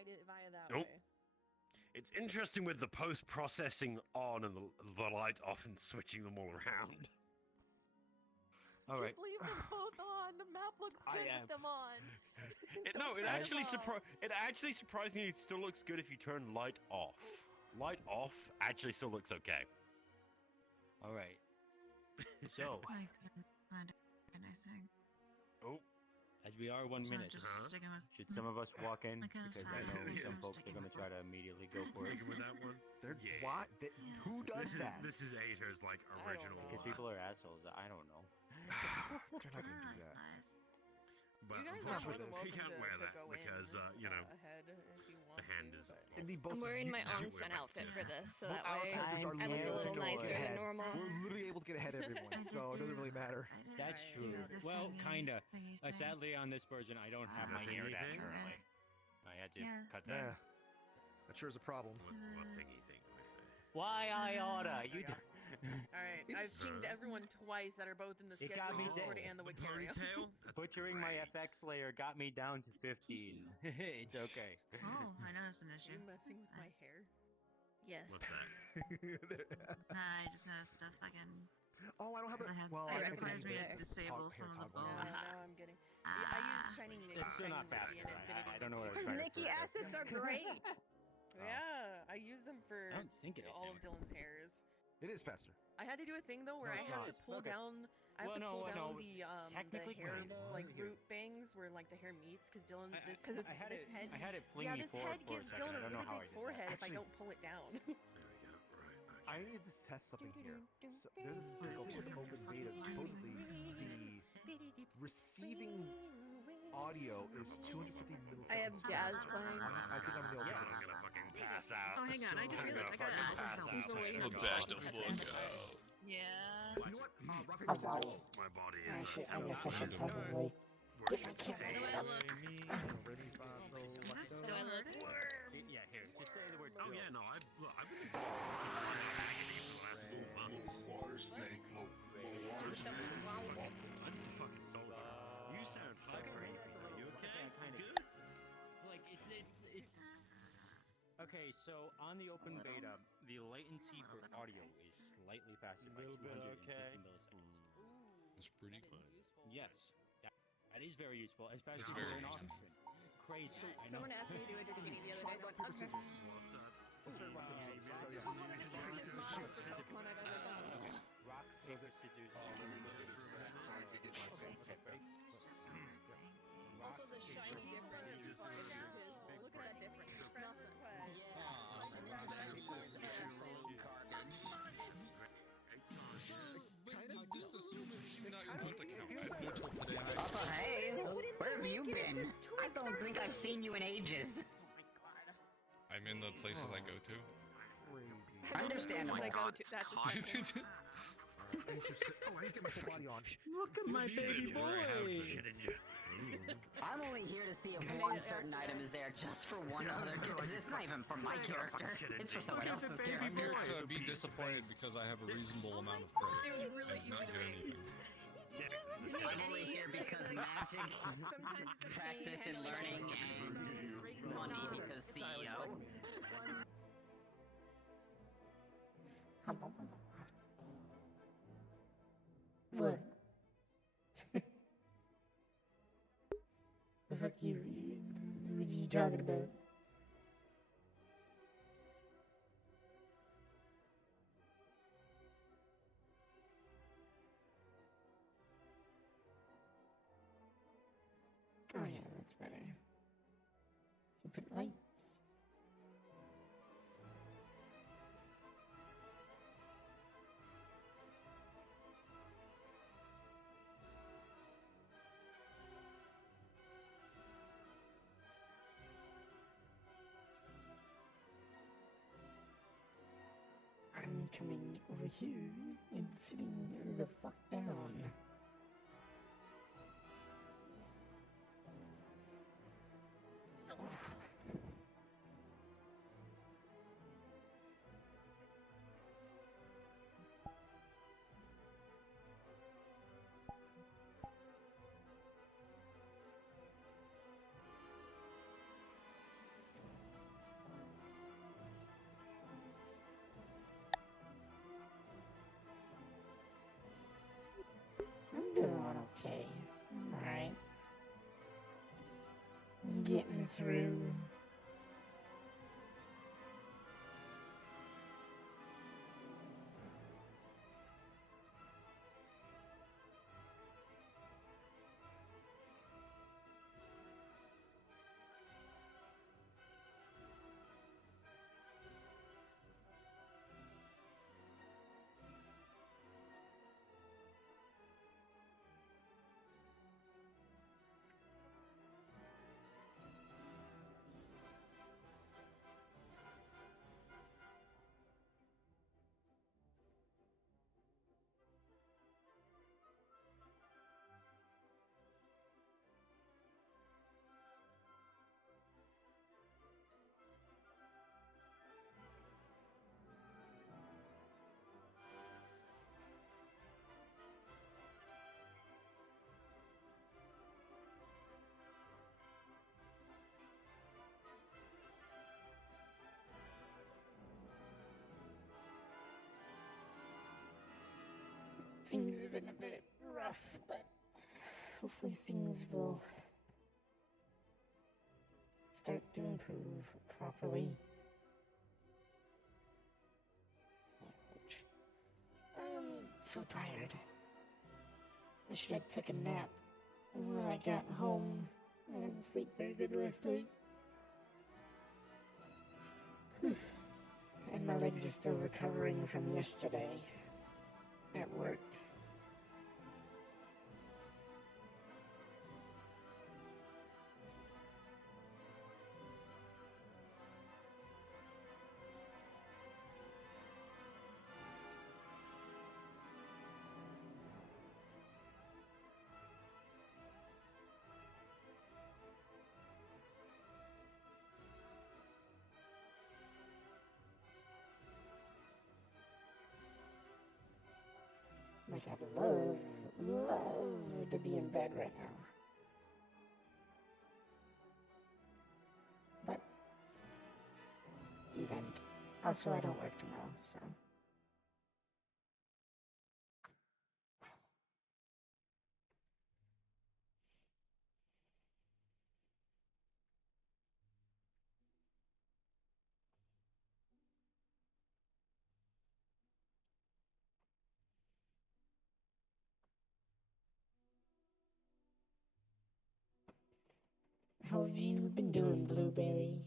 via that Nope. way. It's interesting with the post-processing on and the light off and switching them all around. All right. Just leave them both on. The map looks good with them on. It Don't turn actually them off. it actually surprisingly still looks good if you turn light off. Light off actually still looks okay. All right. So, I couldn't find anything. Oh, as we are 1 So minute, just sticking with. should some of us walk in? I can't Because find I know it, so some I'm folks are sticking going to with try it. to immediately go for it. Sticking with that one? They're Yeah. what? Who does that? This is Aether's like I don't original. know. Because people are assholes. I don't know. They're not gonna Ah, do that's that. nice. But You guys are unfortunately, more than he welcome can't to wear that go because, in, you know, ahead if you want the hand to, is. but- And the both I'm of wearing you- my Now we're onsen back outfit to- for this, so both that our way characters are I look literally a able to little go nicer ahead. than normal. We're literally able to get ahead of everyone, I so it did doesn't do- really matter. I did That's do true. the Well, thingy- kinda. thingy thing. Sadly, on this version, I don't have Ah, my hair thingy that thing? curly. I had to Yeah. cut Yeah, that. that sure is a problem. What thingy thing do I say? Why Iota? You. Okay. Alright, I've It's- pinged everyone twice that are both in the It got me scheduling Discord dead. and the The Wiccarium. ponytail? That's Butchering my great. FX layer got me down to 15. It's okay. Oh, I noticed an issue. You messing with That's my fine. hair? Yes. What's that? Nah, I just noticed to fucking. Oh, I don't have Because I it. had. Well, it I requires me to there. disable some of the toggle. No, bows. no, I'm getting. Ah. I use Shining Nikki. It's still not Shining fast. Nikki and Infinity I don't know what I was Because trying to Nikki say. acids are great. Yeah, I use them for I don't think it is. all of anyway. Dylan's hairs. It is faster. I had to do a thing though where No, I it's have not. to pull Okay. down. I have Well, to no, pull well, down no, the technically hair kinda. like Here. root bangs where like the hair meets because Dylan this I had this it. head. I had it Yeah, flingy this forward head for a gives second. Dylan I a don't know really how I big did forehead that. if I Actually- don't pull it down. There we go. Right. I need to test something here. So, there's this thing called open beta. Supposedly, the receiving audio is 250 milliseconds. I have jazz faster. playing. I think I'm in the open Yeah, beta. I'm gonna fucking pass out. Oh, hang on, I just I'm realized gonna I got fucking it. pass Oh, out. wait. Oh, I'm back God. the fuck out. Yeah. You know what? Rocket I'm sorry. My body is. Actually, I guess I should probably get my camera set up. I still heard it. Yeah, here. Just say the word. Oh Joe. yeah, no, I've been for the last 4 months. I'm just a fucking soldier. You sound hyper. You okay? Good. It's like it's. Okay, so on the open beta, the latency for audio is slightly faster by 250 milliseconds. It's pretty close. Yes, that is very useful, especially It's for very an useful. auction. Crazy. I know. Someone asked me to do a Dratini the other day. Rock, paper, scissors. What's up? Come on, I got it. Okay. Rock, paper, scissors. Also, the shiny difference is part of his. Look at that difference. I just assumed it came out your bank account. I had no till today. Also, hey, where have you been? I don't think I've seen you in ages. Oh my god. I'm in the places I go to. Crazy. Understandable. I go to. That's the I need to get my full body on. Look at my baby boy. Shit in you. I'm only here to see if one certain item is there just for one other. It's not even for my character. It's for someone else's character. I'm here to be disappointed because I have a reasonable amount of credit. It was really I did not easy to get make. anything. I'm only here because magic, practice and learning, and money because CEO. What? The fuck you? What are you talking about? Oh yeah, that's better. You put lights. I'm coming over here and sitting the fuck down. through. Things have been a bit rough, but hopefully things will start to improve properly. I'm so tired. I should have taken a nap when I got home. I didn't sleep very good last night. And my legs are still recovering from yesterday at work. Like, I'd love to be in bed right now. But, even, also I don't work tomorrow, so. How have you been doing, Blueberry?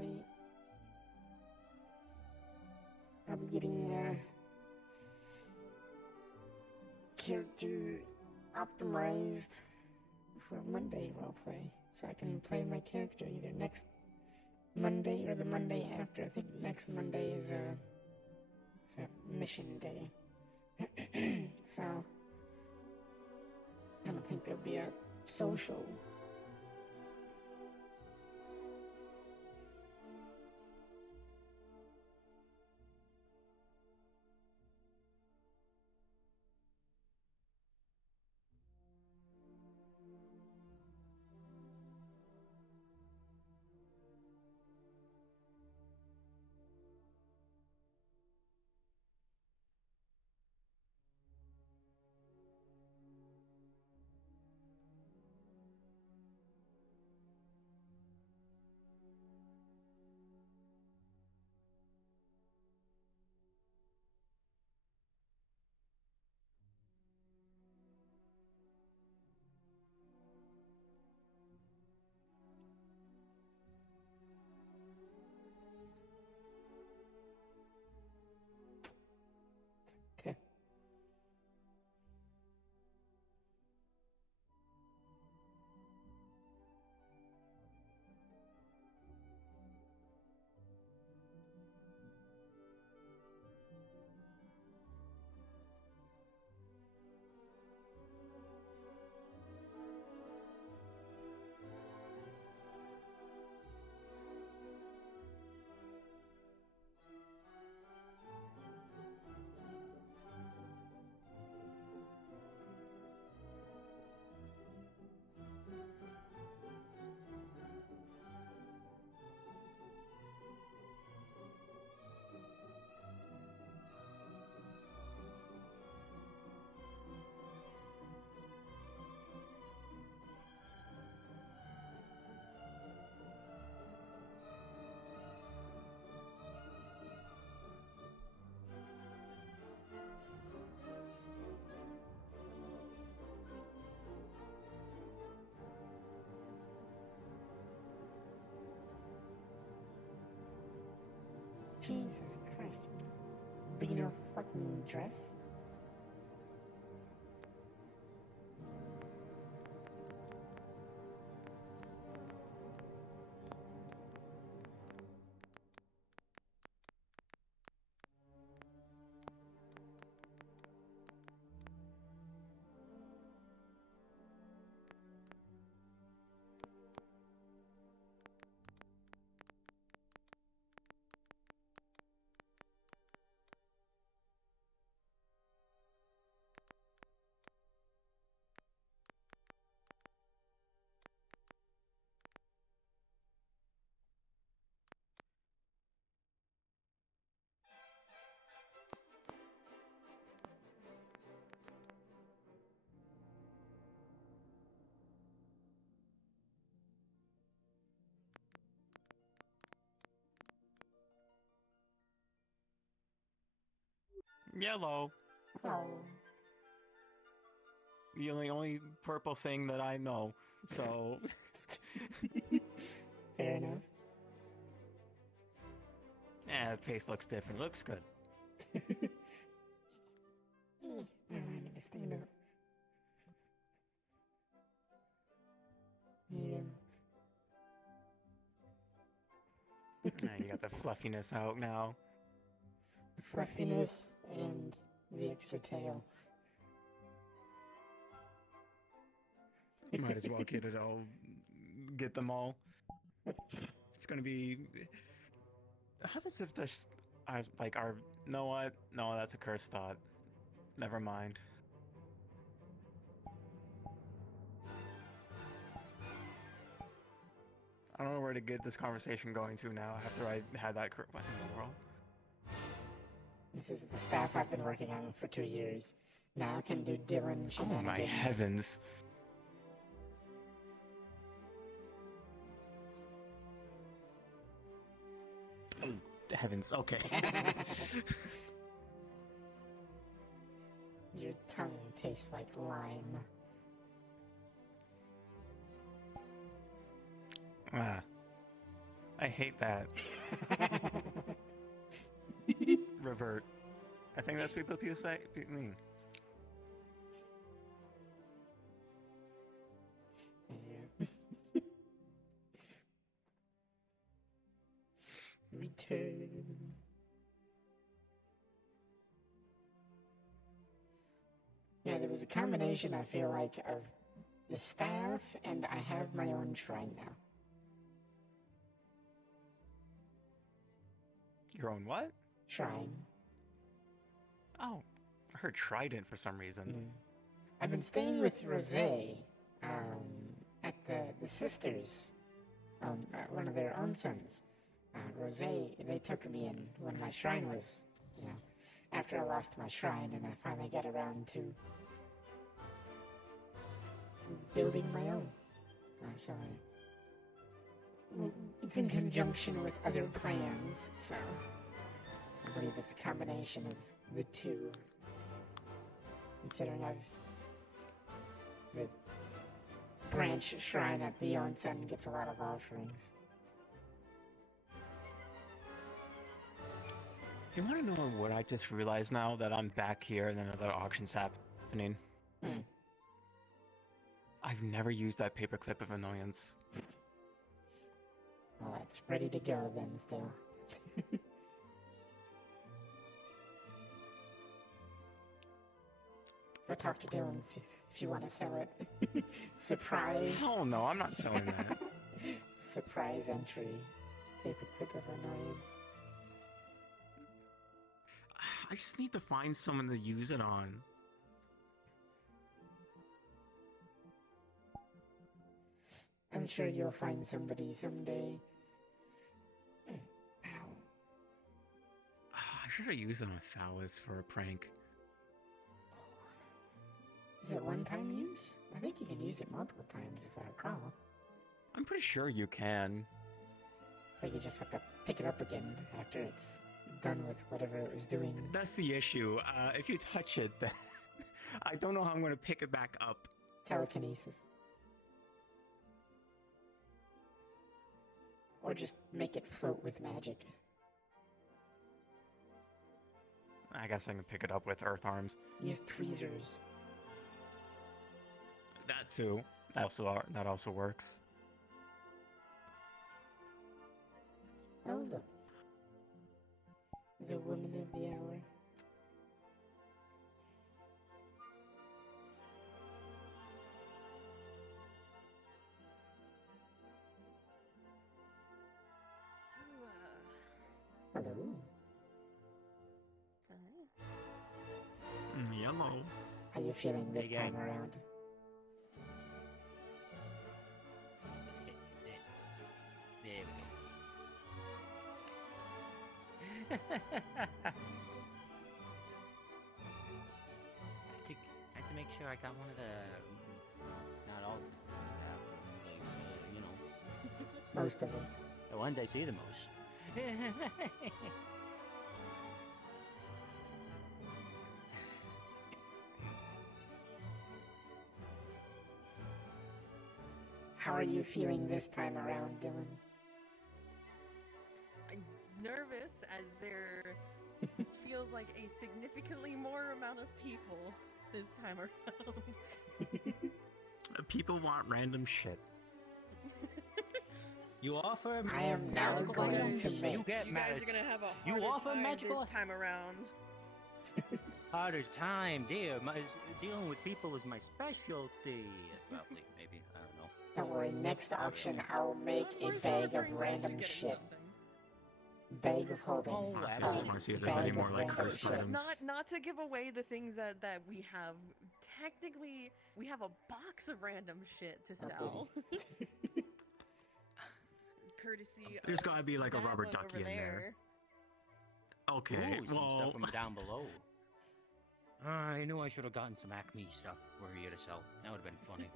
eventually I'll be getting character optimized for Monday roleplay, so I can play my character either next Monday or the Monday after. I think next Monday is a mission day. So I don't think there'll be a social. Okay. Jesus Christ. Being a fucking dress? Yellow. Oh. The only purple thing that I know. So. Fair enough. Yeah, the face looks different. Looks good. Now I need to stand up. Yeah. Now you got the fluffiness out now. Fluffiness and the extra tail. Might as well get it all. Get them all. It's gonna be. How does if just our? Know what? No, that's a cursed thought. Never mind. I don't know where to get this conversation going to now after I had that. What in the world? This is the staff I've been working on for 2 years. Now I can do Dylan shenanigans. Oh my heavens. Oh, heavens, okay. Your tongue tastes like lime. I hate that. Revert. I think that's what people say. Mean. Return. Yeah, there was a combination, I feel like, of the staff, and I have my own shrine now. Your own what? Shrine. Oh, I heard trident for some reason. Mm. I've been staying with Rosé, at the sisters, one of their own sons. Rosé, they took me in when my shrine was, after I lost my shrine and I finally got around to building my own. So it's in conjunction with other plans, so I believe it's a combination of the two. Considering the branch shrine at the onsen gets a lot of offerings. You want to know what I just realized now that I'm back here and another auction's happening? Hmm. I've never used that paperclip of annoyance. Well, it's ready to go then still. Or talk to Dylan see if you want to sell it. Surprise. Hell no, I'm not selling that. Surprise entry. Paperclip of annoyance. I just need to find someone to use it on. I'm sure you'll find somebody someday. Ow. I should have used it on Phallus for a prank. Is it one-time use? I think you can use it multiple times if I recall. I'm pretty sure you can. So you just have to pick it up again after it's done with whatever it was doing. That's the issue. If you touch it, then I don't know how I'm going to pick it back up. Telekinesis. Or just make it float with magic. I guess I can pick it up with Earth Arms. Use tweezers. That too. That also works. Oh look. The woman of the hour. Hello. Yellow. How you feeling this Hey, time gang. around? There we go. had to make sure I got one of the, not all the staff, like, you know, Most of them. the ones I see the most. How are you feeling this time around, Dylan? I'm nervous as there feels like a significantly more amount of people this time around. People want random shit. You offer I am now magical going items, to you make- get You mad. guys are gonna have a You harder offer time magical- this time around. Harder time, dear. Dealing with people is my specialty. Well, maybe, I don't know. Don't worry, next auction I'll make a We're bag of celebrating random getting shit. something. Bag of holding. Oh, Honestly, I just want to see if there's Bag any of more like random cursed shit. items. Not to give away the things that we have. Technically, we have a box of random shit to sell. Courtesy. There's of gotta be, like, a that rubber one ducky over in there. Okay, Ooh, some well, stuff from down below. I knew I should have gotten some Acme stuff for you to sell. That would have been funny.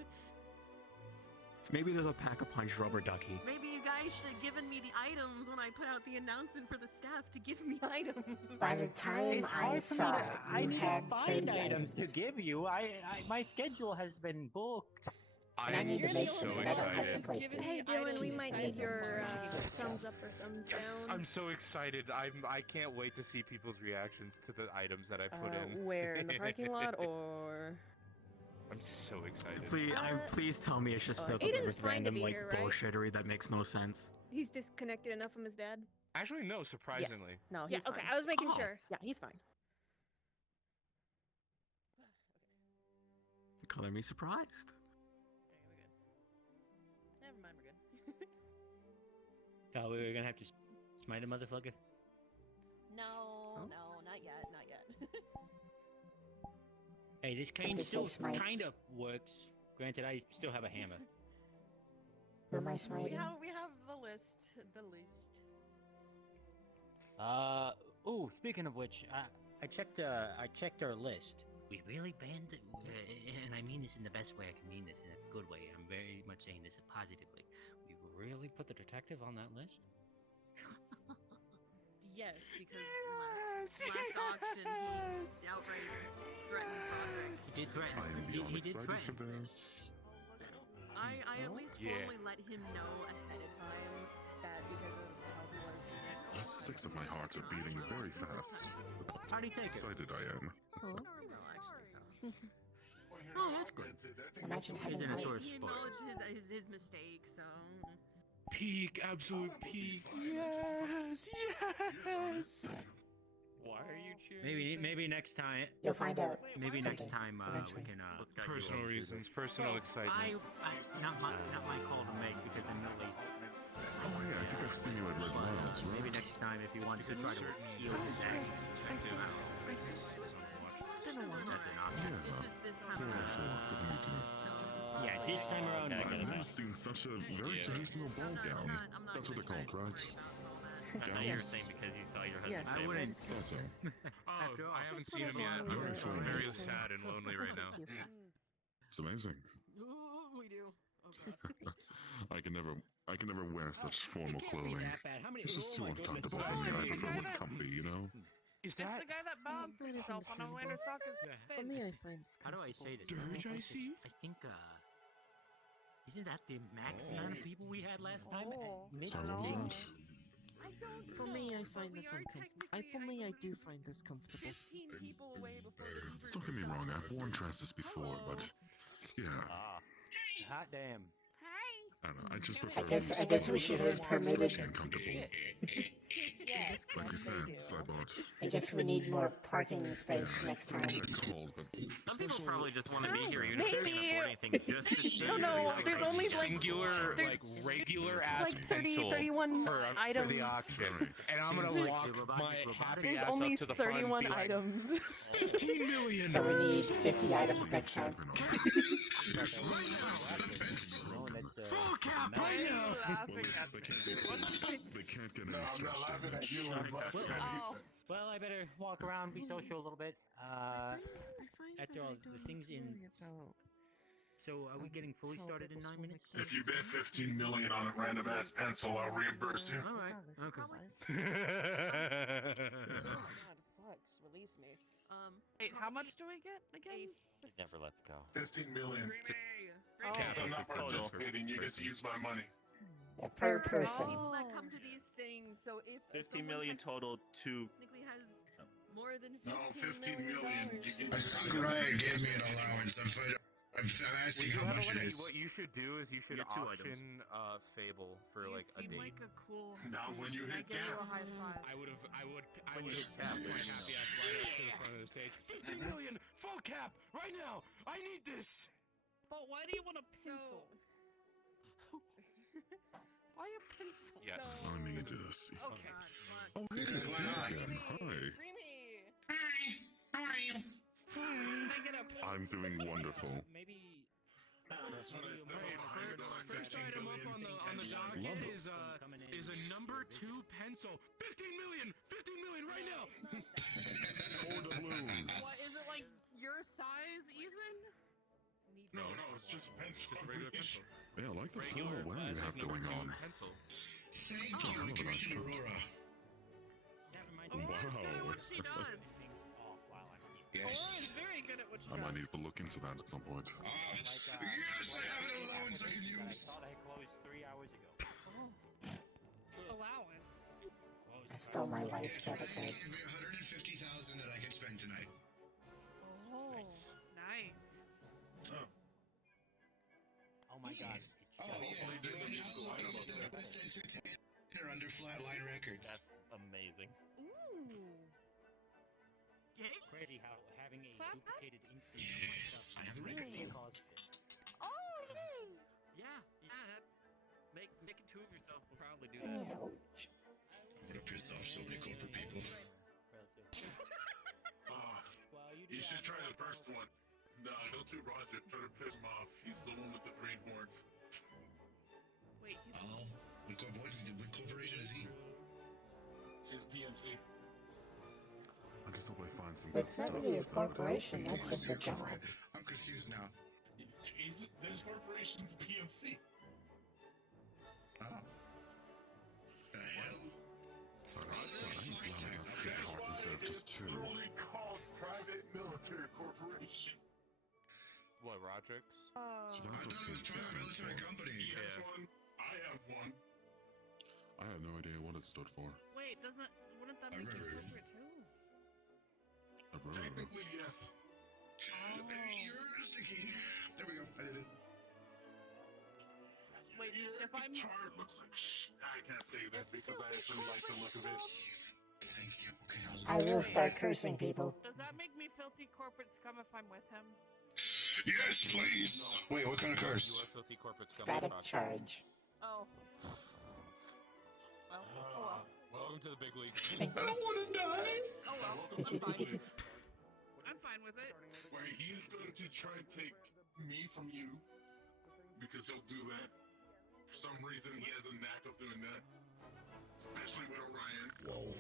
maybe there's a pack-a-punch rubber ducky. Maybe you guys should have given me the items when I put out the announcement for the staff to give me items. By the time It's I hard for me saw to, it, I you need had to find 30 items to give you. My schedule has been booked. And I need to You're make the sure only that I don't have one someplace giving to. me Hey, Dylan, we items might the need size of your Mars. thumbs up or thumbs down. I'm so excited. I can't wait to see people's reactions to the items that I put in. Where in the parking lot or? I'm so excited. Please tell me it's just Uh, filled up Aiden's with fine to random be like here, right? bullshittery that makes no sense. He's disconnected enough from his dad. Actually, no. Surprisingly. Yes. No, Yeah, he's okay, fine. I was making Oh. sure. Yeah, he's fine. Color me surprised. Never mind, we're good. Thought we were gonna have to smite a motherfucker. No, Oh. no, not yet, not yet. Hey, this cane Somebody still say smite. kind of works. Granted, I still have a hammer. Who am I we smiting? have the list. The list. Oh, speaking of which, I checked our list. We really banned it, and I mean this in the best way I can mean this, in a good way. I'm very much saying this positively. We really put the detective on that list? Yes, because last auction he outright threatened Broderick. He did threaten. He did threaten. I at least Yeah. formally let him know ahead of time That because of how he was connected. The six of my heart are beating very fast. How'd he take it? Excited I am. well, actually, so. Oh, that's good. Imagine He's in a having sore He spot. acknowledged his mistake, so. Peak, absolute peak. Yes, yes. Why are you cheering? Maybe next time. You'll find out. Maybe next someday, time we eventually. can. Personal reasons, personal excitement. Not my call to make because I'm really. Oh yeah, I think I've seen you at Red Lions, right? Maybe next time if he wants to try to peel his eggs, check him out. It's been a while. That's an option. Yeah. It's just this So, good to meet you. Yeah, this time around. I've never seen such a very traditional ball gown. That's what they're called, right? You're saying because you saw your husband. I wouldn't. That's all. Oh, I haven't seen him yet. Very I'm formal. very sad and lonely right now. It's amazing. Ooh, we do. Okay. I can never wear such formal It can't be clothing. that bad. How many? It's just oh too my goodness. uncomfortable for me. I prefer what's comfy, you know? Is It's the guy that bounces himself on a winter soccer's For me, I find this How do I say this? Dirge, I see? I think. Isn't that the max amount of people we had last time? Sorry, what was that? For me, I find this uncomfortable. For me, I do find this comfortable. 15 people away before the Beavers. Don't get me wrong, I've worn dresses before, but yeah, Hot damn. I don't know. I just prefer I guess we should have permitted. stretchy and comfortable. Like these pants I bought. I guess we need more parking space next time. They're cold, but Some people special. probably just want to be here. You Maybe. can't afford anything just to see No, you. no, Like, there's only like Singular, there's- like regular ass like 30, pencil 31 for items. the auction, and I'm Seems gonna like walk the robotic- my happy There's ass only up to the front and 31 be like, items. 15 million. So we need 50 items next time. Full cap right now. They can't get any stretch damage. Oh. Well, I better walk around, be social a little bit. I find After that all, I the don't things in. worry about So, are we getting fully started in 9 minutes? If you bet 15 million on a random ass pencil, I'll reimburse you. All right. Okay. God, Flux, release me. Wait, how much do we get again? It never lets go. 15 million. Oh. If I'm not participating, you get to use my money. Yeah, per person. People that come to these things, so if 15 million total to. technically has more than No, 15 million. You can Ryan gave me an allowance. I'm asking how much it is. What you should do is you should You get 2 items. auction Fable for like a seem date. like a cool. Now when you I hit give you cap. a high five. I would have When you my tap, happy ass right up to the front of the stage. 15 million, full cap, right now. I need this. But why do you want a pencil? Why a pencil? Yes. No. I need to see. Okay. Oh, hey, it's you again. Hi. Dreamy. How are you? Can I get a pencil? I'm doing wonderful. Maybe. First item up on the docket Love it. is a number 2 pencil. 15 million right now. For the blues. What is it like your size, Ethan? No, it's just a pencil. Just a regular pencil. Yeah, I like the formal wear you have number going 2 on. pencil. Thank It's a hell of a you, nice coat. Aurora. Aurora's good at what she does. Things off while I'm here. Yes. Aurora's very good good at what she I might does. need to look into that at some point. Yes, I have an allowance I can I use. thought I closed 3 hours ago. Allowance. I stole my wife's Yes, credit card. give me 150,000 that I can spend tonight. Oh, nice. Oh my god. Oh yeah, you are now looking at the best entertainer under Flatline Records. That's amazing. Ooh. Crazy how having a Clap. duplicated instance of myself I have a record really deal. caused it. Oh, yay! Yeah, that making two of yourself will probably do Ouch. I'm gonna piss off so many corporate people. You should try the first one. Nah, go to Roger. Try to piss him off. He's the one with the green horns. Wait, he's... Oh, what corporation is he? She's PNC. I just hope I find some It's not really a corporation, that's just a job. I'm confused now. This corporation's PNC. Oh. The hell? I deserve just two. Literally called private military corporation. What, Rodrix? So I that's thought it was private military company. He has one. I have one. I had no idea what it stood for. Wait, wouldn't that make you corporate too? Technically, yes. You're sticky. There we go. I did it. Wait, if I'm... Guitar looks like I can't say that because I actually like the look of it. Thank you. Okay, I will start cursing people. Does that make me filthy corporate scum if I'm with him? Yes, please. Wait, what kind of curse? You are filthy corporate scum. Static charge. Oh. Well, oh well. Welcome to the big leagues. I don't want to die. Oh well, I'm fine. I'm fine with it. Wait, he's going to try and take me from you because he'll do that. For some reason, he has a knack of doing that. Especially with Orion. Whoa.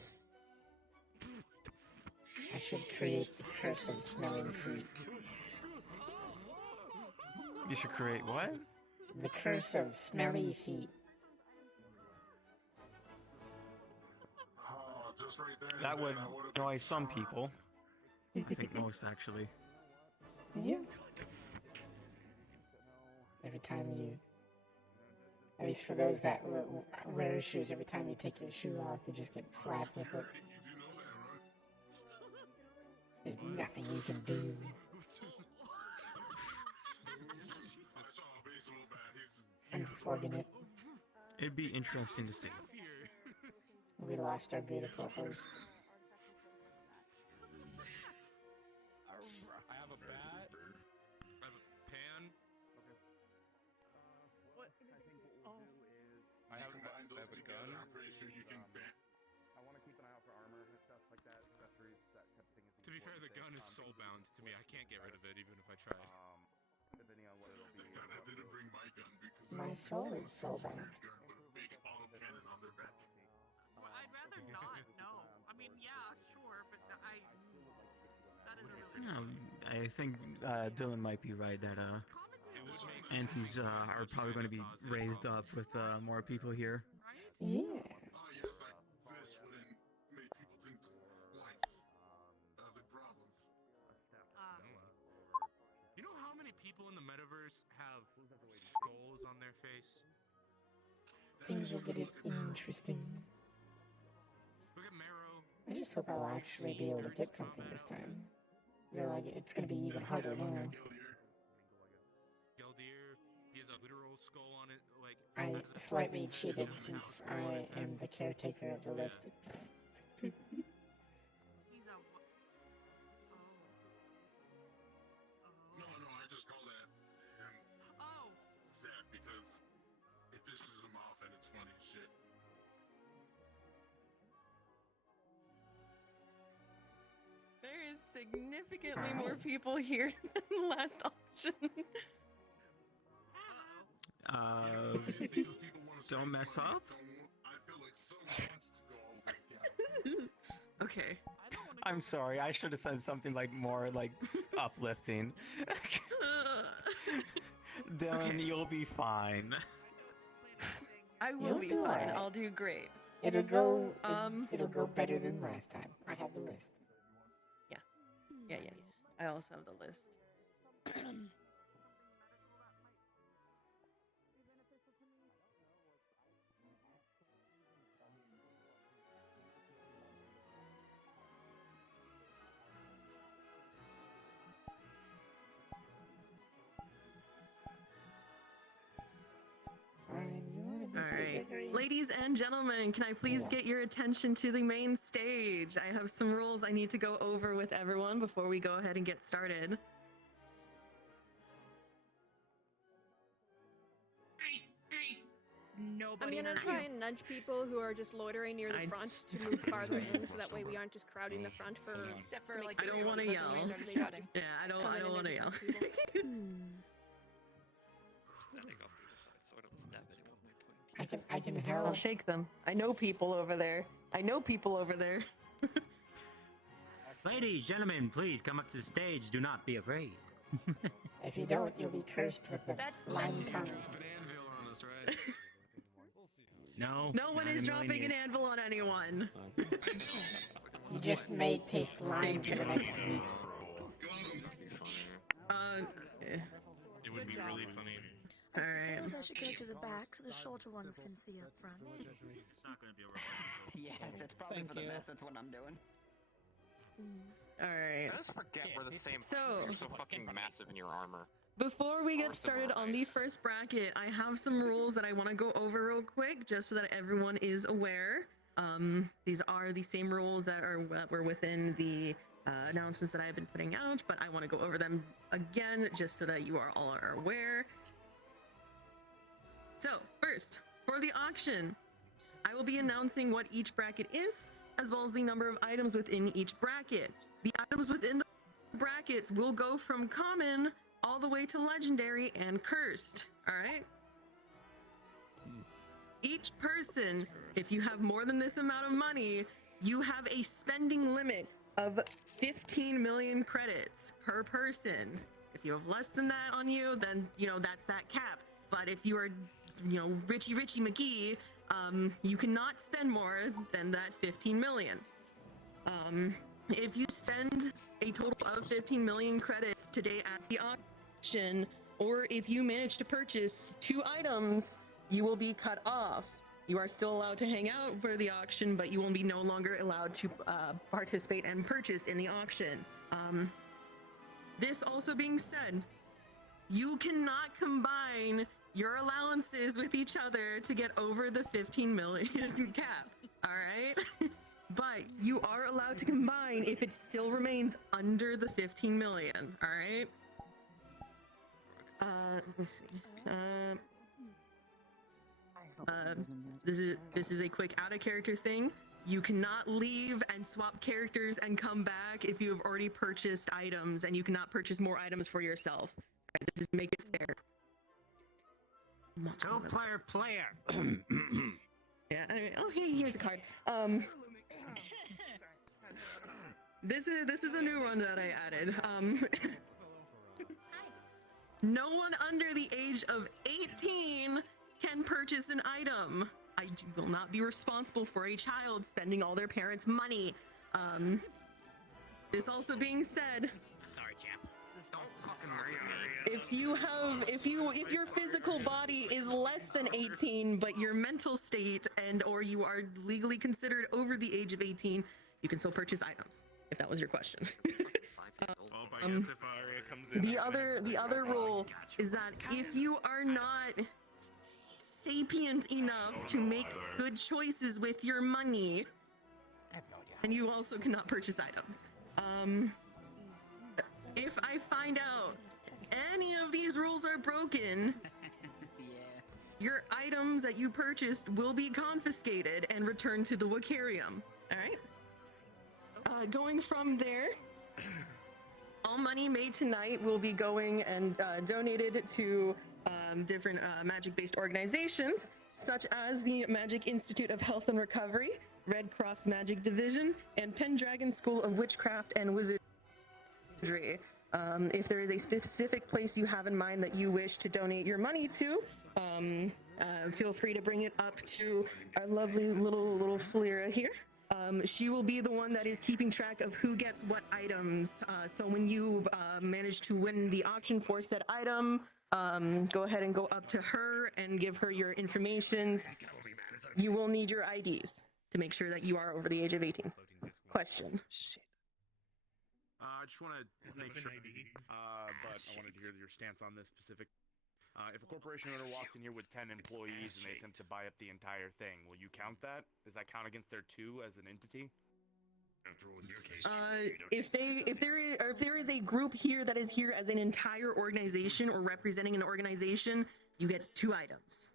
I should create the curse of smelling feet. You should create what? The curse of smelly feet. Oh, just right there. That would annoy some people. I think most, actually. Yeah. Every time you... At least for those that wear shoes, every time you take your shoe off, you just get slapped with it. There's nothing you can do. Unfortunate. It'd be interesting to see. We lost our beautiful host. I have a bat. I have a pan. What? Oh. I have a gun. I'm pretty sure you can bet. I want to keep an eye out for armor and stuff like that, accessories, that type of thing. To be fair, the gun is soul-bound to me. I can't get rid of it even if I tried. Depending on what it'll be. I didn't bring my gun because My soul is so bad. with a big auto cannon on their back. Well, I'd rather not. No. I mean, yeah, sure, but that is a really. No, I think Dylan might be right that antis are probably going to be raised up with more people here. Yeah. Oh yes, like this wouldn't make people think twice. As in problems. You know how many people in the metaverse have skulls on their face? Things will get interesting. Look at Marrow. I just hope I'll actually be able to get something this time. They're like, it's gonna be even harder now. Geldir, he has a literal skull on it. Like I slightly cheated since I am the caretaker of the list. He's a. No, I just call that him Oh. that because it pisses him off and it's funny as shit. There is significantly more people here than the last option. Don't mess up. I feel like someone wants to go over the Okay. I'm sorry, I should have said something like more like uplifting. Dylan, you'll be fine. I will You'll be do fine. alright. I'll do great. It'll go better than last time. I have the list. Yeah. I also have the list. Alright. Ladies and gentlemen, can I please get your attention to the main stage? I have some rules I need to go over with everyone before we go ahead and get started. Nobody I'm gonna try and nudge people who are just loitering near the front to move farther in, so that way we aren't just crowding the front for. Except for like. I don't want to yell. Yeah, I don't want to yell. I can help. I'll shake them. I know people over there. Ladies, gentlemen, please come up to the stage. Do not be afraid. If you don't, you'll be cursed with the lying tongue. No. No one is dropping an anvil on anyone. You just may taste lime for the next week. It would be really funny. All right. I should go to the back so the shorter ones can see up front. It's not going to be a robot. Yeah, that's probably for the best. That's what I'm doing. All right. I just forget we're the same. So- You're so fucking massive in your armor. Before we get started on the first bracket, I have some rules that I want to go over real quick, just so that everyone is aware. These are the same rules that were within the announcements that I've been putting out, but I want to go over them again, just so that you are all aware. So, first, for the auction, I will be announcing what each bracket is, as well as the number of items within each bracket. The items within the brackets will go from common all the way to legendary and cursed, all right? Each person, if you have more than this amount of money, you have a spending limit of 15 million credits per person. If you have less than that on you, then, you know, that's that cap. But if you are, you know, Richie McGee, you cannot spend more than that 15 million. If you spend a total of 15 million credits today at the auction, or if you manage to purchase 2 items, you will be cut off. You are still allowed to hang out for the auction, but you will be no longer allowed to participate and purchase in the auction. This also being said, you cannot combine your allowances with each other to get over the 15 million cap, all right? But you are allowed to combine if it still remains under the 15 million, all right? Let me see. This is a quick out of character thing. You cannot leave and swap characters and come back if you have already purchased items, and you cannot purchase more items for yourself. Right, this is make it fair. Player. Yeah. Anyway, oh, here's a card. This is a new one that I added. No one under the age of 18 can purchase an item. I will not be responsible for a child spending all their parents' money. This also being said, sorry, champ. if your physical body is less than 18, but your mental state or you are legally considered over the age of 18, you can still purchase items. If that was your question. The other rule is that if you are not sapient enough to make good choices with your money, and you also cannot purchase items. If I find out any of these rules are broken, your items that you purchased will be confiscated and returned to the Wiccarium. All right. Going from there, all money made tonight will be going and donated to different magic-based organizations, such as the Magic Institute of Health and Recovery, Red Cross Magic Division, and Pendragon School of Witchcraft and Wizardry. If there is a specific place you have in mind that you wish to donate your money to, feel free to bring it up to our lovely little Flira here. She will be the one that is keeping track of who gets what items. So when you manage to win the auction for said item, go ahead and go up to her and give her your information. You will need your IDs to make sure that you are over the age of 18. Question. I just want to make sure, but I wanted to hear your stance on this specific. If a corporation owner walks in here with 10 employees and they attempt to buy up the entire thing, will you count that? Does that count against their 2 as an entity? If there is a group here that is here as an entire organization or representing an organization, you get 2 items.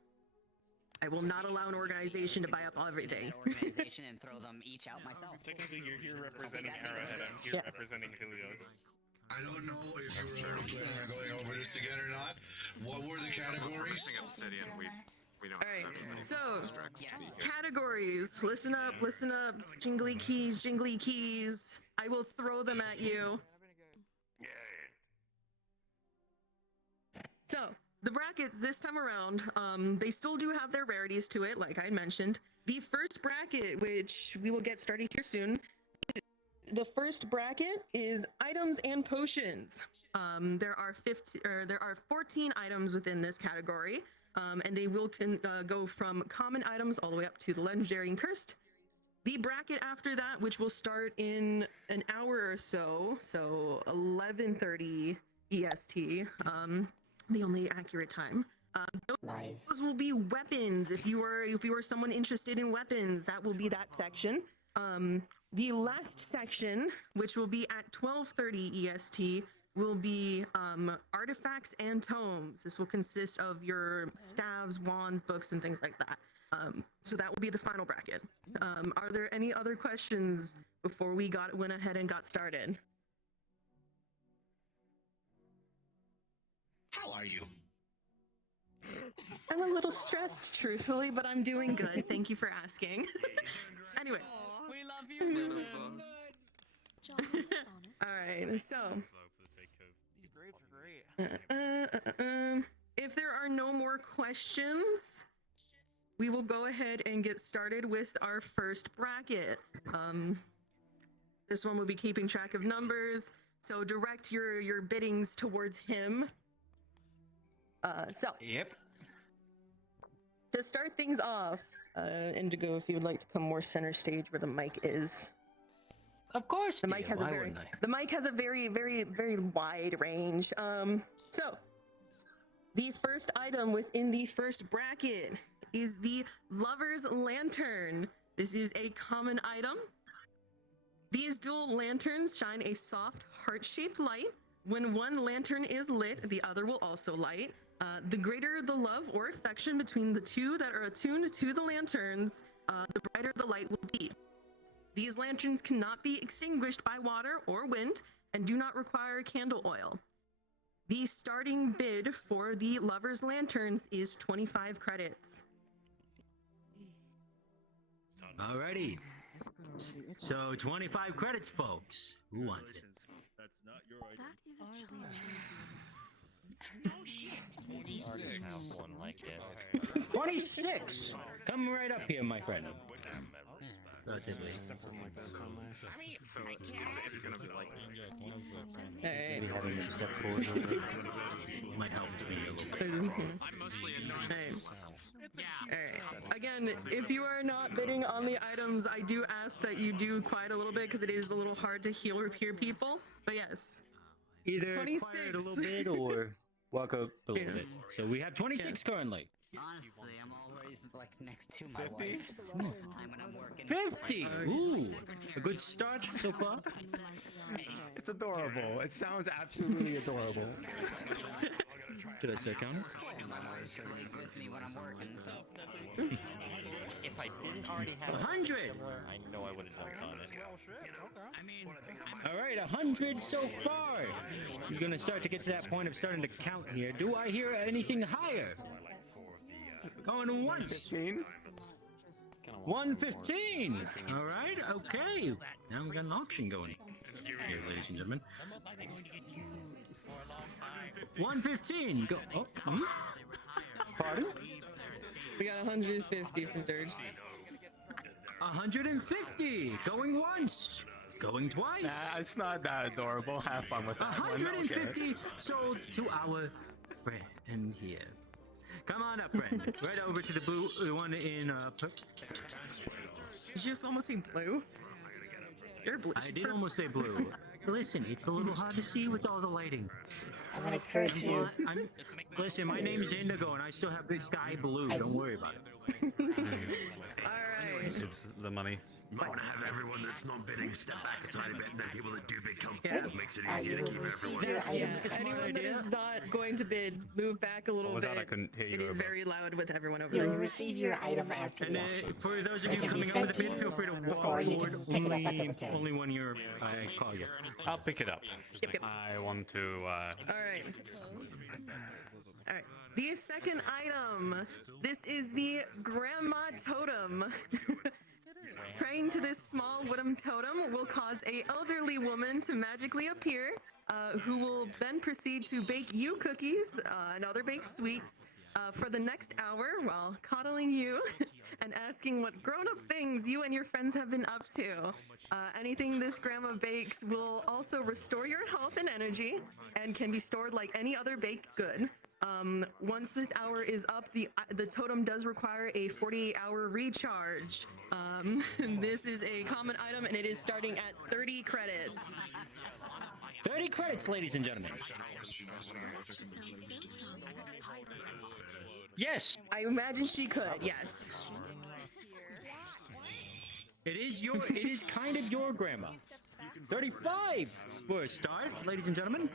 I will not allow an organization to buy up everything. Organization and throw them each out myself. Technically, you're here representing Arrowhead. I'm here representing Helios. I don't know if you were planning on going over this again or not. What were the categories? Obsidian, we don't. All right, so categories. Listen up, jingly keys. I will throw them at you. So the brackets this time around, they still do have their rarities to it, like I mentioned. The first bracket, which we will get started here soon, the first bracket is items and potions. There are 14 items within this category, and they will go from common items all the way up to the legendary and cursed. The bracket after that, which will start in an hour or so, so 11:30 EST, the only accurate time. Those will be weapons. If you are someone interested in weapons, that will be that section. The last section, which will be at 12:30 EST, will be artifacts and tomes. This will consist of your staves, wands, books, and things like that. So that will be the final bracket. Are there any other questions before we went ahead and got started? How are you? I'm a little stressed, truthfully, but I'm doing good. Thank you for asking. Anyways. We love you. All right, so These grapes are great. if there are no more questions, we will go ahead and get started with our first bracket. This one will be keeping track of numbers, so direct your biddings towards him. Yep. To start things off, Indigo, if you would like to come more center stage where the mic is. Of course. The mic has a very wide range. So the first item within the first bracket is the Lover's Lantern. This is a common item. These dual lanterns shine a soft heart-shaped light. When one lantern is lit, the other will also light. The greater the love or affection between the two that are attuned to the lanterns, the brighter the light will be. These lanterns cannot be extinguished by water or wind and do not require candle oil. The starting bid for the Lover's Lanterns is 25 credits. Alrighty. So 25 credits, folks. Who wants it? That's not your idea. That is a challenge. No shit. 26. One like it. 26. Come right up here, my friend. Relatively. I mean, so it's gonna be like. Hey. Might help me a little bit. I'm mostly interested. Yeah. Alright. Again, if you are not bidding on the items, I do ask that you do quiet a little bit because it is a little hard to hear people. But yes. Either 26. quiet a little bit or walk up a little bit. So we have 26 currently. Honestly, I'm always like next to my 50? wife most of the time when I'm working. 50! Ooh! A good start so far. It's adorable. It sounds absolutely adorable. Should I say count? With me when I'm working. If I didn't already have 100! I know I would have jumped on it. I mean, alright, 100 so far. You're gonna start to get to that point of starting to count here. Do I hear anything higher? Going once. 115. Alright, okay. Now we got an auction going here, ladies and gentlemen. 115. Go. Oh. Pardon? We got 150 from third. 150. Going once. Going twice. Nah, it's not that adorable. Have fun with that. 150 sold to our friend here. Come on up, friend. Right over to the blue, the one in Did you just almost say blue? You're blue. I did almost say blue. Listen, it's a little hard to see with all the lighting. I'm gonna curse you. Listen, my name's Indigo, and I still have the sky blue. Don't worry about it. Alright. It's the money. You might want to have everyone that's not bidding step back a tiny bit, and then people that do bid come Yeah. forward. Makes it easier to keep everyone. Anyone that is not going to bid, move back a little What was bit. that? I couldn't hear you It is over. very loud with everyone over You'll there. receive your item after And the auction. for those of It you can be coming over the sent to pit, you feel free to walk before you forward. can pick it up at the mechanic. Only when you're I call you. I'll pick it up. Yep, yep. I want to. Alright. Alright. The second item. This is the Grandma Totem. Praying to this small wooden totem will cause a elderly woman to magically appear, who will then proceed to bake you cookies and other baked sweets for the next hour while coddling you and asking what grown-up things you and your friends have been up to. Anything this grandma bakes will also restore your health and energy and can be stored like any other baked good. Once this hour is up, the totem does require a 48-hour recharge. This is a common item, and it is starting at 30 credits. 30 credits, ladies and gentlemen. Yes. I imagine she could. Yes. It is kind of your grandma. 35 for a start, ladies and gentlemen.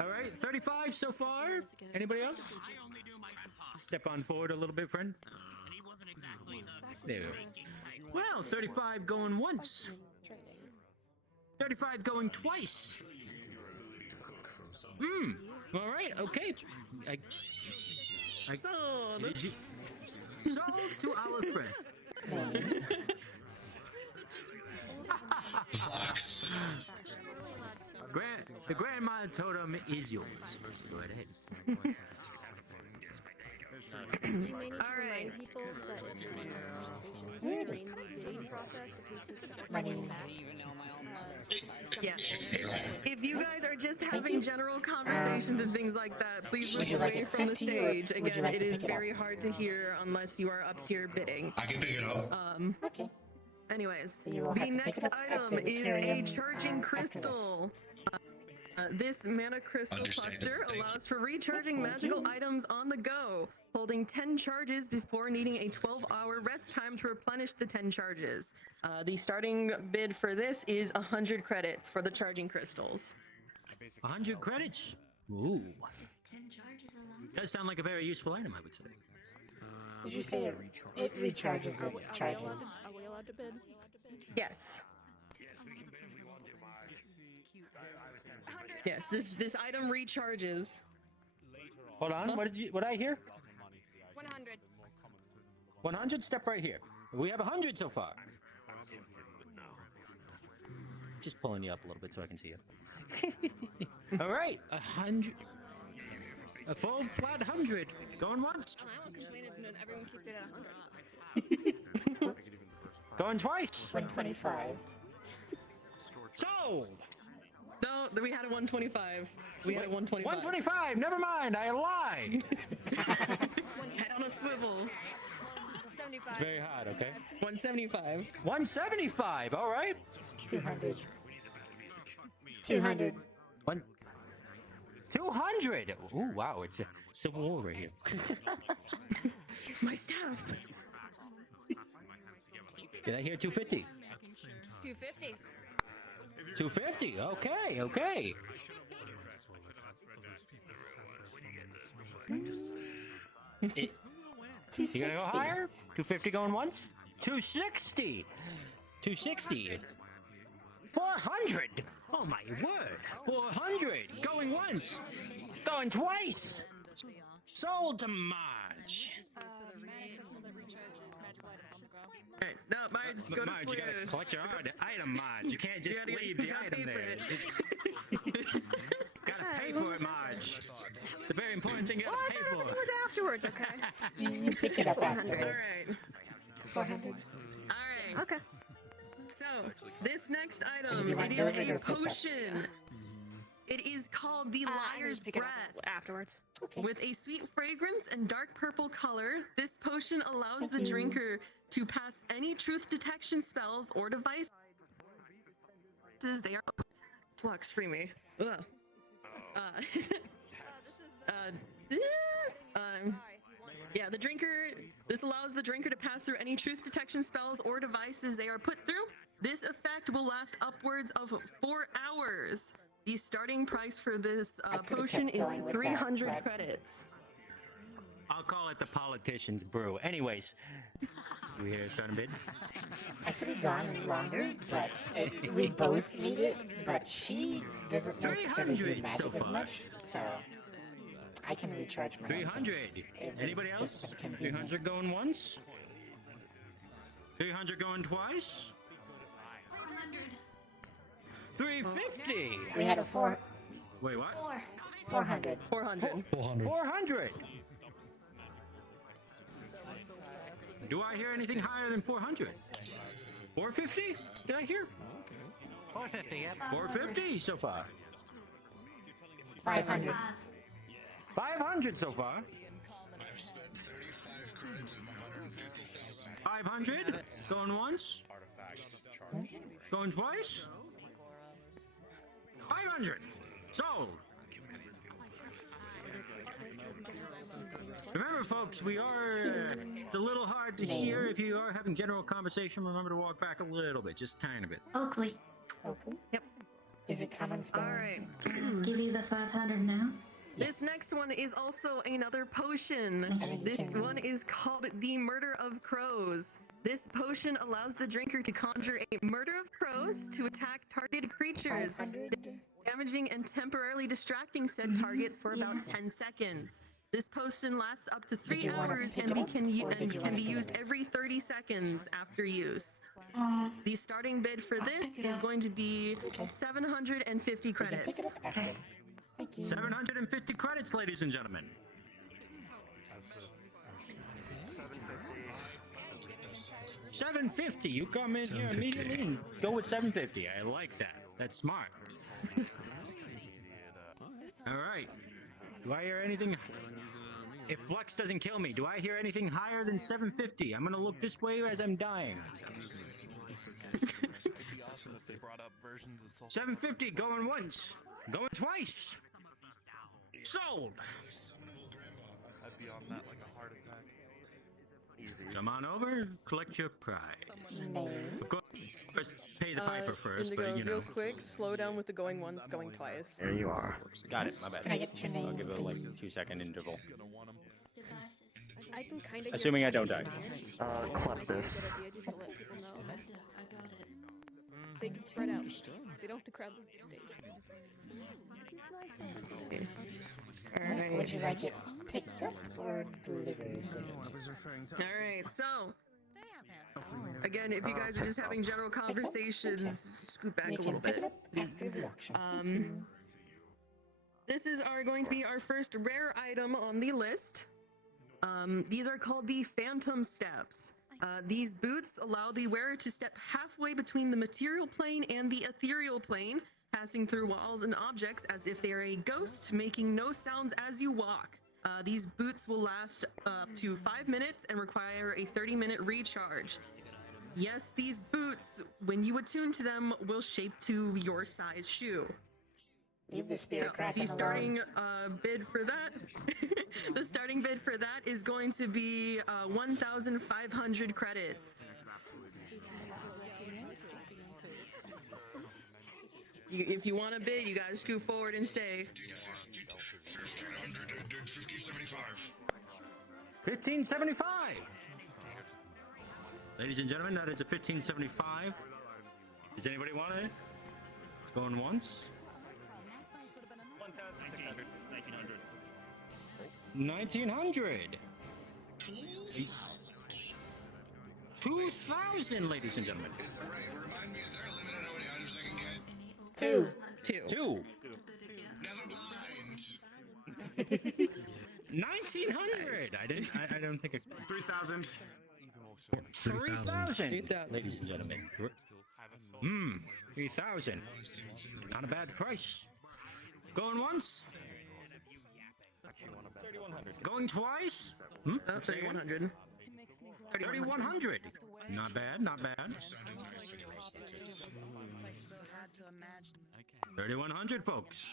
All right, 35 so far. Anybody else? Step on forward a little bit, friend. There. Well, 35 going once. 35 going twice. All right. Okay. Sold. Sold to our friend. The grandma totem is yours. Go ahead. You may need to remind people that it's conversations during the bidding process to please take several steps back. Yeah. If you guys are just having general conversations and things like that, please move away from the stage. Again, it is very hard to hear unless you are up here bidding. I can pick it up. Okay. Anyways, You will have the to pick next it up at item the is a Wiccarium charging after crystal. This mana crystal cluster allows for recharging magical items on the go, holding 10 charges before needing a 12-hour rest time to replenish the 10 charges. The starting bid for this is 100 credits for the charging crystals. 100 credits. Ooh. Does sound like a very useful item, I would say. Did you say it recharges its charges? Are we allowed to bid? Yes. Yes, this item recharges. Hold on. What did I hear? 100. 100. Step right here. We have 100 so far. Just pulling you up a little bit so I can see you. All right, 100. A full flat 100. Going once. I don't complain if everyone keeps it at 100. Going twice. 125. Sold. No, we had a 125. We had a 125. 125. Never mind. I lied. Head on a swivel. 175. It's very hot. Okay. 175. 175. All right. 200. 200. 200. Ooh, wow. It's a civil war right here. My staff. Did I hear 250? 250. 250. Okay. Okay. You gonna go higher? 250 going once? 260. 260. 400. Oh my word. 400. Going once. Going twice. Sold to Marge. Alright, no, Marge, go to Marge, you gotta collect your item, Marge. You can't just leave the item there. Gotta pay for it, Marge. It's a very important thing you gotta pay for. It was afterwards, okay? You pick it up afterwards. Alright. 400. All right. Okay. So, this next And item, you want it is those or a your pickup? potion. It is called the I'm gonna Liar's pick it up Breath. afterwards. Okay. With a sweet fragrance and dark purple color, this potion allows the Thank you. drinker to pass any truth detection spells or devices they are. Flux, free me. Ugh. Yeah, the drinker. This allows the drinker to pass through any truth detection spells or devices they are put through. This effect will last upwards of 4 hours. The starting price for this potion is 300 credits. I'll call it the politician's brew. Anyways, we hear a starting bid. I could have gone longer, but we both need it. But she doesn't necessarily do 300 magic so as far. much, so I can recharge my 300. items. Anybody Just else? convenient. 300 going once. 300 going twice. 350. We had a 4. Wait, what? 400. 400. 400. Do I hear anything higher than 400? 450? Did I hear? 450, yep. 450 so far. 500. 500 so far. I've spent 35 credits of my 150,000. 500. Going once. Going twice. 500. Sold. Remember, folks, we are. It's a little hard to hear. If you are having general conversation, remember to walk back a little bit, just a tiny bit. Oakley, Okay. Yep. Is it common spell? All right. give you the 500 now. This next one is also another potion. This one is called the Murder of Crows. This potion allows the drinker to conjure a murder of crows to attack targeted creatures, 500. damaging and temporarily distracting said targets for about 10 seconds. This potion lasts up to 3 you wanna hours pick and it up, or did you can wanna be give used it up? every 30 seconds after use. The starting bid for this is going to be 750 You can pick credits. it up after. Thank you. 750 credits, ladies and gentlemen. 750. You come in here immediately and go with 750. I like that. That's smart. All right. Do I hear anything? If Flux doesn't kill me, do I hear anything higher than 750? I'm gonna look this way as I'm dying. 750 going once, going twice. Sold. I'd be on that like a heart attack. Easy. Come on over, collect your prize. Of course, pay the piper first, Indigo, but you know. real quick, slow down with the going once, going twice. There you are. Got it. My bad. Can I get your I'll name, give it like please? 2-second interval. I can kind of. Assuming I don't die. Kleptis. They can spread out. They don't have to crowd the stage. Would you like it picked up or delivered? All right, so again, if you guys are just having general conversations, scoot back a little bit. This is going to be our first rare item on the list. These are called the Phantom Steps. These boots allow the wearer to step halfway between the material plane and the ethereal plane, passing through walls and objects as if they are a ghost, making no sounds as you walk. These boots will last up to 5 minutes and require a 30-minute recharge. Yes, these boots, when you attune to them, will shape to your size shoe. Leave the spirit So the starting bid for that, the starting bid for that is going to be 1,500 credits. If you want to bid, you gotta scoot forward and say. 1575. Ladies and gentlemen, that is a 1575. Does anybody want it? Going once? 1900. 2,000, ladies and gentlemen. Remind me, is there a limit on how many items I can get? Two. 1900. I don't think it. 3,000. 3,000, ladies and gentlemen. 3,000. Not a bad price. Going once. 3,100. Going twice. 3,100. 3,100. Not bad, not bad. 3,100, folks.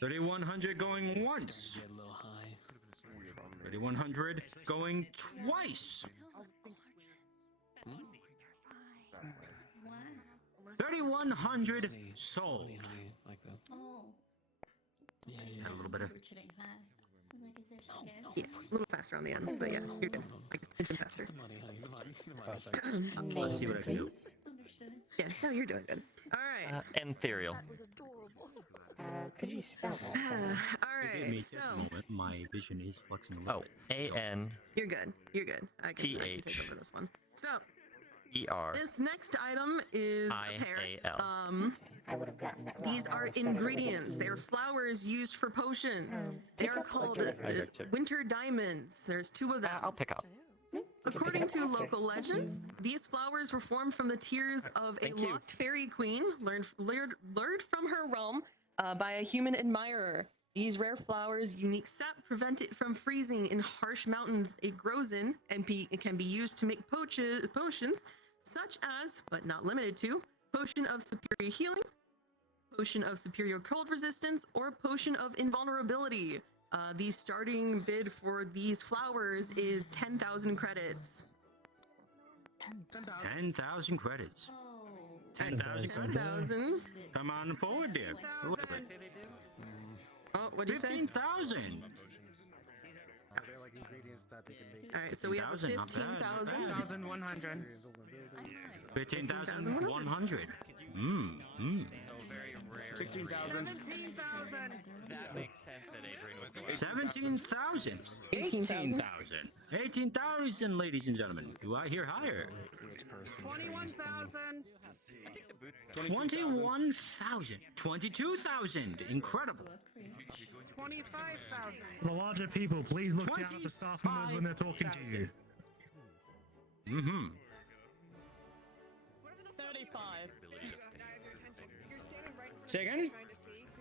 3,100 going once. 3,100 going twice. 3,100 sold. Had a little bit of. Yeah, a little faster on the end, but yeah, you're good. It's faster. Let's see what I can do. Yeah, no, you're doing good. All right. Ethereal. Could you spell that? All Give me right. just So a moment. My vision is flexing a little bit. A-N. you're good. You're good. I can take over this one. So E-R. this next item is a pair. I-A-L. I would have gotten that wrong. These are ingredients. They are flowers used for potions. They are called winter diamonds. There's 2 of them. I'll pick up. According to local legends, these flowers were formed from the tears of a lost fairy queen, lured from her realm by a human admirer. These rare flowers' unique sap prevent it from freezing in harsh mountains it grows in, and it can be used to make potions such as, but not limited to, potion of superior healing, potion of superior cold resistance, or potion of invulnerability. The starting bid for these flowers is 10,000 credits. 10,000 credits. 10,000 credits. 10,000. Come on forward, dear. Oh, what did you say? 15,000. All right, so we have 15,000. 15,100. 15,100. 16,000. That makes sense that Adrian was 17,000. 18,000. 18,000, ladies and gentlemen. Do I hear higher? 21,000. 21,000. 22,000. Incredible. 25,000. The larger people, please look down at the staff members when they're talking to you. 35. Second?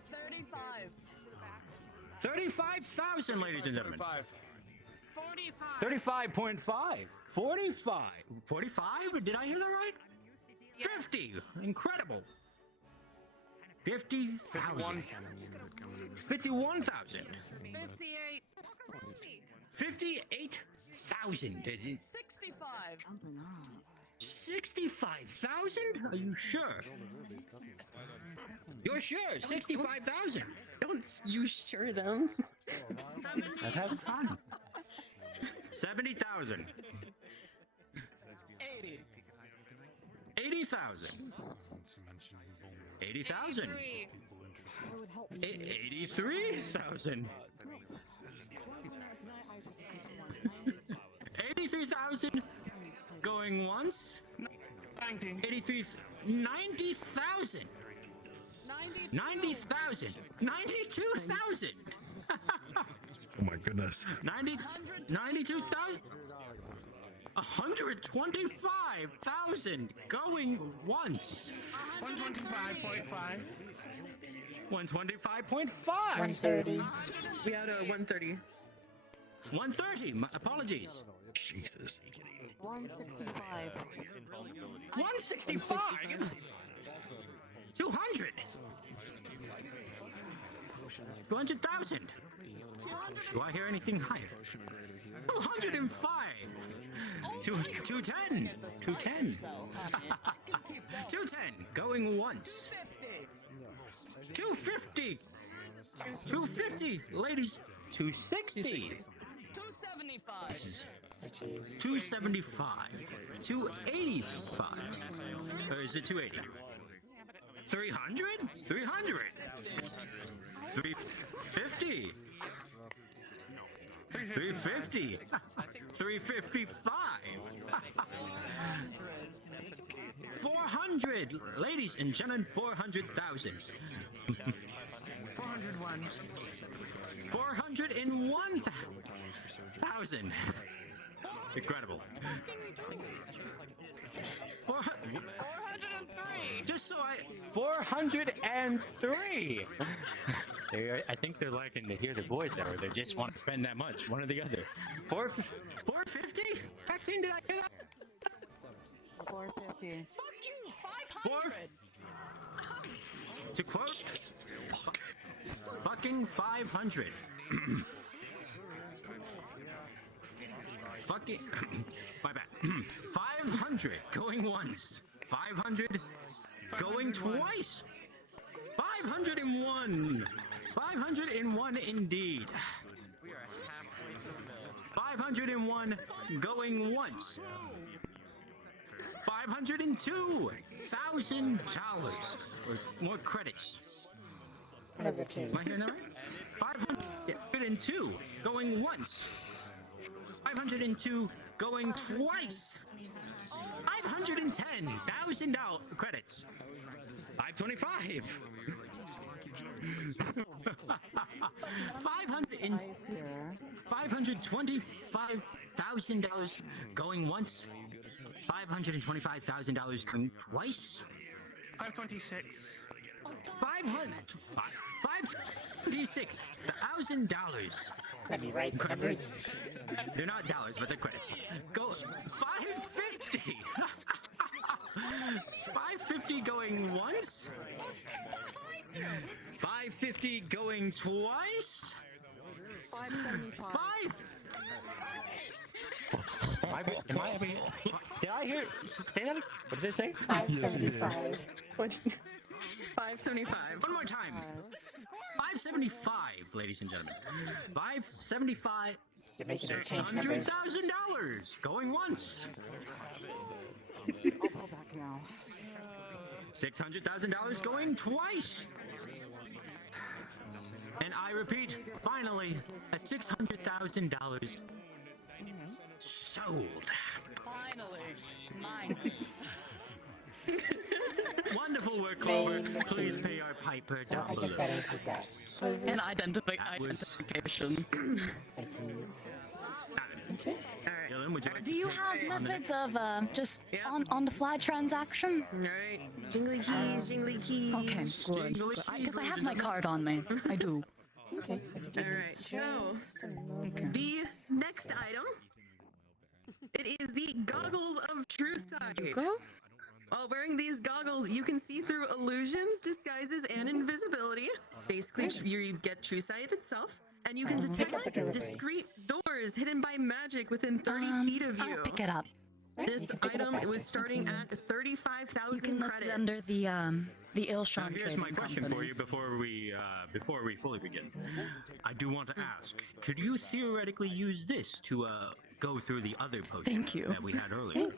35. 35,000, ladies and gentlemen. 45. 35.5. 45. 45? Did I hear that right? 50. Incredible. 50,000. 51,000. 58. 58,000. 65. 65,000? Are you sure? You're sure? 65,000. Don't you sure them? I've had fun. 70,000. 80. 80,000. 80,000. 83,000. 83,000. Going once. 83. 90,000. 90,000. 92,000. Oh my goodness. 92,000. 125,000 going once. 125.5. 125.5. 130. We had a 130. 130. My apologies. Jesus. 165. 165. 200. 200,000. Do I hear anything higher? 205. 210. 210. 210. Going once. 250. 250. Ladies. 260. 275. This is 275. 285. Or is it 280? 300? 300. 350. 350. 355. 400. Ladies and gentlemen, 400,000. 401. 401,000. Incredible. 403. Just so 403. I think they're liking to hear the voice, or they just want to spend that much. One or the other. 450? 13, did I hear that? 450. Fuck you. 500. To quote, fucking 500. Fucking, my bad. 500 going once. 500 going twice. 501. 501 indeed. 501 going once. $502,000 or more credits. Am I hearing that right? 502 going once. 502 going twice. $510,000 credits. 525. $525,000 going once. $525,000 going twice. 526. $526,000. Let me write the numbers. They're not dollars, but they're credits. Go 550. 550 going once. 550 going twice. 575. Am I ever? Did I hear? Say that? What did they say? 575. 575. One more time. 575, ladies and gentlemen. 575. $600,000 going once. I'll pull back now. $600,000 going twice. And I repeat, finally, at $600,000 sold. Finally, mine. Wonderful work, Clover. Please pay our piper down below. And identification. Dylan, would you like Do to you take have on the methods of just on the fly transaction? Alright. Jingly keys, jingly keys. Okay, good. Because I have my card on me. I do. Okay. Alright, so the next item, it is the goggles of true sight. While wearing these goggles, you can see through illusions, disguises, and invisibility. Basically, you get true sight itself, and you can detect discreet doors hidden by magic within 30 feet of you. I'll pick it up. This item, it was starting at 35,000 credits. Under the Ilshan. Now, here's my question for you before we fully begin. I do want to ask: could you theoretically use this to go through the other potion that we had earlier?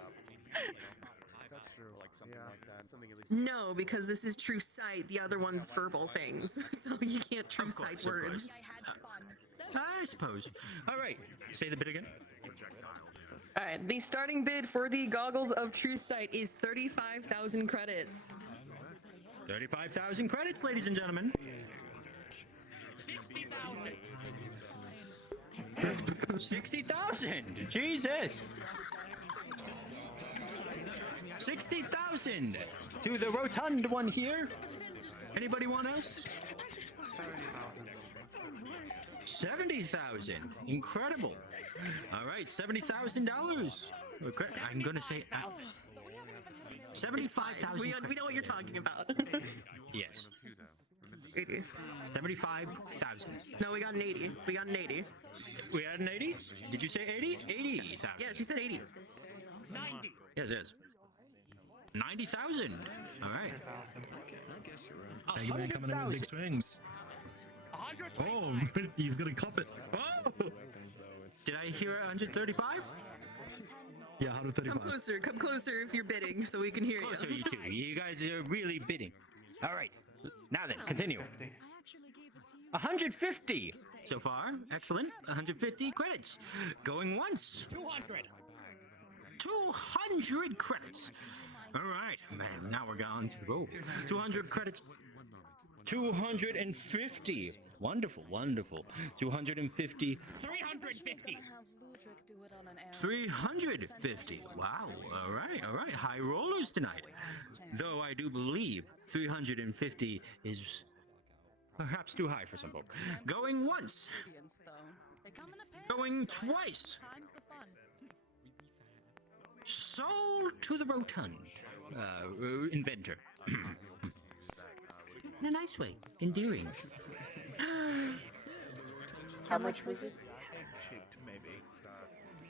That's true. Like something like that. Something at least. No, because this is true sight. The other one's verbal things, so you can't true sight words. I suppose. All right. Say the bit again. All right. The starting bid for the goggles of true sight is 35,000 credits. 35,000 credits, ladies and gentlemen. 60,000. Jesus. 60,000 to the rotund one here. Anybody want else? 70,000. Incredible. All right, $70,000. I'm gonna say 75,000. We know what you're talking about. Yes. 80. 75,000. No, we got an 80. We got an 80. We had an 80? Did you say 80? 80,000. Yeah, she said 80. 90. Yes. 90,000. All right. I guess you're right. Thank you for coming in with big swings. Oh, he's gonna cop it. Oh! Did I hear 135? Yeah, 135. Come closer if you're bidding so we can hear Closer, you. you two. You guys are really bidding. All right. Now then, continue. 150 so far. Excellent. 150 credits. Going once. 200. 200 credits. All right. Man, now we're on to the road. 200 credits. 250. Wonderful. 250. 350. 350. Wow. All right. High rollers tonight. Though I do believe 350 is perhaps too high for some folk. Going once. Going twice. Sold to the rotund. Inventor. In a nice way. Endearing. How much was it?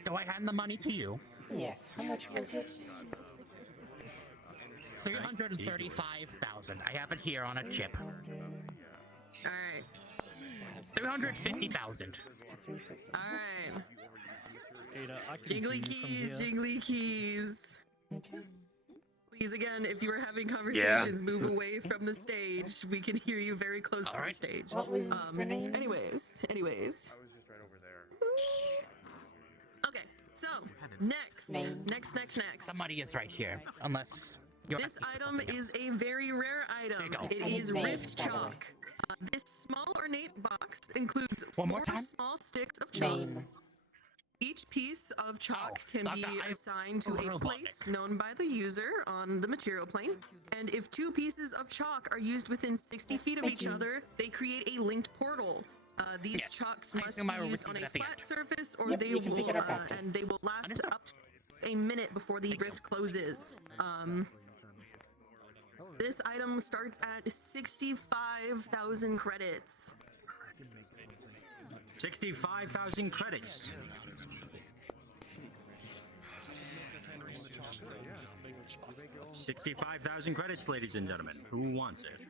Do I hand the money to you? Yes. How much was it? 335,000. I have it here on a chip. All right. 350,000. All right. Ada, I can Jiggly see you from keys, here. jiggly keys. Please, again, if you are having conversations, move away from the stage. We can hear you very close to the stage. What was the name? Anyways. I was just right over there. Okay, so next. Somebody is right here, unless you're. This item is a very rare item. It is Rift Chalk. This small ornate box includes 4 small sticks of chalk. Each piece of chalk can be assigned to a place known by the user on the material plane, and if 2 pieces of chalk are used within 60 feet of each other, they create a linked portal. These chalks must be used on a flat surface, or they will last up to a minute before the rift closes. This item starts at 65,000 credits. 65,000 credits. $65,000 credits, ladies and gentlemen. Who wants it?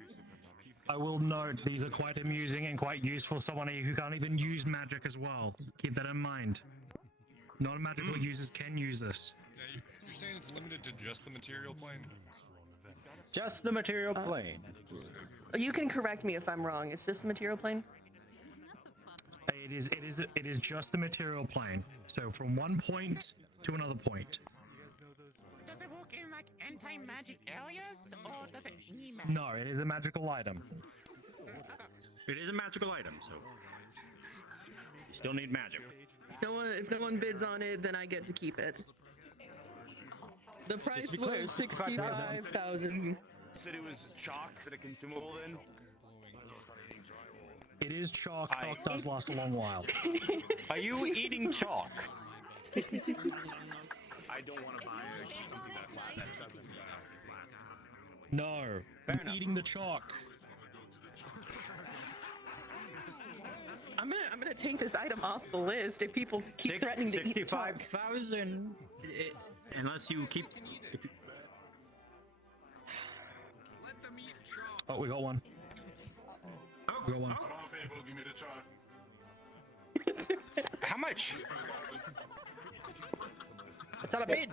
I will note these are quite amusing and quite useful for someone who can't even use magic as well. Keep that in mind. Non-magical users can use this. Yeah, you're saying it's limited to just the material plane? Just the material plane. You can correct me if I'm wrong. Is this the material plane? It is just the material plane. So from one point to another point. Does it work in like anti-magic areas, or does it need magic? No, it is a magical item. It is a magical item, so you still need magic. If no one bids on it, then I get to keep it. The price was 65,000. You said it was chalk, that a consumable then? It is chalk. Chalk does last a long while. Are you eating chalk? I don't want to buy something that doesn't last. No, I'm eating the chalk. I'm gonna take this item off the list if people keep threatening to eat chalk. 65,000. Unless you keep. Oh, we got one. We got one. How much? It's not a bid.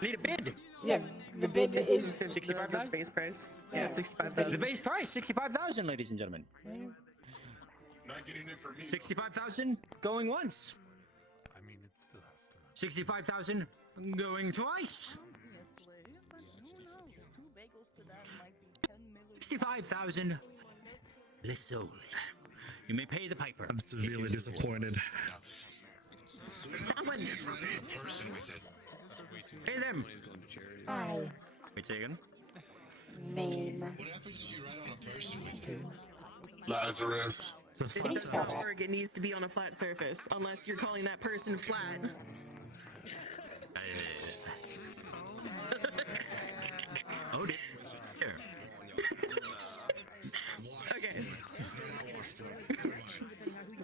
Need a bid. Yeah, the bid is 65,000 base price. Yeah, 65,000. The base price, 65,000, ladies and gentlemen. 65,000 going once. I mean, it still has to. 65,000 going twice. 65,000 less sold. You may pay the piper. I'm severely disappointed. That one. Pay them. Hi. Wait, say again. Name. What happens if you write on a person with Lazarus. Org, it needs to be on a flat surface, unless you're calling that person flat. Oh dear. Okay.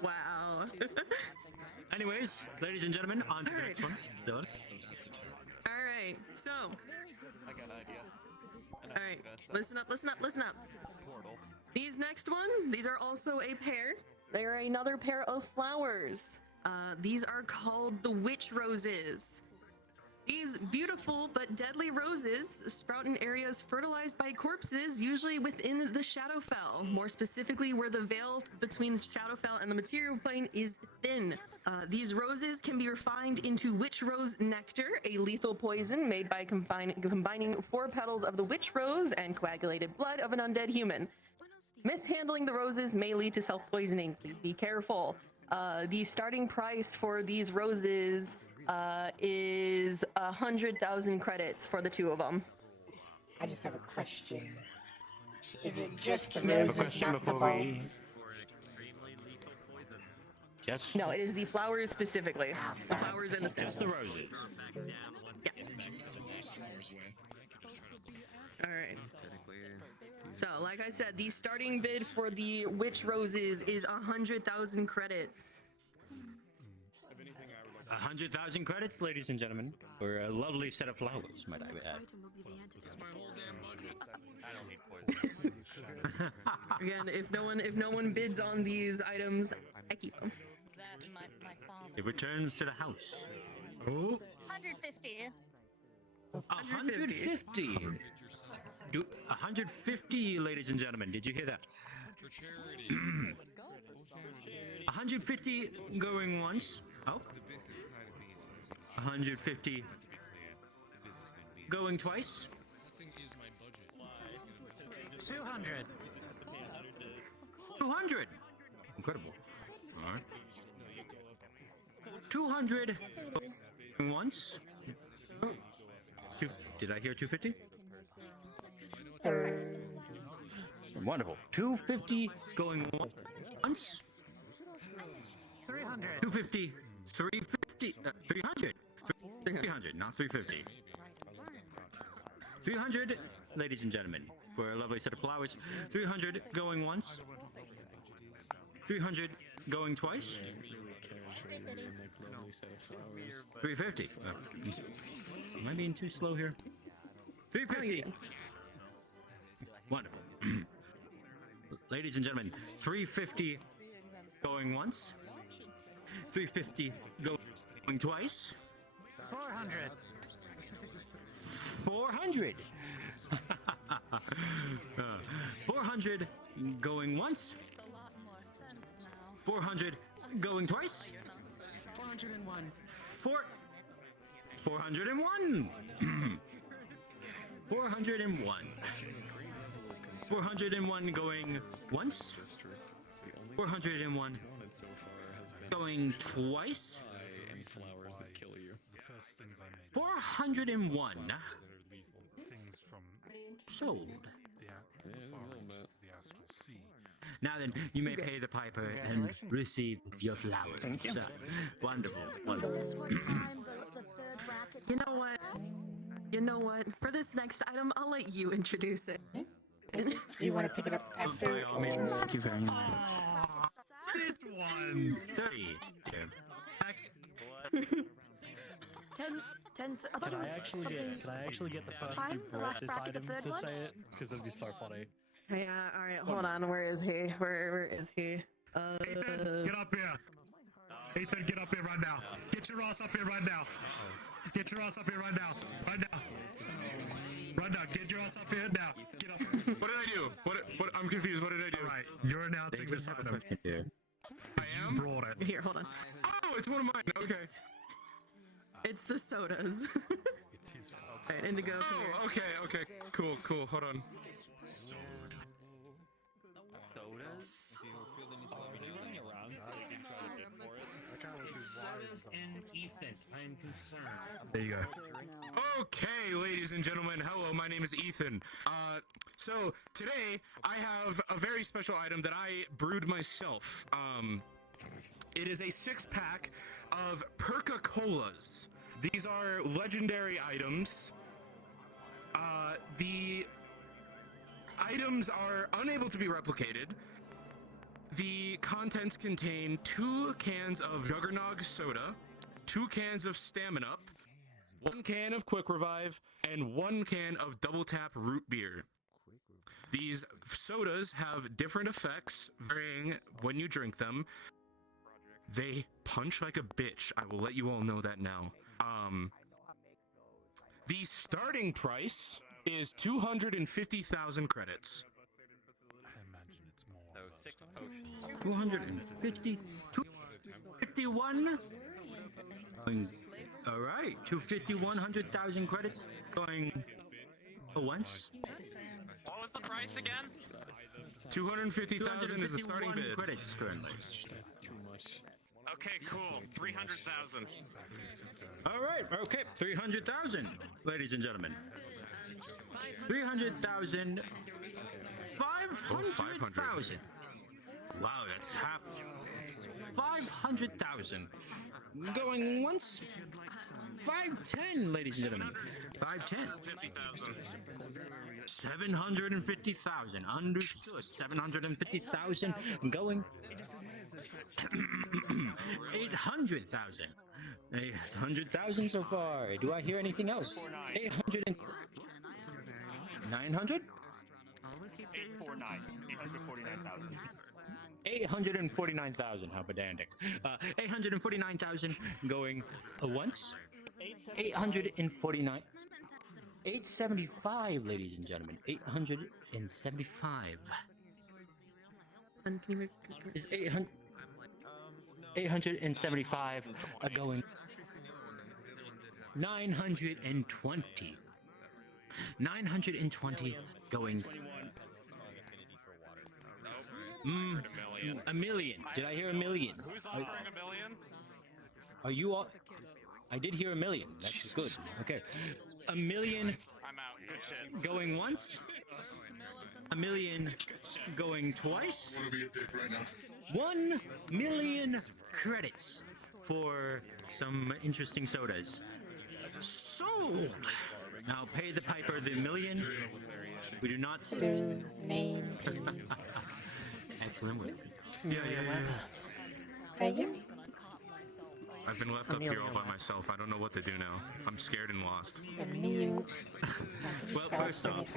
Wow. Anyways, ladies and gentlemen, on to the next one. Done. All right. So. I got an idea. All right. Listen up. These next one, these are also a pair. They are another pair of flowers. These are called the witch roses. These beautiful but deadly roses sprout in areas fertilized by corpses, usually within the Shadowfell, more specifically where the veil between the Shadowfell and the material plane is thin. These roses can be refined into witch rose nectar, a lethal poison made by combining 4 petals of the witch rose and coagulated blood of an undead human. Mishandling the roses may lead to self-poisoning. Please be careful. The starting price for these roses is 100,000 credits for the two of them. I just have a question. Is it just the I have a roses, question not the before we. bulbs? Just. No, it is the flowers specifically. The flowers and the stems. Just the roses. All right. So, like I said, the starting bid for the witch roses is 100,000 credits. 100,000 credits, ladies and gentlemen, for a lovely set of flowers, might I add. That's my whole damn budget. I don't need poison. Again, if no one bids on these items, I keep them. It returns to the house. Oh, 150. 150. 150, ladies and gentlemen. Did you hear that? For charity. 150 going once. Oh. 150 going twice. Nothing is my budget. 200. 200. Incredible. All right. 200 going once. Did I hear 250? Wonderful. 250 going once. 300. 250. 350. 300. 300, not 350. 300, ladies and gentlemen, for a lovely set of flowers. 300 going once. 300 going twice. 350. Am I being too slow here? 350. Wonderful. Ladies and gentlemen, 350 going once. 350 going twice. 400. 400. 400 going once. 400 going twice. 401. 401. 401. 401 going once. 401 going twice. 401 sold. Now then, you may pay the piper and receive your flowers. Thank you. Wonderful. Wonderful. You know what? For this next item, I'll let you introduce it. Do you want to pick it up after? By all means, thank you very much. This one. 30. I thought it was Can I actually get the person Time? who The brought last this bracket, the item third to one? say it? Because it'd be so funny. Yeah, all right, hold on. Where is he? Where is he? Ethan, get up here. Ethan, get up here right now. Get your ass up here right now. Get your ass up here right now. Right now. Right now. Get your ass up here now. Get up. What did I do? What? I'm confused. What did I do? All right, you're announcing this item. I am. Brought it. Here, hold on. Oh, it's one of mine. Okay. It's the sodas. Alright, Indigo. come here. Oh, okay. Cool. Hold on. Sodas and Ethan. I'm concerned. There you go. Okay, ladies and gentlemen, hello, my name is Ethan. So today I have a very special item that I brewed myself. It is a 6-pack of Perca-Colas. These are legendary items. The items are unable to be replicated. The contents contain 2 cans of Juggernog soda, 2 cans of Stamina Up, 1 can of Quick Revive, and 1 can of Double Tap Root Beer. These sodas have different effects, varying when you drink them. They punch like a bitch. I will let you all know that now. The starting price is 250,000 credits. 250, 251. All right, 250, 100,000 credits going once. What was the price again? 250,000 is the starting bid. Credits currently. That's too much. Okay, cool. 300,000. All right, okay, 300,000, ladies and gentlemen. 300,000. 500,000. Wow, that's half. 500,000. Going once. 510, ladies and gentlemen. 510. 750,000. Understood. 750,000. Going. 800,000. 800,000 so far. Do I hear anything else? 800 and 900? 849. 849,000. 849,000. How pedantic. 849,000 going once. 849. 875, ladies and gentlemen. 875. And can you Is 800. 875 going. 920. 920 going. A million. Did I hear a million? Who's offering a million? Are you all? I did hear a million. That's good. Okay. A million. I'm out. Good shit. Going once. A million going twice. 1 million credits for some interesting sodas. Sold! Now pay the piper the million. We do not. Name, please. Excellent work. Yeah. Say again? I've been left up here all by myself. I don't know what to do now. I'm scared and lost. Well, first off,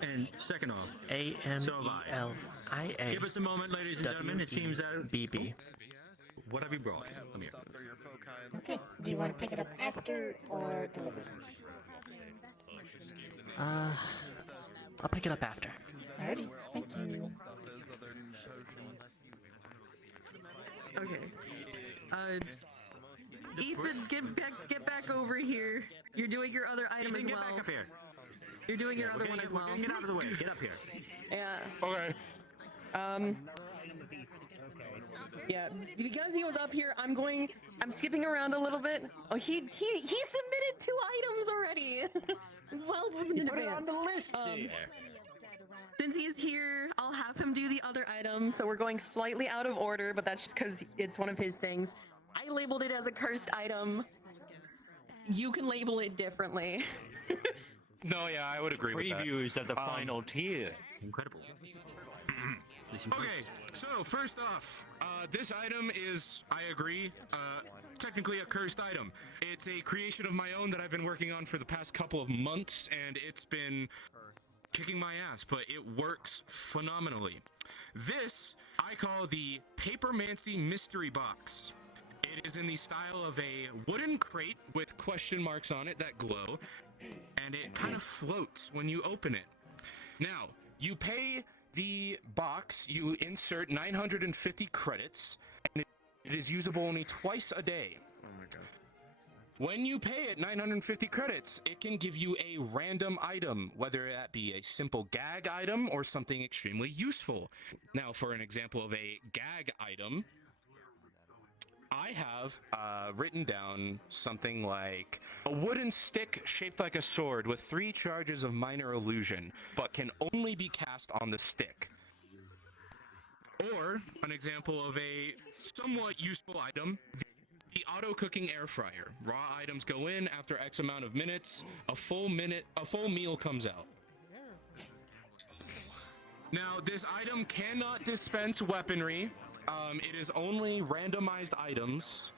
and second off, so have I. A-M-E-L-I-A. Give us a moment, ladies and gentlemen. It seems that BB. What have you brought? Come here. Okay, do you want to pick it up after or deliver? I'll pick it up after. Alrighty, thank you. Okay. Ethan, get back over here. You're doing your other item Ethan, as get well. back up here. You're doing your other one as well. We're getting it out of the way. Get up here. Yeah. Okay. Yeah, because he was up here, I'm skipping around a little bit. Oh, he submitted 2 items already. Well, in Put it on the list. Since he's here, I'll have him do the other item. So we're going slightly out of order, but that's just because it's one of his things. I labeled it as a cursed item. You can label it differently. No, yeah, I would agree with that. Previews of the final tier. Incredible. Okay, so first off, this item is, I agree, technically a cursed item. It's a creation of my own that I've been working on for the past couple of months, and it's been kicking my ass, but it works phenomenally. This I call the Papermancy Mystery Box. It is in the style of a wooden crate with question marks on it that glow, and it kind of floats when you open it. Now, you pay the box, you insert 950 credits, and it is usable only twice a day. Oh my god. When you pay it 950 credits, it can give you a random item, whether that be a simple gag item or something extremely useful. Now, for an example of a gag item, I have written down something like a wooden stick shaped like a sword with 3 charges of minor illusion, but can only be cast on the stick. Or an example of a somewhat useful item, the auto-cooking air fryer. Raw items go in after X amount of minutes, a full meal comes out. Now, this item cannot dispense weaponry. It is only randomized items,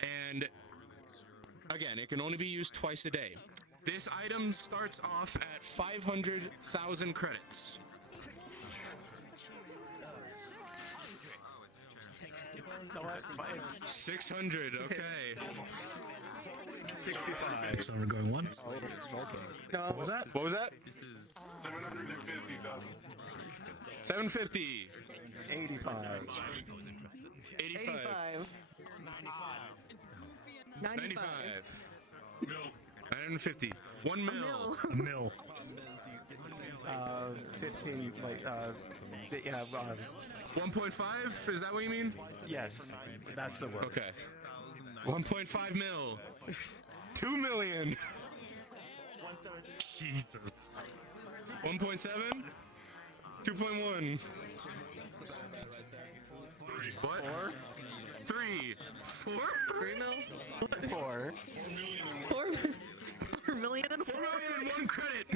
and again, it can only be used twice a day. This item starts off at 500,000 credits. $600. 600, okay. 65. So we're going once. What was that? What was that? This is 750. 85. 85. 95. 950. 1 mil. A mil. 15, like, yeah, 1.5? Is that what you mean? yes, that's the word. Okay. 1.5 mil. 2 million. Jesus. 1.7. 2.1. What? 3. 4? 3 mil? 4. 4 million and 4 million and 1 credit.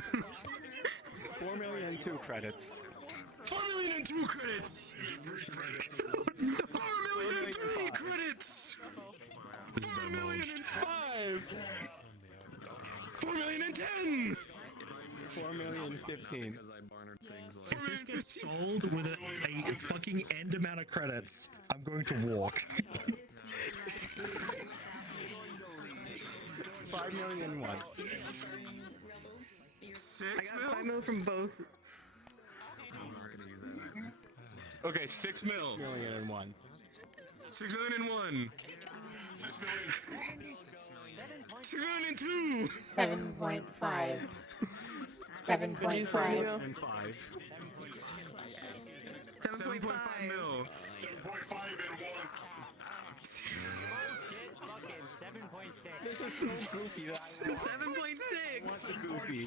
4 million and 2 credits. 4 million and 2 credits. 4 million and 3 credits. 4 million and 5. 4 million and 10. 4 million 15. If this gets sold with a fucking end amount of credits, I'm going to walk. 5 million 1. 6 I got 5 mil from both. Okay, 6 mil. 6 million and 1. 6 million and 1. 6 million and 2. 7.5. 7.5. And 5. 7.5 mil. This is so goofy. 7.6. Goofy.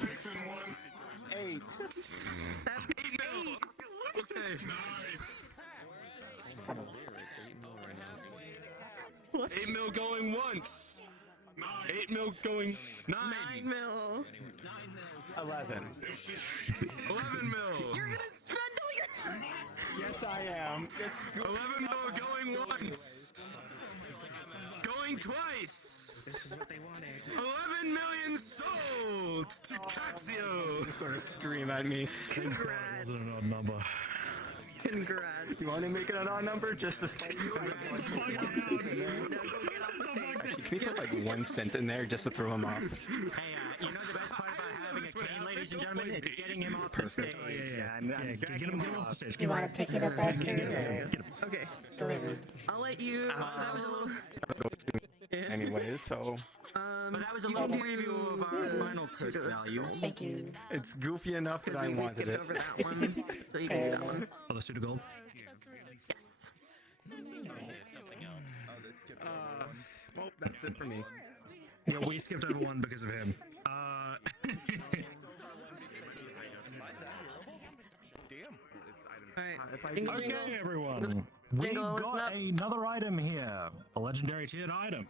8. That's 8 mil. Okay. 8 mil going once. 8 mil going 9. 9 mil. 11. 11 mil. You're gonna spend all your. Yes, I am. It's 11 mil going once. Going twice. This is what they wanted. 11 million sold to Caxio. He's gonna scream at me. Congrats. Wasn't an odd number. Congrats. You want to make it an odd number just to spite you? Can you put like 1 cent in there just to throw him off? Hey, you know the best part about having a cane, ladies and gentlemen? It's getting him off the stage. Yeah, get him off the stage. You want to pick it up after? Okay. Delivered. I'll let you. So that was a little. Anyways, so But that was a little preview of our final test value. Thank you. it's goofy enough that I We wanted skipped it. over that one, so you can do that one. Oh, the suit of gold. Yes. Well, that's it for me. Yeah, we skipped over one because of him. Alright. Jingle, Okay, jingle. everyone. We've Jingle, listen got up. another item here. A legendary tiered item.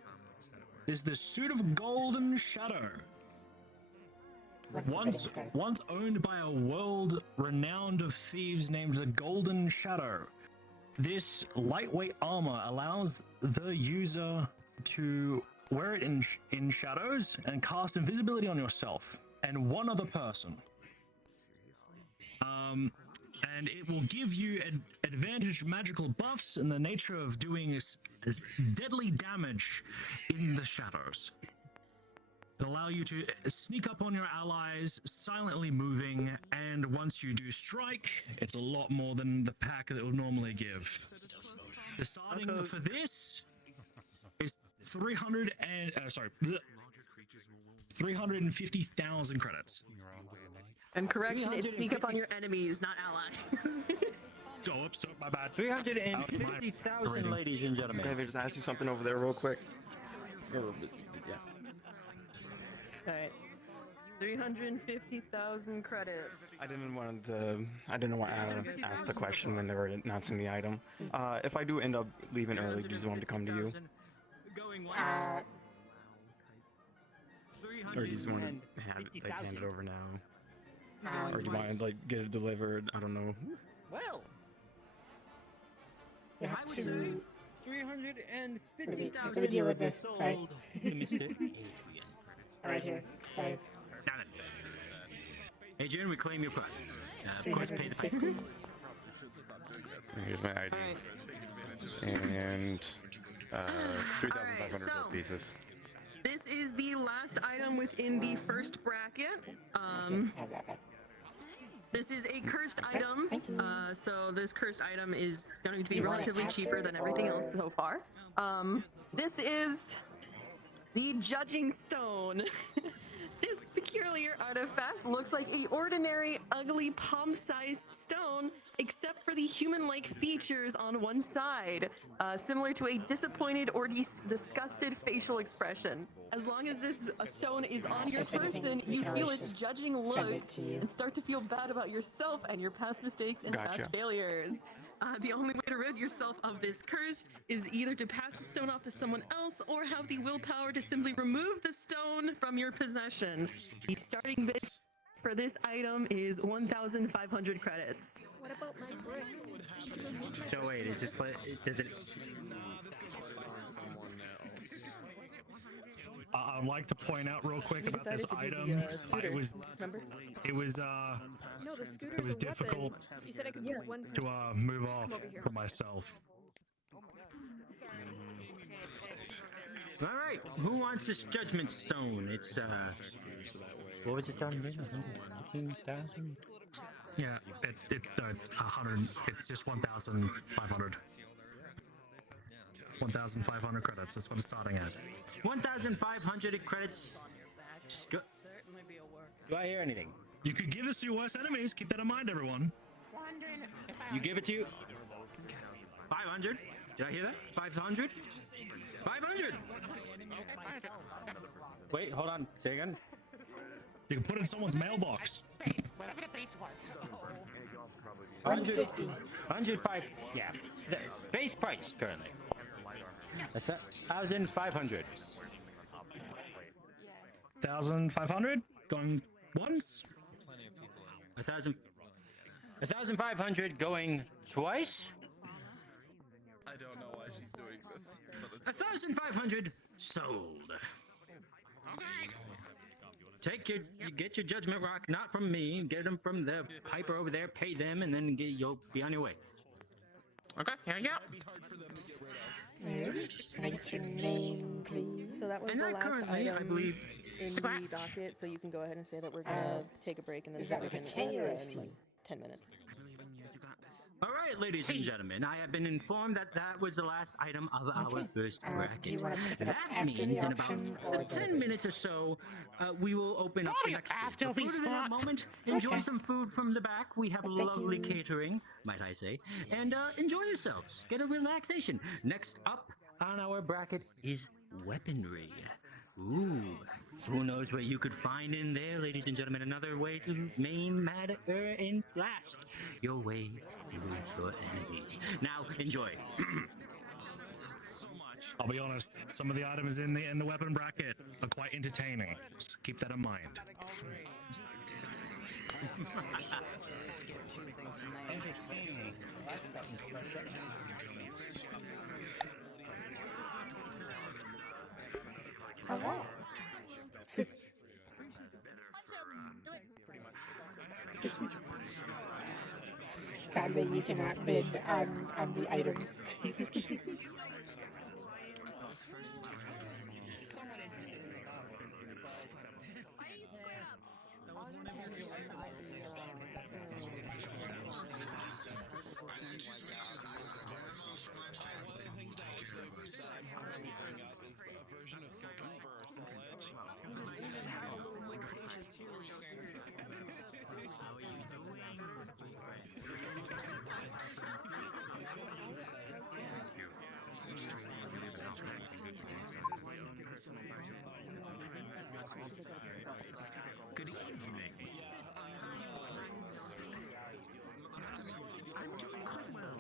Is the Suit of Golden Shadow. Once owned by a world renowned of thieves named the Golden Shadow. This lightweight armor allows the user to wear it in shadows and cast invisibility on yourself and one other person. And it will give you advantage magical buffs and the nature of doing is deadly damage in the shadows. It'll allow you to sneak up on your allies, silently moving, and once you do strike, it's a lot more than the pack that it will normally give. The starting for this is 350,000 credits. And correction, it's sneak up on your enemies, not allies. Oops, my bad. 350,000, ladies and gentlemen. David, just ask you something over there real quick. Yeah. Alright. 350,000 credits. I didn't want to ask the question when they were announcing the item. If I do end up leaving early, do you want me to come to you? Or do you just want to hand it over now? Or do you want to get it delivered? I don't know. Well, You I have would to. say Let me 350,000 deal with will be this. Sorry. sold to Mr. Adrian. Right here. Sorry. Adrian, we claim your prize. Of course, pay the piper. 350. Here's my ID. And 3,500 so- gold pieces. This is the last item within the first bracket. This is a cursed item. So this cursed item is going to be relatively cheaper than everything else so far. This is the judging stone. This peculiar artifact looks like a ordinary, ugly, palm-sized stone, except for the human-like features on one side, similar to a disappointed or disgusted facial expression. As long as this stone is on your person, you feel its judging looks and start to feel bad about yourself and your past mistakes and Gotcha. past failures. The only way to rid yourself of this curse is either to pass the stone off to someone else or have the willpower to simply remove the stone from your possession. The starting bid for this item is 1,500 credits. What about my brick? So wait, is this like, does it? I'd like to point out real quick We about this decided to do item. the, scooter, remember? It was No, the scooter's it was a difficult weapon. You said I could do one to move Come off over here. for myself. All right, who wants this judgment stone? It's what was it done? 19,000. Yeah, it's 100. It's just 1,500. 1,500 credits. That's what it's starting at. 1,500 credits. Do I hear anything? You could give this to your worst enemies. Keep that in mind, everyone. You give it to you. 500. Did I hear that? 500. 500. Wait, hold on. Say again. You can put it in someone's mailbox. Whatever the base was. 100. 105. Yeah. The base price currently. That's 1,500. 1,500. Going once. 1,500 going twice. I don't know why she's doing this. But 1,500 sold. You get your judgment rock, not from me. Get them from the piper over there. Pay them, and then you'll be on your way. Okay, here you go. Can I get your name, please? So that was And the that last currently, I item believe, in the docket, so you can go ahead and say that we're gonna take a break and then is that start like a again K or a in C? like 10 minutes. All right, ladies and gentlemen, I have been informed that that was the last item of our first Do you bracket. want to pick it up That after means the in about auction or 10 minutes or so, we will open up the next after bid. But these for that fought. moment, enjoy Okay. some food from the back. We have Thank lovely you. catering, might I say. And enjoy yourselves. Get a relaxation. Next up on our bracket is weaponry. Ooh, who knows what you could find in there, ladies and gentlemen? Another way to maim, matter, and blast your way through your enemies. Now, enjoy. I'll be honest. Some of the items in the weapon bracket are quite entertaining. Just keep that in mind. Hello. Sadly, you cannot bid on the items. Good evening. I'm doing quite well.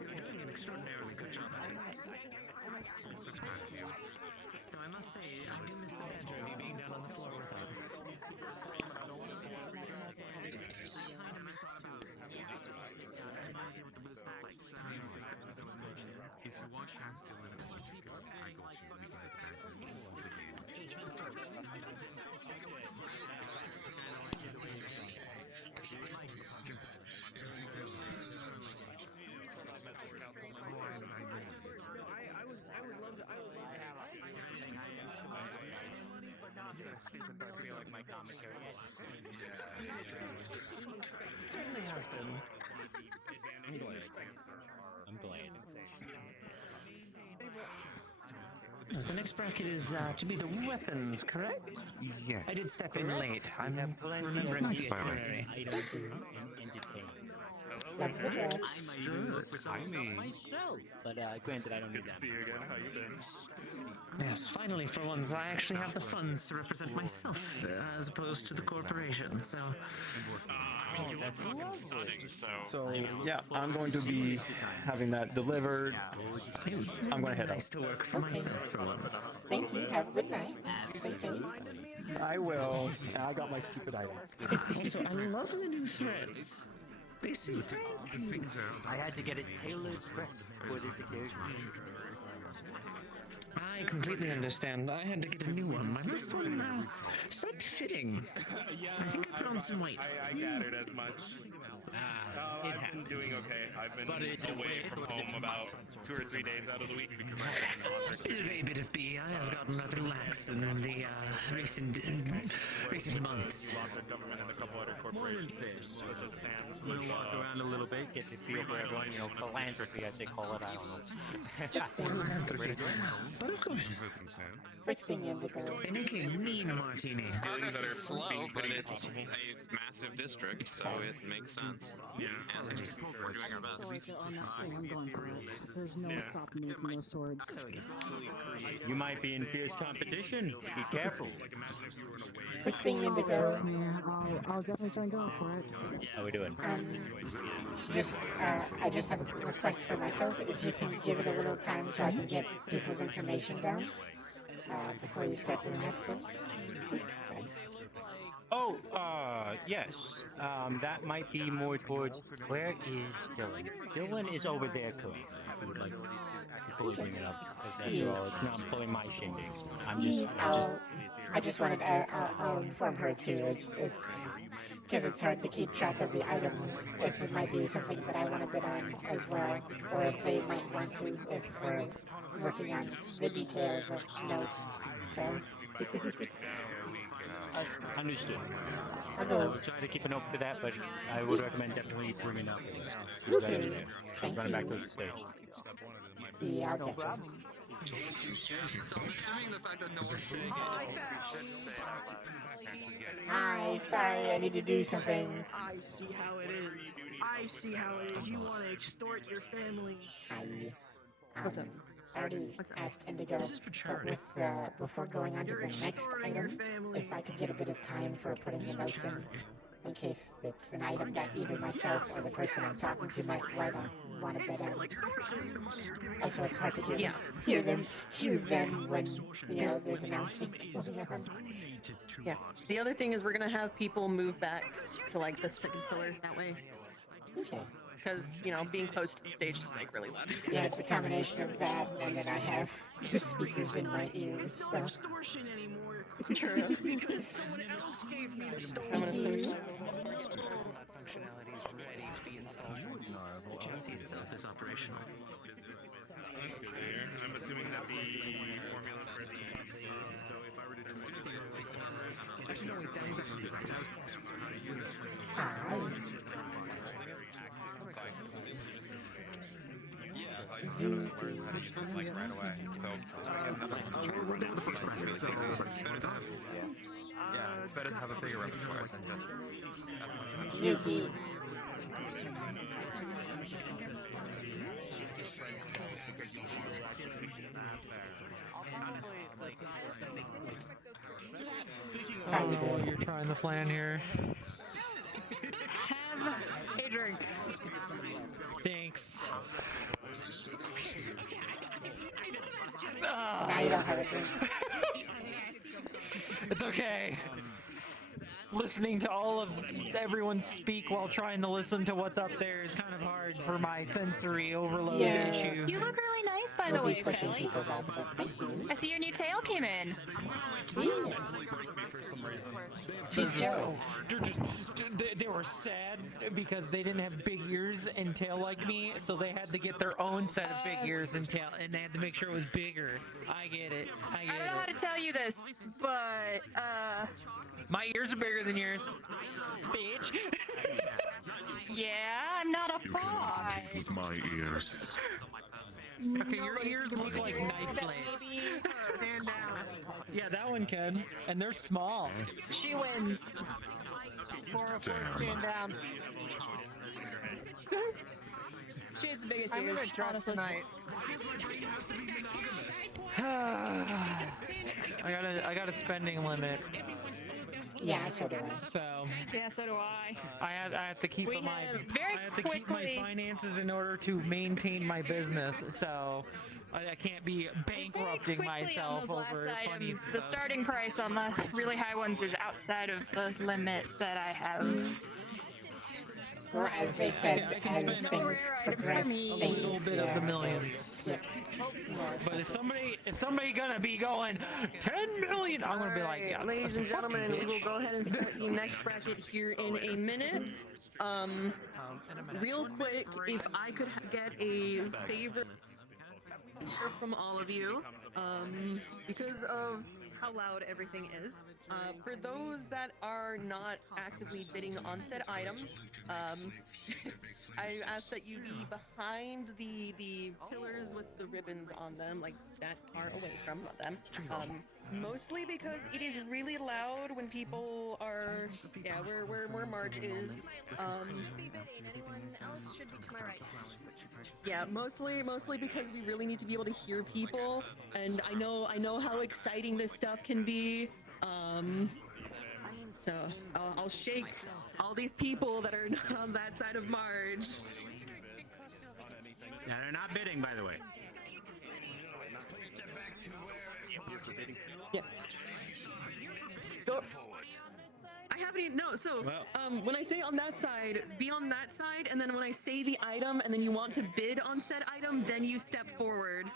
You're doing an extraordinarily good job at it. I'm so proud of you. Though I must say, I do miss the banter of you being down on the floor with us. If you watch Hands Still in a Tickets, I got you. We can hit the banter once again. Certainly has been. I'm glad. The next bracket is to be the weapons, correct? Yes. I did step in late. I'm remembering the itinerary. Myself, but granted, I don't need that. See you again. How you been? Yes, finally, for once, I actually have the funds to represent myself as opposed to the corporation. So, That's lovely. So yeah, I'm going to be having that delivered. I'm going to head out. nice to work for myself for once. Thank you. Have a good night. Stay safe. I will. I got my stupid item. Also, I love the new threads. They suit. I had to get it tailored for this occasion. I completely understand. I had to get a new one. My last one stopped fitting. I think I put on some weight. I gathered as much. I've been doing okay. I've been away from home about 2 or 3 days out of the week because It may be to be. I have gotten rather lax in the recent months. lots of government and a couple other corporations such as Sam's. I'm gonna walk around a little bit, get to feel for everyone, philanthropy as they call it, I don't know. But of course. Quick thing, Indigo. They make a mean martini. Feelings that are slow, but it's a massive district, so it makes sense. Yeah, and we're doing our best. On that thing, I'm going for it. There's no stopping me from those swords. You might be in fierce competition. Be careful. Quick thing, Indigo. Yeah, I'll definitely try and go for it. How we doing? I just have a request for myself. If you can give it a little time so I can get people's information down before you start the next one. Oh, yes. That might be more towards. Where is Dylan? Dylan is over there currently. I would like to fully bring it up because after all, it's not pulling my shindigs. I just wanted to I'll inform her too. It's because it's hard to keep track of the items. If it might be something that I want to bid on as well, or if they might want to, if we're working on the details of notes. So. Understood. I'll try to keep a note for that, but I would recommend definitely bringing up. She's running back to the stage. Yeah, I'll catch you. So I'm assuming the fact that no one's saying Hi, sorry, I need to do something. I see how it is. I see how it is. You want to extort your family. What's up? I already asked Indigo, but with, before going on to the next item, if I could get a bit of time for putting the notes in case it's an item that either myself or the person I'm talking to might want to bid on. Also, it's hard to hear them when, there's announcing going on. Yeah. The other thing is we're gonna have people move back to like the second pillar that way. Okay. Because, being close to the stage is like really loud. Yeah, it's a combination of that, and then I have the speakers in my ears. No extortion anymore. True. Because someone else gave me the story. I'm gonna search. Functionality is ready to be installed. The chassis itself is operational. That's good to hear. I'm assuming that the formula for the so if I were to do like right away. So we'll do the first round. So yeah, it's better to have a bigger repertoire than just Yuki. Oh, you're trying the plan here. Have a drink. Thanks. Now you don't have a drink. It's okay. Listening to all of everyone speak while trying to listen to what's up there is kind of hard for my sensory overload issue. You look really nice, by the way, Philly. I see your new tail came in. She's jealous. They were sad because they didn't have big ears and tail like me, so they had to get their own set of big ears and tail, and they had to make sure it was bigger. I get it. I don't know how to tell you this, but my ears are bigger than yours. Bitch. Yeah, I'm not a fox. With my ears. Okay, your ears look like knife blades. Stand down. Yeah, that one can. And they're small. She wins. 404, stand down. She has the biggest I'm ears, gonna dress honestly. tonight. I got a spending limit. Yeah, so do I. So Yeah, so do I. I have to keep We my have very I have to keep my quickly- finances in order to maintain my business. So I can't be bankrupting myself on those over last funny items, the stuff. starting price on the really high ones is outside of the limit that I have. Or as they said, I can as spend things progress, a little bit of the millions. Yeah. But if somebody gonna be going 10 million, I'm gonna be like, yeah, Ladies and fucking gentlemen, we bitch. will go ahead and start the next bracket here in a minute. Real quick, if I could get a favor from all of you, because of how loud everything is. For those that are not actively bidding on said items, I ask that you be behind the pillars with the ribbons on them, like that far away from them. Mostly because it is really loud when people are, yeah, where Marge is. Yeah, mostly because we really need to be able to hear people, and I know how exciting this stuff can be. So I'll shake all these people that are on that side of Marge. Yeah, they're not bidding, by the way. Yeah. Go. I haven't even, no, so, when I say on that side, be on that side, and then when I say the item, and then you want to bid on said item, then you step forward.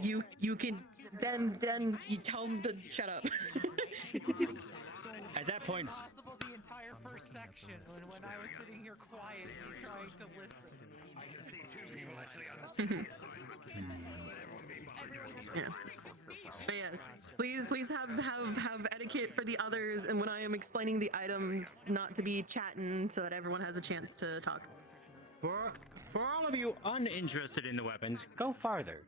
You can, then you tell them to shut up. At that point, Possible the entire first section when I was sitting here quietly trying to listen. I can see two people actually on the Yeah. But yes, please have etiquette for the others, and when I am explaining the items, not to be chatting so that everyone has a chance to talk. for all of you uninterested in the weapons, go farther.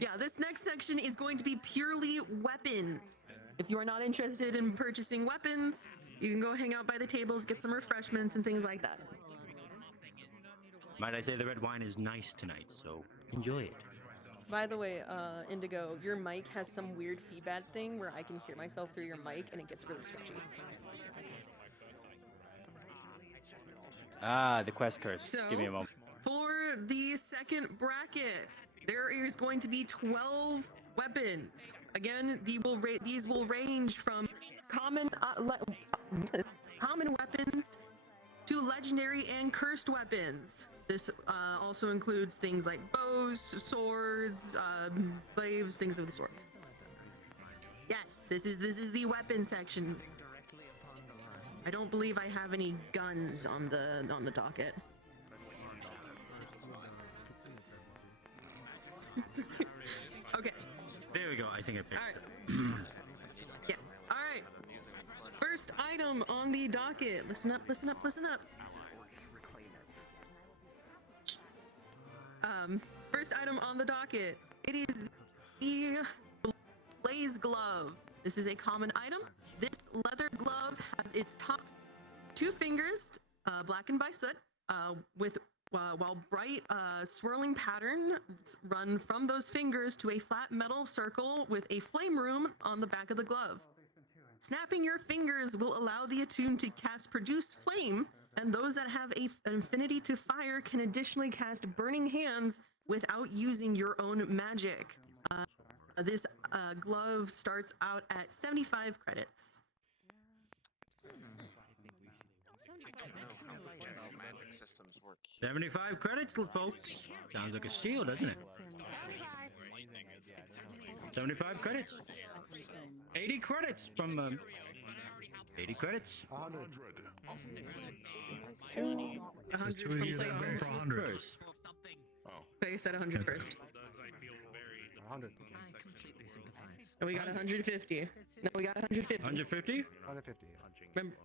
Yeah, this next section is going to be purely weapons. If you are not interested in purchasing weapons, you can go hang out by the tables, get some refreshments and things like that. Might I say the red wine is nice tonight, so enjoy it. By the way, Indigo, your mic has some weird feedback thing where I can hear myself through your mic and it gets really stretchy. Ah, the quest curse. So, Give me a moment. for the second bracket, there is going to be 12 weapons. Again, these will range from common weapons to legendary and cursed weapons. This also includes things like bows, swords, glaives, things of the sorts. Yes, this is the weapon section. I don't believe I have any guns on the docket. Okay. There we go. I think I picked it. Yeah. All right. First item on the docket. Listen up. Listen up. Listen up. First item on the docket. It is the Blaze Glove. This is a common item. This leather glove has its top two fingers blackened by soot, while bright swirling patterns run from those fingers to a flat metal circle with a flame rune on the back of the glove. Snapping your fingers will allow the attune to cast Produce Flame, and those that have an affinity to fire can additionally cast Burning Hands without using your own magic. This glove starts out at 75 credits. 75 credits, folks. Sounds like a steal, doesn't it? 75 credits. 80 credits from 80 credits. 100. 100 two of you that vote for 100. First. They said 100 first. 100. I completely sympathize. And we got 150. No, we got 150. 150? 150. Remember,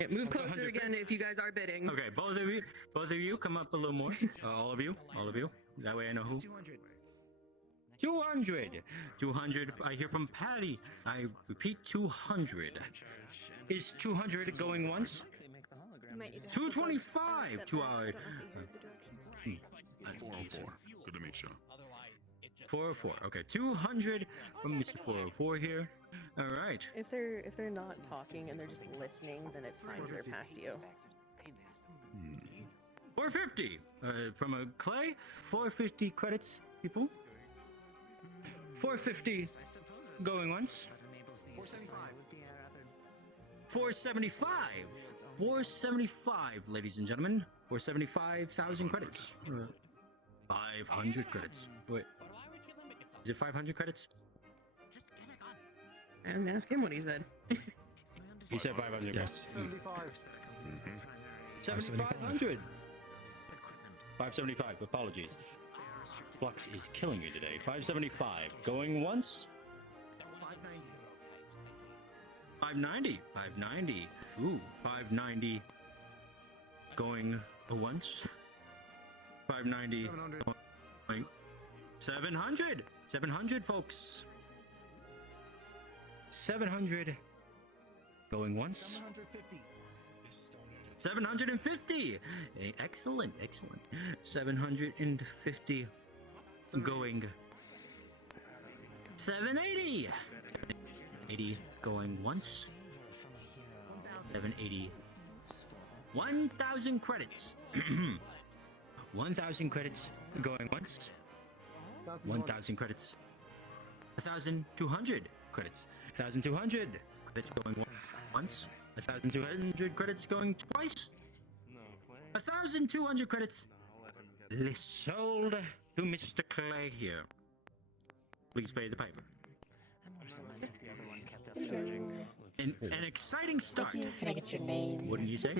yeah, move closer again if you guys are bidding. Okay, both of you, come up a little more. All of you. That way I know who. 200. 200. I hear from Patty. I repeat, 200. Is 200 going once? 225 to our. 404. Good to meet you. 404. Okay, 200 from Mr. 404 here. All right. If they're not talking and they're just listening, then it's fine if they're past you. 450 from a Clay. 450 credits, people. 450 going once. 475. 475, ladies and gentlemen. 475,000 credits. 500 credits. Wait. Is it 500 credits? And ask him what he said. He said 500. Yes. 7,500. 575. Apologies. Flux is killing me today. 575. Going once. 590. 590. Ooh, 590. Going once. 590. 700. 700, folks. 700. Going once. 750. Excellent, excellent. 750. Going. 780. 80 going once. 780. 1,000 credits. 1,000 credits going once. 1,000 credits. 1,200 credits. 1,200 credits going once. 1,200 credits going twice. 1,200 credits. List sold to Mr. Clay here. Please pay the piper. An exciting start. Can I get your name? Wouldn't you say?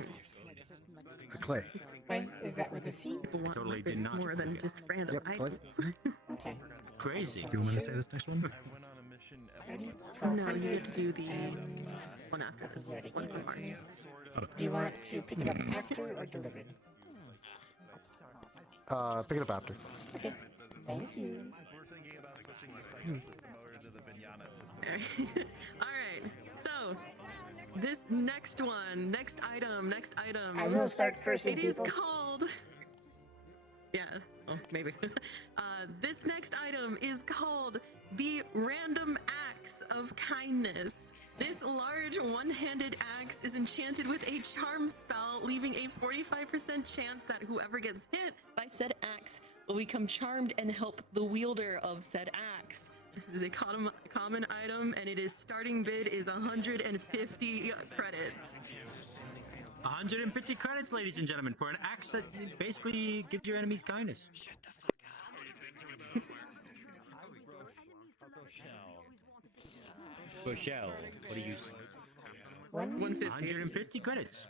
Clay. Clay? Is that with a C? Totally did not. More than just random items. Okay. Crazy. Do you want me to say this next one? No, you get to do the one after this. One from Marty. Do you want to pick it up after or deliver it? Pick it up after. Okay. Thank you. Alright, so this next one, next item. I will start cursing It is people. called. Yeah, oh, maybe. This next item is called the Random Axe of Kindness. This large one-handed axe is enchanted with a charm spell, leaving a 45% chance that whoever gets hit by said axe will become charmed and help the wielder of said axe. This is a common item, and its starting bid is 150 credits. 150 credits, ladies and gentlemen, for an axe that basically gives your enemies kindness. Rochelle, what do you say? 150. 150 credits.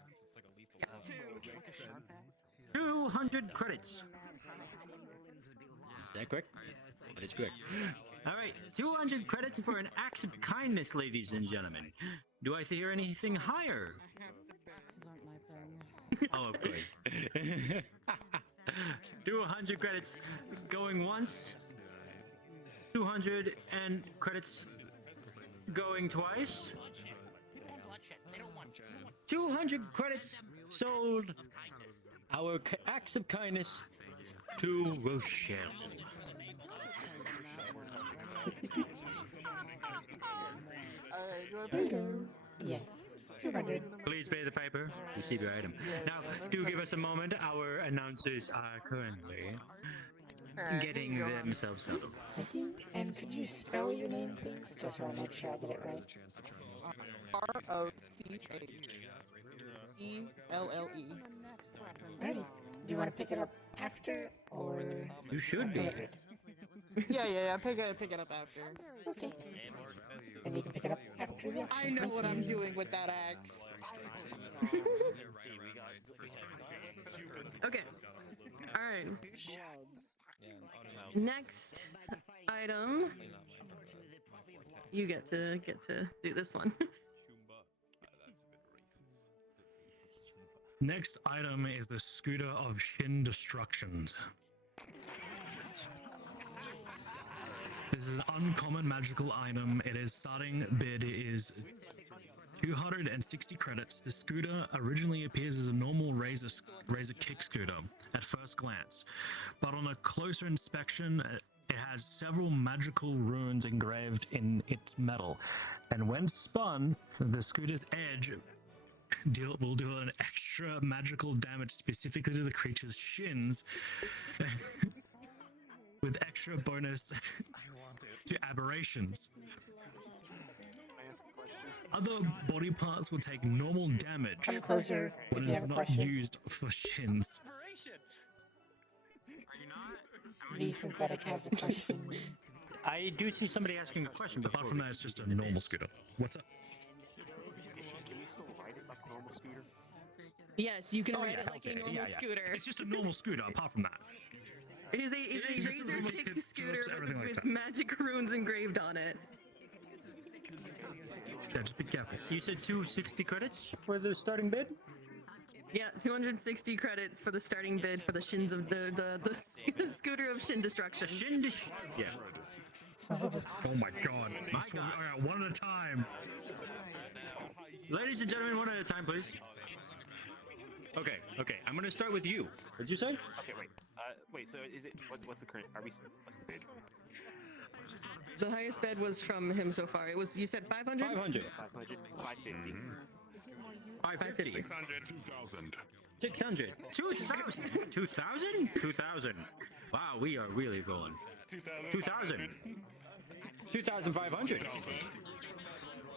200 credits. Is that correct? That is correct. All right, 200 credits for an act of kindness, ladies and gentlemen. Do I hear anything higher? Oh, of course. 200 credits going once. 200 and credits going twice. 200 credits sold. Our acts of kindness to Rochelle. Yes. 200. Please pay the piper. Receive your item. Now, do give us a moment. Our announcers are currently getting themselves settled. Thank you. And could you spell your name, please? Just so I make sure I get it right. ROCHELLE. Alrighty. Do you want to pick it up after, or... You should be. Yeah. Pick it up after. Okay. And you can pick it up after the auction. I know what I'm doing with that axe. Okay. All right. Next item you get to do this one. Next item is the Scooter of Shin Destructions. This is an uncommon magical item. It is starting bid is 260 credits. The scooter originally appears as a normal razor kick scooter at first glance, but on a closer inspection, it has several magical runes engraved in its metal, and when spun, the scooter's edge will deal an extra magical damage specifically to the creature's shins, with extra bonus to aberrations. Other body parts will take normal damage Come closer when if it you is have a not question. used for shins. The synthetic has a question. I do see somebody asking a question. Apart from that, it's just a normal scooter. What's up? Can we still ride it like a normal scooter? Yes, you can Oh, ride yeah, it like a normal scooter. It's just a normal scooter. Apart from that, It is a It's just a razor normal kick kit, scooter flips, everything like with that. magic runes engraved on it. Yeah, just be careful. You said 260 credits for the starting bid? Yeah, 260 credits for the starting bid for the shins of the scooter of shin destruction. Yeah. Oh my god. My So, God. all right, one at a time. Ladies and gentlemen, one at a time, please. Okay, I'm gonna start with you. What'd you say? Okay, wait. So is it what's the current? What's the bid? The highest bid was from him so far. It was, you said 500? 500. 500, 550. 550. 600. 2,000. 600. 2,000. 2,000? 2,000. Wow, we are really going. 2,000. 2,500.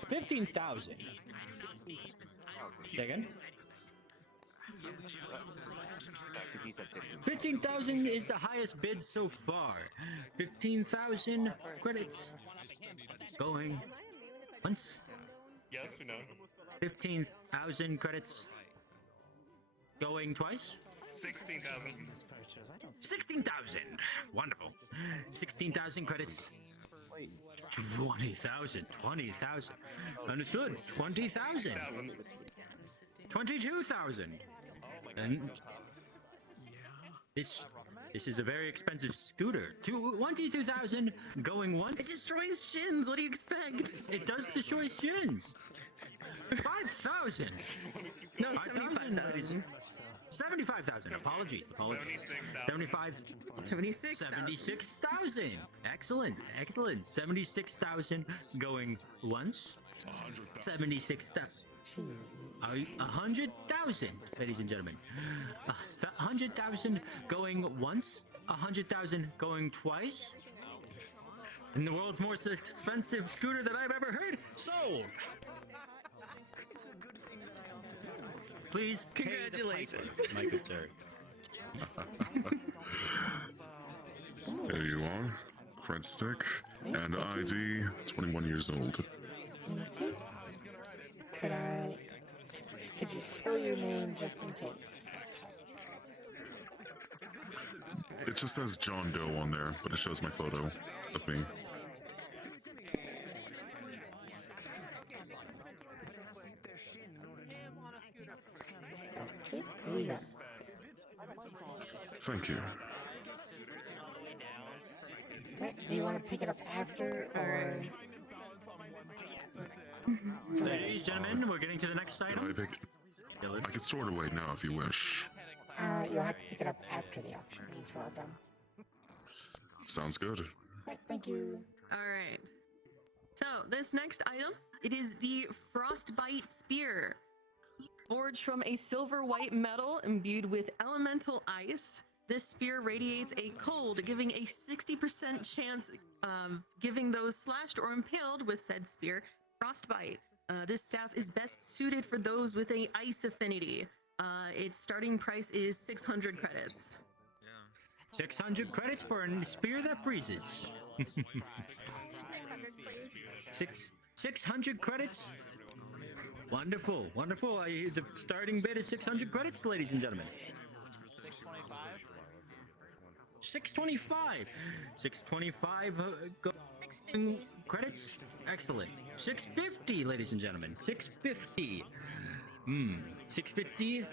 15,000. Second. 15,000 is the highest bid so far. 15,000 credits. Going once. Yes or no? 15,000 credits. Going twice. 16,000. 16,000. Wonderful. 16,000 credits. 20,000. 20,000. Understood. 20,000. 22,000. And this is a very expensive scooter. 22,000 going once. It destroys shins. What do you expect? It does destroy shins. 5,000. No, 5,000. 75,000. 75,000. Apologies. 75. 76,000. Excellent. 76,000 going once. 76,000. 100,000, ladies and gentlemen. 100,000 going once. 100,000 going twice. And the world's most expensive scooter that I've ever heard. Sold. Please. Congratulations. My good sir. There you are. Cred stick and ID 21 years old. Could you spell your name just in case? It just says John Doe on there, but it shows my photo of me. Okay, here we go. Thank you. Right, do you want to pick it up after, or? Ladies, gentlemen, we're getting to the next Can I item. pick it? I can store it away now if you wish. You'll have to pick it up after the auction is well done. Sounds good. Right, thank you. All right. So this next item, it is the Frostbite Spear. Forged from a silver white metal imbued with elemental ice, this spear radiates a cold, giving a 60% chance of giving those slashed or impaled with said spear frostbite. This staff is best suited for those with a ice affinity. Its starting price is 600 credits. 600 credits for a spear that freezes. 600 credits. Wonderful. The starting bid is 600 credits, ladies and gentlemen. 625. 625. credits? Excellent. 650, ladies and gentlemen. 650. 650.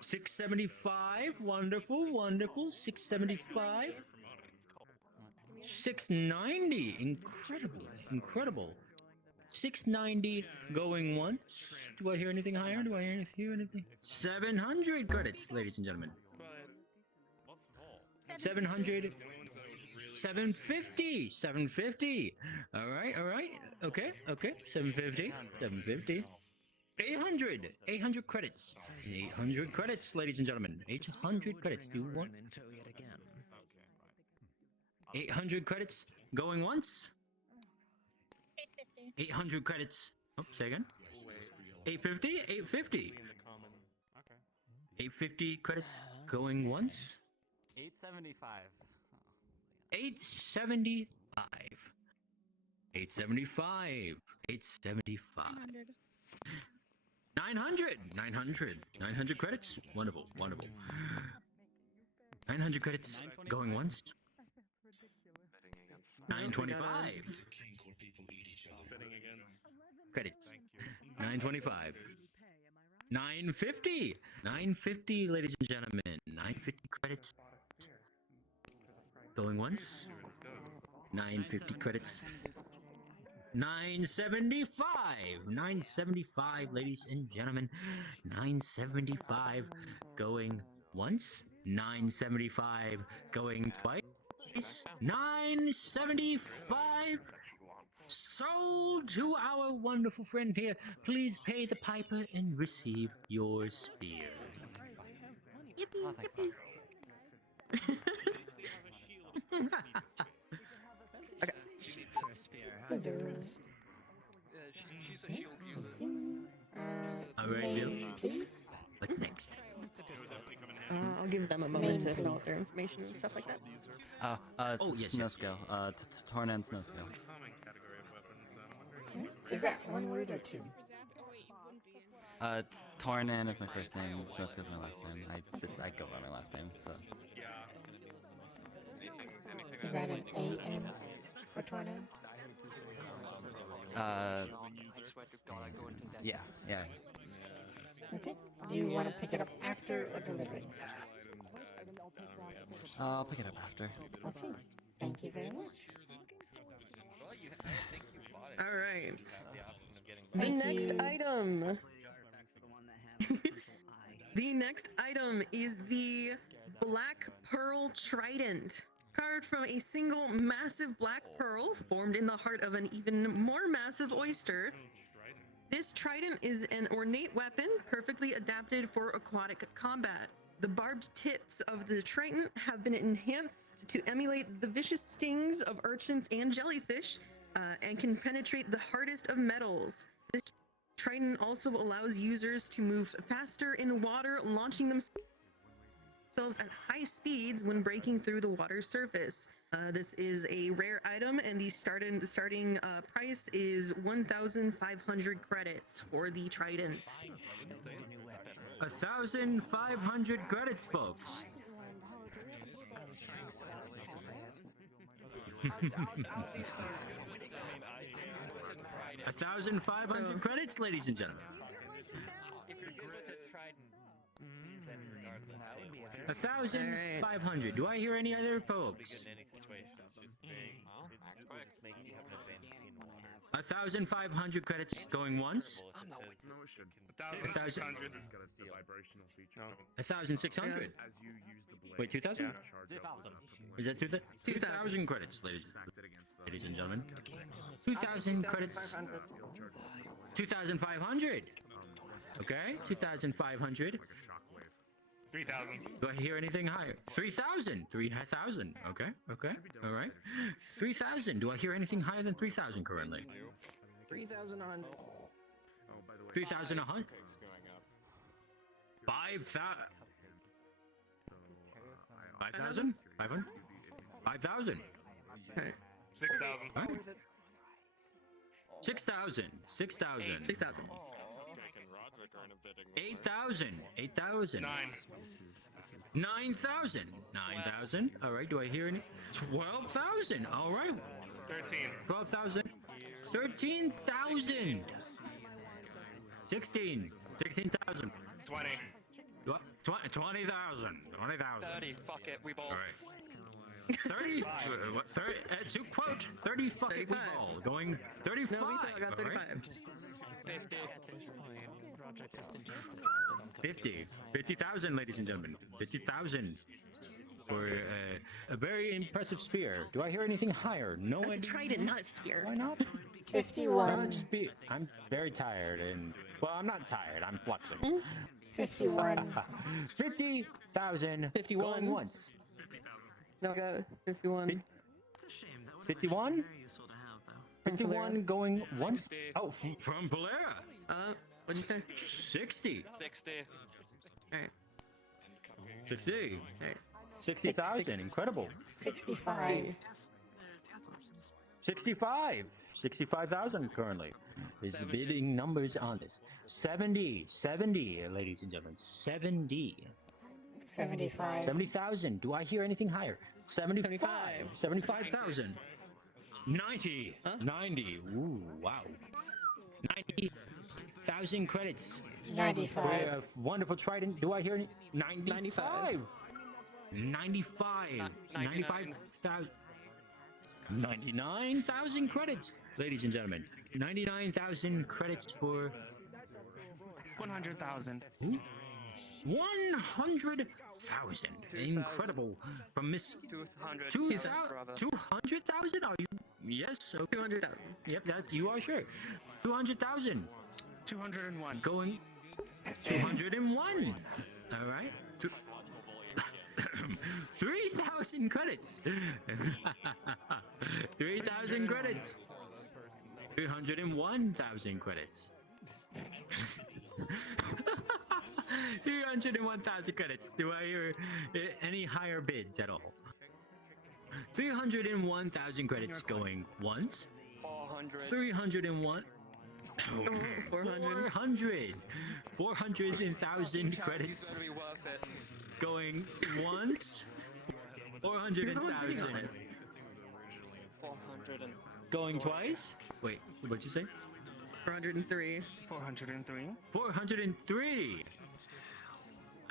675. Wonderful, wonderful. 675. 690. Incredible, incredible. 690 going once. Do I hear anything higher? Do I hear anything? 700 credits, ladies and gentlemen. 700. 750. 750. All right, all right. Okay, okay. 750. 750. 800. 800 credits. 800 credits, ladies and gentlemen. 800 credits. Do one. 800 credits going once. 800 credits. Oh, say again. 850. 850. 850 credits going once. 875. 875. 875. 875. 900. 900. 900 credits. Wonderful. Wonderful. 900 credits going once. 925. Credits. 925. 950. 950, ladies and gentlemen. 950 credits. Going once. 950 credits. 975. 975, ladies and gentlemen. 975 going once. 975 going twice. 975 sold to our wonderful friend here. Please pay the piper and receive your spear. Yippee, yippee. Okay. She's a shield user. Alright, Bill. What's next? I'll give them a moment to fill out their information and stuff like that. It's yes, snow yes. scale. Torn and snow scale. Is that one word or two? Tornan is my first name. Snow scale is my last name. I go by my last name. So. Is that an A-N for Tornan? Yeah, yeah. Okay. Do you want to pick it up after or delivering? I'll pick it up after. Okay. Thank you very much. All right. The next item. The next item is the Black Pearl Trident. Carved from a single massive black pearl formed in the heart of an even more massive oyster. This trident is an ornate weapon perfectly adapted for aquatic combat. The barbed tips of the trident have been enhanced to emulate the vicious stings of urchins and jellyfish and can penetrate the hardest of metals. This trident also allows users to move faster in water, launching themselves at high speeds when breaking through the water's surface. This is a rare item, and the starting price is 1,500 credits for the trident. 1,500 credits, folks. 1,500 credits, ladies and gentlemen. 1,500. Do I hear any other folks? 1,500 credits going once. 1,600. 1,600. Wait, 2,000? Is that 2,000? 2,000 credits, ladies and gentlemen. 2,000 credits. 2,500. Okay, 2,500. 3,000. Do I hear anything higher? 3,000. 3,000. Okay. Okay. All right. 3,000. Do I hear anything higher than 3,000 currently? 3,100. 3,100. 5,000. 5,000. 5,000. 5,000. Okay. 6,000. 6,000. 6,000. 6,000. 8,000. 8,000. 9,000. 9,000. All right. Do I hear any? 12,000. All right. 13. 12,000. 13,000. 16. 16,000. 20. 20,000. 20,000. 30. Fuck it. We both. All right. 30, 30 to quote, 30 fuck it, we ball. Going 35. No, we thought I got 35. All right. 50. 50,000, ladies and gentlemen. 50,000 for a very impressive spear. Do I hear anything higher? No. Let's trident, not spear. Why not? 51. I'm very tired and, well, I'm not tired. I'm flexing. 51. 50,000. 51. Going once. No, I got 51. 51? 51 going once? Oh, from Valera. What'd you say? 60. 60. Alright. 60. 60,000. Incredible. 65. 65. 65,000 currently. Is bidding numbers on this. 70. 70, ladies and gentlemen. 70. 75. 70,000. Do I hear anything higher? 75. 75,000. 90. 90. Ooh, wow. 90,000 credits. 95. For a wonderful trident. Do I hear any? 95. 95. 95,000. 99,000 credits, ladies and gentlemen. 99,000 credits for 100,000. 100,000. Incredible. From Miss 200,000? Are you? Yes. Okay. 200,000. Yep, that you are sure. 200,000. 201. Going 201. All right. 3,000 credits. 3,000 credits. 301,000 credits. 301,000 credits. Do I hear any higher bids at all? 301,000 credits going once. 400. 301. 400. 400,000 credits going once. 400,000 going twice. Wait, what'd you say? 403. 403. 403.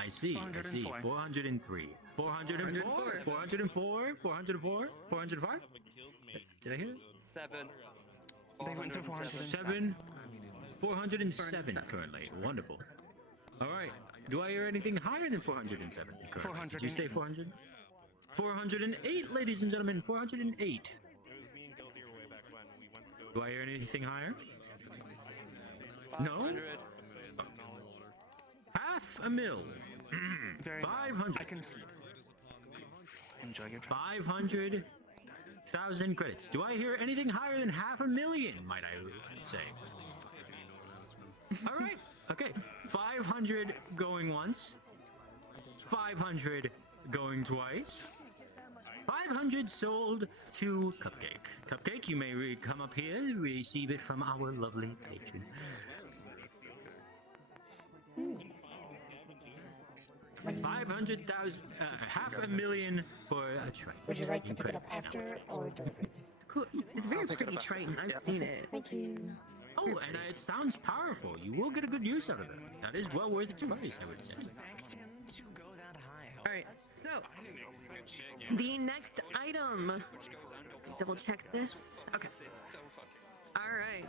I see. I see. 403. 404. 404. 404. 405. Did I hear it? 7. They went to 7. 407 currently. Wonderful. All right. Do I hear anything higher than 407? Currently? Did you say 400? 408, ladies and gentlemen. 408. Do I hear anything higher? No? Half a mil. 500. I can enjoy your 500,000 credits. Do I hear anything higher than 500,000, might I say? All right. Okay. 500 going once. 500 going twice. 500 sold to Cupcake. Cupcake, you may come up here, receive it from our lovely patron. 500,000, 500,000 for a trident. Would you like to pick it up after or delivered? Cool. It's a very pretty trident. I've seen it. Thank you. Oh, and it sounds powerful. You will get a good use out of it. That is well worth its price, I would say. Alright, so the next item. Double check this. Okay. Alright.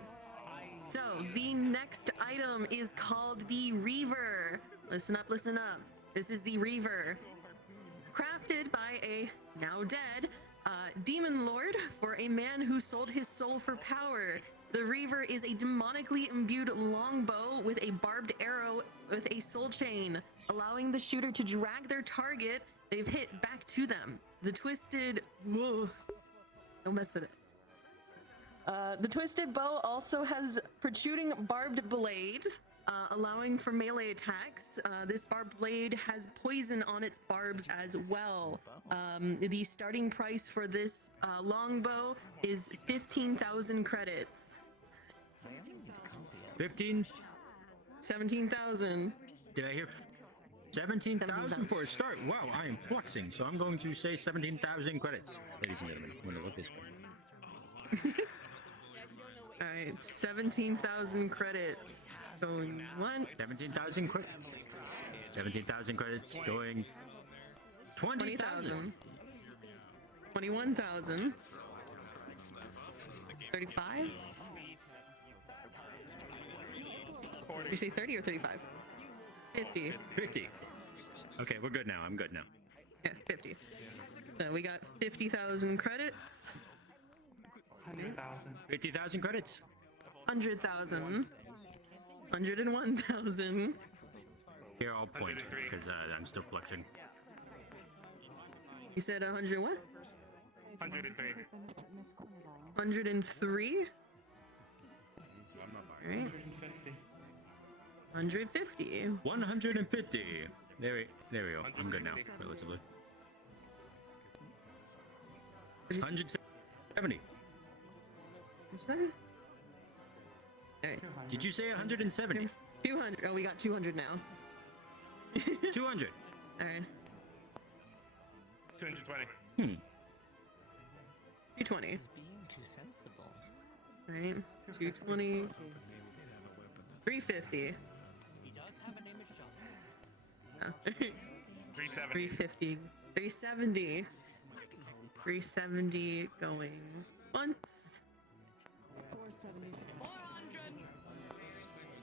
So the next item is called the Reaver. Listen up, listen up. This is the Reaver. Crafted by a now dead demon lord for a man who sold his soul for power. The Reaver is a demonically imbued longbow with a barbed arrow with a soul chain, allowing the shooter to drag their target they've hit back to them. The twisted... Whoa. Don't mess with it. The twisted bow also has protruding barbed blades, allowing for melee attacks. This barbed blade has poison on its barbs as well. The starting price for this longbow is 15,000 credits. 15? 17,000. Did I hear 17,000 for a start? Wow, I am flexing, so I'm going to say 17,000 credits. Ladies and gentlemen, I'm going to look this way. All right, 17,000 credits. Going once. 17,000 credits. 17,000 credits going 20,000. 21,000. 35? Did you say 30 or 35? 50. 50. Okay, we're good now. I'm good now. Yeah, 50. So we got 50,000 credits. 50,000 credits. 100,000. 101,000. Here, I'll point because I'm still flexing. You said 100 what? 103. 103? Alright. 150. 150. There we go. I'm good now, relatively. 170. Alright. Did you say 170? 200. Oh, we got 200 now. 200. Alright. 220. 220. Being too sensible. Right. 220. 350. Oh. 350. 370. 370 going once. 470.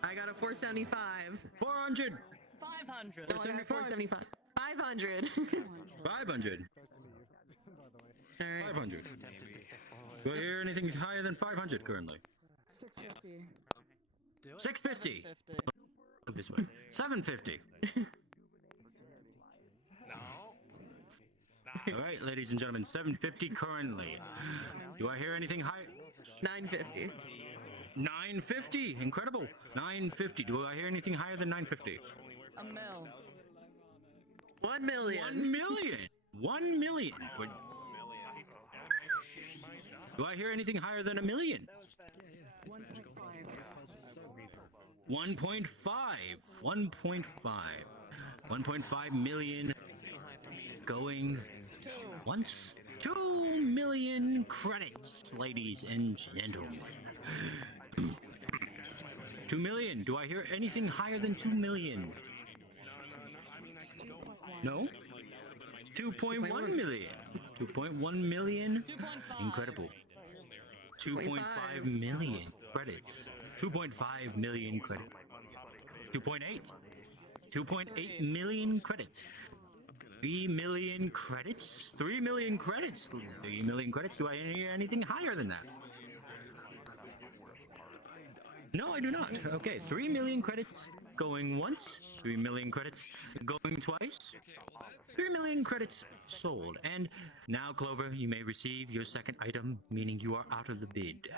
I got a 475. 400. 500. No, I got 475. 500. 500. All right. 500. Do I hear anything higher than 500 currently? 650. 650. Look this way. 750. All right, ladies and gentlemen, 750 currently. Do I hear anything higher? 950. 950. Incredible. 950. Do I hear anything higher than 950? A mil. 1 million. 1 million. 1 million for. Do I hear anything higher than a million? 1.5. 1.5. 1.5 million going once. 2 million credits, ladies and gentlemen. 2 million. Do I hear anything higher than 2 million? No? 2.1 million. 2.1 million. Incredible. 2.5 million credits. 2.5 million credits. 2.8. 2.8 million credits. 3 million credits. 3 million credits. 3 million credits. Do I hear anything higher than that? No, I do not. Okay, 3 million credits going once. 3 million credits going twice. 3 million credits sold. And now, Clover, you may receive your second item, meaning you are out of the bid.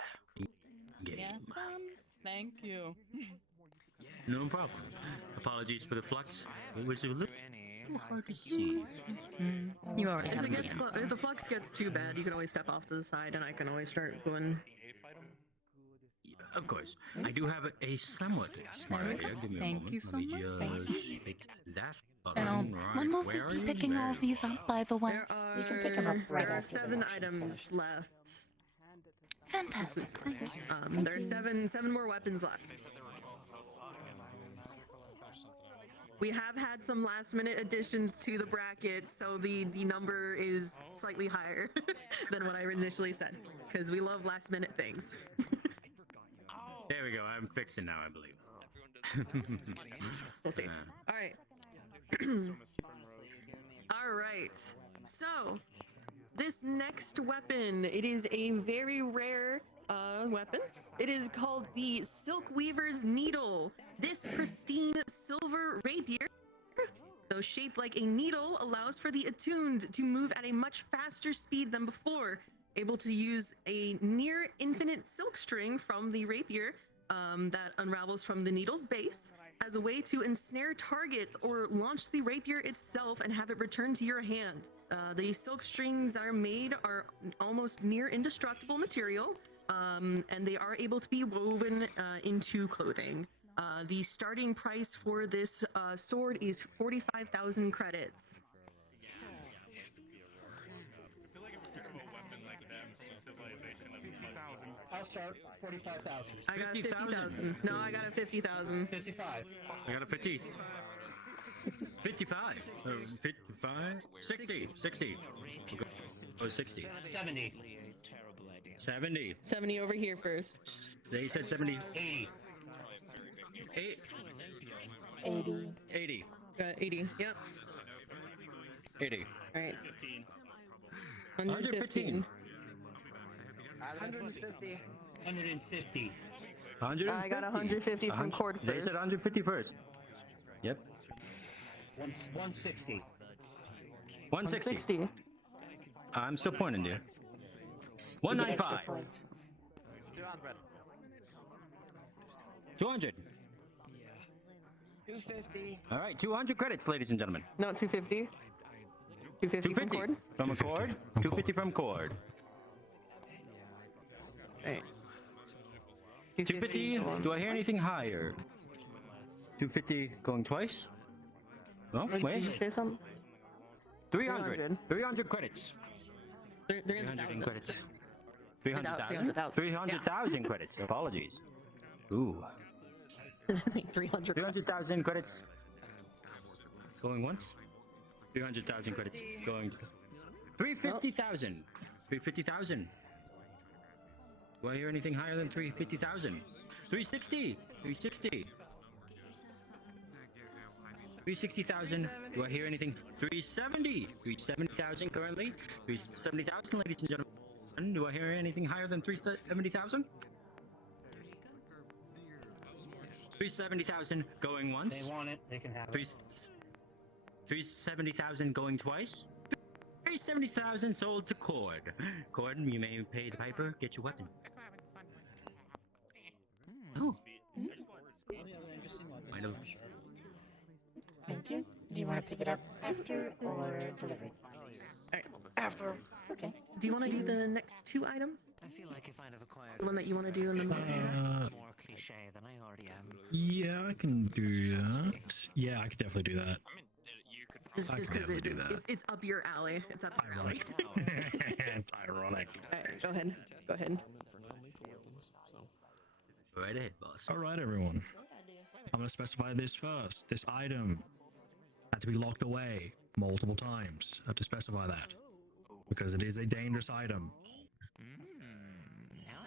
Game. Yes, thank you. No problem. Apologies for the flux. It was a little hard to see. You already If, have if the flux gets too bad, you can always step off to the side and I can always start going. Of course. I do have a somewhat smart idea. Give me a Thank moment. you so Let me much. just hit that button. And when will Where we are be you? picking all these up, by the way? You can pick them up right There are after the 7 election's items finished. left. Fantastic. There are seven more weapons left. We have had some last minute additions to the bracket, so the number is slightly higher than what I initially said, because we love last minute things. There we go. I'm fixing now, I believe. We'll see. All right. All right. So, this next weapon, it is a very rare weapon. It is called the Silk Weaver's Needle. This pristine silver rapier, though shaped like a needle, allows for the attuned to move at a much faster speed than before, able to use a near infinite silk string from the rapier that unravels from the needle's base as a way to ensnare targets or launch the rapier itself and have it return to your hand. The silk strings that are made are almost near indestructible material, and they are able to be woven into clothing. The starting price for this sword is 45,000 credits. I'll start 45,000. I got 50,000. No, I got a 50,000. 55. I got a 50. 55. 55. 60. 60. Oh, 60. 70. 70. 70 over here first. They said 70. 80. 80. 80. 80. Yep. 80. All right. 115. 150. 150. 150. I got 150 from Cord They first. said 150 first. Yep. 160. 160. I'm still pointing to you. 195. 200. 200. 250. All right, 200 credits, ladies and gentlemen. No, 250. 250 from Cord. From a cord. 250 from cord. Right. 250. Do I hear anything higher? 250 going twice? Oh, wait. Did you say something? 300. 300 credits. 300 credits. 300,000? 300,000 credits. Apologies. Ooh. 300. 300,000 credits. Going once. 300,000 credits. Going. 350,000. 350,000. Do I hear anything higher than 350,000? 360. 360. 360,000. Do I hear anything? 370. 370,000 currently. 370,000, ladies and gentlemen. Do I hear anything higher than 370,000? 370,000 going once. They want it. They can have it. 370,000 going twice. 370,000 sold to Cord. Cord, you may pay the piper. Get your weapon. Oh. Might have. Thank you. Do you want to pick it up after or deliver it? Alright. After. Okay. Do you want to do the next two items? I feel like if I'd have acquired The one that you want to do in the more cliche than I already am. Yeah, I can do that. Yeah, I could definitely do that. Just I could because definitely do that. it's up your alley. It's up your alley. It's ironic. Alright, go ahead. Go ahead. Right ahead, boss. All right, everyone. I'm going to specify this first. This item had to be locked away multiple times. I have to specify that because it is a dangerous item.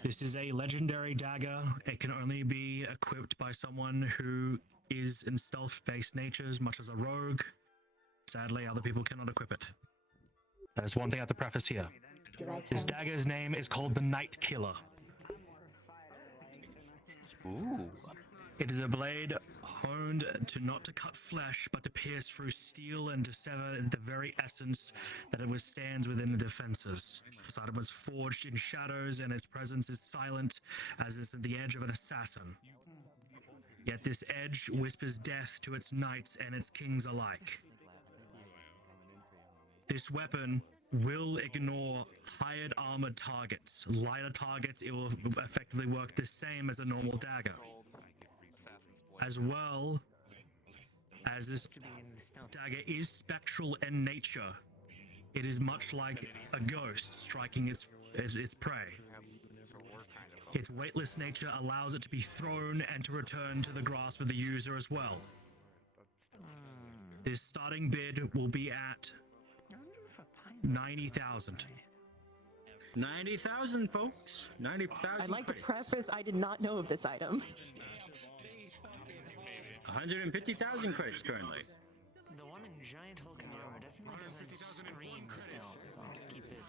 This is a legendary dagger. It can only be equipped by someone who is in stealth-based natures, much as a rogue. Sadly, other people cannot equip it. That is one thing I have to preface here. His dagger's name is called the Night Killer. Ooh. It is a blade honed not to cut flesh, but to pierce through steel and to sever the very essence that it withstands within the defenses. This item was forged in shadows, and its presence is silent, as is the edge of an assassin. Yet this edge whispers death to its knights and its kings alike. This weapon will ignore hired armored targets. Lighter targets, it will effectively work the same as a normal dagger. As well as this dagger is spectral in nature, it is much like a ghost striking its prey. Its weightless nature allows it to be thrown and to return to the grasp of the user as well. This starting bid will be at 90,000. 90,000, folks. 90,000. I'd like to preface I did not know of this item. 150,000 credits currently. The one in giant hulking armor definitely doesn't scream stealth. I'll keep it.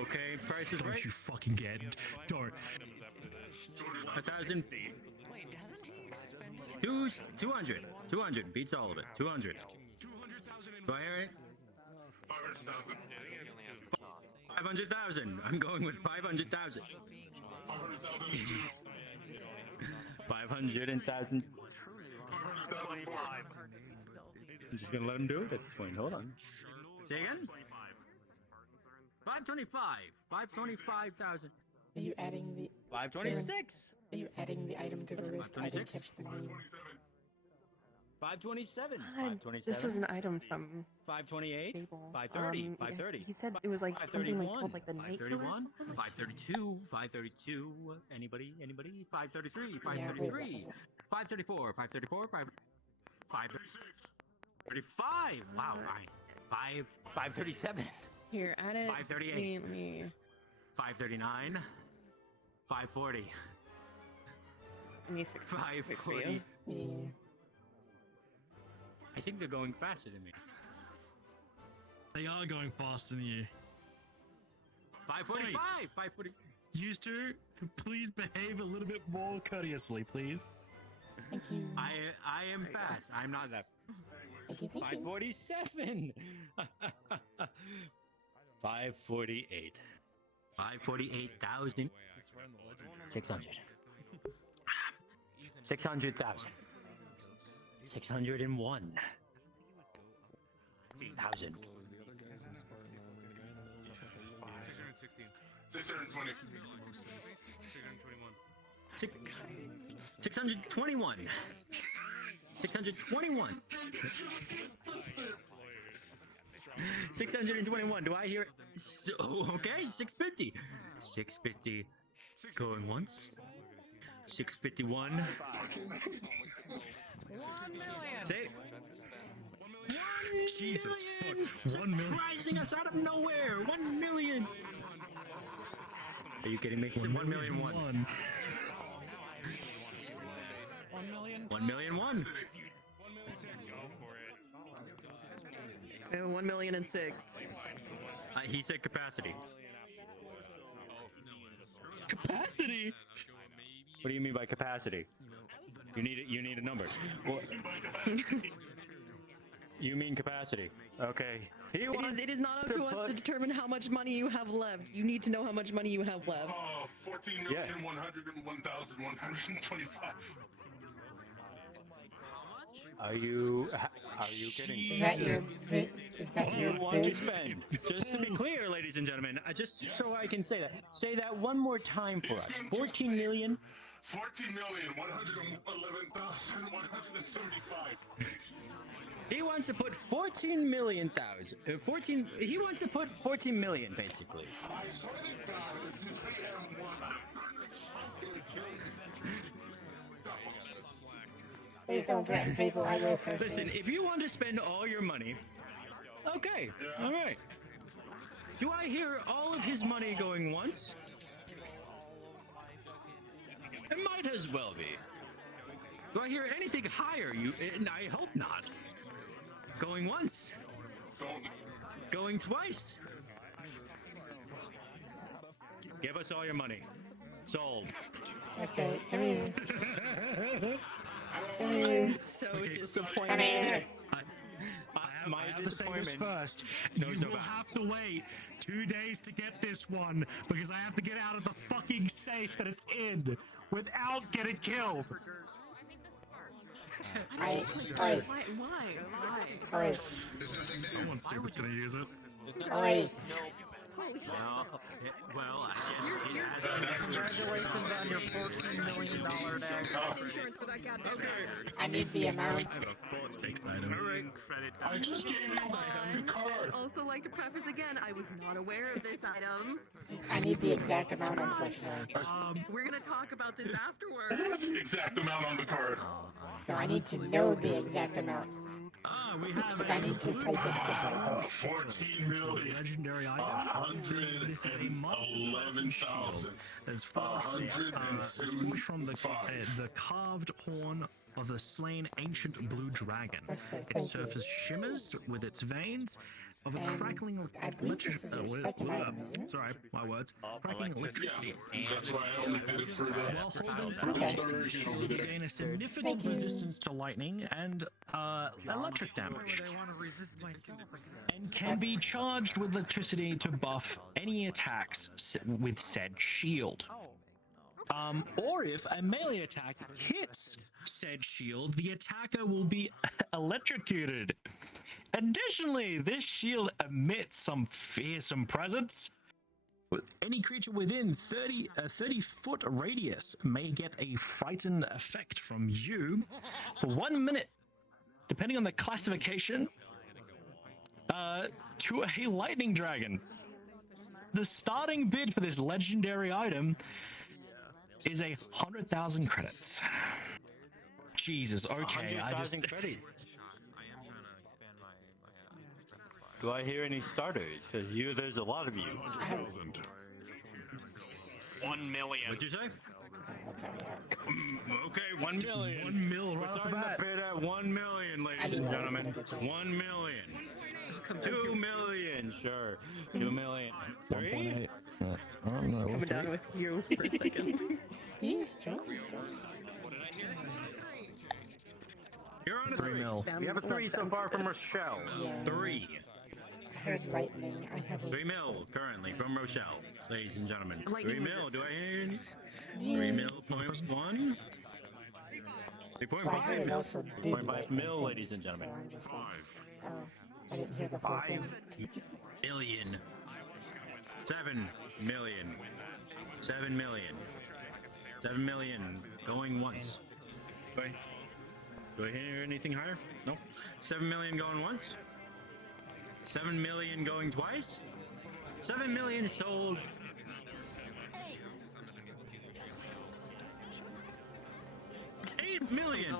Okay, price is right. Don't you fucking get it. Don't. 1,000. Wait, hasn't he expended 200. 200 beats all of it. 200. Do I hear it? 500,000. I'm going with 500,000. 500,000. I'm just gonna let him do it at this point. Hold on. Say again? 525. 525,000. Are you adding the 526. Are you adding the item to the list? I didn't 526? catch the name. 527. God, 527. this was an item from 528. Fable. 530. Yeah, 530. he said it was like something like called like the Night Killer or 531. something. 532. 532. Anybody? 533. Yeah, 533. 534. 534. 535. Wow. 537. Here, add it. 538. Let me 539. 540. let me fix it quick for you. 540. I think they're going faster than me. They are going faster than you. 545. 540. You two, please behave a little bit more courteously, please. Thank you. I am fast. I'm not that. Thank you. 547. 548. 548,000. 600. 600,000. 601. 1,000. 616. 620. 621. 621. 621. Do I hear it? So, okay, 650. 650. Going once. 651. Say. Jesus fuck. 1 million. Surprising us out of nowhere. 1 million. Are you kidding me? 1 million one. 1 million? 1 million one. 1,000,006. He said capacity. Capacity? What do you mean by capacity? You need a number. Well, you mean capacity. Okay. It is not up to us to determine how much money you have left. You need to know how much money you have left. 14,101,125. Are you kidding? Is that your You want to bid? spend? Just to be clear, ladies and gentlemen, just so I can say that. Say that one more time for us. 14 million. 14,111,175. He wants to put 14 million thousand. 14. He wants to put 14 million, basically. I swear to God, if you say M1, Please don't threaten people. I will curse Listen, you. if you want to spend all your money, okay, all right. Do I hear all of his money going once? It might as well be. Do I hear anything higher? I hope not. Going once. Going twice. Give us all your money. Sold. Okay, come here. I'm so disappointed. Come here. I have to say this first. knows You no will bounds. have to wait 2 days to get this one because I have to get out of the fucking safe that it's in without getting killed. Why? Someone stupid's gonna use it. Oi. Well, I guess it has. Congratulations on your $14 million day. Insurance for that goddamn I need the amount. Alright, credit. I just gave you my card. I'd also like to preface again, I was not aware of this item. I need the exact amount, unfortunately. We're gonna talk about this afterwards. The exact amount on the card. So I need to know the exact amount. We have Because I need to type it to 14 million. Legendary item. This is a monster shield that's forged from the carved horn of the slain ancient blue dragon. Its surface shimmers with its veins of a crackling sorry, my words. Crackling electricity. While holding shield, you gain a significant resistance to lightning and electric damage. And can be charged with electricity to buff any attacks with said shield. Or if a melee attack hits said shield, the attacker will be electrocuted. Additionally, this shield emits some fearsome presence. Any creature within a 30-foot radius may get a frighten effect from you for 1 minute, depending on the classification, to a lightning dragon. The starting bid for this legendary item is 100,000 credits. Jesus, okay, I just... 100,000 credits. Do I hear any starters? Because there's a lot of you. 1 million. What'd you say? Okay, 1 million. 1 mil We're right off the starting bat. to bid at 1 million, ladies and gentlemen. 1 million. 2 million, sure. 2 million. 3? 1.8. Oh, no. Coming down with you for a second. Yes, John. You're on a 3 mil. We have a 3 so far from Rochelle. Yeah. 3. I heard lightning. I have 3 mil currently from Rochelle, ladies and gentlemen. Lightning 3 mil. Do I hear any? Yeah. 3 mil point 1. 3.5 mil. 0.5 mil, ladies and gentlemen. I didn't hear the full 5 thing. million. 7 million. 7 million. 7 million going once. Do I hear anything higher? No. 7 million going once. 7 million going twice. 7 million sold. $8 million.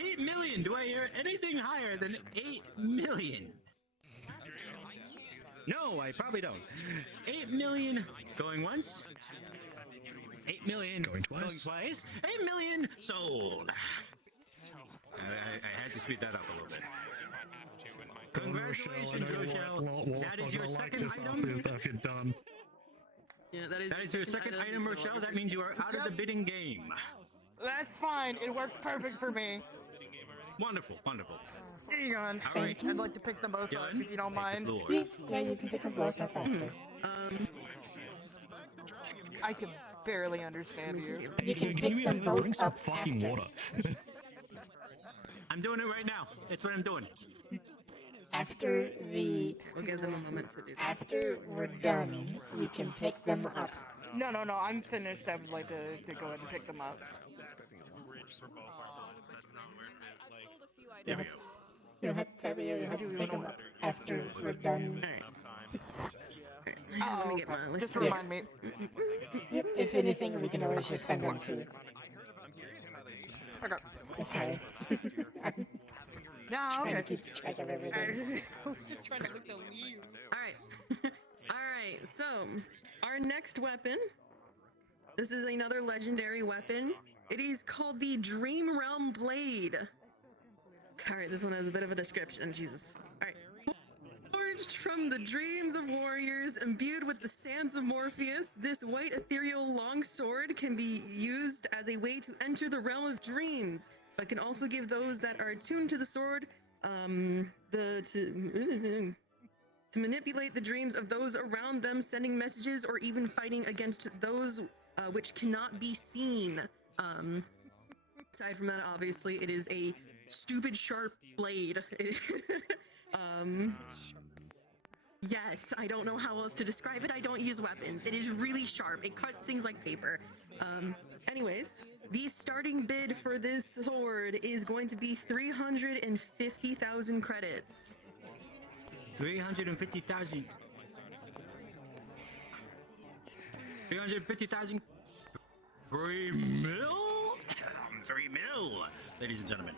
8 million. Do I hear anything higher than 8 million? No, I probably don't. 8 million going once. 8 million Going twice. 8 million sold. I had to speed that up a little bit. Congratulations, Rochelle. That is your second item. If you're done. Yeah, That is your second item, Rochelle. That means you are out of the bidding game. That's fine. It works perfect for me. Wonderful, wonderful. Hang on. All right. I'd like to pick them both up Dylan, if you don't thank mind. the Lord. Yeah, you can pick them both up after. I can barely understand you. You can pick them both Drink some up fucking after. water. I'm doing it right now. That's what I'm doing. After the... We'll give them a moment to do that. After we're done, you can pick them up. No, I'm finished. I would like to go ahead and pick them up. There we go. You'll have to pick them up after we're done. Let me get my list. Just remind me. Yep, if anything, we can always just send them to... Okay. Sorry. Yeah, Trying okay. to keep track of everything. I was just trying to look the lead. Alright. Alright, so our next weapon. This is another legendary weapon. It is called the Dream Realm Blade. Alright, this one has a bit of a description. Jesus. Alright. Forged from the dreams of warriors, imbued with the sands of Morpheus, this white ethereal longsword can be used as a way to enter the realm of dreams, but can also give those that are attuned to the sword to manipulate the dreams of those around them, sending messages or even fighting against those which cannot be seen. Aside from that, obviously, it is a stupid sharp blade. Yes, I don't know how else to describe it. I don't use weapons. It is really sharp. It cuts things like paper. Anyways, the starting bid for this sword is going to be 350,000 credits. 350,000. 350,000. 3 mil? 3 mil, ladies and gentlemen.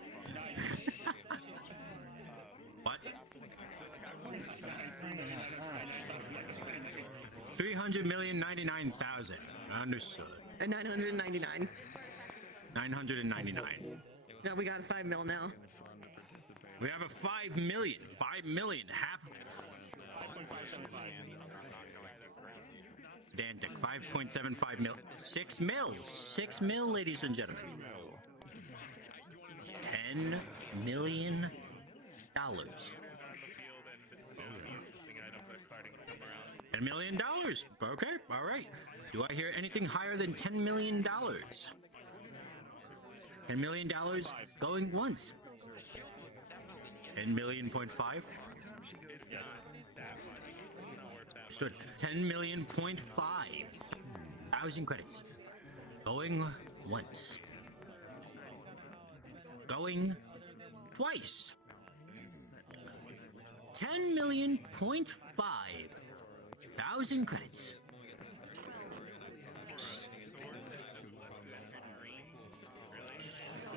What? 300,099,000. Understood. And 999. 999. No, we got 5 mil now. We have a 5 million. 5 million. Half. Dantic. 5.75 mil. 6 mil. 6 mil, ladies and gentlemen. $10 million. $10 million. Okay, all right. Do I hear anything higher than $10 million? $10 million going once. 10 million.5. Understood. 10 million point 5 thousand credits. Going once. Going twice. 10 million point 5 thousand credits.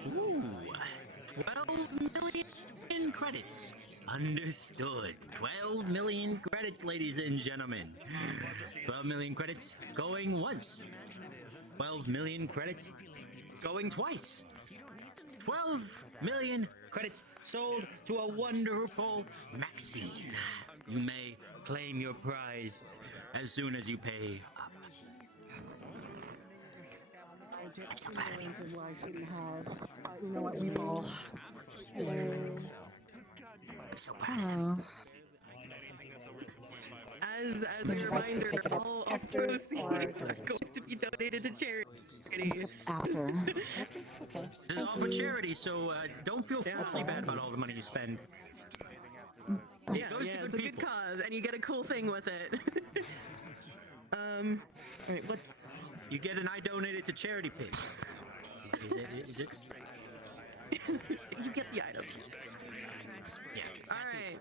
Ooh, 12 million credits. Understood. 12 million credits, ladies and gentlemen. 12 million credits going once. 12 million credits going twice. 12 million credits sold to a wonderful Maxine. You may claim your prize as soon as you pay up. I just realized why I shouldn't have. You know what, people? Hello. I'm so proud. As a reminder, all proceeds are going to be donated to charity. After. Okay. This is all for charity, so don't feel fully bad about all the money you spend. It goes to good it's a people. good cause, and you get a cool thing with it. Alright, what's... You get an I donated to charity page. Is it? You get the item. Yeah. Alright,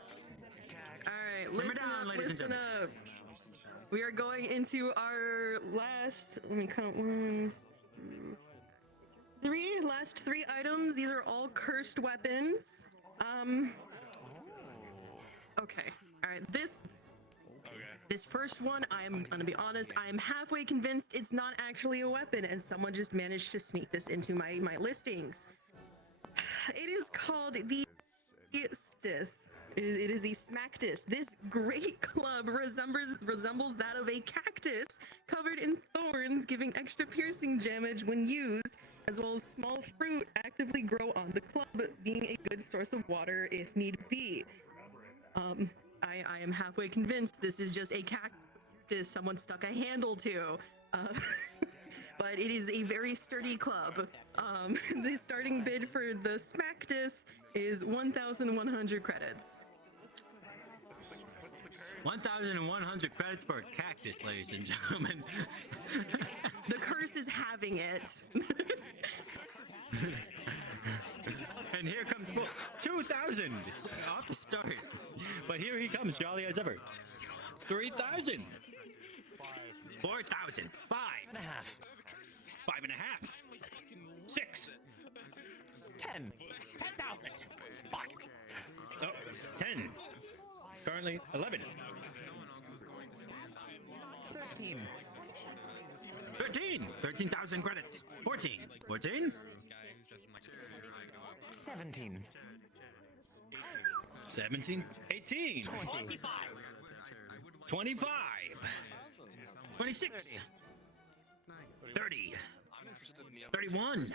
Simmer listen down, up, ladies and listen gentlemen. up. We are going into our last, let me count, 1, 2, 3, last 3 items. These are all cursed weapons. Okay, alright, this first one, I'm gonna be honest, I am halfway convinced it's not actually a weapon, and someone just managed to sneak this into my listings. It is called the Stis. It is the Smacktis. This great club resembles that of a cactus covered in thorns, giving extra piercing damage when used, as well as small fruit actively grow on the club, being a good source of water if need be. I am halfway convinced this is just a cactus someone stuck a handle to. But it is a very sturdy club. The starting bid for the Smacktis is 1,100 credits. 1,100 credits for a cactus, ladies and gentlemen. The curse is having it. And here comes 2,000 off the start. But here he comes, jolly as ever. 3,000. 4,000. 5.5. 5.5. 6. 10. 10,000. Fuck. Oh, 10. Currently 11. 13. 13. 13,000 credits. 14. 14. 17. 17. 18. 25. 25. 26. 30. 31.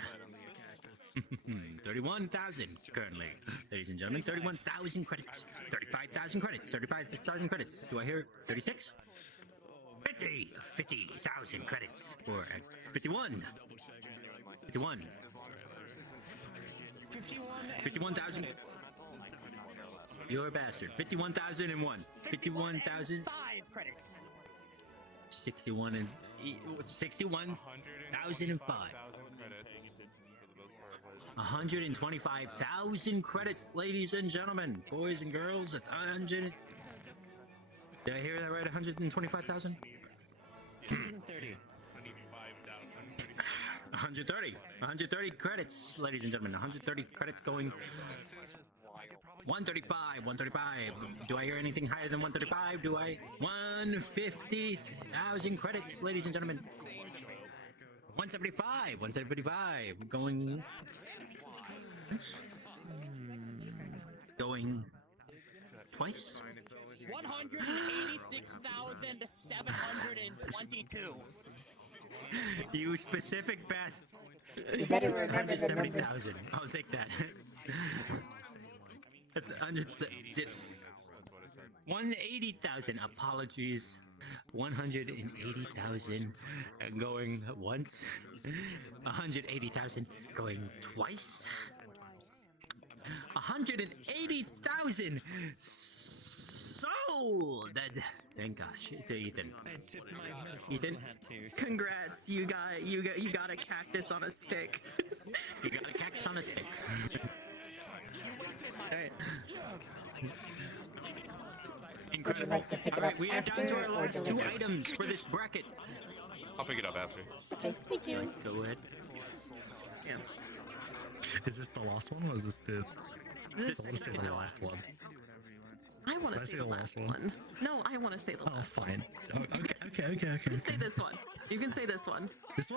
31,000 currently, ladies and gentlemen. 31,000 credits. 35,000 credits. 35,000 credits. Do I hear 36? 50. 50,000 credits for 51. 51. 51,000. You're a bastard. 51,001. 51,000. 5 credits. 61,005. 125,000 credits, ladies and gentlemen, boys and girls. 100. Did I hear that right? 125,000. 130. 130. 130 credits, ladies and gentlemen. 130 credits going. 135. 135. Do I hear anything higher than 135? Do I? 150,000 credits, ladies and gentlemen. 175. 175. Going. Going twice. 186,722. You specific bastard. You better remember the number. 170,000. I'll take that. 180,000. Apologies. 180,000 going once. 180,000 going twice. 180,000 sold. Thank gosh, to Ethan. I tipped my hat if Ethan, people had to. Congrats, you got a cactus on a stick. you got a cactus on a stick. Alright. Incredible. like to pick it Alright, up we are down to after our or last two deliver? items for this bracket. I'll pick it up after. Okay, thank you. Let's go ahead. Yeah. Is this the last one or is this the? This I want to say the last one. I want Did I to say the last one? one. No, I want to say the Oh, last fine. Oh, okay. You can say this one. You can say this one. This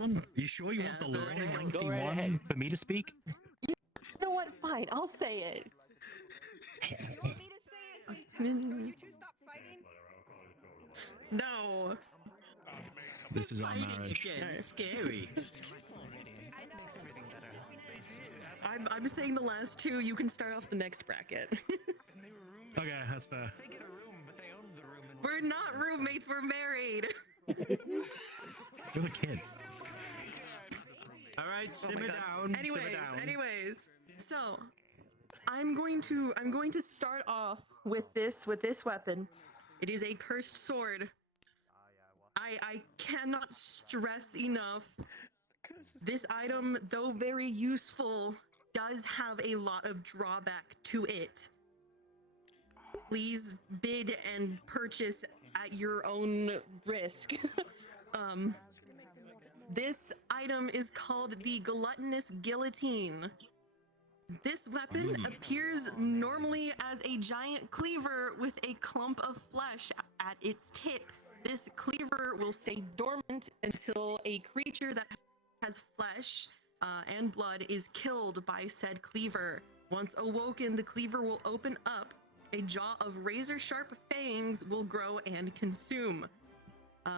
one. You sure you want the go long, right ahead. lengthy Go right one? ahead for me to speak. You know what? Fine, I'll say it. No. This is our Fighting marriage. again. It's scary. I'm saying the last two. You can start off the next bracket. Okay, that's fair. We're not roommates. We're married. You're the kid. All right, Oh simmer my God. down. Anyways, simmer down. anyways. So, I'm going to start off with this weapon. It is a cursed sword. I cannot stress enough. This item, though very useful, does have a lot of drawback to it. Please bid and purchase at your own risk. This item is called the Gluttonous Guillotine. This weapon appears normally as a giant cleaver with a clump of flesh at its tip. This cleaver will stay dormant until a creature that has flesh and blood is killed by said cleaver. Once awoken, the cleaver will open up. A jaw of razor-sharp fangs will grow and consume.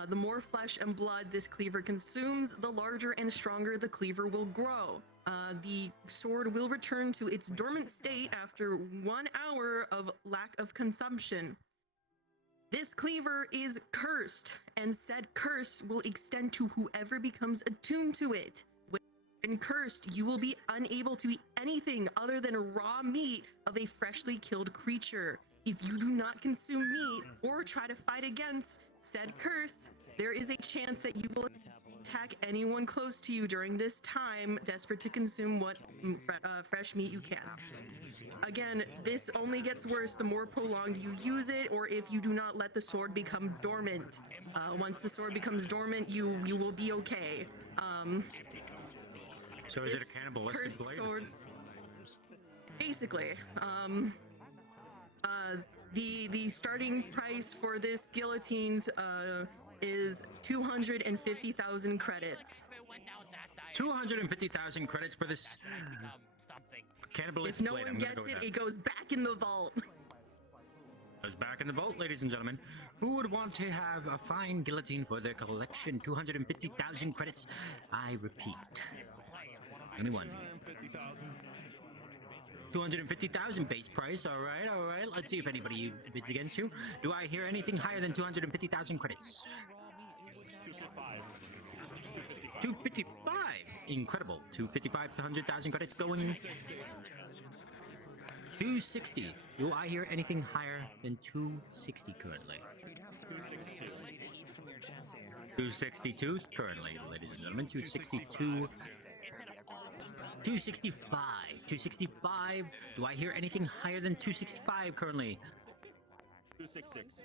The more flesh and blood this cleaver consumes, the larger and stronger the cleaver will grow. The sword will return to its dormant state after 1 hour of lack of consumption. This cleaver is cursed, and said curse will extend to whoever becomes attuned to it. When cursed, you will be unable to eat anything other than raw meat of a freshly killed creature. If you do not consume meat or try to fight against said curse, there is a chance that you will attack anyone close to you during this time, desperate to consume what fresh meat you can. Again, this only gets worse the more prolonged you use it, or if you do not let the sword become dormant. Once the sword becomes dormant, you will be okay. So is it a cannibalistic cursed blade? sword, basically. The starting price for this guillotines is 250,000 credits. 250,000 credits for this If cannibalistic no blade. one I'm gonna gets go with it, that. it goes back in the vault. Goes back in the vault, ladies and gentlemen. Who would want to have a fine guillotine for their collection? 250,000 credits. I repeat. Anyone? 250,000 base price. All right. Let's see if anybody bids against you. Do I hear anything higher than 250,000 credits? 255. Incredible. 255 to 100,000 credits going. 260. Do I hear anything higher than 260 currently? 262 currently, ladies and gentlemen. 262. 265. 265. Do I hear anything higher than 265 currently? 266.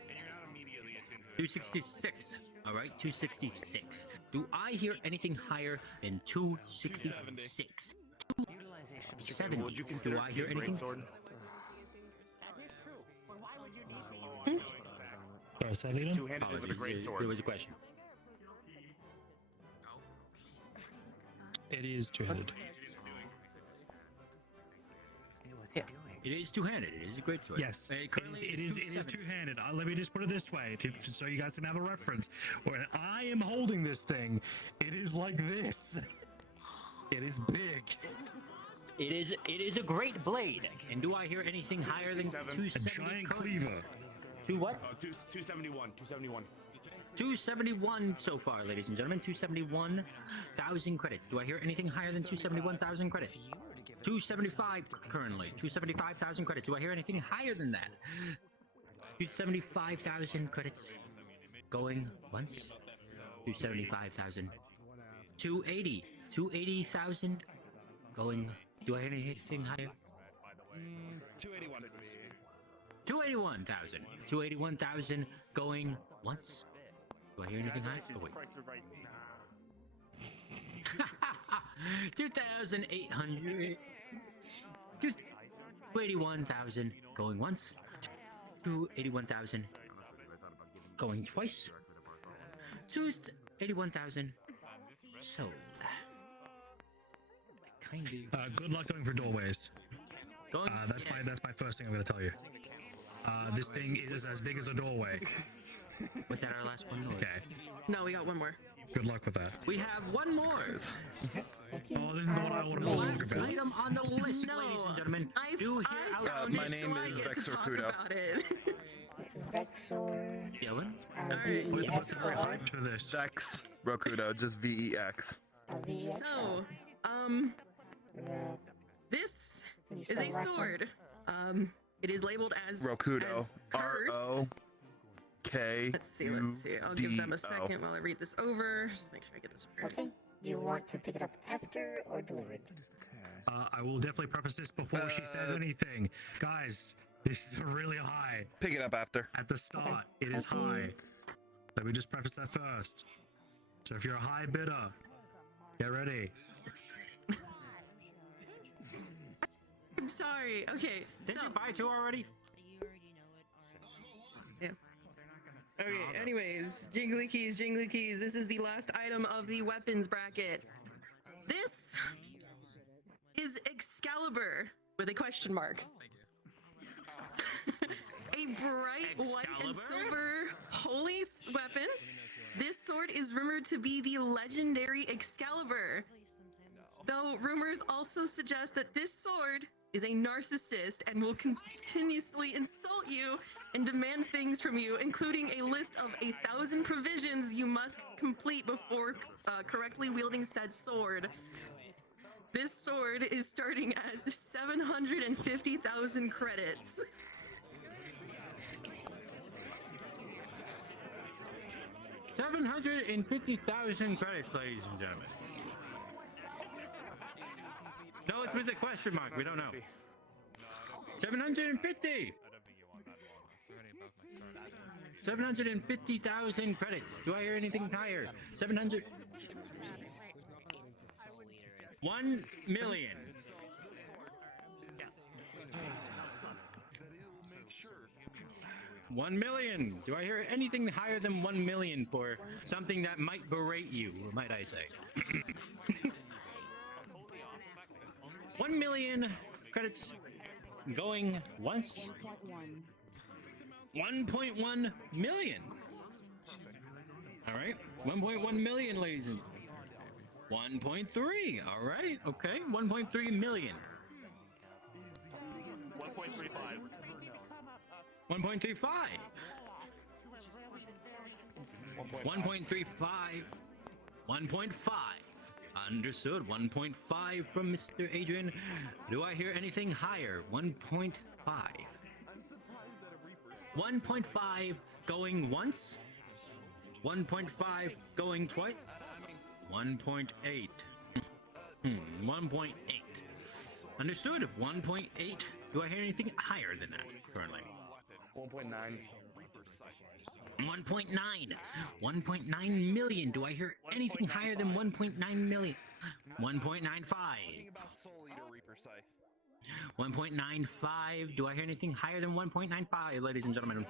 266. All right, 266. Do I hear anything higher than 266? 270. Do I hear anything? Sorry, say that again? Two-handed is a great sword. There was a question. It is two-handed. It is two-handed. It is a great sword. Yes, it is 270. two-handed. Let me just put it this way, so you guys can have a reference. When I am holding this thing, it is like this. It is big. It is a great blade. And do I hear anything higher than 270? A giant cleaver. Two what? 271. 271. 271 so far, ladies and gentlemen. 271,000 credits. Do I hear anything higher than 271,000 credits? 275 currently. 275,000 credits. Do I hear anything higher than that? 275,000 credits. Going once. 275,000. 280. 280,000. Going. Do I hear anything higher? 281. 281,000. 281,000 going once. Do I hear anything higher? Oh, wait. 2,800. 281,000 going once. 281,000 going twice. 281,000 sold. Kind of. Good luck going for doorways. That's my first thing I'm gonna tell you. This thing is as big as a doorway. Was that our last one? Okay. No, we got one more. Good luck with that. We have one more. Oh, this is the one I want to Last talk about. item on the list, ladies and gentlemen. Do hear out. My name is Vexor Kudo. Vexor. Dylan? What's the first name for this? Vex Rokudo, just VEX. So, this is a sword. It is labeled as Rokudo. cursed. ROK. Let's see. I'll give them a second while I read this over. Just make sure I get this right. Okay. Do you want to pick it up after or delivered? I will definitely preface this before she says anything. Guys, this is really high. Pick it up after. At the start, it is high. Let me just preface that first. So if you're a high bidder, get ready. I'm sorry. Okay. Did you buy two already? Yeah. Okay, anyways, jingly keys, this is the last item of the weapons bracket. This is Excalibur, with a question mark. A bright white and silver holy weapon. This sword is rumored to be the legendary Excalibur. Though rumors also suggest that this sword is a narcissist and will continuously insult you and demand things from you, including a list of 1,000 provisions you must complete before correctly wielding said sword. This sword is starting at 750,000 credits. $750,000 credits, ladies and gentlemen. No, it's with a question mark. We don't know. 750. 750,000 credits. Do I hear anything higher? 700. 1 million. 1 million. Do I hear anything higher than 1 million for something that might berate you, might I say? 1 million credits going once. 1.1 million. All right, 1.1 million, ladies and 1.3. All right, okay, 1.3 million. 1.35. 1.35. 1.5. Understood. 1.5 from Mr. Adrian. Do I hear anything higher? 1.5. 1.5 going once. 1.5 going twice. 1.8. 1.8. Understood. 1.8. Do I hear anything higher than that currently? 1.9. 1.9. 1.9 million. Do I hear anything higher than 1.9 million? 1.95. 1.95. Do I hear anything higher than 1.95, ladies and gentlemen?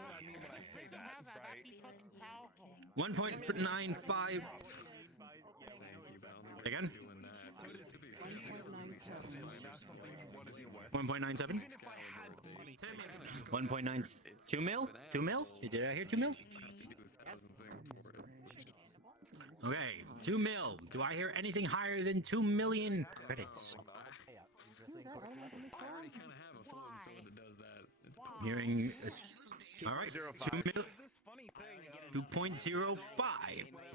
1.95. Again? 1.97. 1.9. 2 mil? 2 mil? Did I hear 2 mil? Okay, 2 mil. Do I hear anything higher than 2 million credits? Hearing this. All right, 2 mil. 2.05.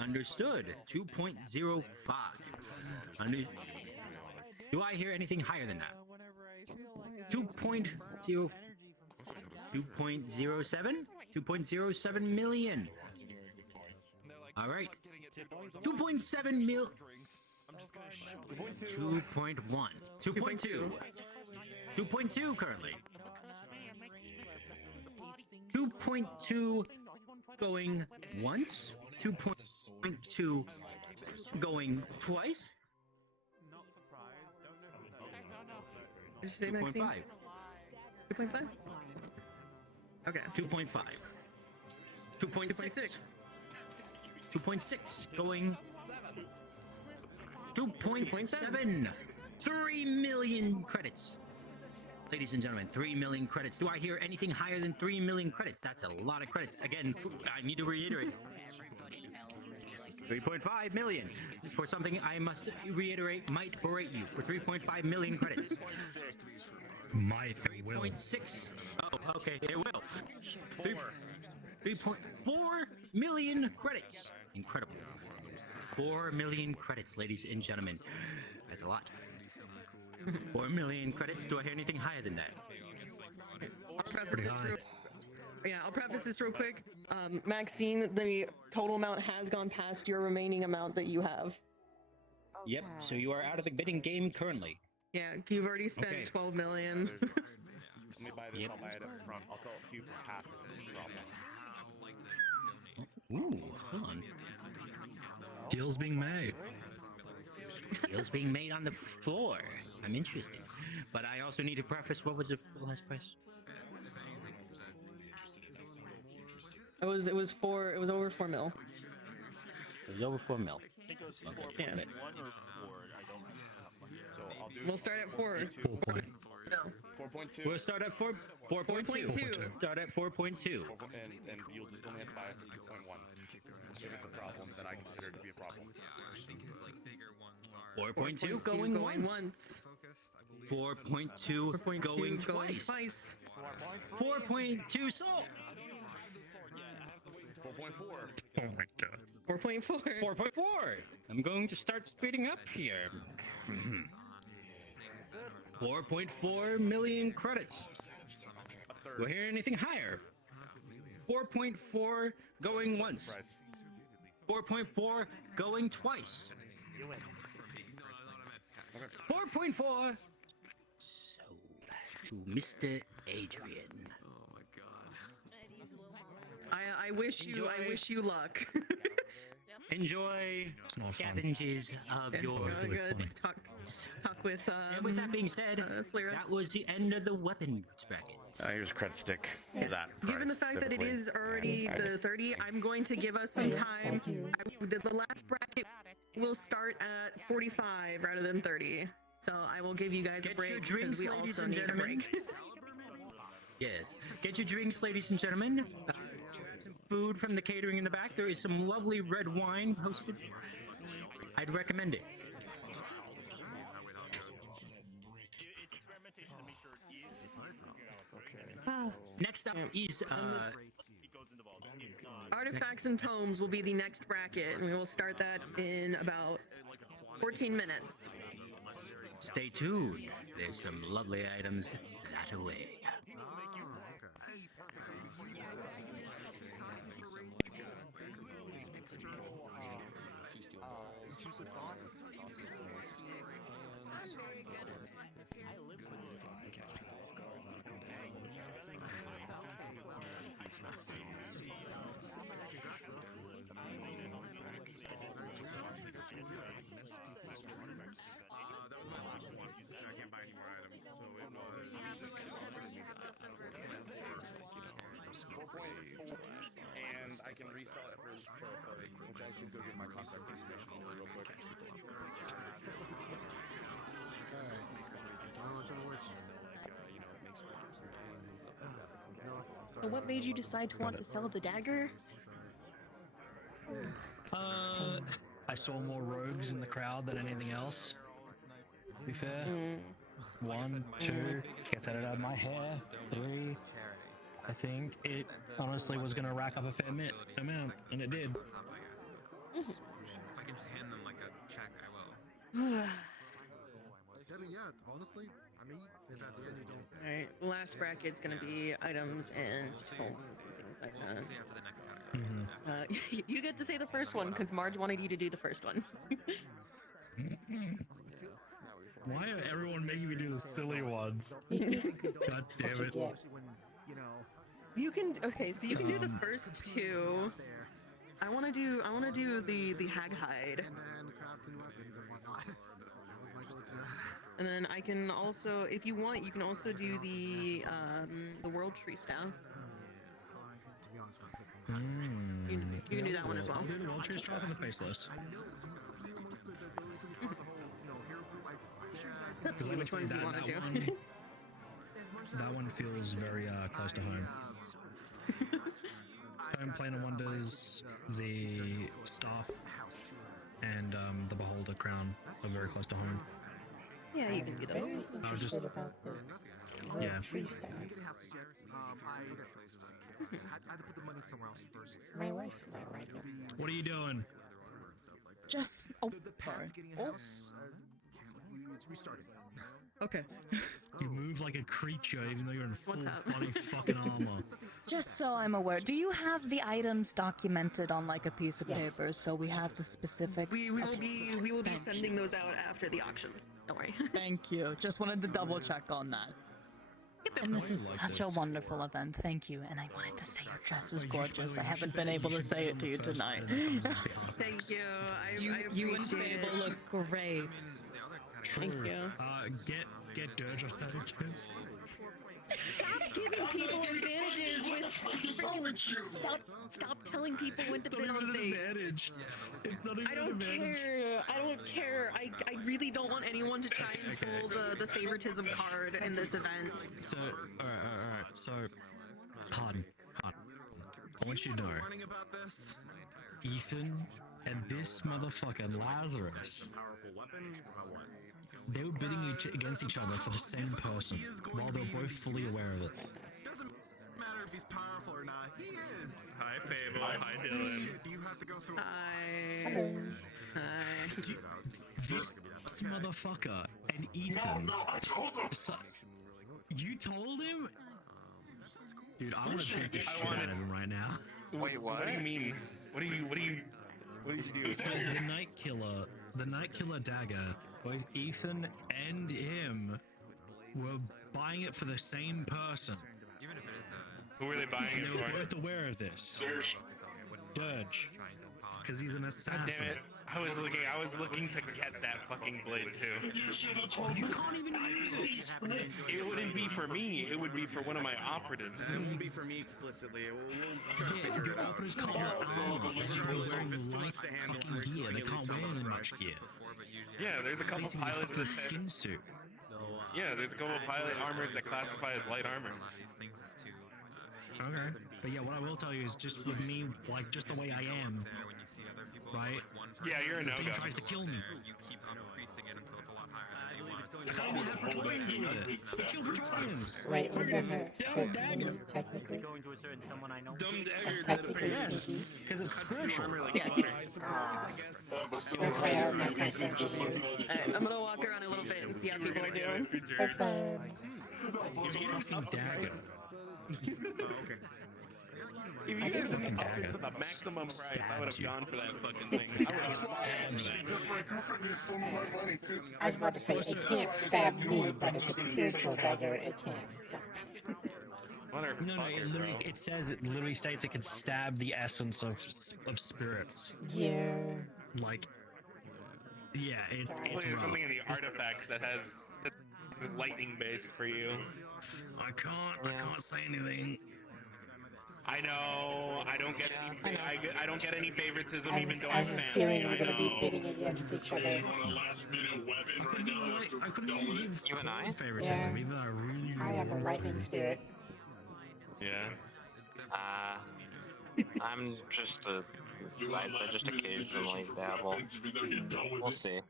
Understood. 2.05. Do I hear anything higher than that? 2.0. 2.07? 2.07 million. All right. 2.7 mil. 2.1. 2.2. 2.2 currently. 2.2 going once. 2.2 going twice. Did you say Maxine? 2.5. 2.5? Okay. 2.5. 2.6. 2.6 going 2.7. 3 million credits. Ladies and gentlemen, 3 million credits. Do I hear anything higher than 3 million credits? That's a lot of credits. Again, I need to reiterate. 3.5 million for something I must reiterate might berate you for 3.5 million credits. Might. 3.6. Oh, okay, it will. 3.4 million credits. Incredible. 4 million credits, ladies and gentlemen. That's a lot. 4 million credits. Do I hear anything higher than that? I'll preface this real quick. Maxine, the total amount has gone past your remaining amount that you have. Yep, so you are out of the bidding game currently. Yeah, you've already spent 12 million. Let me buy this, I'll buy it up front. I'll sell it to you for half as a problem. Ooh, hold on. Deals being made. Deals being made on the floor. I'm interested. But I also need to preface, what was the last price? It was over 4 mil. It was over 4 mil. I think it was Okay. 4.1 Yeah. or 4. I don't know. So I'll do. We'll start at 4. 4.2. We'll start at 4.2. Start at 4.2. And you'll just only have to buy it for 2.1. If it's a problem that I consider to be a problem. 4.2 going once. 4.2 going twice. 4.2 sold. 4.4. Oh my god. 4.4. 4.4. I'm going to start speeding up here. 4.4 million credits. Do I hear anything higher? 4.4 going once. 4.4 going twice. 4.4 sold to Mr. Adrian. I wish you luck. Enjoy scavenges of your. Good. Talk with. With that being said, that was the end of the weapon bracket. Here's a credit stick for that. Given the fact that it is already the 30, I'm going to give us some time. The last bracket will start at 45 rather than 30. So I will give you guys a break because we also need a break. Yes. Get your drinks, ladies and gentlemen. Some food from the catering in the back. There is some lovely red wine hosted. I'd recommend it. Next up is Artifacts and Tomes will be the next bracket, and we will start that in about 14 minutes. Stay tuned. There's some lovely items that away. And I can resell it for which I should go get my contact information real quick. So what made you decide to want to sell the dagger? I saw more rogues in the crowd than anything else. To be fair. 1, 2, get that out of my hair. 3. I think it honestly was gonna rack up a fair amount, and it did. If I can just hand them like a check, I will. Yeah, honestly, I Alright, last bracket's gonna be items and homes and things like that. You get to say the first one because Marge wanted you to do the first one. Why are everyone making me do the silly ones? God damn it. You can so you can do the first two. I wanna do the hag hide. And then I can also, if you want, you can also do the world tree staff. You can do that one as well. Do the world tree staff and the faceless. Which ones do you want to do? That one feels very close to home. Home Planar Wonders, the staff, and the Beholder crown are very close to home. Yeah, you can do those. I'll just yeah. My wife right now. What are you doing? Just sorry. It's restarted. Okay. You move like a creature even though you're in full What's up? body fucking armor. Just so I'm aware, do you have the items documented on like a piece of paper so we have the specifics? We will be sending those out after the auction. Don't worry. Thank you. Just wanted to double check on that. And this is such a wonderful event. Thank you. And I wanted to say your dress is gorgeous. I haven't been able to say it to you tonight. Thank you. You and Fable look great. Thank you. Get Dirge on that chance. Stop giving people advantages with stop telling people when to bid on things. I don't care. I really don't want anyone to try and pull the favoritism card in this event. So alright. So Harden. I want you to know Ethan and this motherfucker Lazarus, they were bidding against each other for the same person while they were both fully aware of it. Doesn't matter if he's powerful or not. He is. Hi, Fable. Hi, Dylan. You have to go through. Hi. This motherfucker and Ethan. So, you told him? Dude, I want to beat the shit out of him right now. Wait, what? What do you mean? What did you do? So the Night Killer dagger, both Ethan and him were buying it for the same person. Even if it is who were they buying it for? They were for? both aware of this. Dirge. Because he's an assassin. God damn it. I was looking to get that fucking blade too. You can't even use it. It wouldn't be for me. It would be for one of my operatives. It won't be for me explicitly. Yeah, your operatives can't wear armor. They're wearing light fucking gear. They can't wear much gear. Yeah, there's a couple Basically, pilots fucking that say, skin suit. yeah, there's a couple pilot armors that classify as light armor. Okay, but yeah, what I will tell you is just with me, like just the way I am, right? Yeah, you're a The thing no-go. tries to kill me. You keep increasing it until it's a lot higher than you want. I can't even have Praetorians do it. They kill Praetorians. Wait, what does it Dumb dagger. technically? Going to a certain someone I know. Dumb dagger. Technically Yes, because it's spiritual. That's why I have my preference. Alright, I'm gonna walk around a little bit and see how people are doing. If you don't dagger, If you guys didn't up it to the maximum price, I would have gone for that fucking thing. I would have stabbed it. I was about to say, it can't stab me, but if it's spiritual dagger, it can. So. No, it literally states it can stab the essence of spirits. Yeah. Like, yeah, it's Hopefully there's rough. something in the artifacts that has that's lightning based for you. I can't say anything. I know. I don't get any. I don't get any favoritism, even though I I'm have a family. feeling I we're going to be know. bidding against each other. I couldn't even give You and I? favoritism, even though I really I am a lightning spirit. Yeah. I'm just I just occasionally dabble. We'll see.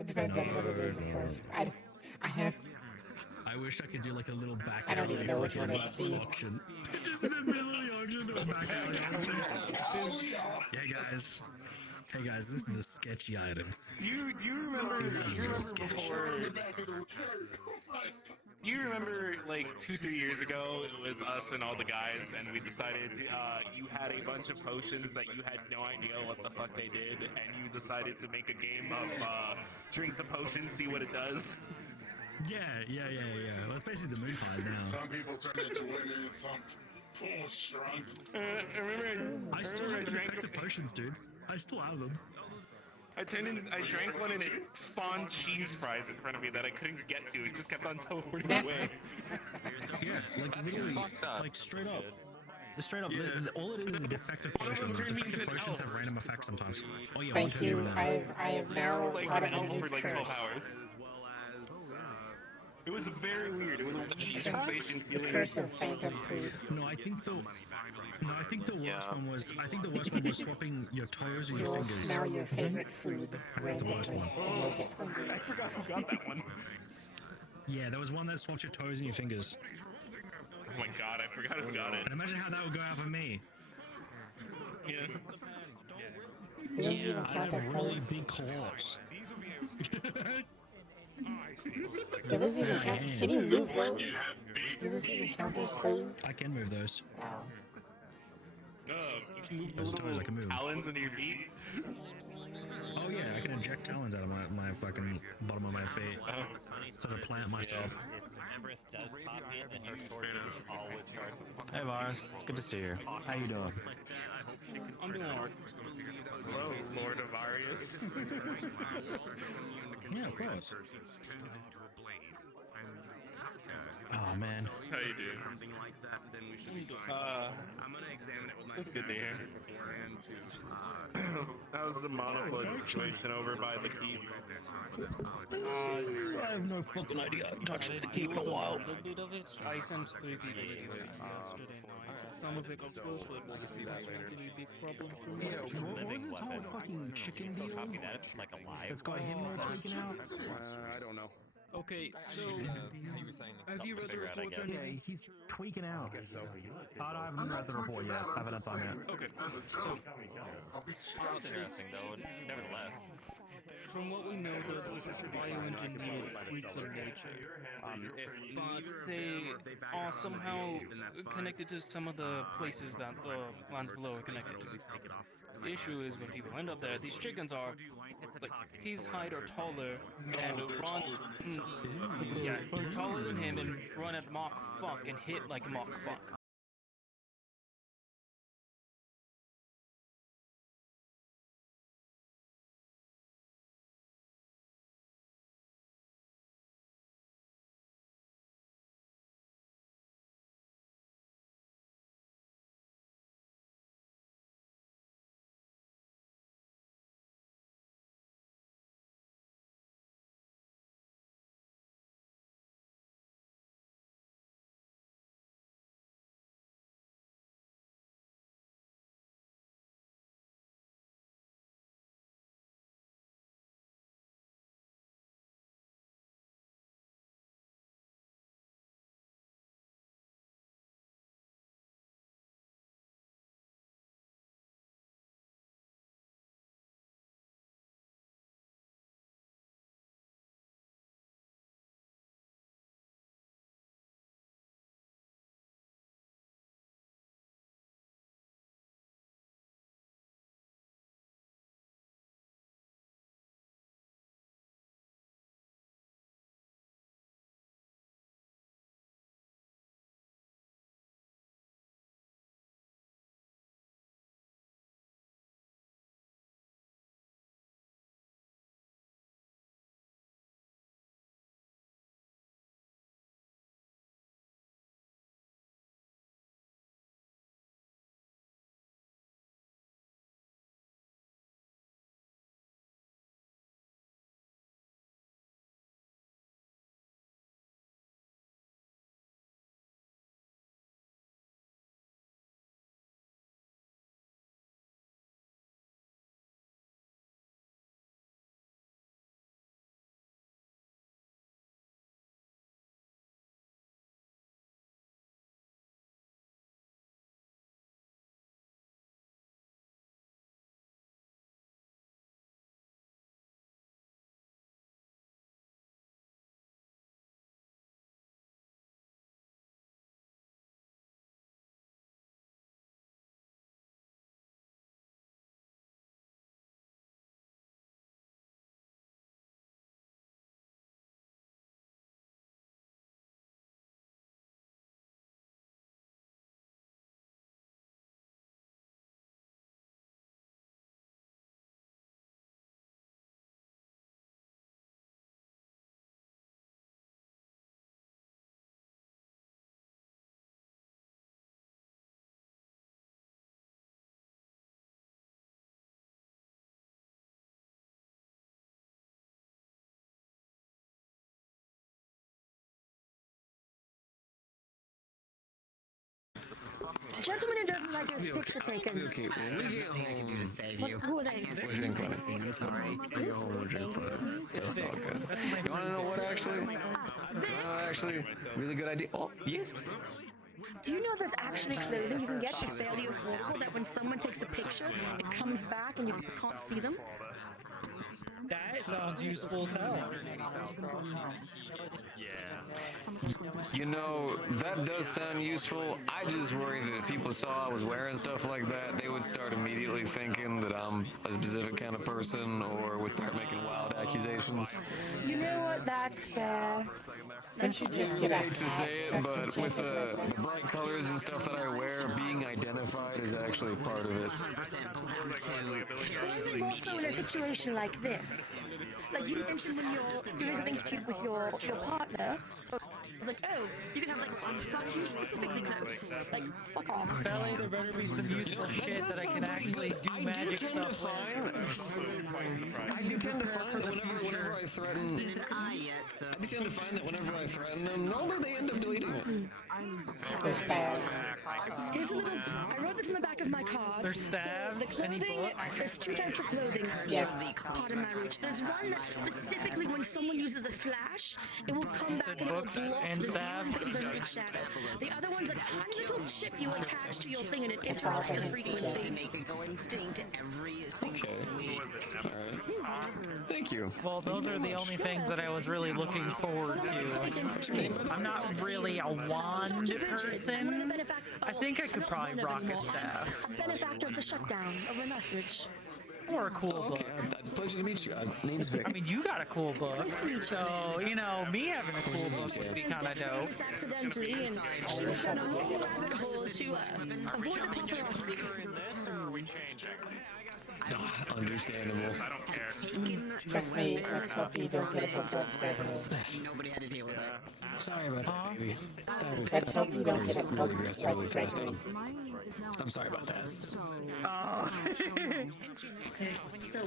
It depends on what it is, of course. I have. I wish I could do like a little back I don't even know which one it would be. auction. Just an ability auction, do a back alley auction. Yeah, guys. Hey guys, this is the sketchy items. Do you remember before? Do you remember like 2-3 years ago? It was us and all the guys, and we decided you had a bunch of potions that you had no idea what the fuck they did, and you decided to make a game of drink the potion, see what it does. Yeah. Well, it's basically the moon pies now. Some people turn into women, some pull strong. I still have the effective potions, dude. I still have them. I drank one and it spawned cheese fries in front of me that I couldn't get to. It just kept on teleporting away. Yeah, like literally, like straight up. Straight up, all it is defective potions. Defective potions have random effects sometimes. Oh yeah, Thank you. I have now like thought an of a elf new for like curse. 12 hours. It was very weird. It was a cheese sensation The feeling. curse of phantom food. No, I think the worst one was swapping your toes and your You'll fingers. smell your favorite food. That was the worst one. And you'll get hungry. I forgot who got that one. Yeah, there was one that swapped your toes and your fingers. Oh my god, I forgot who got it. And imagine how that would go out for me. Yeah. Yeah, I have really big claws. Do those even count? Can you move those? Do those even count as toes? I can move those. Wow. You can move the Those toes little I can move. talons under your feet. Oh yeah, I can inject talons out of my fucking bottom of my feet. Sort of plant myself. Hey Vars, it's good to see you. How you doing? I'm doing alright. Hello, Lord of Arius. Yeah, of course. Oh man. How you doing? That's good to hear. How's the monoflood situation over by the keep? I have no fucking idea. I haven't touched the keep in a while. A bit of it. I sent 3 people to do it yesterday night. Some of it got close, but that's not really a big problem for me. Yeah, what was this whole fucking chicken deal? That's got him all taken out? I don't know. Okay, so have you read the report? Yeah, he's tweaking out. I haven't read the report yet. I haven't had time yet. Okay. So, interesting though, nevertheless. From what we know, they're bioengineered freaks of nature. But they are somehow connected to some of the places that the lands below are connected to. The issue is when people end up there, these chickens are like his height or taller and run taller than him and run at Mach fuck and hit like Mach fuck. gentleman who doesn't like his picture taken. Okay, when we get home, Who are they? we'll drink plenty. I'm sorry. We get home, we'll drink plenty. It's all good. You wanna know what actually? Actually, really good idea. Oh, yes. Do you know there's actually clothing you can get that's fairly affordable that when someone takes a picture, it comes back and you can't see them? That sounds useful as hell. You know, that does sound useful. I just worry that if people saw I was wearing stuff like that, they would start immediately thinking that I'm a specific kind of person or would start making wild accusations. You know what? That's fair. Don't you just get I hate to say it, but with the bright colors and stuff that I wear, being identified is actually part of it. Isn't also in a situation like this? Like you mentioned when you're doing something cute with your partner. So it's like, oh, you can have like fuck you specifically clothes. Like, fuck off. Belly, there better be some useful shit that I can actually do magic stuff with. I do tend to find that whenever I threaten, I threaten them, normally they end up deleting it. Here's a little. I wrote this on the back of my card. There's stabs. So the clothing. There's two types of clothing. Yes. Pardon my reach. There's one that specifically, when someone uses a flash, it will come back and it will block and stabs. the shadow. The other one's a tiny little chip you attach to your thing and it interrupts the frequency. Okay. Alright. Thank you. Well, those are the only things that I was really looking forward to. I'm not really a wand person. I think I could probably rock a staff. A benefactor of the shutdown of the message. Or a cool book. Pleasure to meet you. Name's Vic. I mean, you got a cool book. So, you know, me having a cool book would be kind of dope. Accidentally, and she went down a whole rabbit hole to avoid the paparazzi. Understandable. I don't care. Trust me, let's hope you don't get a book. Nobody had to deal with that. Sorry about that, baby. That was really aggressive, really fast. I'm sorry about that. So,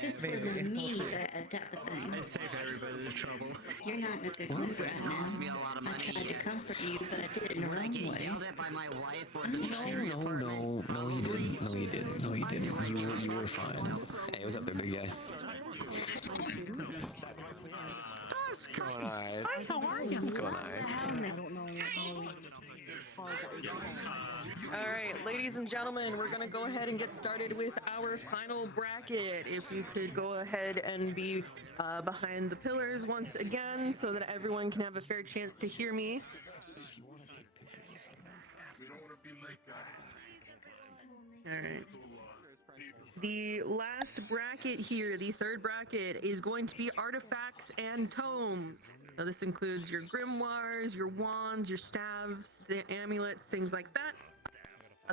this wasn't me that attacked the thing. I'd save everybody the trouble. You're not in a good mood right now. Cost me a lot of money. I tried to comfort you, but I did it in the wrong way. Yelled at by my wife or the No, you didn't. You were fine. Hey, what's up there, big guy? It's going alright. Hi, how are you? It's going alright. Alright, ladies and gentlemen, we're gonna go ahead and get started with our final bracket. If you could go ahead and be behind the pillars once again so that everyone can have a fair chance to hear me. Alright. The last bracket here, the third bracket, is going to be artifacts and tomes. Now this includes your grimoires, your wands, your staves, the amulets, things like that.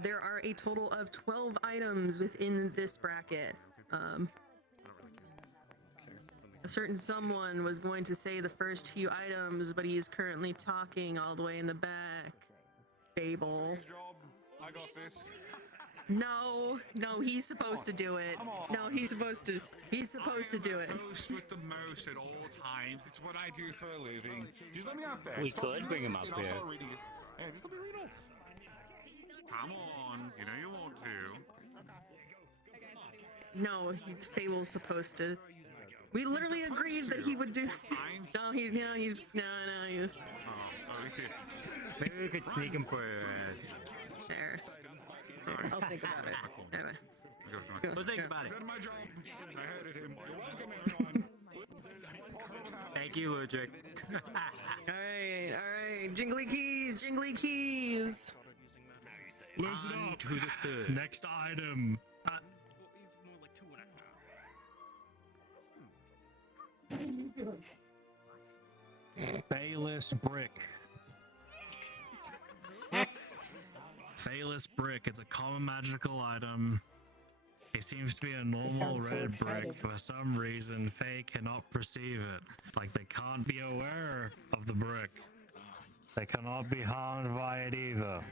There are a total of 12 items within this bracket. A certain someone was going to say the first few items, but he is currently talking all the way in the back. Babel. I got this. No, he's supposed to do it. No, he's supposed to do it. Most with the most at all times. It's what I do for a living. Just let me out there. We could bring him up here. Hey, just let me read off. Come on, you know you want to. No, Fable's supposed to. We literally agreed that he would do. No, he's. Oh, he's here. Maybe we could sneak him for There. I'll think about it. Anyway. We'll think about it. Done my job. I heard him. You're welcome, everyone. Thank you, Ludwig. Alright. Jingly keys. Listen up. To the third. Next item. Bayless brick. Phalus brick. It's a common magical item. It seems to be a normal red brick. For some reason, Fae cannot perceive it. Like they can't be aware of the brick. They cannot be harmed by it either.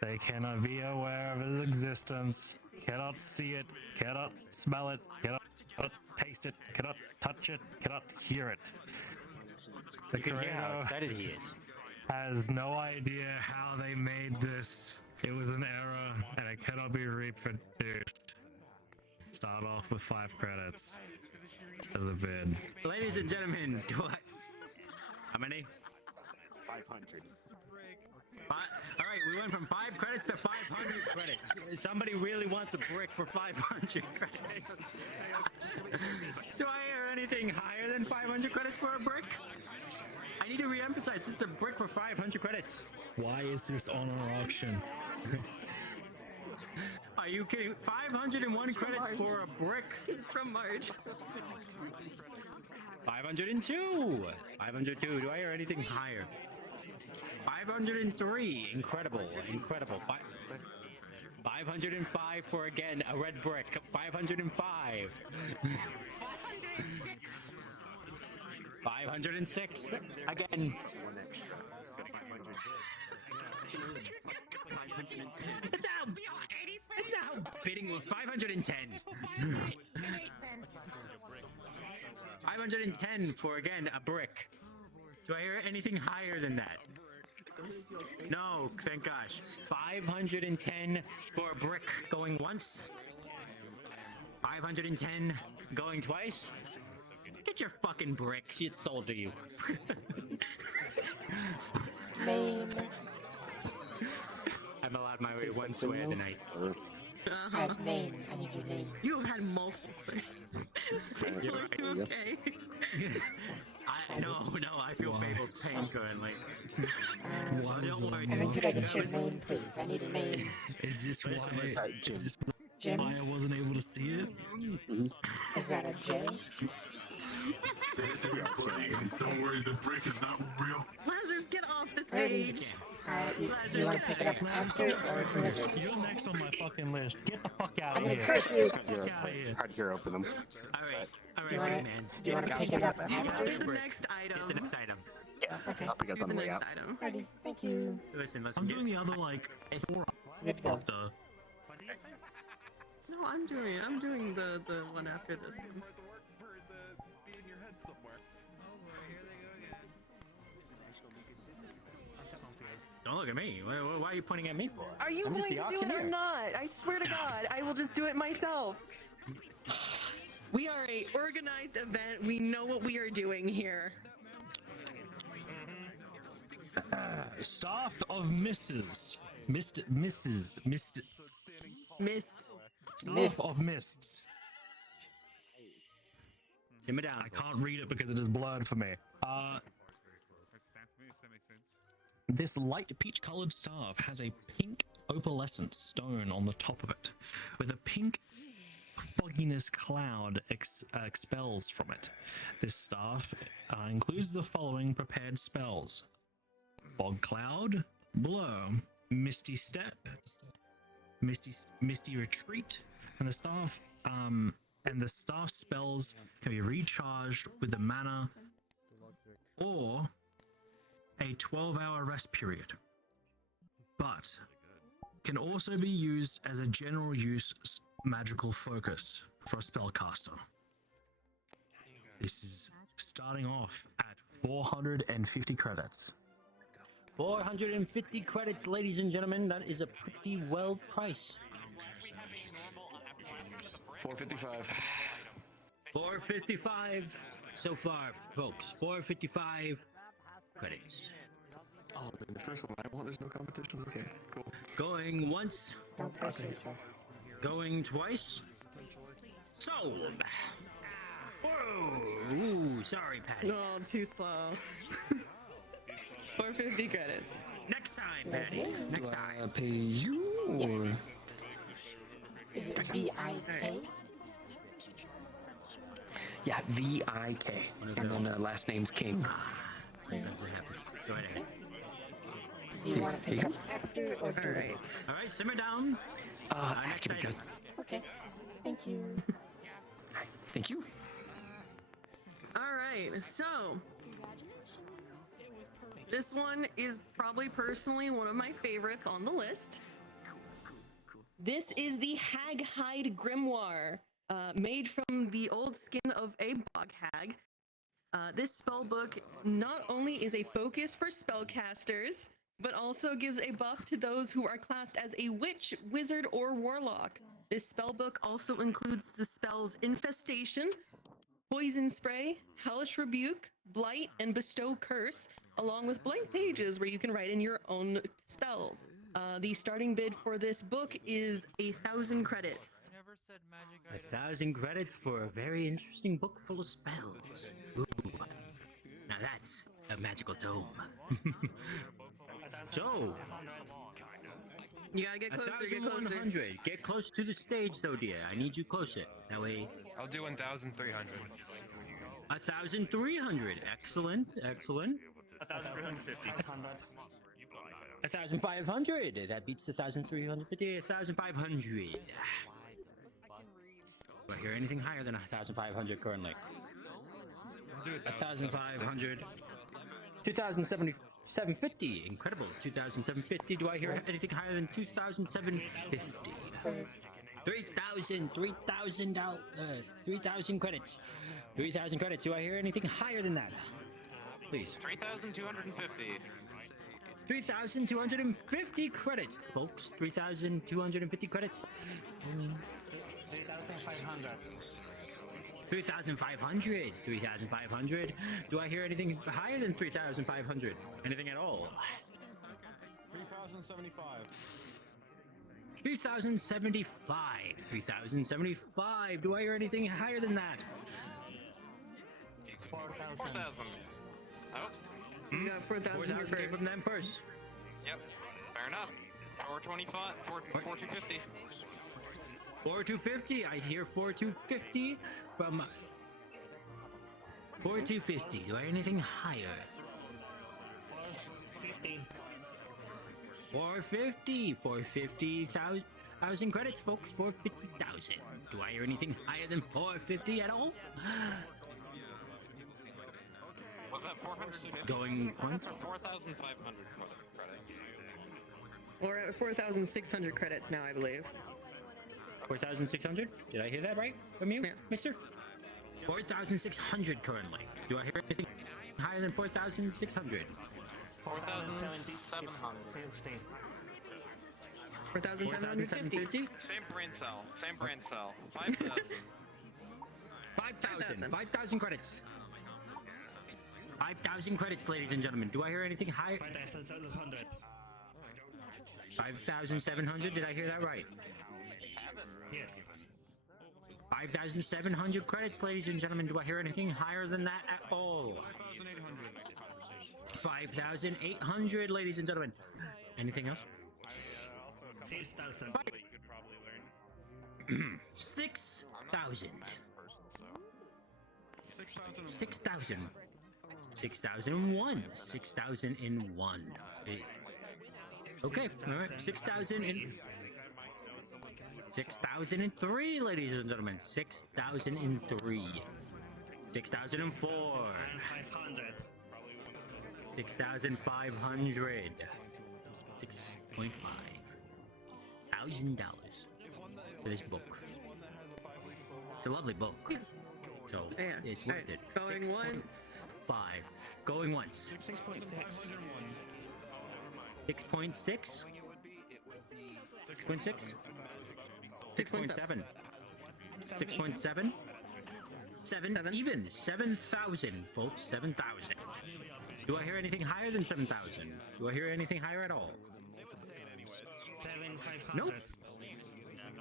They cannot be aware of its existence. Cannot see it. Cannot smell it. Cannot taste it. Cannot touch it. Cannot hear it. The You can hear how creator excited he is. has no idea how they made this. It was an error, and it cannot be reproduced. Start off with 5 credits as a bid. Ladies and gentlemen, do I? How many? 500. All right, we went from 5 credits to 500 credits. Somebody really wants a brick for 500 credits. Do I hear anything higher than 500 credits for a brick? I need to re-emphasize, this is a brick for 500 credits. Why is this on our auction? Are you kidding? 501 credits for a brick. It's from March. 502. 502. Do I hear anything higher? 503. Incredible. Incredible. 505 for, again, a red brick. 505. 506. Again. It's out. It's out. Bidding with 510. 510 for, again, a brick. Do I hear anything higher than that? No, thank gosh. 510 for a brick going once. 510 going twice. Get your fucking bricks. It's sold to you. Name. I'm allowed my way one swear tonight. Add name. I need your name. You have had multiple swears. You're Are right. you okay? No, I feel Fable's pain currently. Why is Don't worry, I think dude. could I get your name, please? I need a name. Is this why? Is this Jim? why I wasn't able to see it? Is that a J? Don't worry, the brick is not real. Lazarus, get off the Ready. stage. You want to pick it up after or deliver? You're next on my fucking list. Get the fuck out I'm of gonna here. curse you. Hard to hear open them. All Do you right, wanna- man. do you want to pick it up Do after? the next item. Get the next item. Okay. I'll pick up Do on the the way next out. item. Ready. Thank you. Listen. I'm doing the other like 4 Good to go. after. No, I'm doing the one after this one. Don't look at me. Why are you pointing at me for? Are you I'm going just to the do it or auctioneer. not? I swear to God, I will just do it myself. We are a organized event. We know what we are doing here. Staff of Mrs. Mrs. Mist. Staff of Mists. Simmer down. I can't read it because it is blurred for me. This light peach-colored staff has a pink opalescent stone on the top of it, with a pink fogginess cloud expels from it. This staff includes the following prepared spells: Fog Cloud, Blur, Misty Step, Misty Retreat, and the staff spells can be recharged with the mana or a 12-hour rest period, but can also be used as a general use magical focus for a spellcaster. This is starting off at 450 credits. 450 credits, ladies and gentlemen. That is a pretty well price. 455. 455 so far, folks. 455 credits. Oh, the first one I want, there's no competition. Okay, cool. Going once. Don't curse me, sir. Going twice. Sold. Whoa. Ooh, sorry, Patty. Oh, too slow. 450 credits. Next time, Patty. Next time. I pay you. Yes. Is it V-I-K? Yeah, V-I-K. And then last name's King. Sometimes it happens. Go right ahead. Do you want to pick up after or deliver? All right, simmer down. After be good. Okay. Thank you. Thank you. All right, so this one is probably personally one of my favorites on the list. This is the Haghide Grimoire, made from the old skin of a bog hag. This spell book not only is a focus for spellcasters, but also gives a buff to those who are classed as a witch, wizard, or warlock. This spellbook also includes the spells Infestation, Poison Spray, Hellish Rebuke, Blight, and Bestow Curse, along with blank pages where you can write in your own spells. The starting bid for this book is 1,000 credits. 1,000 credits for a very interesting book full of spells. Ooh. Now that's a magical tome. So, you gotta get closer, get closer. 1,100. Get close to the stage, though, dear. I need you closer. That way. I'll do 1,300. 1,300. Excellent, excellent. 1,350. 1,500. That beats 1,350. 1,500. Do I hear anything higher than 1,500 currently? I'll do 1,500. 2,750. Incredible. 2,750. Do I hear anything higher than 2,750? 3,000. 3,000 credits. 3,000 credits. Do I hear anything higher than that? Please. 3,250. 3,250 credits, folks. 3,250 credits. 3,500. 3,500. 3,500. Do I hear anything higher than 3,500? Anything at all? 3,075. 3,075. 3,075. Do I hear anything higher than that? 4,000. Oh. You got 4,000 here came from first. them first. Yep. Fair enough. 425. 4,250. 4,250. I hear 4,250 from 4,250. Do I hear anything higher? 450. 450,000 credits, folks. 450,000. Do I hear anything higher than 450 at all? Was that 450? Going once? 4,500 credits. We're at 4,600 credits now, I believe. 4,600? Did I hear that right from you, mister? 4,600 currently. Do I hear anything higher than 4,600? 4,750. 4,750. Same brain cell. Same brain cell. 5,000. 5,000. 5,000 credits. 5,000 credits, ladies and gentlemen. Do I hear anything higher? 5,700. 5,700? Did I hear that right? Yes. 5,700 credits, ladies and gentlemen. Do I hear anything higher than that at all? 5,800, ladies and gentlemen. Anything else? 6,000. 6,000. 6,000. 6,001. 6,001. Okay, all right. 6,003, ladies and gentlemen. 6,003. 6,004. 6,500. 6.5 $1,000 for this book. It's a lovely book. Yes. So Yeah. it's worth it. Going once. 5. Going once. 6.6. 6.6. 6.6. 6.7. 6.7. 7 even. 7,000, folks. 7,000. Do I hear anything higher than 7,000? Do I hear anything higher at all? 7,500. Nope.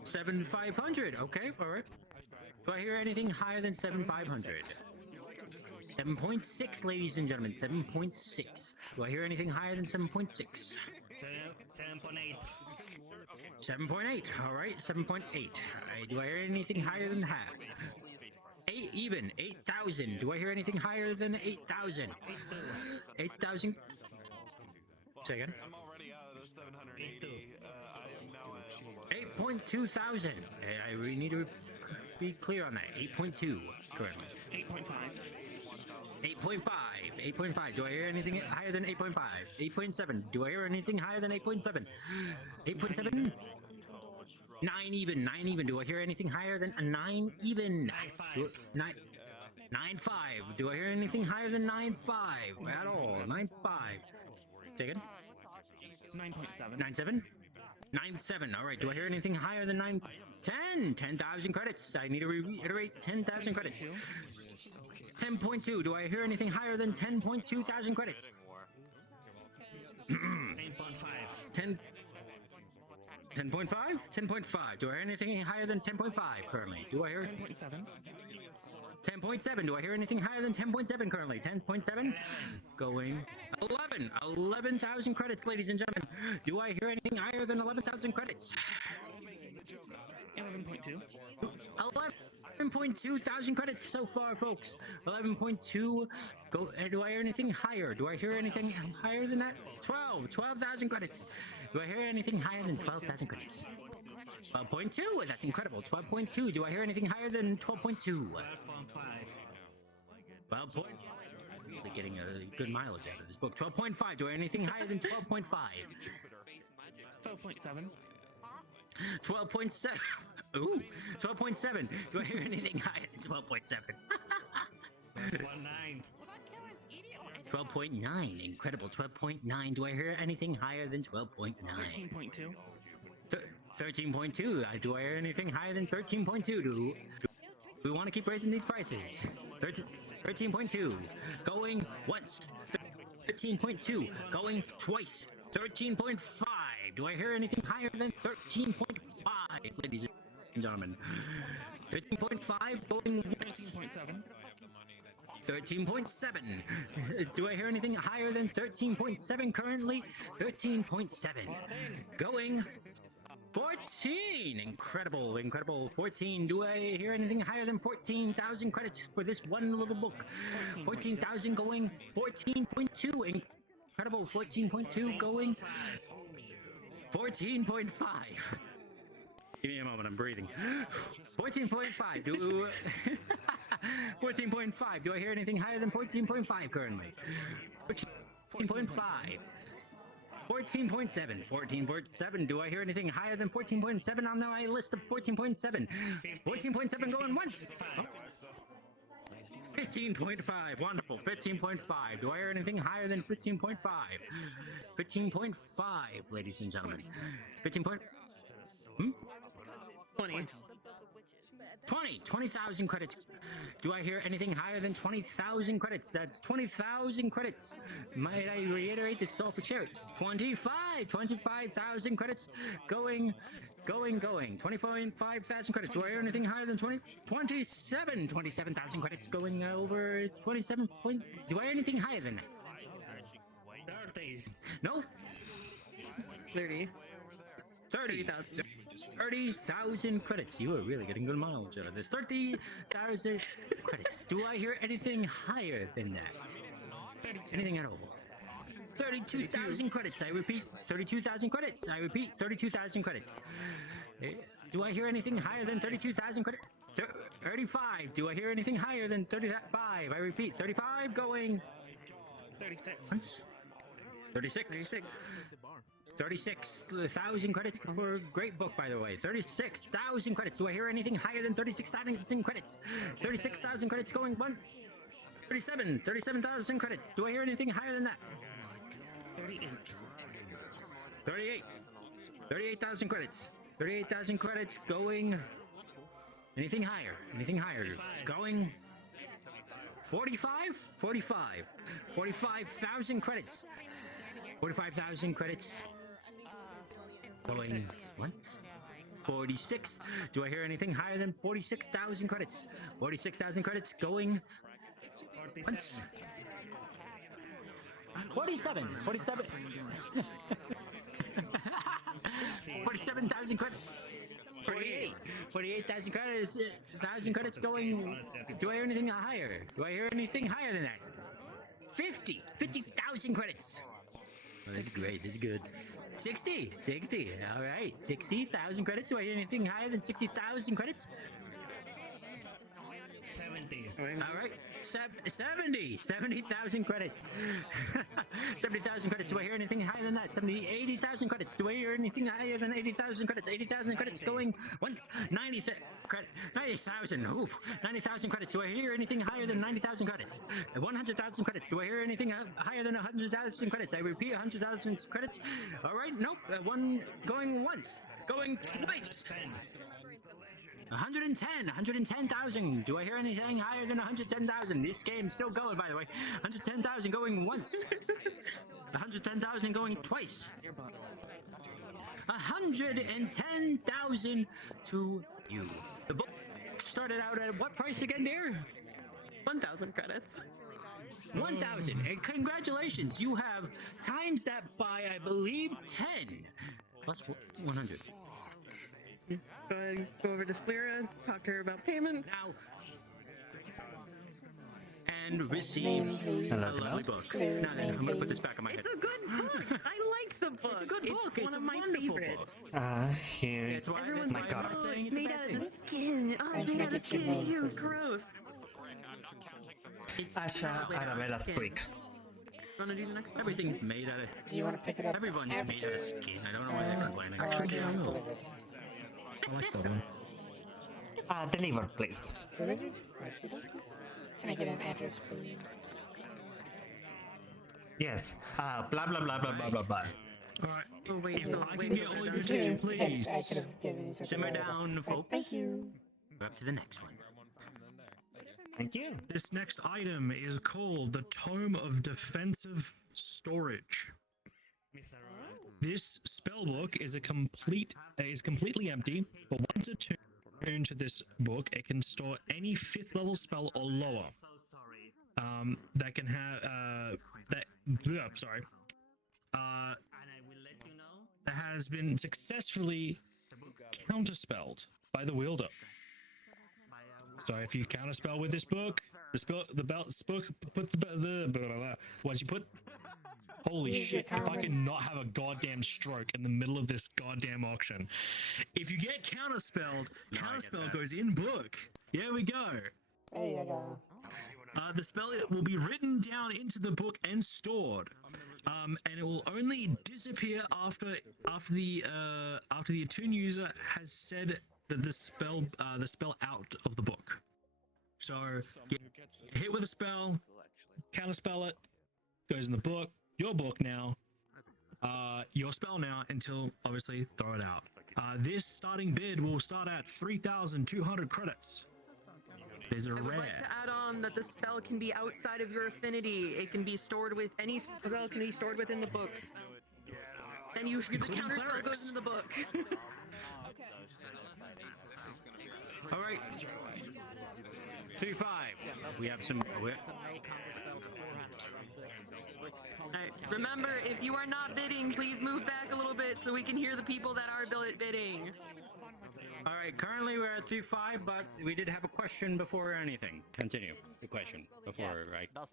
7,500. Okay, all right. Do I hear anything higher than 7,500? 7.6, ladies and gentlemen. 7.6. Do I hear anything higher than 7.6? 7.8. 7.8. All right, 7.8. Do I hear anything higher than that? 8 even. 8,000. Do I hear anything higher than 8,000? 8,000. Say again. 8.2 thousand. I really need to be clear on that. 8.2. Correct. 8.5. 8.5. 8.5. Do I hear anything higher than 8.5? 8.7. Do I hear anything higher than 8.7? 8.7. 9 even. 9 even. Do I hear anything higher than a 9 even? 9.5. Do I hear anything higher than 9.5 at all? 9.5. Say again. 9.7. 9.7? 9.7. All right. Do I hear anything higher than 9? 10. 10,000 credits. I need to reiterate 10,000 credits. 10.2. Do I hear anything higher than 10.2 thousand credits? 10.5. 10. 10.5? 10.5. Do I hear anything higher than 10.5 currently? Do I hear 10.7. 10.7? Do I hear anything higher than 10.7 currently? 10.7? Going 11. 11,000 credits, ladies and gentlemen. Do I hear anything higher than 11,000 credits? 11.2. 11.2 thousand credits so far, folks. 11.2. Go. Do I hear anything higher? Do I hear anything higher than that? 12. 12,000 credits. Do I hear anything higher than 12,000 credits? 12.2. That's incredible. 12.2. Do I hear anything higher than 12.2? 12. Really getting a good mileage out of this book. 12.5. Do I hear anything higher than 12.5? 12.7. 12.7. Ooh, 12.7. Do I hear anything higher than 12.7? 12.9. 12.9. Incredible. 12.9. Do I hear anything higher than 12.9? 13.2. 13.2. Do I hear anything higher than 13.2? Do we want to keep raising these prices? 13.2. Going once. 13.2. Going twice. 13.5. Do I hear anything higher than 13.5, ladies and gentlemen? 13.5 going once. 13.7. 13.7. Do I hear anything higher than 13.7 currently? 13.7. Going 14. Incredible, incredible. 14. Do I hear anything higher than 14,000 credits for this one little book? 14,000 going 14.2. Incredible. 14.2 going 14.5. Give me a moment, I'm breathing. 14.5. 14.5. Do I hear anything higher than 14.5 currently? 14.5. 14.7. 14.7. Do I hear anything higher than 14.7 on my list of 14.7? 14.7 going once. Oh. 15.5. Wonderful. 15.5. Do I hear anything higher than 15.5? 15.5, ladies and gentlemen. 15 point... 20. 20,000 credits. Do I hear anything higher than 20,000 credits? That's 20,000 credits. Might I reiterate this all for charity? 25,000 credits. Going. 25,000 credits. Do I hear anything higher than 27,000 credits. Going over 27 point. Do I hear anything higher than that? 30. No. 30. 30,000. 30,000 credits. You are really getting good mileage out of this. 30,000 credits. Do I hear anything higher than that? Anything at all? 32,000 credits. I repeat, 32,000 credits. I repeat, 32,000 credits. Do I hear anything higher than 32,000 credits? 35. Do I hear anything higher than 35? I repeat, 35 going. 36. Once. 36. 36,000 credits for a great book, by the way. 36,000 credits. Do I hear anything higher than 36,000 credits? 36,000 credits going one. 37,000 credits. Do I hear anything higher than that? 38,000 credits. 38,000 credits going. Anything higher? Anything higher? Going. 45,000 credits. 45,000 credits. Going what? 46. Do I hear anything higher than 46,000 credits? 46,000 credits going once. 47. 47,000 credits. 48,000 credits. 1,000 credits going. Do I hear anything higher? Do I hear anything higher than that? 50,000 credits. Oh, this is great. This is good. 60. All right. 60,000 credits. Do I hear anything higher than 60,000 credits? 70. All right, 70,000 credits. 70,000 credits. Do I hear anything higher than that? 80,000 credits. Do I hear anything higher than 80,000 credits? 80,000 credits going once. 90,000. Ooh, 90,000 credits. Do I hear anything higher than 90,000 credits? 100,000 credits. Do I hear anything higher than 100,000 credits? I repeat, 100,000 credits. All right, nope. One going once. Going twice. 110,000. Do I hear anything higher than 110,000? This game's still going, by the way. 110,000 going once. 110,000 going twice. 110,000 to you. The book started out at what price again, dear? 1,000 credits. 1,000. And congratulations, you have times that by, I believe, 10 plus 100. Go ahead, go over to Flira, talk to her about payments. Now, and receive a lovely book. No, I'm gonna put this back on my head. It's a good book. I like the book. It's a good book. It's one of my favorites. Here's Everyone's my like, card. oh, it's made out of the skin. Oh, it's made out of skin. Ew, gross. Asha Arabella Squeak. Want to do the next one? Everything's made out of. Do you want to pick it up? Everyone's made out of skin. I don't know why they're complaining. Actually, I will. I like that one. Deliver, please. Delivered? Can I get an address, please? Yes. Blah blah blah blah blah blah blah. All right. Oh, wait, If no, I wait, can get wait, all wait, your wait. attention, please. I could have given you something Simmer better. down, folks. Thank you. We're up to the next one. Thank you. This next item is called the Tome of Defensive Storage. This spellbook is completely empty, but once attuned to this book, it can store any 5th level spell or lower. That can have that has been successfully counterspelled by the wielder. So if you counterspell with this book, once you put. Holy shit, if I can not have a goddamn stroke in the middle of this goddamn auction. If you get counterspelled, counterspell goes in book. Here we go. There you go. The spell will be written down into the book and stored. And it will only disappear after the attuned user has said that the spell out of the book. So get hit with a spell, counterspell it, goes in the book. Your book now, your spell now until obviously throw it out. This starting bid will start at 3,200 credits. There's a I would rare. like to add on that the spell can be outside of your affinity. It can be stored with any spell can be stored within the book. Then the counter spell goes into the book. All right. 2-5. We have some. Alright, remember, if you are not bidding, please move back a little bit so we can hear the people that are bidding. All right. Currently, we're at 3-5, but we did have a question before anything. Continue the question before, right? Does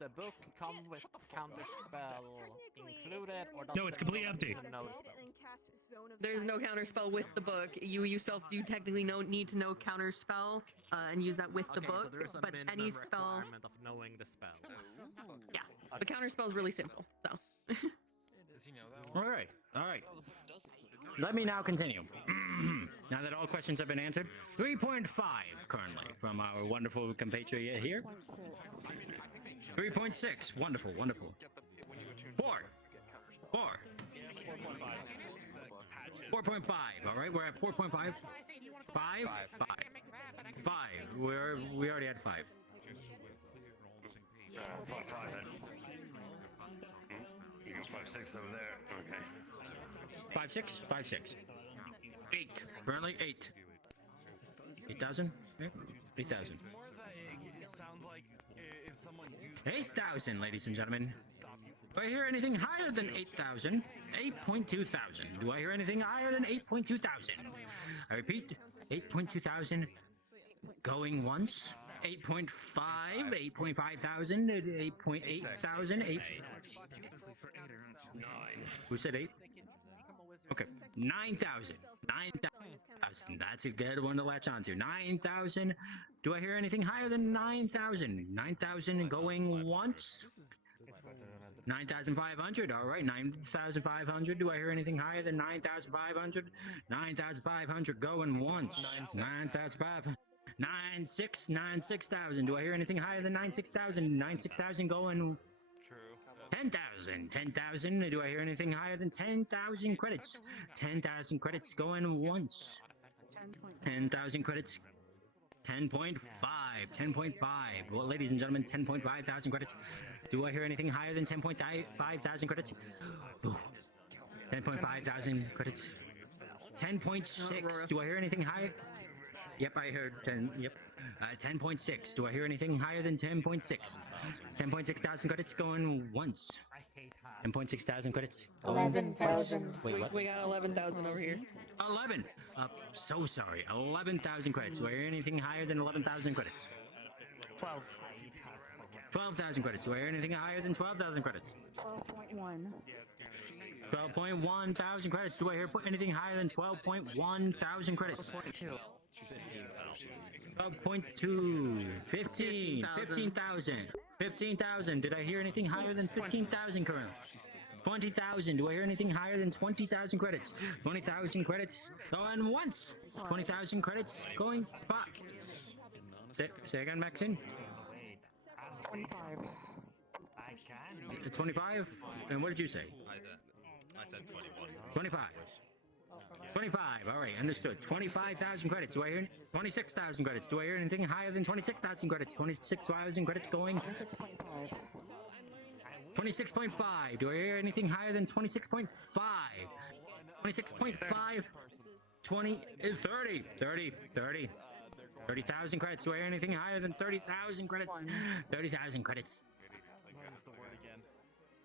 the book come with counter spell included, or does No, it's completely empty. There's no counter spell with the book. You yourself do technically need to know counter spell and use that with the book, but any spell. Of knowing the spell. Yeah, the counter spell is really simple. So. All right. Let me now continue. Now that all questions have been answered, 3.5 currently from our wonderful compatriot here. 3.6. Wonderful. 4. 4.5. All right, we're at 4.5. 5. 5. We already had 5. 5-6 over there. Okay. 5-6. 8. Currently 8. 8,000. 8,000. 8,000, ladies and gentlemen. Do I hear anything higher than 8,000? 8.2 thousand. Do I hear anything higher than 8.2 thousand? I repeat, 8.2 thousand. Going once. 8.5, 8.5 thousand, 8.8 thousand, 8. Who said 8? Okay, 9,000. 9,000. That's a good one to latch onto. 9,000. Do I hear anything higher than 9,000? 9,000 going once. 9,500. All right, 9,500. Do I hear anything higher than 9,500? 9,500 going once. 9,500. 96,000. Do I hear anything higher than 96,000? 96,000 going. 10,000. 10,000. Do I hear anything higher than 10,000 credits? 10,000 credits going once. 10,000 credits. 10.5. 10.5. Well, ladies and gentlemen, 10.5 thousand credits. Do I hear anything higher than 10.5 thousand credits? Ooh. 10.5 thousand credits. 10.6. Do I hear anything higher? Yep, I heard 10. Yep. 10.6. Do I hear anything higher than 10.6? 10.6 thousand credits going once. 10.6 thousand credits. 11,000. Wait, what? We got 11,000 over here. 11. So sorry. 11,000 credits. Do I hear anything higher than 11,000 credits? 12. 12,000 credits. Do I hear anything higher than 12,000 credits? 12.1. 12.1 thousand credits. Do I hear anything higher than 12.1 thousand credits? 12.2. 15. 15,000. 15,000. Did I hear anything higher than 15,000 currently? 20,000. Do I hear anything higher than 20,000 credits? 20,000 credits going once. 20,000 credits going back. Say again, Maxine. 25. 25? And what did you say? I said 21. 25. 25. All right, understood. 25,000 credits. Do I hear 26,000 credits? Do I hear anything higher than 26,000 credits? 26,000 credits going. 26.5. Do I hear anything higher than 26.5? 26.5. 20 is 30. 30. 30. 30,000 credits. Do I hear anything higher than 30,000 credits? 30,000 credits.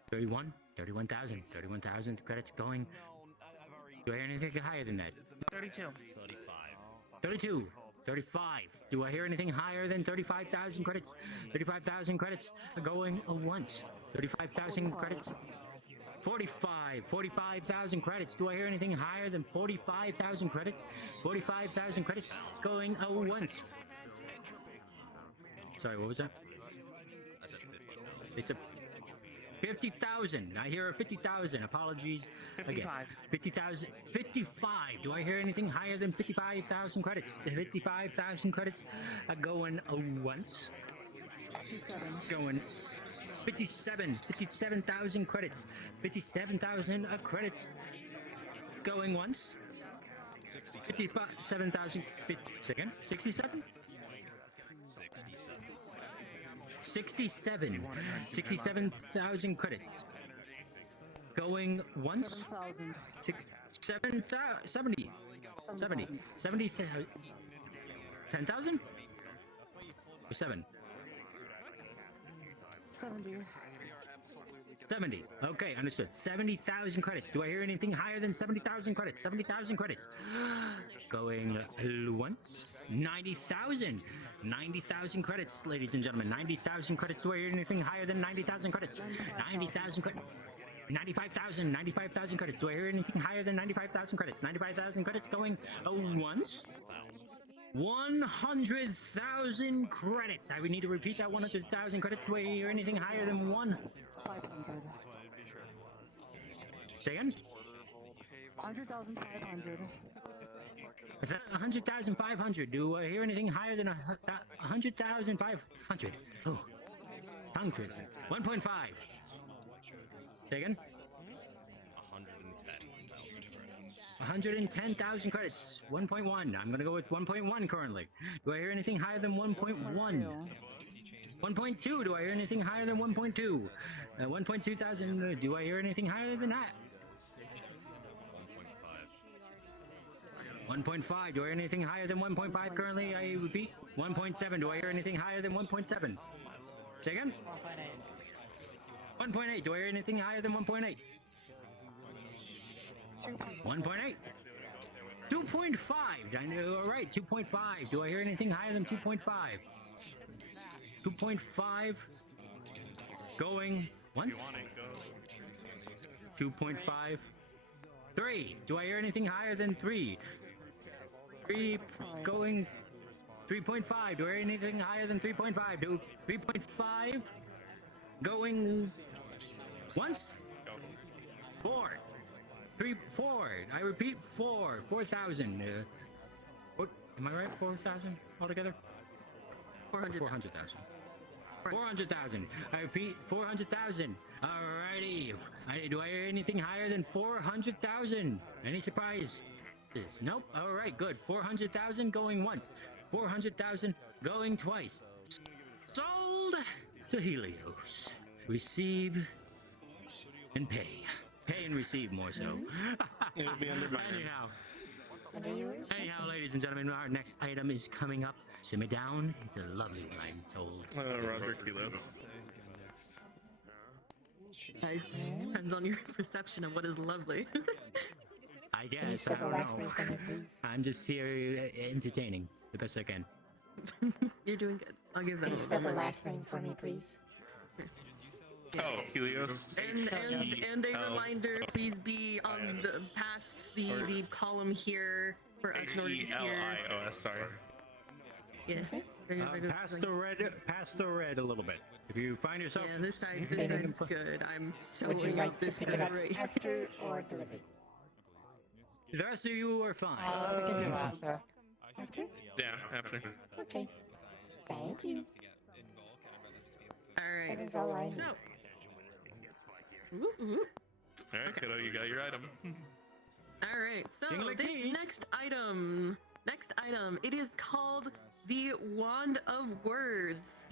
31. 31,000. 31,000 credits going. Do I hear anything higher than that? 32. 32. 35. Do I hear anything higher than 35,000 credits? 35,000 credits going once. 35,000 credits. 45. 45,000 credits. Do I hear anything higher than 45,000 credits? 45,000 credits going once. Sorry, what was that? I said 50,000. It's a 50,000. I hear 50,000. Apologies. 55. 50,000. 55. Do I hear anything higher than 55,000 credits? 55,000 credits going once. 57. Going 57. 57,000 credits. 57,000 credits going once. 57,000. Second. 67? 67. 67,000 credits. Going once. 70. 10,000? Or 7? 70. 70. Okay, understood. 70,000 credits. Do I hear anything higher than 70,000 credits? 70,000 credits. Going once. 90,000. 90,000 credits, ladies and gentlemen. 90,000 credits. Do I hear anything higher than 90,000 credits? 90,000 credits. 95,000. 95,000 credits. Do I hear anything higher than 95,000 credits? 95,000 credits going once. 100,000 credits. I would need to repeat that. 100,000 credits. Do I hear anything higher than 1? 500. Say again? 100,500. Is that 100,500? Do I hear anything higher than 100,500? Oh, tongue twister. 1.5. Say again? 110,000 credits. 1.1. I'm gonna go with 1.1 currently. Do I hear anything higher than 1.1? 1.2. Do I hear anything higher than 1.2? 1.2 thousand. Do I hear anything higher than that? 1.5. Do I hear anything higher than 1.5 currently? I repeat. 1.7. Do I hear anything higher than 1.7? Say again? 1.8. Do I hear anything higher than 1.8? 1.8. 2.5. I know. All right. 2.5. Do I hear anything higher than 2.5? 2.5. Going once. 2.5. 3. Do I hear anything higher than 3? 3 going 3.5. Do I hear anything higher than 3.5? Do 3.5 going once? 4. 4. I repeat 4. 4,000. What? Am I right? 4,000 altogether? 400,000. 400,000. I repeat 400,000. Alrighty. Do I hear anything higher than 400,000? Any surprise? Nope. Alright, good. 400,000 going once. 400,000 going twice. Sold to Helios. Receive and pay. Pay and receive more so. It'll be under my Anyhow, ladies and gentlemen, our next item is coming up. Simmer down. It's a lovely one, I'm told. Roger Kilos. It depends on your perception of what is lovely. I guess. I don't know. I'm just here entertaining the best I can. You're doing good. I'll give that Can you spell the last name for me, please? Oh, Helios. And a reminder, please be on the past the column here for us in order to hear. H-E-L-I-O-S, sorry. Yeah. Past the red a little bit. If you find yourself. Yeah, this side's good. I'm Would you sewing like up to this pick it up great. after or delivery? The rest of you are fine. We can do after. After? Yeah, after. Okay. Thank you. All right. That is all I need. So. Alright, kiddo, you got your item. All right. So Jingle this keys. next item, it is called the Wand of Words.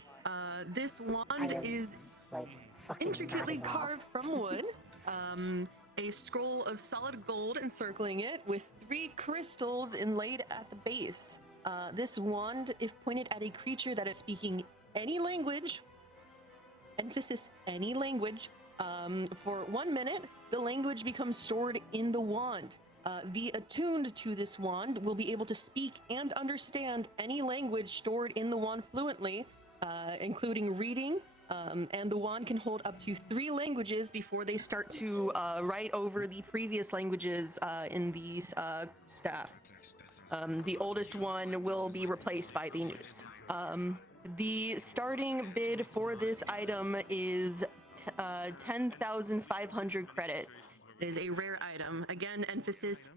This wand is intricately carved from wood. A scroll of solid gold encircling it with 3 crystals inlaid at the base. This wand, if pointed at a creature that is speaking any language, emphasis any language, for 1 minute, the language becomes stored in the wand. The attuned to this wand will be able to speak and understand any language stored in the wand fluently, including reading, and the wand can hold up to 3 languages before they start to write over the previous languages in the staff. The oldest one will be replaced by the newest. The starting bid for this item is 10,500 credits. It is a rare item. Again, emphasis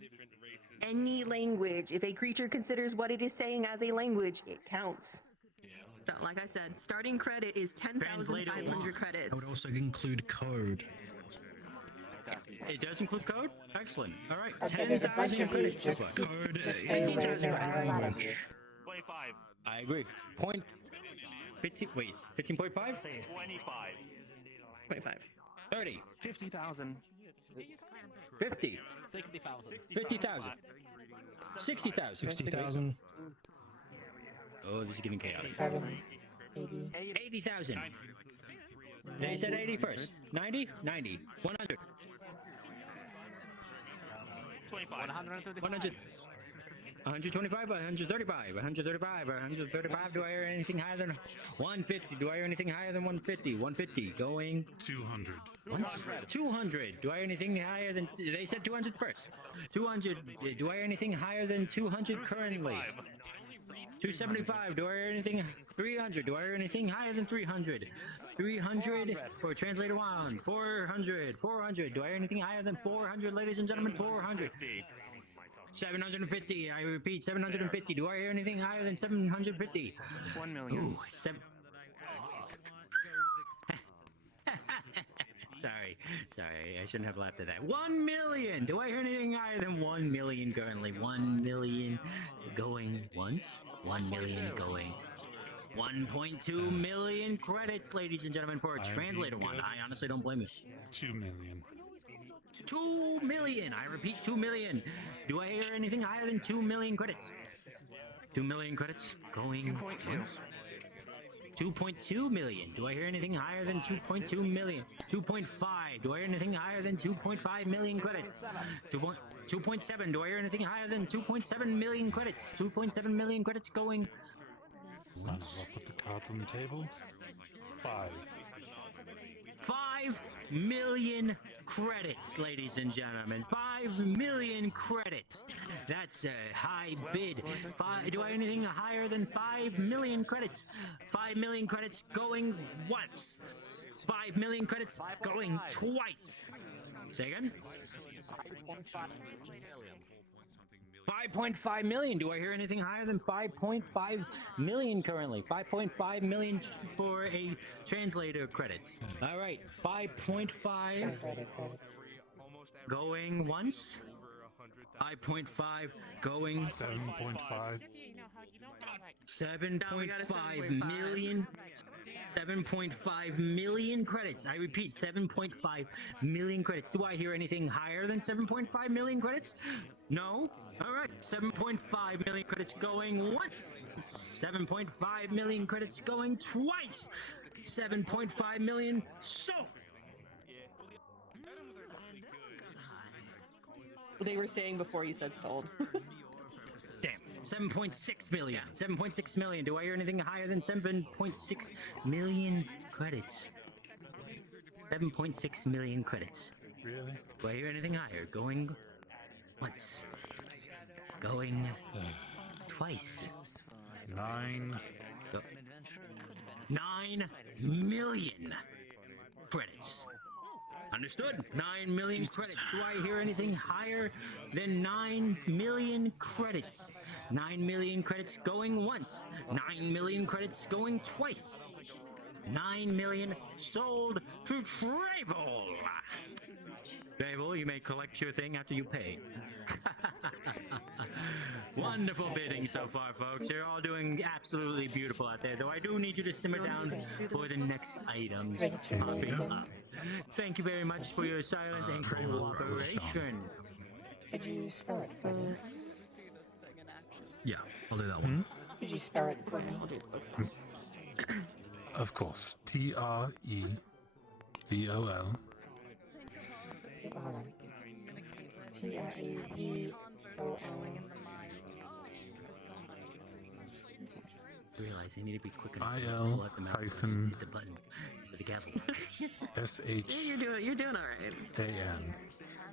any language. If a creature considers what it is saying as a language, it counts. So, like I said, starting credit is 10,500 credits. I would also include code. It does include code? Excellent. All right. Okay, there's a bunch 10,000 of you. credits so Just far. Code just stay is away. There are a lot of you. language. 25. I agree. Point 15, wait, 15.5? 25. 25. 30. 50,000. 50. 60,000. 50,000. 60,000. 60,000. Oh, this is getting chaotic. 7, 80. 80,000. They said 80 first. 90? 90. 100. 25. 100. 125, 135, 135, 135. Do I hear anything higher than 150? Do I hear anything higher than 150? 150 going 200. once. 200. Do I hear anything higher than? They said 200 first. 200. Do I hear anything higher than 200 currently? 275. Do I hear anything? 300. Do I hear anything higher than 300? 300 for translator one. 400. 400. Do I hear anything higher than 400, ladies and gentlemen? 400. 750. I repeat, 750. Do I hear anything higher than 750? 1 million. Ooh, Sorry, I shouldn't have laughed at that. 1 million! Do I hear anything higher than 1 million currently? 1 million going once, 1 million going. 1.2 million credits, ladies and gentlemen, for a translator one. I honestly don't blame you. 2 million. 2 million! I repeat, 2 million! Do I hear anything higher than 2 million credits? 2 million credits going once. 2.2 million. Do I hear anything higher than 2.2 million? 2.5. Do I hear anything higher than 2.5 million credits? 2.7. Do I hear anything higher than 2.7 million credits? 2.7 million credits going once. I'll put the cards on the table. 5. 5 million credits, ladies and gentlemen. 5 million credits. That's a high bid. Do I have anything higher than 5 million credits? 5 million credits going once. 5 million credits going twice. Say again? 5.5 million. Do I hear anything higher than 5.5 million currently? 5.5 million for a translator credits. All right, 5.5 going once. 5.5 going 7.5. 7.5 million. 7.5 million credits. I repeat, 7.5 million credits. Do I hear anything higher than 7.5 million credits? No? All right, 7.5 million credits going once. 7.5 million credits going twice. 7.5 million sold. They were saying before you said sold. Damn. 7.6 million. 7.6 million. Do I hear anything higher than 7.6 million credits? 7.6 million credits. Really? Do I hear anything higher? Going once. Going twice. 9. 9 million credits. Understood. 9 million credits. Do I hear anything higher than 9 million credits? 9 million credits going once. 9 million credits going twice. 9 million sold to Travel. Travel, you may collect your thing after you pay. Wonderful bidding so far, folks. You're all doing absolutely beautiful out there, though I do need you to simmer down for the next items popping up. Thank you very much for your silent and cooperation. Could you spell it for me? Yeah, I'll do that one. Could you spell it for me? Of course. Trevol. Hold on. Trevol. Realize they need to be quick enough to IL pull out the mouse and hit the button with the gavel. You're doing all right. SHAN.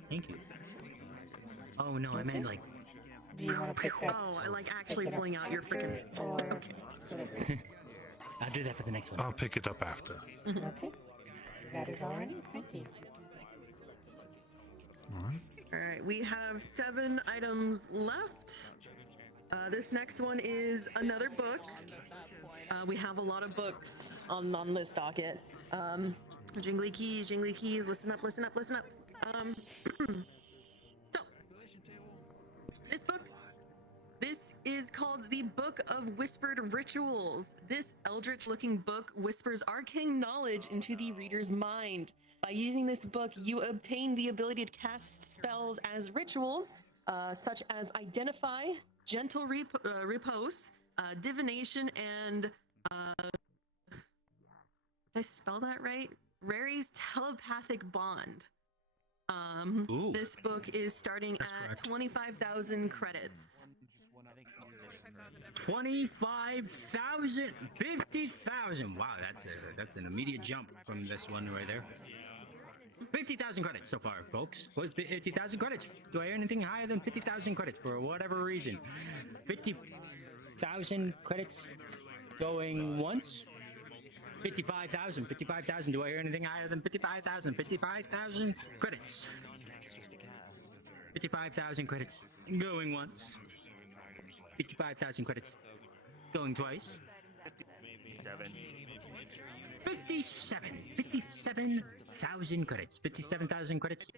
Thank you. Oh no, I meant like. Do you want to pick that? Oh, I like actually pulling out your freaking. Okay. I'll do that for the next one. I'll pick it up after. Okay. That is all I need. Thank you. Alright. All right, we have 7 items left. This next one is another book. We have a lot of books on this docket. Jingly keys, listen up, listen up, listen up. So, this is called the Book of Whispered Rituals. This eldritch-looking book whispers arcane knowledge into the reader's mind. By using this book, you obtain the ability to cast spells as rituals, such as Identify, Gentle Repose, Divination, and did I spell that right? Rary's Telepathic Bond. This book is starting at 25,000 credits. 25,000, 50,000. Wow, that's an immediate jump from this one right there. 50,000 credits so far, folks. 50,000 credits. Do I hear anything higher than 50,000 credits for whatever reason? 50,000 credits going once. 55,000. 55,000. Do I hear anything higher than 55,000? 55,000 credits. 55,000 credits going once. 55,000 credits going twice. 57,000 credits. 57,000 credits.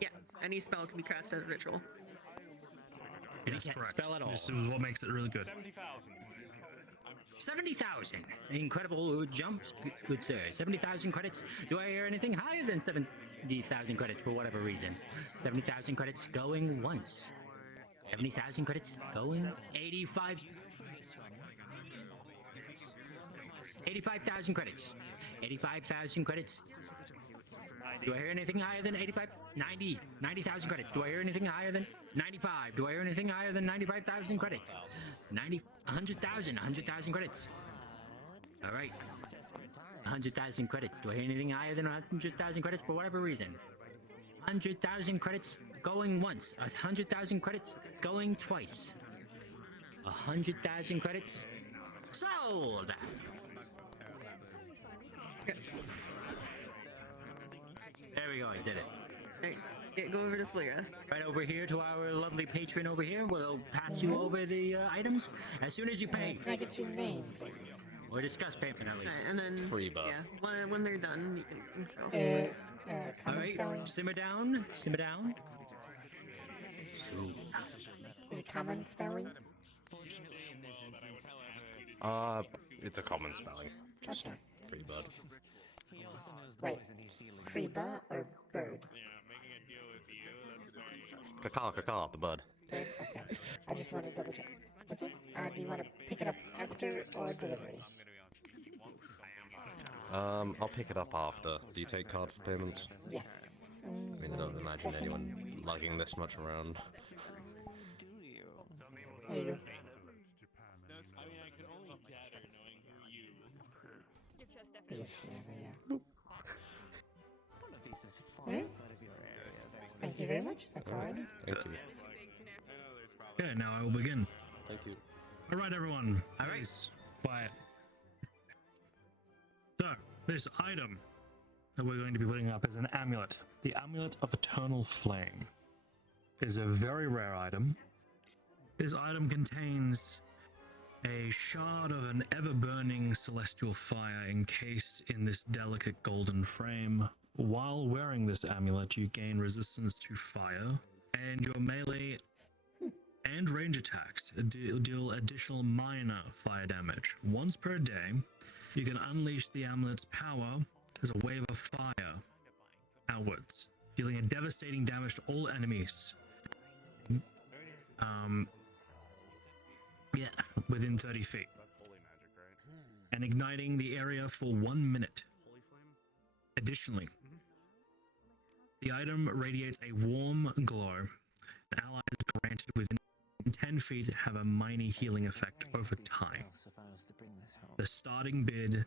Yes, any spell can be cast as a ritual. Yes, can't correct. spell at all. This is what makes it really good. 70,000. Incredible jumps, good sir. 70,000 credits. Do I hear anything higher than 70,000 credits for whatever reason? 70,000 credits going once. 70,000 credits going 85,000 credits. 85,000 credits. Do I hear anything higher than 85? 90,000 credits. Do I hear anything higher than 95? Do I hear anything higher than 95,000 credits? 100,000 credits. All right. 100,000 credits. Do I hear anything higher than 100,000 credits for whatever reason? 100,000 credits going once. 100,000 credits going twice. 100,000 credits sold. There we go. I did it. Hey, go over to Flea. Right over here to our lovely patron over here. We'll pass you over the items as soon as you pay. Can I get your name, please? Or discuss payment at least. Alright, and then Free buff. yeah, when they're done, you can go. Is All common right, spelling? simmer down, simmer down. Sold. Is it common spelling? It's a common spelling. Just Okay. free bud. Wait, free bud or bird? Caca, the bud. Bird? Okay. I just want to double check. Okay. Do you want to pick it up after or delivery? I'll pick it up after. Do you take card for payments? Yes. I mean, I don't imagine anyone lugging this much around. There you go. Yes, yeah, there you are. Alright. Thank you very much. That's all I need. Thank you. Okay, now I will begin. Thank you. All right, everyone. All right. Quiet. So, this item that we're going to be putting up is an amulet. The Amulet of Eternal Flame. It is a very rare item. This item contains a shard of an ever-burning celestial fire encased in this delicate golden frame. While wearing this amulet, you gain resistance to fire, and your melee and range attacks deal additional minor fire damage. Once per day, you can unleash the amulet's power as a wave of fire outwards, dealing a devastating damage to all enemies. Within 30 feet. And igniting the area for 1 minute. Additionally, the item radiates a warm glow. The allies granted within 10 feet have a minor healing effect over time. The starting bid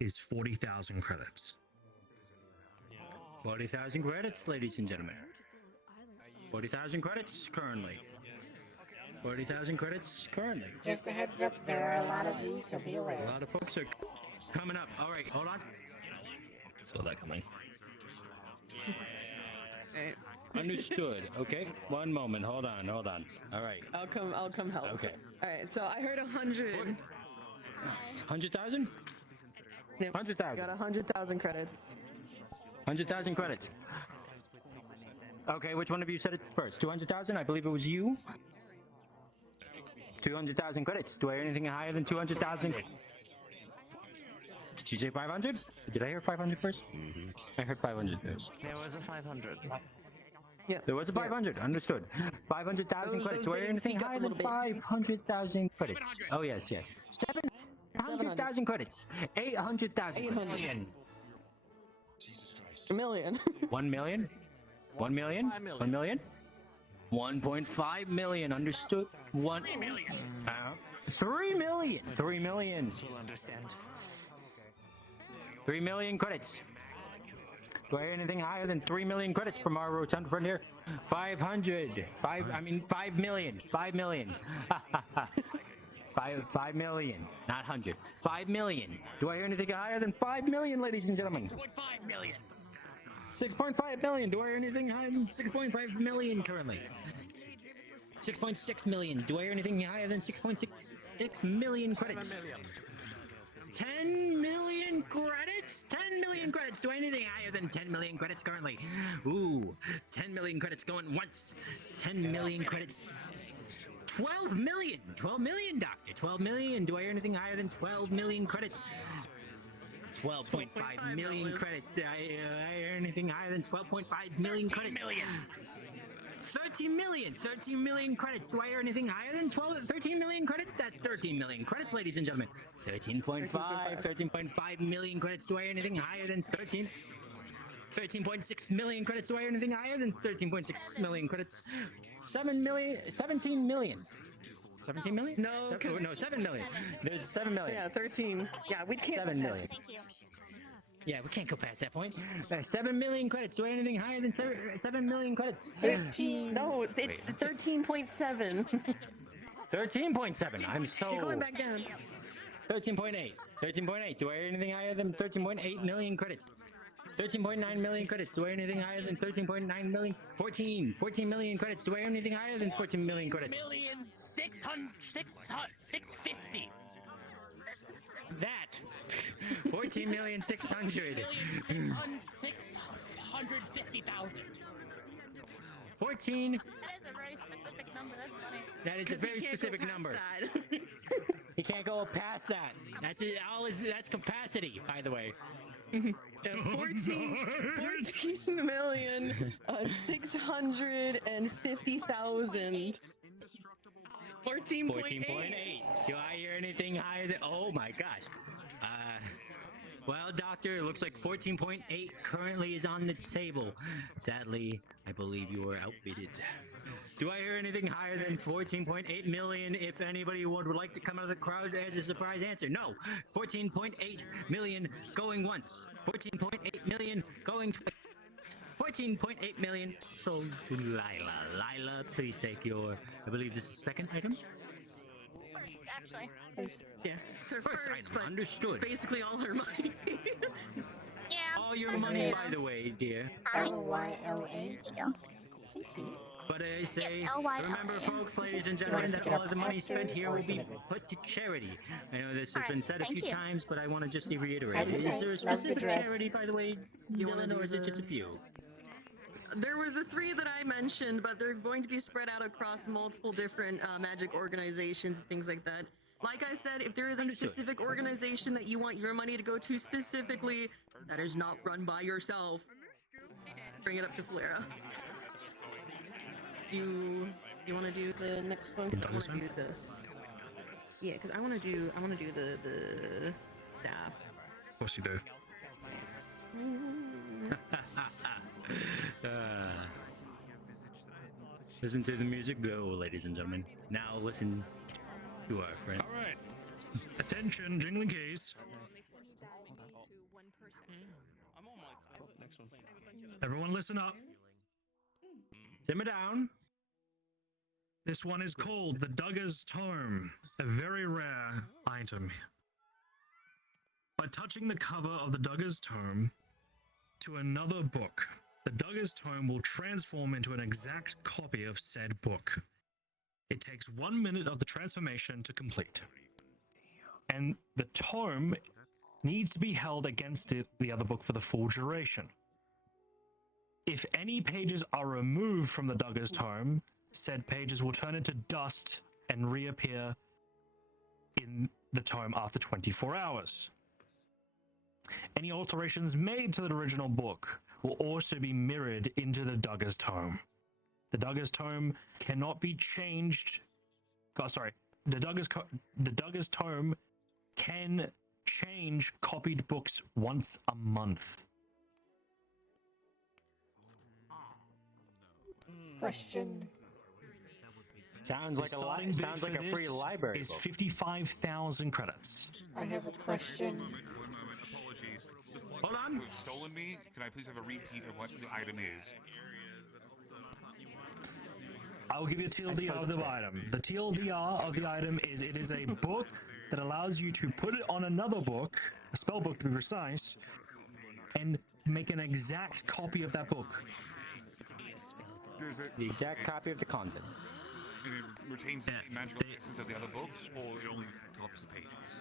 is 40,000 credits. 40,000 credits, ladies and gentlemen. 40,000 credits currently. 40,000 credits currently. Just a heads up, there are a lot of you, so be aware. A lot of folks are coming up. All right, hold on. Saw that coming. Alright. Understood. Okay, one moment. Hold on. All right. I'll come help. Okay. Alright, so I heard 100. 100,000? Yep. 100,000. Got 100,000 credits. 100,000 credits. Okay, which one of you said it first? 200,000? I believe it was you. 200,000 credits. Do I hear anything higher than 200,000? Did you say 500? Did I hear 500 first? I heard 500 first. There was a 500. Yeah. There was a 500. Understood. 500,000 credits. Do I hear anything higher than 500,000 credits? Oh, yes. 700,000 credits. 800,000 credits. A million. 1 million? 1 million? 1 million? 1.5 million, understood. 3 million. 3 million. 3 million. We'll understand. 3 million credits. Do I hear anything higher than 3 million credits from our rotund friend here? 500. 5 million. 5 million. 5 million. Not 100. 5 million. Do I hear anything higher than 5 million, ladies and gentlemen? 6.5 million. 6.5 million. Do I hear anything higher than 6.5 million currently? 6.6 million. Do I hear anything higher than 6.6 million credits? 10 million credits? 10 million credits. Do I hear anything higher than 10 million credits currently? Ooh, 10 million credits going once. 10 million credits. 12 million. 12 million, doctor. 12 million. Do I hear anything higher than 12 million credits? 12.5 million credits. I hear anything higher than 12.5 million credits? 13 million. 13 million credits. Do I hear anything higher than 13 million credits? That's 13 million credits, ladies and gentlemen. 13.5 million credits. Do I hear anything higher than 13.6 million credits? Do I hear anything higher than 13.6 million credits? 17 million. 17 million? No, no, 7 million. There's 7 million. Yeah, 13. Yeah, we can't. 7 million. Yeah, we can't go past that point. 7 million credits. Do anything higher than 7 million credits? 13. No, it's 13.7. 13.7. I'm so. You're going back down. 13.8. 13.8. Do I earn anything higher than 13.8 million credits? 13.9 million credits. Do I earn anything higher than 13.9 million? 14 million credits. Do I earn anything higher than 14 million credits? 650. That 14,600,000. 650,000. 14. That is a very specific number. That is a very specific number. He can't go past that. That's it. That's capacity, by the way. 14,650,000. 14.8. Do I hear anything higher than? Oh my gosh. Well, Doctor, it looks like 14.8 currently is on the table. Sadly, I believe you are outbidded. Do I hear anything higher than 14.8 million? If anybody would like to come out of the crowd as a surprise answer, no. 14.8 million going once. 14.8 million going twice. 14.8 million sold to Lila. Lila, please take your, I believe this is second item? Actually. Yeah, it's her first item. but Understood. basically all her money. Yeah. All your money, by the way, dear. L-Y-L-A. But I say, L-Y-L-A. remember, folks, ladies and gentlemen, that all of the money spent here will be put to charity. I know this has been said a few times, but I want to just reiterate. Is there a specific charity, by the way, Dylan, or is it just a few? There were the 3 that I mentioned, but they're going to be spread out across multiple different magic organizations and things like that. Like I said, if there is a specific organization that you want your money to go to specifically, that is not run by yourself, bring it up to Falera. Do you want to do the next one? 'Cause I want to do the. Yeah, because I want to do the staff. Of course you do. Listen to the music go, ladies and gentlemen. Now listen to our friend. All right. Attention, jingling keys. Everyone listen up. Simmer down. This one is called the Dugger's Tome, a very rare item. By touching the cover of the Dugger's Tome to another book, the Dugger's Tome will transform into an exact copy of said book. It takes 1 minute of the transformation to complete. And the tome needs to be held against the other book for the full duration. If any pages are removed from the Dugger's Tome, said pages will turn into dust and reappear in the tome after 24 hours. Any alterations made to the original book will also be mirrored into the Dugger's Tome. The Dugger's Tome cannot be changed. The Dugger's Tome can change copied books once a month. Question. Sounds like a free library is book. 55,000 credits. I have a question. Apologies. Hold on. Who has stolen me? Can I please have a repeat of what the item is? I will give you a TLDR of the item. The TLDR of the item is it is a book that allows you to put it on another book, a spell book to be precise, and make an exact copy of that book. The exact copy of the content. And it retains the magical essence of the other books, or it only copies the pages?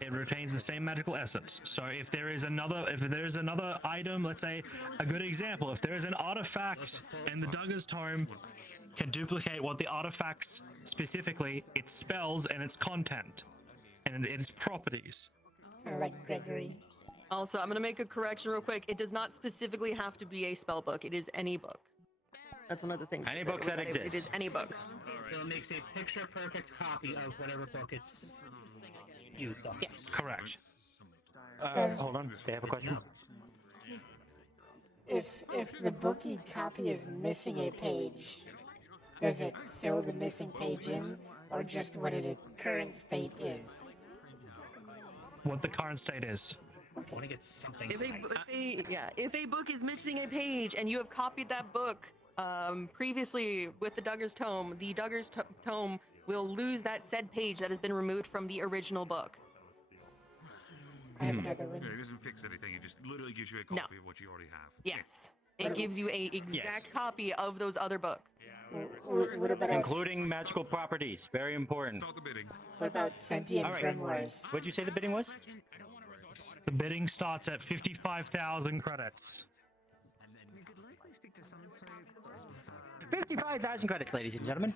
It retains the same magical essence. So if there is another item, let's say a good example, if there is an artifact in the Dugger's Tome can duplicate what the artifacts specifically, its spells and its content and its properties. Kind of like Gregory. Also, I'm going to make a correction real quick. It does not specifically have to be a spell book. It is any book. That's one of the things. Any books that exist. It is any book. So it makes a picture-perfect copy of whatever book it's used on. Yeah. Correct. Hold on. They have a question. If the bookie copy is missing a page, Does it fill the missing page in, or just what its current state is? What the current state is. I want to get something If tonight. if a book is missing a page and you have copied that book previously with the Duggar's Tome, the Duggar's Tome will lose that said page that has been removed from the original book. I have another one. No, it doesn't fix anything. It just literally gives you a copy of what you already have. Yes. It gives you a exact copy of those other books. What about Including magical properties. Very important. Start the bidding. What about sentient grimoires? What'd you say the bidding was? The bidding starts at 55,000 credits. 55,000 credits, ladies and gentlemen.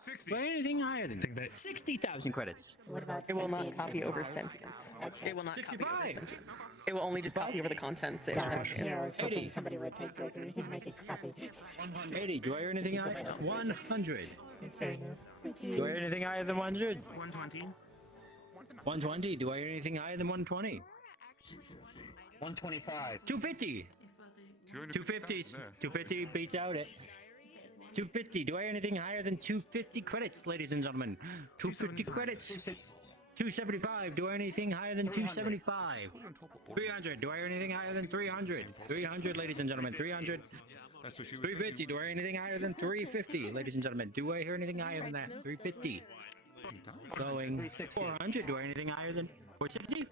60. For anything higher than 60,000 credits. What about It will not sentient copy over grimoires? sentience. Okay. It will not copy 65. over sentience. It will only just copy over the contents. It's Gosh, sentience. I was hoping 80. somebody would take Gregory and make a copy. 80. Do I hear anything higher? 100. Fair enough. Thank you. Do I hear anything higher than 100? 120. 120. Do I hear anything higher than 120? 125. 250. 250. 250 beats out it. 250. Do I hear anything higher than 250 credits, ladies and gentlemen? 250 credits. 275. Do I hear anything higher than 275? 300. Do I hear anything higher than 300? 300, ladies and gentlemen. 300. 350. Do I hear anything higher than 350? Ladies and gentlemen, do I hear anything higher than that? 350. Going 400. Do I hear anything higher than 460?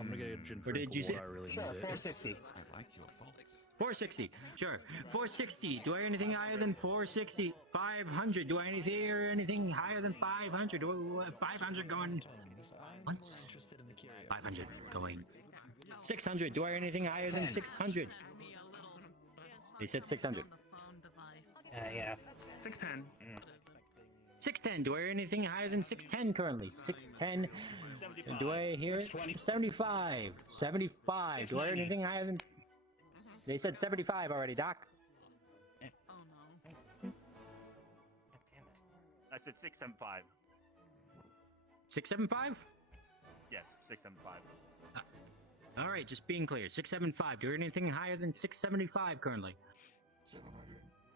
I'm gonna get a gin. Or did you say? Sure, 460. I like your thoughts. 460. Sure. 460. Do I hear anything higher than 460? 500. Do I hear anything higher than 500? 500 going once. 500 going 600. Do I hear anything higher than 600? They said 600. Yeah. 610. 610. Do I hear anything higher than 610 currently? 610. Do I hear it? 75. 75. Do I hear anything higher than... They said 75 already, Doc. I said 675. 675? Yes, 675. All right, just being clear. 675. Do I hear anything higher than 675 currently?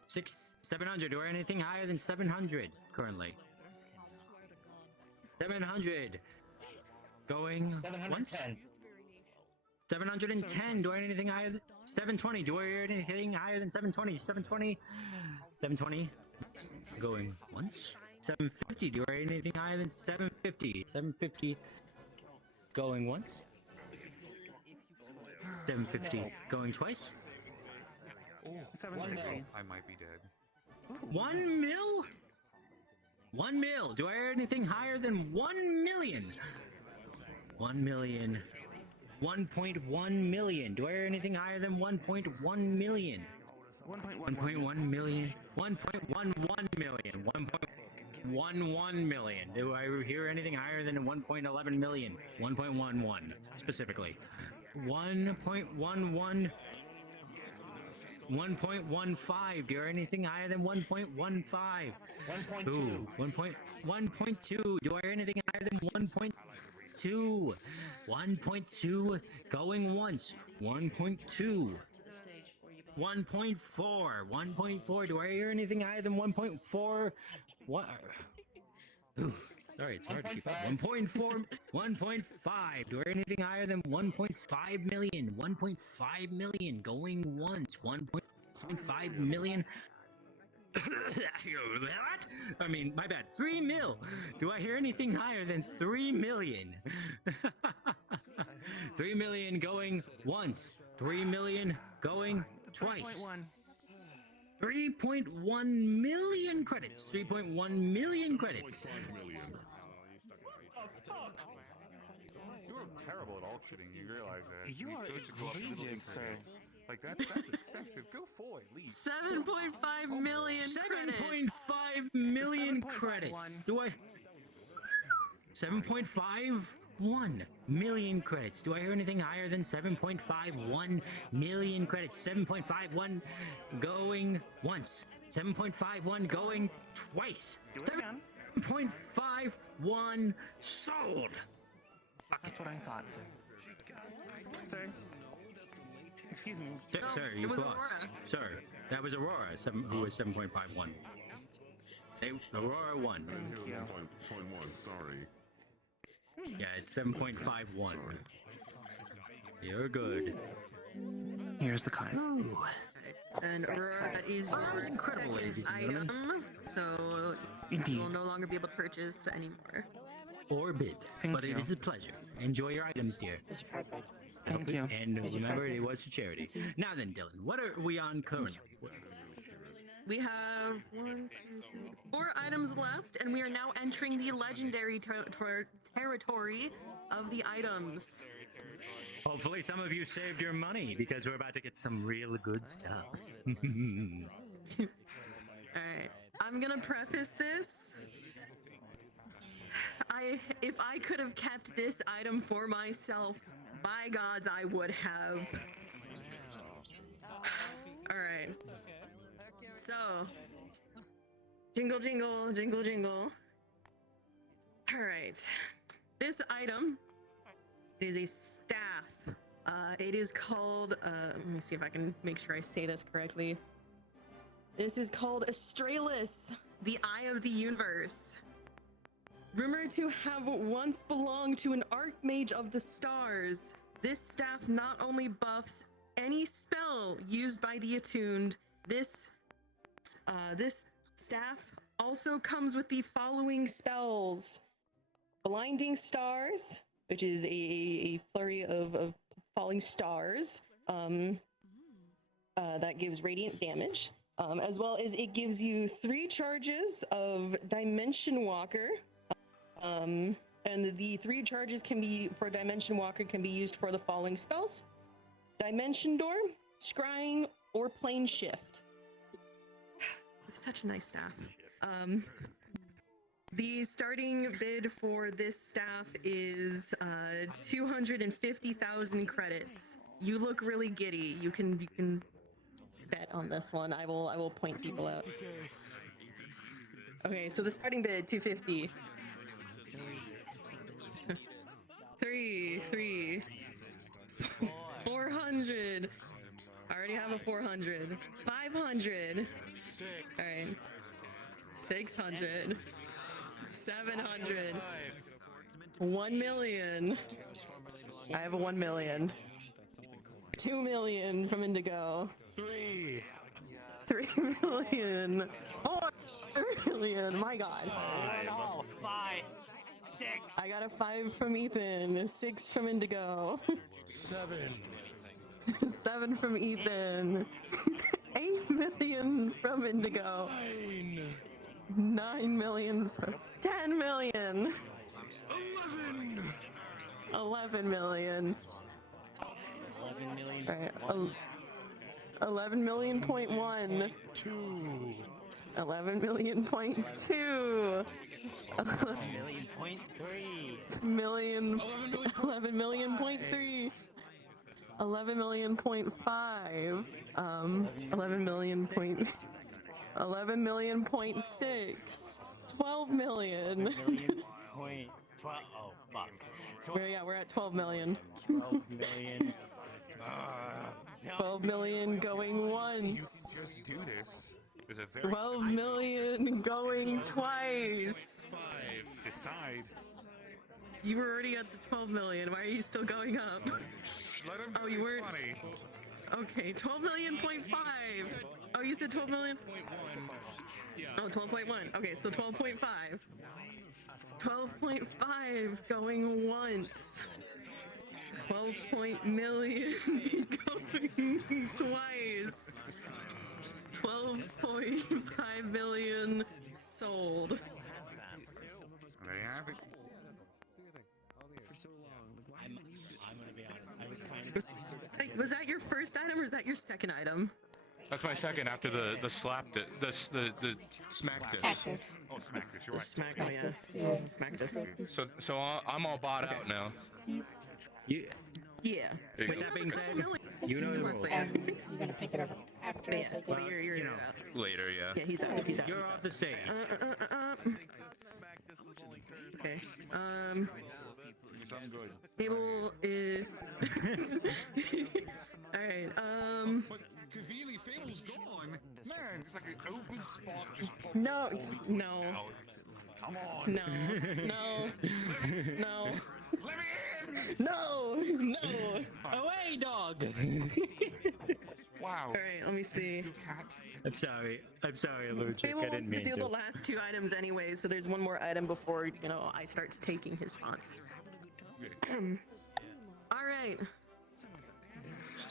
700. Do I hear anything higher than 700 currently? 700. Going once. 710. Do I hear anything higher than 720? Do I hear anything higher than 720? 720. 720. Going once. 750. Do I hear anything higher than 750? 750. Going once. 750. Going twice. 760. I might be dead. 1 mil? 1 mil. Do I hear anything higher than 1 million? 1 million. 1.1 million. Do I hear anything higher than 1.1 million? 1.1 million. 1.11 million. 1.11 million. Do I hear anything higher than 1.11 million? 1.11 specifically. 1.11. 1.15. Do you hear anything higher than 1.15? 1.2. 1.2. Do I hear anything higher than 1.2? 1.2. Going once. 1.2. 1.4. 1.4. Do I hear anything higher than 1.4? What? Ooh, sorry, it's hard to keep up. 1.4. 1.5. Do I hear anything higher than 1.5 million? 1.5 million. Going once. 1.5 million. What? I mean, my bad. 3 mil. Do I hear anything higher than 3 million? 3 million going once. 3 million going twice. 3.1 million credits. 3.1 million credits. You're terrible at auctioning. You realize that? You are supposed to go up in little egregious, sir. increments. Like that's excessive. Go for it, leave. 7.5 million 7.5 million credits. Do I? 7.51 million credits. Do I hear anything higher than 7.51 million credits? 7.51 going once. 7.51 going twice. 7.51 sold. That's what I thought, sir. Sir. Excuse me. Sir, you paused. Sir. That was Aurora, who was 7.51. Aurora won. 1.1, sorry. Yeah, it's 7.51. You're good. Here's the card. And Aurora, that is your incredible, second ladies and gentlemen. item, so you will no longer be able to purchase anymore. Or bid. But it is a pleasure. Enjoy your items, dear. Thank you. And remember, it was for charity. Now then, Dylan, what are we on currently? We have 1, 2, 3, 4 items left, and we are now entering the legendary territory of the items. Hopefully some of you saved your money, because we're about to get some real good stuff. Alright, I'm gonna preface this. If I could have kept this item for myself, by gods, I would have. Alright. So, jingle, jingle, jingle, jingle. Alright. This item is a staff. It is called, let me see if I can make sure I say this correctly. This is called Astralis, the Eye of the Universe. Rumored to have once belonged to an Archmage of the Stars, this staff not only buffs any spell used by the attuned, this staff also comes with the following spells: Blinding Stars, which is a flurry of falling stars. That gives radiant damage, as well as it gives you 3 charges of Dimension Walker. And the 3 charges can be for Dimension Walker can be used for the following spells: Dimension Door, Scrying, or Plane Shift. It's such a nice staff. The starting bid for this staff is 250,000 credits. You look really giddy. You can bet on this one. I will point people out. Okay, so the starting bid 250. 3 400. I already have a 400. 500. All right. 600. 700. 1 million. I have a 1 million. 2 million from Indigo. 3 million. 4 million. My God. 5, 6. I got a 5 from Ethan. 6 from Indigo. 7. 7 from Ethan. 8 million from Indigo. 9 million from 10 million. 11 million. 11 million. All right. 11 million point 1. 2. 11 million point 2. 11.3 million. 11 million point 3. 11 million point 5. 11 million point. 11 million point 6. 12 million. Point 12. Oh fuck. We're at 12 million. 12 million. 12 million going once. Just do this. There's a very 12 million going twice. Decide. You were already at the 12 million. Why are you still going up? Let him Oh, you weren't. funny. Okay, 12 million point 5. Oh, you said 12 million? Oh, 12.1. Okay, so 12.5. 12.5 going once. 12 million going twice. 12.5 million sold. They have it. I'm gonna be honest. I was kind of. Wait, was that your first item or is that your second item? That's my second after the slap the smack disc. Cactus. Oh, smack this. You're right. Smack, oh yeah. Smack this. So I'm all bought out now. You, Yeah. There you with go. that being said, you know the rules. You're gonna pick it up after I Yeah, take it well, out. you're you know, out. Later, yeah. Yeah, he's out. He's out. You're off the stage. Okay. Something good. Table is. All right. was gone. Man, it's like an open spot just popped No, up before we no. went out. Come on. No, no, no. Let me in. No, no. Away, dog. Wow. All right, let me see. I'm sorry, Luchik. Fable I wants didn't to mean do to. the last two items anyway, so there's one more item before, you know, I starts taking his spots. All right.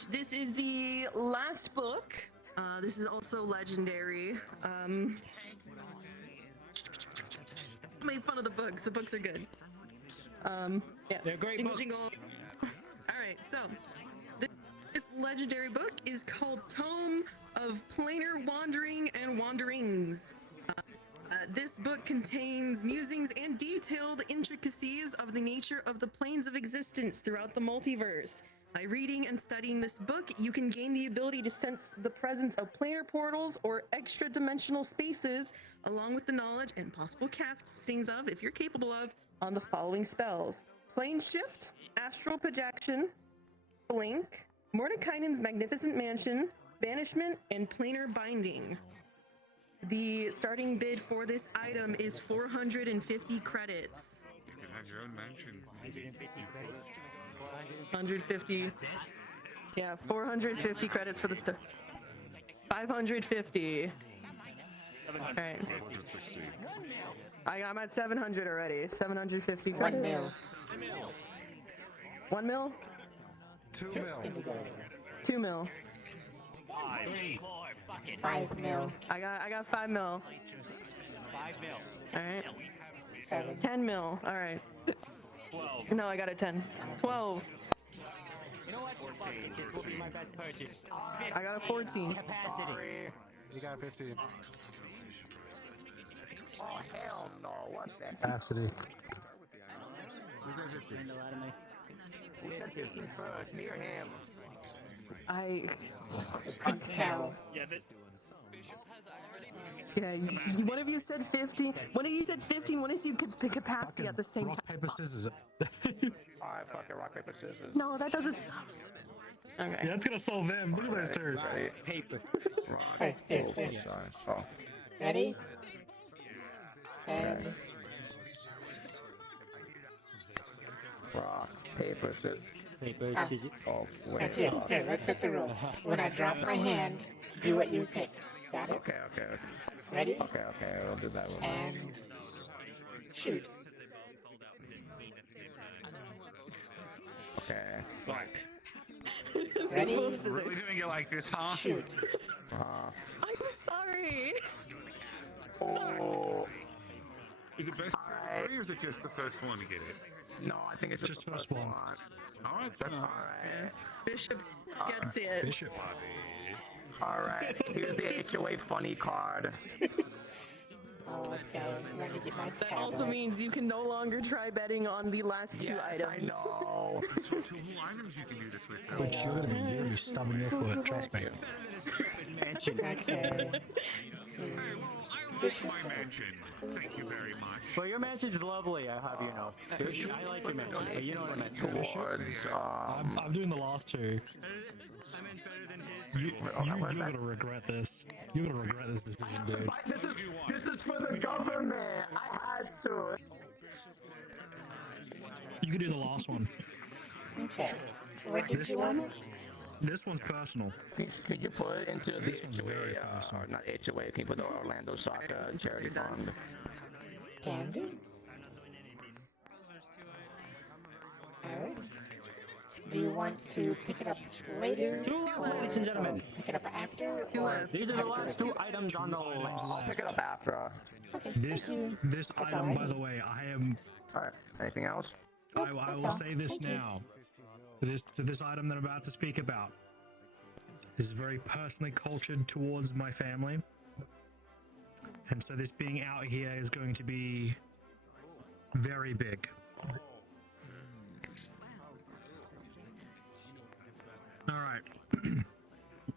This is the last book. This is also legendary. I made fun of the books. The books are good. Yeah. They're great Jingle, books. jingle. All right, so this legendary book is called Tome of Planar Wandering and Wanderings. This book contains musings and detailed intricacies of the nature of the planes of existence throughout the multiverse. By reading and studying this book, you can gain the ability to sense the presence of planar portals or extra-dimensional spaces, along with the knowledge and possible castings of, if you're capable of, on the following spells: Plane Shift, Astral Projection, Blink, Mordekainen's Magnificent Mansion, Banishment, and Planar Binding. The starting bid for this item is 450 credits. You can have your own mansion. 150. Yeah, 450 credits for the stuff. 550. All right. 560. I'm at 700 already. 750 1 credits. mil. 1 mil? 2 mil. 2 mil. 5 mil. I got 5 mil. 5 mil. All right. 7. 10 mil. All right. 12. No, I got a 10. 12. You know what? Fuck it. This will be my best purchase. I got a 14. Capacity. You got 15. Oh, hell no. What's that? Capacity. Who's that 50? Spend a lot of my. Who said 15 first? Me or him? I Couldn't tell. Yeah, that. Yeah, one of you said 15. One of you said 15. One of you could pick capacity at the same Rock, time. paper, scissors. Alright, fucking rock, paper, scissors. No, that doesn't. Okay. Yeah, that's gonna solve them. Look at those two. Right. Paper. Rock, paper, scissors. Oh. Ready? And Rock, paper, scissors. Paper, scissors. Oh, wait. here, let's set the rules. When I drop my hand, do what you pick. Got it? Okay. Ready? Okay, we'll do that one. And shoot. Okay. Ready? Really doing it like this, huh? Shoot. I'm sorry. Oh. Is it best 2 or 3, or is it just the first one to get it? No, I think it's just the first one. Alright, that's fine. Bishop gets it. Bishop. Alright, here's the HOA funny card. Okay, let me get my That also means you can no longer try betting on the last two items. I know. So 2 whole items you can do this with, though. But you're gonna be stubbing your foot, trust me. Mansion. Okay. Let's see. I love my mansion. Thank you very much. Well, your mansion's lovely, I have you know. I like your mansion, but you know what I meant. Towards, I'm doing the last two. You're gonna regret this. You're gonna regret this decision, dude. This is for the government. I had to. You can do the last one. Okay. What did This you one? want? This one's personal. Could you put it into This the one's very HOA, or not HOA, can you put the Orlando Soccer Charity Fund? Can do. Alright. Do you want to pick it up later? Ladies and gentlemen, Pick it up after? these are the last 2 items on the list. I'll pick it up after. Okay, This thank you. this That's item, alright. by the way, I am. Alright, anything else? I That's will all. say this Thank you. now. For this item that I'm about to speak about, is very personally cultured towards my family, and so this being out here is going to be very big. All right, we're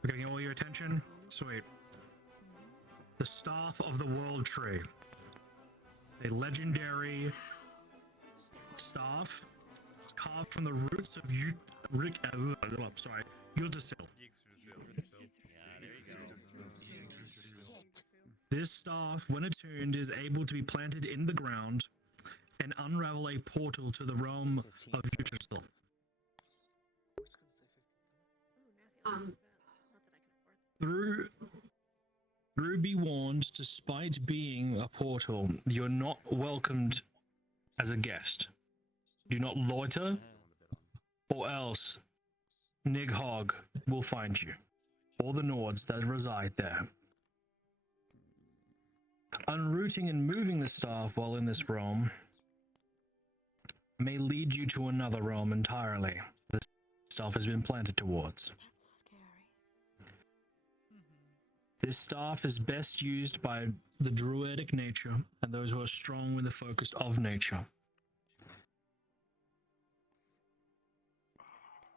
getting all your attention. Sweet. The Staff of the World Tree, a legendary staff. It's carved from the roots of Yggdrasil. This staff, when attuned, is able to be planted in the ground and unravel a portal to the realm of Yggdrasil. Through be warned, despite being a portal, you're not welcomed as a guest. Do not loiter, or else Nighog will find you, or the Nords that reside there. Unrooting and moving the staff while in this realm may lead you to another realm entirely. The staff has been planted towards. This staff is best used by the druidic nature and those who are strong with the focus of nature.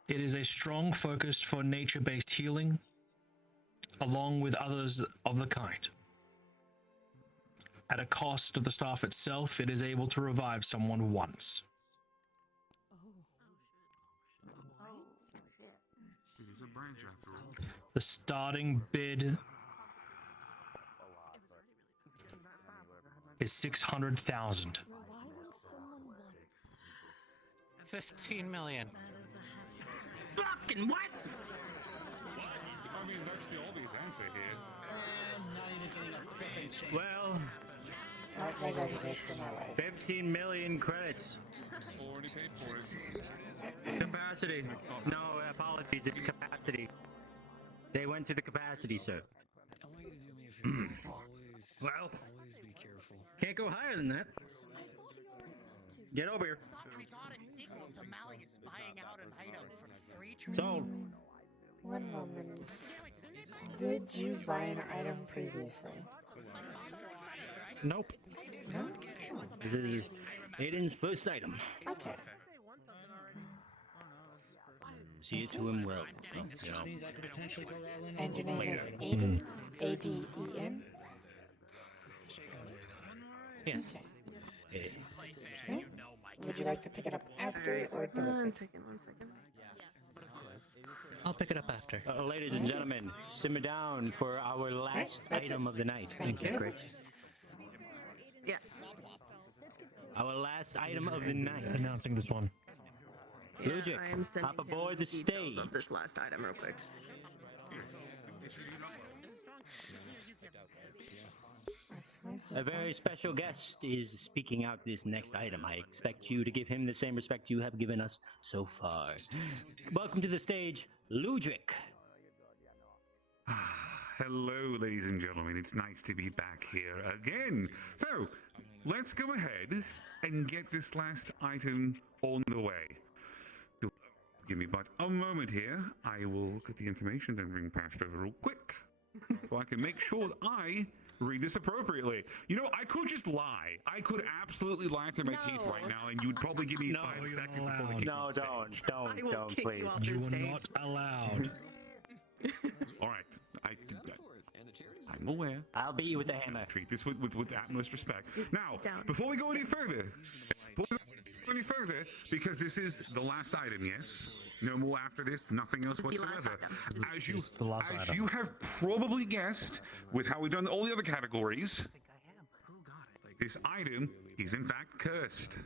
It is a strong focus for nature-based healing, along with others of the kind. At a cost of the staff itself, it is able to revive someone once. There's a branch after all. The starting bid is 600,000. 15 million. Fucking what? I mean, that's the obvious answer here. Well, 15 million credits. Already paid for it. Capacity. No, apologies, it's capacity. They went to the capacity, sir. Well, can't go higher than that. Get over here. Sold. One moment. Did you buy an item previously? Nope. No? This is Aiden's first item. Okay. See it to him well. This just means I could potentially go all in. And your name is Aiden? A-D-E-N? Yes. Okay. Okay. Would you like to pick it up after or deliver? One second. I'll pick it up after. Ladies and gentlemen, simmer down for our last item of the night. Thank you. Chris. Yes. Our last item of the night. Announcing this one. Yeah, Lugic, I am sending hop aboard him the details stage. of this last item real quick. A very special guest is speaking out this next item. I expect you to give him the same respect you have given us so far. Welcome to the stage, Ludric. Hello, ladies and gentlemen. It's nice to be back here again. So, let's go ahead and get this last item on the way. Give me but a moment here. I will look at the information and bring past over real quick, so I can make sure that I read this appropriately. You know, I could just lie. I could absolutely lie through my teeth right now, and you'd probably give me 5 seconds before we kick No, me off stage. don't, please. You are not allowed. All right, I'm aware. I'll beat you with a hammer. Treat this with the utmost respect. Now, before we go any further, because this is the last item, yes? No more after this, nothing else whatsoever. As you have probably guessed, with how we've done all the other categories, this item is in fact cursed.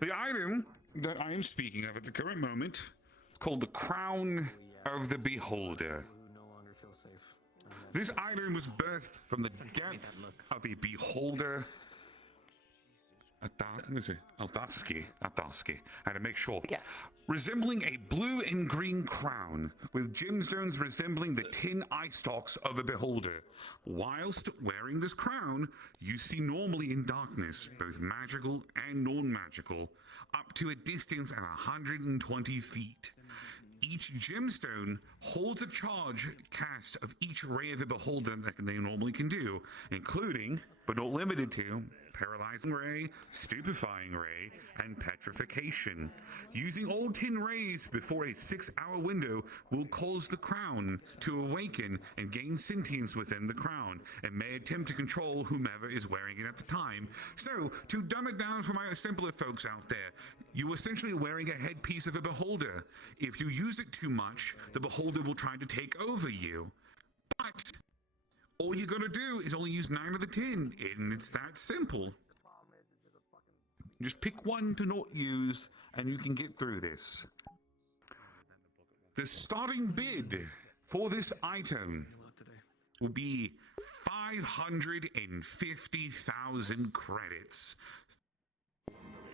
The item that I am speaking of at the current moment is called the Crown of the Beholder. This item was birthed from the depth of a beholder. Aldaski. I had to make sure. Yes. Resembling a blue and green crown, with gemstones resembling the 10 eye stalks of a beholder. Whilst wearing this crown, you see normally in darkness, both magical and non-magical, up to a distance of 120 feet. Each gemstone holds a charge cast of each ray of the beholder that they normally can do, including, but not limited to, paralyzing ray, stupefying ray, and petrification. Using all 10 rays before a 6-hour window will cause the crown to awaken and gain sentience within the crown, and may attempt to control whomever is wearing it at the time. So, to dumb it down for my simpler folks out there, you're essentially wearing a headpiece of a beholder. If you use it too much, the beholder will try to take over you. But All you gotta do is only use 9 of the 10, and it's that simple. Just pick one to not use, and you can get through this. The starting bid for this item will be 550,000 credits.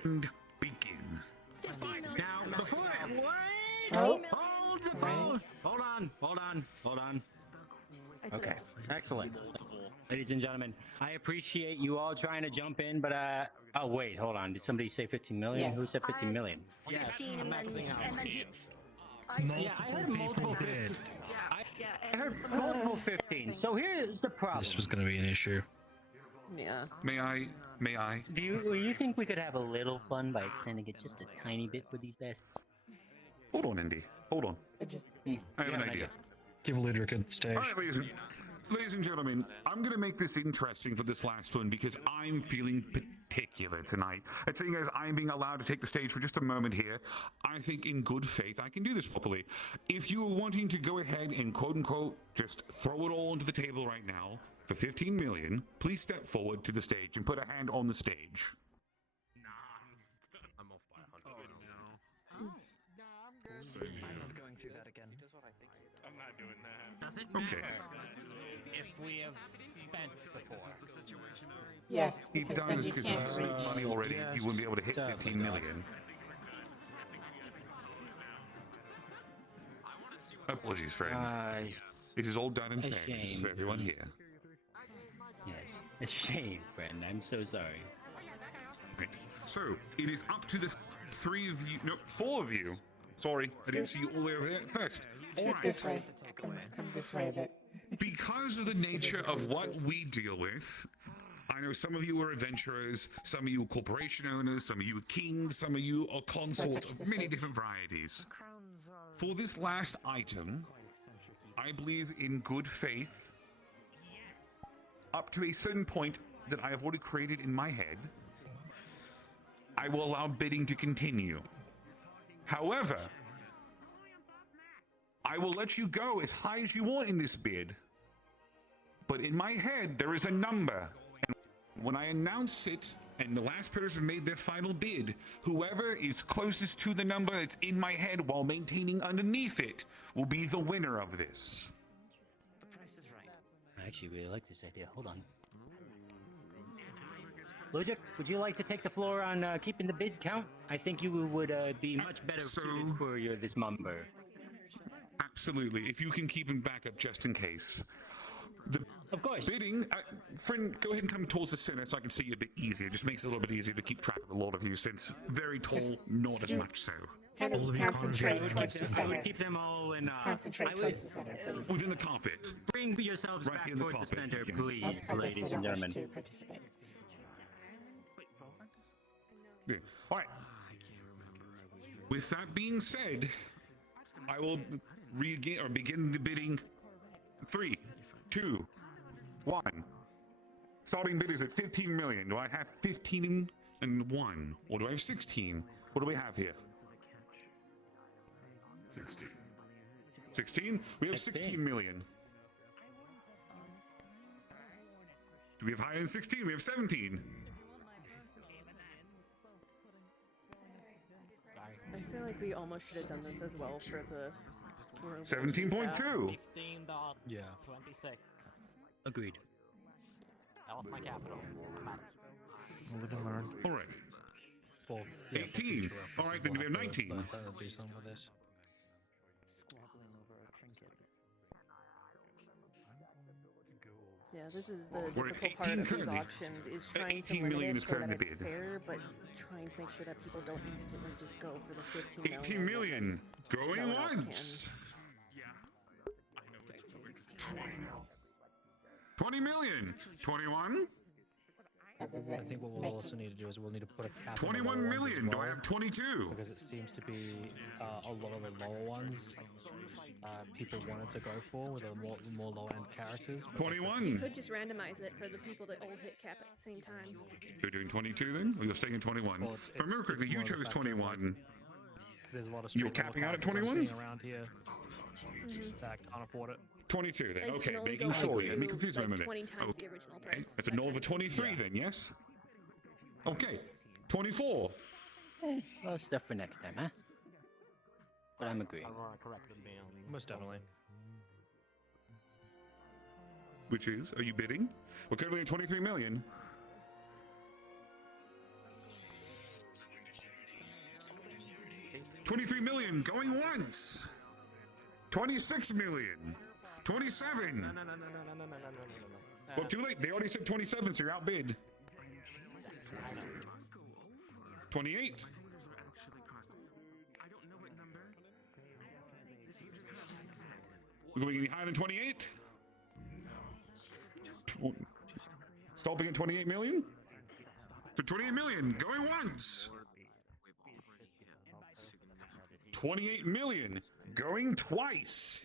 And begin. Now, before wait, Oh. hold the phone. Hold on. Okay, excellent. Ladies and gentlemen, I appreciate you all trying to jump in, but oh wait, hold on. Did somebody say 15 million? Yes. Who said 15 million? 15 and then Yeah, I heard multiple did. 15. I heard multiple 15. So here's the problem. This was going to be an issue. Yeah. May I? Do you think we could have a little fun by extending it just a tiny bit for these bastards? Hold on, Indy. Hold on. I have an idea. Give Ludric a stage. All right, ladies and gentlemen, I'm going to make this interesting for this last one because I'm feeling particular tonight. And seeing as I'm being allowed to take the stage for just a moment here, I think in good faith I can do this properly. If you are wanting to go ahead and quote-unquote just throw it all onto the table right now for 15 million, please step forward to the stage and put a hand on the stage. I'm off by 100 now. I'm not going through that again. I'm not doing that. Does it Okay. matter if we have spent before? Yes. It because then does you because can't you spent reach. money already. You wouldn't be able to hit 15 million. Apologies, friend. It is all done in A fairness shame. for everyone here. Yes. A shame, friend. I'm so sorry. Right. So, it is up to the 3 of you, no, 4 of you. Sorry, I didn't see you all the way over there first. All right. This way. Come this way a bit. Because of the nature of what we deal with, I know some of you are adventurers, some of you are corporation owners, some of you are kings, some of you are consorts of many different varieties. For this last item, I believe in good faith, up to a certain point that I have already created in my head, I will allow bidding to continue. However, I will let you go as high as you want in this bid. But in my head, there is a number. And when I announce it, and the last person has made their final bid, whoever is closest to the number that's in my head while maintaining underneath it will be the winner of this. The price is right. I actually really like this idea. Hold on. Ludwig, would you like to take the floor on keeping the bid count? I think you would be much better suited for this number. Absolutely. If you can keep him back up just in case. Of course. Bidding, friend, go ahead and come towards the center so I can see you a bit easier. Just makes it a little bit easier to keep track of a lot of you, since very tall, not as much so. Kind of concentrate towards the I center. would keep them all in. Concentrate I would towards the center, please. Within the carpet. bring yourselves Right back here in the towards the carpet, center, yeah. please, I ladies just and don't gentlemen. wish to participate. Yeah. All right. With that being said, I will begin the bidding. 3, 2, 1. Starting bid is at 15 million. Do I have 15 and 1, or do I have 16? What do we have here? 16. 16? We have 16 million. Do we have higher than 16? We have 17. I feel like we almost should have done this as well for the 17.2. Yeah. 26. Agreed. That was my capital. Live and learn. All right. Well, yeah, 18. All right, then we have 19. Do something with this. Yeah, this is the We're at difficult part 18 of these currently. auctions is trying to 18 limit million it is so that currently it's bid. fair, but trying to make sure that people don't instantly just go for the 15 million. 18 million. Going No one else once. 20 million. 21. I think what we'll also need to do is we'll need to put a cap. 21 million. Do I have 22? Because it seems to be a lot of the lower ones people wanted to go for with the more low end characters. but they 21. Could just randomize it for the people that all hit cap at the same time. You're doing 22 then? Or you're staying at 21? Well, if I remember correctly, you more the chose fact of, 21. There's a lot of You were street level capping out at characters I'm 21? seeing around here. that can't afford it. 22 then. And you Okay, can only making go up sure. to, Let me confuse like, my minute. 20 times the original price. It's a Nova 23 then, yes? Okay, 24. Well, stuff for next time, huh? But I'm agreeing. Most definitely. Which is, are you bidding? We're currently at 23 million. $23 million going once. 26 million. 27. No. Well, too late. They already said 27, so you're outbid. 28. We're going any higher than 28? Stopping at 28 million? So 28 million, going once. 28 million, going twice.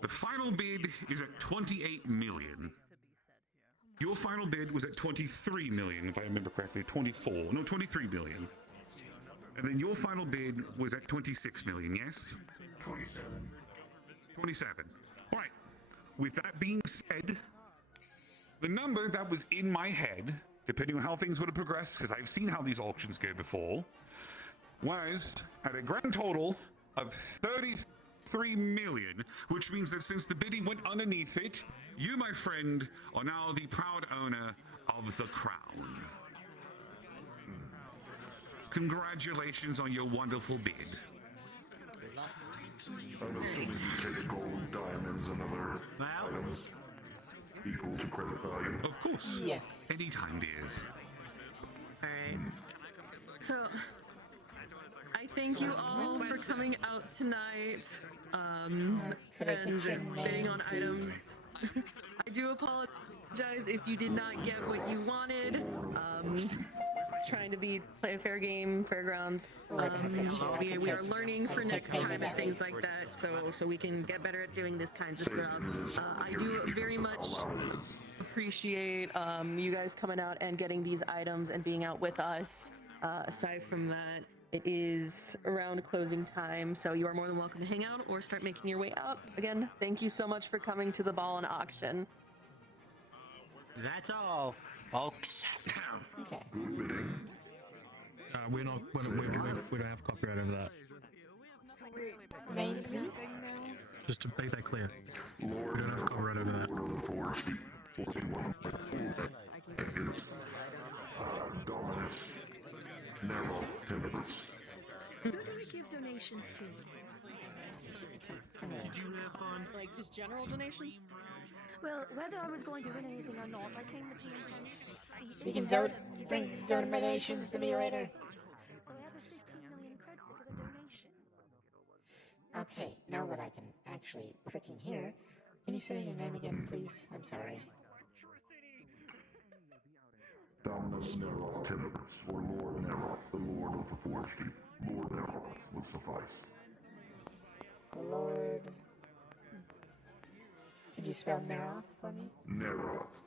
The final bid is at 28 million. Your final bid was at 23 million, if I remember correctly. 24, no, 23 million. And then your final bid was at 26 million, yes? 27. 27. All right. With that being said, the number that was in my head, depending on how things would have progressed, because I've seen how these auctions go before, was at a grand total of 33 million, which means that since the bidding went underneath it, you, my friend, are now the proud owner of the crown. Congratulations on your wonderful bid. I'm assuming you take gold, diamonds, and other items equal to credit value. Of course. Yes. Anytime, dears. Alright. So, I thank you all for coming out tonight and bidding on items. I do apologize if you did not get what you wanted. Trying to play a fair game, fairgrounds. We are learning for next time and things like that, so we can get better at doing this kinds of stuff. I do very much appreciate you guys coming out and getting these items and being out with us. Aside from that, it is around closing time, so you are more than welcome to hang out or start making your way out. Again, thank you so much for coming to the ball and auction. That's all, folks. Okay. We don't have copyright over that. Name, please. Just to make that clear, we don't have copyright over that. Dominus, narrow temperatures. Who do we give donations to? Did you have fun? Like just general donations? Well, whether I was going to win anything or not, I came to pay attention. You can bring donations to me later. So I have a 15 million credits for the donation. Okay, now that I can actually freaking hear, can you say your name again, please? I'm sorry. Dominus Neroth Tenebris, or Lord Neroth, the Lord of the Forge Keep. Lord Neroth will suffice. The Lord... Could you spell Neroth for me? Neroth.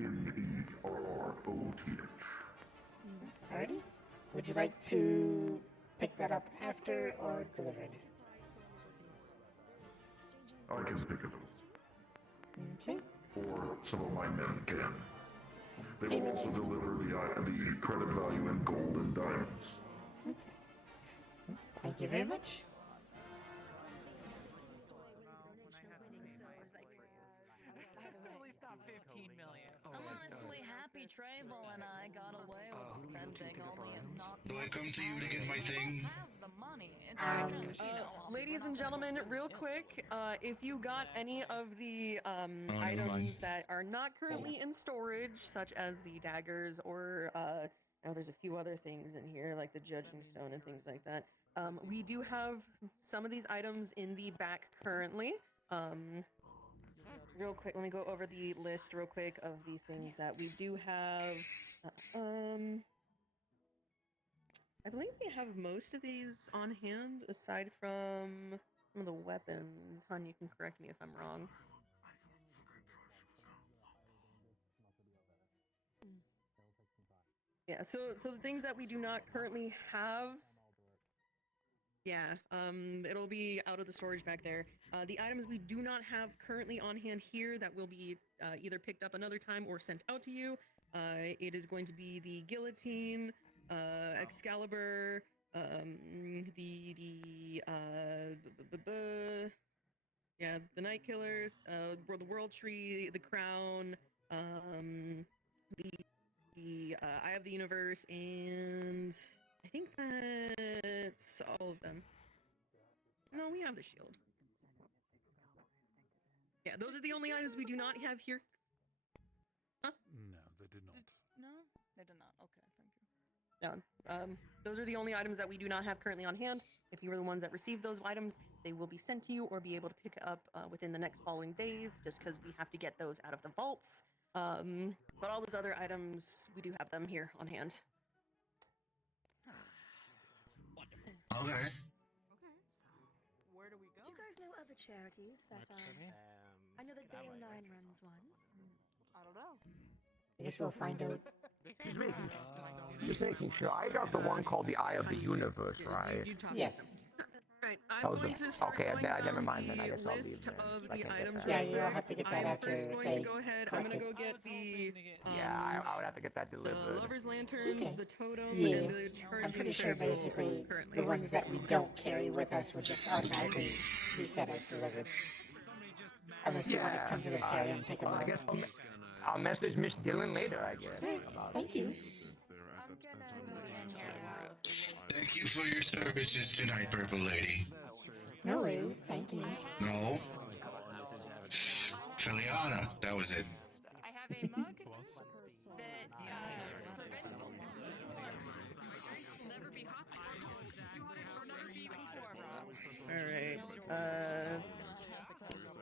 Nerroth. Alrighty. Would you like to pick that up after or delivered? I can pick it up. Okay. Or some of my men can. They will also deliver the credit value in gold and diamonds. Thank you very much. I'm honestly happy Travel and I got away with spending all the Do I come to you to get my thing? the money. It's Ladies and gentlemen, real quick, if you got any of the items that are not currently in storage, such as the daggers or there's a few other things in here like the judging stone and things like that. We do have some of these items in the back currently. Real quick, let me go over the list real quick of the things that we do have. I believe we have most of these on hand, aside from some of the weapons. Hun, you can correct me if I'm wrong. Yeah, so the things that we do not currently have. Yeah, it'll be out of the storage back there. The items we do not have currently on hand here that will be either picked up another time or sent out to you. It is going to be the guillotine, Excalibur, the Night Killers, the World Tree, the Crown, the Eye of the Universe, and I think that's all of them. No, we have the shield. Yeah, those are the only items we do not have here. Huh? No, they did not. No, they did not. Okay, thank you. No. Those are the only items that we do not have currently on hand. If you were the ones that received those items, they will be sent to you or be able to pick up within the next following days, just because we have to get those out of the vaults. But all those other items, we do have them here on hand. Okay. Where do we go? Do you guys know other charities that I know that Bale 9 runs one. I don't know. I guess we'll find out. Just making sure. I got the one called the Eye of the Universe, right? Yes. Alright, That I'm was going the- to start okay, going never down mind then. I the guess I'll leave list then. of I the can get items. that. Yeah, you'll have to get that I'm after first going to they go ahead. I'm collect going to it. go get the Yeah, I would have to get that the delivered. lovers lanterns, Okay. the totem, Yeah, and the charging I'm pretty sure crystal basically currently. the ones that we don't carry with us would just automatically be sent as delivered. Unless you want to come to the carry and pick them I up. guess I'll message Miss Dillon later, I guess. about Thank it. you. Thank you for your services tonight, Purple Lady. No worries, thank you. No. Filiana, that was it. I have a mug that Alright.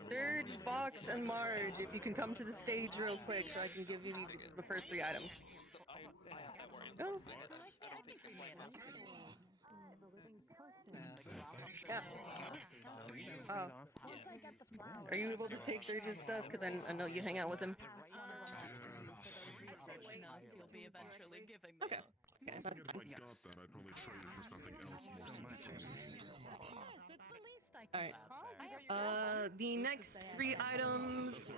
Dirge, Box, and Marge, if you can come to the stage real quick so I can give you the first 3 items. Go. Yeah. Are you able to take Dirge's stuff? Because I know you hang out with him. You'll be eventually giving me. Okay. Okay, that's If I fine. got that, I'd probably trade it for something else more significant. It's the least I can Alright. The next 3 items,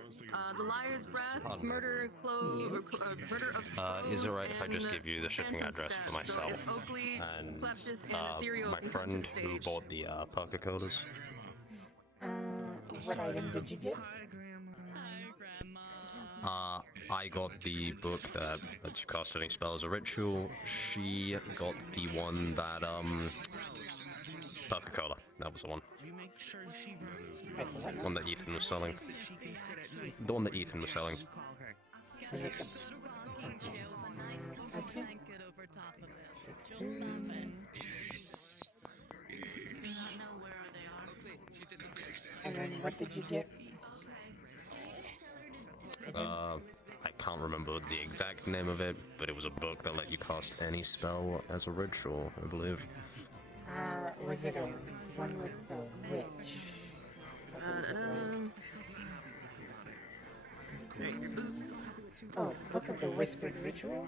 the Liar's Breath, Murder Clothes, Murder of Is it right if I just and give you the shipping Phantom address for Stab. So myself? if Oakley, And Kleptis, and Ethereal my can come to friend the who stage. bought the poker coders. What item did you get? I got the book that lets you cast any spell as a ritual. She got the one that Coca-Cola. That was the one. One that Ethan was selling. The one that Ethan was selling. And then what did you get? I can't remember the exact name of it, but it was a book that let you cast any spell as a ritual, I believe. Was it a one with the witch? Boots. Oh, Book of the Whispered Rituals?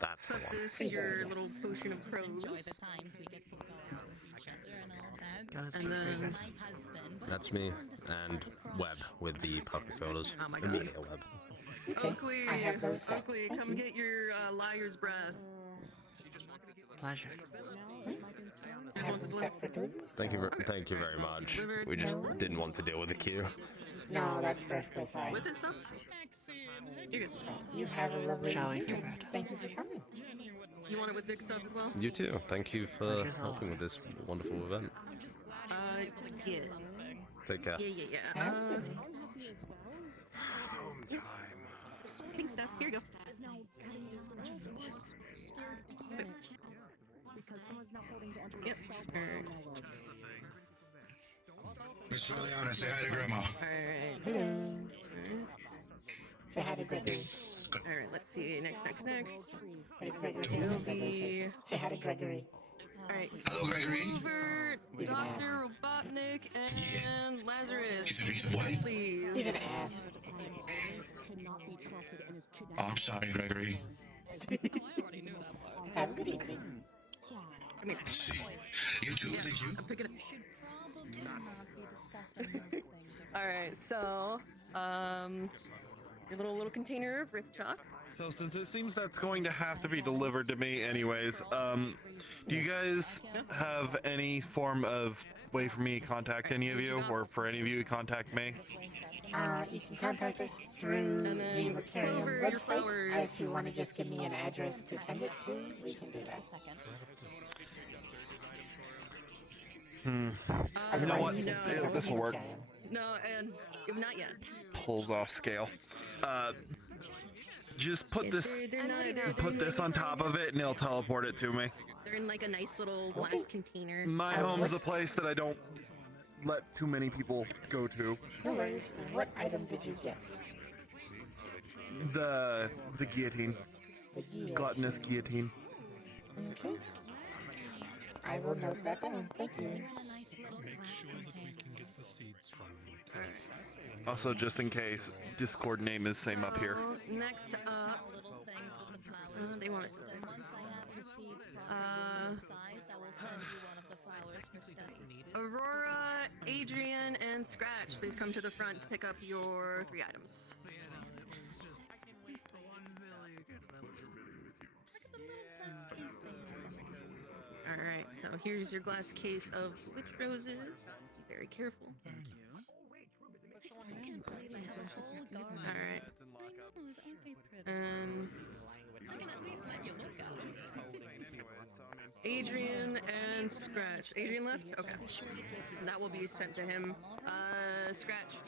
That's the one. This is your little potion of crows. And then That's me, and Webb with the poker coders. Oh my god. Webb. Oakley, Oakley, come get your Liar's Breath. Pleasure. Thank you very much. We just didn't want to deal with the queue. No, that's perfectly fine. With this stuff? You're good. You have a lovely Shall we? evening. Thank you for coming. You want it with Vic stuff as well? You too. Thank you for helping with this wonderful event. Yeah. Take care. Yeah. Home time. Pink stuff. Here you go. Yep. Miss Filiana, say hi to Grandma. Alright. Hello. Say hi to Gregory. Alright, let's see. Next. Where's Gregory? It'll be... Say hi to Gregory. Alright. Hello, Gregory. Over He's an ass. Dr. Robotnik and Lazarus. He's a what? Please. He's an ass. Oh, I'm sorry, Gregory. Have a good evening. Come here. You too, thank you. I'm picking up. Probably not be discussing those things. All right, so your little container of rift chalk. So since it seems that's going to have to be delivered to me anyways, do you guys have any form of way for me to contact any of you, or for any of you to contact me? You can contact us through And then the Wiccarium Clover, your website. flowers. If you want to just give me an address to send it to, we can do that. You know what? No. This will work. No, and not yet. Pulls off scale. Just put this on top of it, and it'll teleport it to me. They're in like a nice little glass container. My home's a place that I don't let too many people go to. No worries. What item did you get? The guillotine. Gluttonous guillotine. Okay. I will note that down. Thank you. Make sure that we can get the seeds from you first. Also, just in case, Discord name is same up here. Next up, they want it. Aurora, Adrian, and Scratch, please come to the front to pick up your 3 items. Alright, so here's your glass case of witch roses. Be very careful. Alright. And I can at least let you look at them. Adrian and Scratch. Adrian left? Okay. That will be sent to him. Scratch.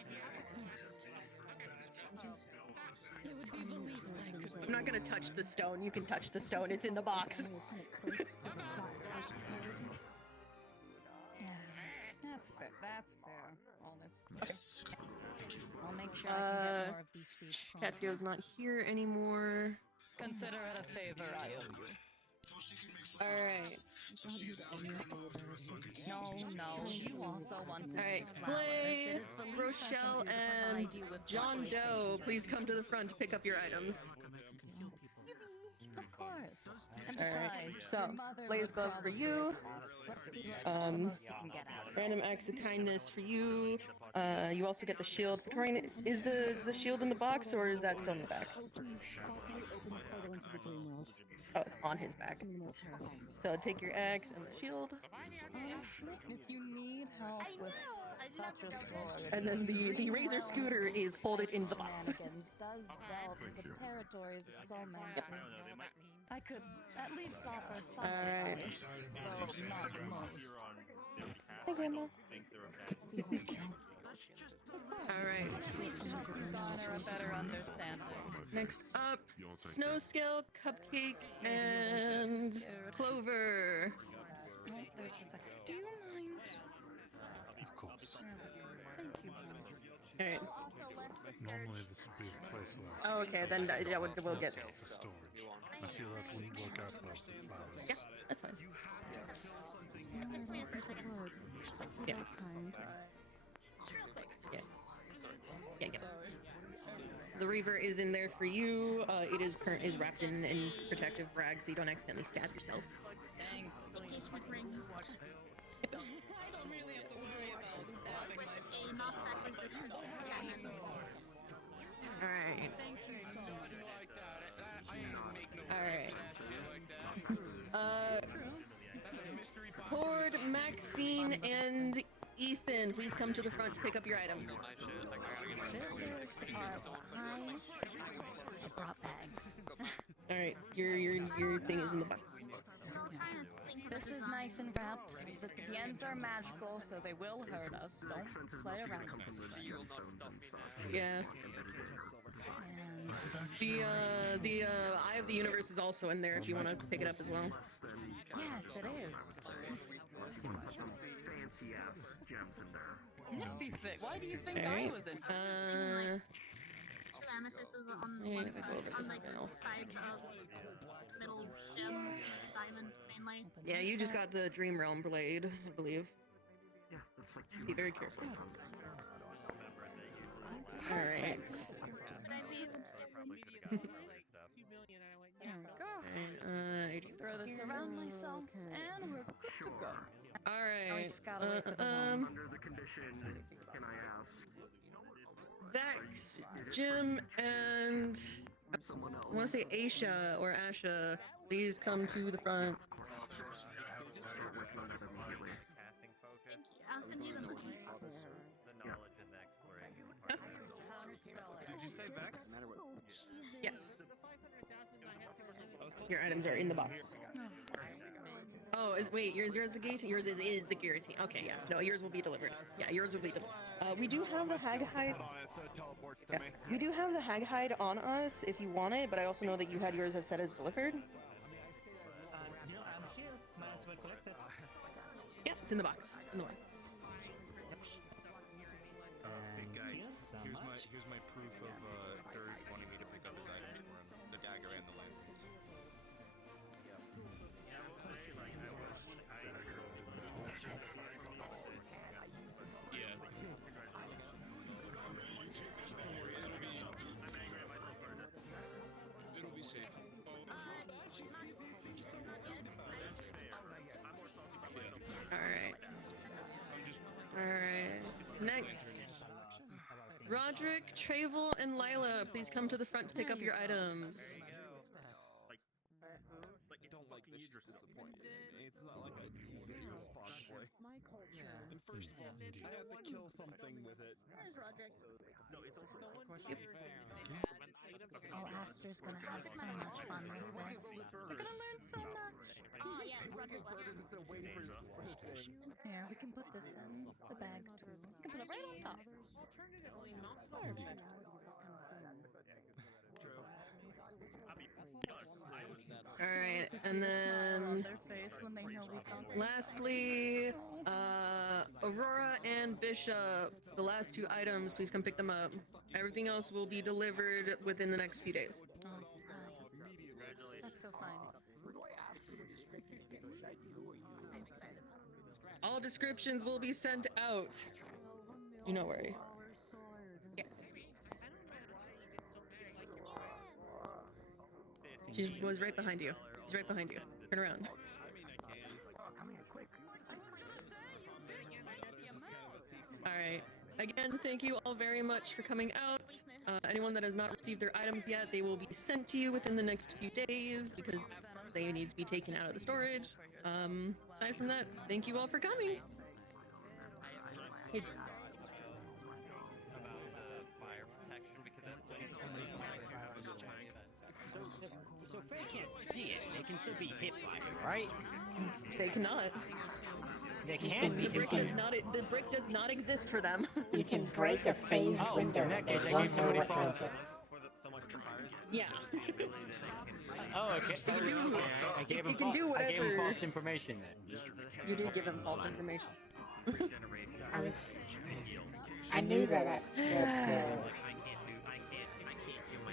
I'm not gonna touch the stone. You can touch the stone. It's in the box. Yeah, that's fair. That's fair. Honest. I'll make sure I can get more of these seeds. Catio's not here anymore. Consider it a favor I owe you. Alright. No, you also want to. Alright, Clay, Rochelle, and John Doe, please come to the front to pick up your items. Of course. Alright, so, Blaze Glove for you. Random acts of kindness for you. You also get the shield. Victorian, is the shield in the box, or is that still in the back? Oh, it's on his back. So take your axe and the shield. Honestly, if you need help with such a sword, And then the razor scooter is folded in the box. shenanigans does delve into the territories of soulmancy. I could at least offer some advice, though not most. Hi, Grandma. Alright. Alright. A better understanding. Next up, Snow Scale, Cupcake, and Clover. Oh, there's the second. Do you mind? Of course. Thank you. Alright. Normally this would be a place where... Oh, okay, then yeah, we'll get sell for storage. I feel that wouldn't work out well for flowers. Yeah, that's fine. Yeah. Yeah. The Reaver is in there for you. It is wrapped in protective rags, so you don't accidentally stab yourself. Dang. I don't really have to worry about stabbing myself. Alright. Thank you so much. Alright. Cord, Maxine, and Ethan, please come to the front to pick up your items. This is the part where I brought bags. Alright, your thing is in the box. This is nice and wrapped. The ends are magical, so they will hurt us. Don't play around with them. Yeah. The Eye of the Universe is also in there if you want to pick it up as well. Yes, it is. Fancy ass gems in there. Nifty fit. Why do you think Alright. I was in? Two amethysts on Yeah, one if I side, go over on this like one else. sides of middle gem diamond mainly. Yeah, you just got the Dream Realm blade, I believe. Yeah, that's like Be very careful. Alright. There we go. throw this around myself, and we're good to go. All Now we right. just gotta wait for the loan. Under the condition, can I ask? Vex, Jim, and I want to say Aisha or Asha, please come to the front. Start working on that immediately. I'll send you the money. Did you say Vex? Yes. Your items are in the box. Oh, wait, yours is the gate? Yours is the guillotine. Okay, yeah. No, yours will be delivered. Yeah, yours will be delivered. We do have the hag hide. Yeah. We do have the hag hide on us if you want it, but I also know that you had yours as set as delivered. Yeah, it's in the box. In the box. Hey guys, here's my proof of Dirge wanting me to pick up his items for him. The dagger and the lanterns. Yeah. It'll be safe. Alright. Alright. Next. Roderick, Travel, and Lila, please come to the front to pick up your items. Don't like this disappointed in me. It's not like I do want to be responsibly. My culture. And first of all, I have to kill something with it. Where's Roderick? No, it's also a question. Oh, Aster's gonna have so much fun with this. We're gonna learn so much. Oh, yeah, Roderick. Here, we can put this in the bag too. We can put it right on top. Perfect. Alright, and then Their face when they know we got lastly, Aurora and Bishop, the last two items, please come pick them up. Everything else will be delivered within the next few days. Oh, let's go find it. All descriptions will be sent out. Do not worry. Yes. She was right behind you. She's right behind you. Turn around. Alright. Again, thank you all very much for coming out. Anyone that has not received their items yet, they will be sent to you within the next few days because they need to be taken out of the storage. Aside from that, thank you all for coming. Hey. So Faye can't see it. They can still be hit by it, right? They cannot. They can be. The brick does not exist for them. You can break a phase window. In that case, I One gave somebody more false. broken. Yeah. Oh, okay. I gave him. can do I gave him whatever. false information then. You did give him false information. I knew that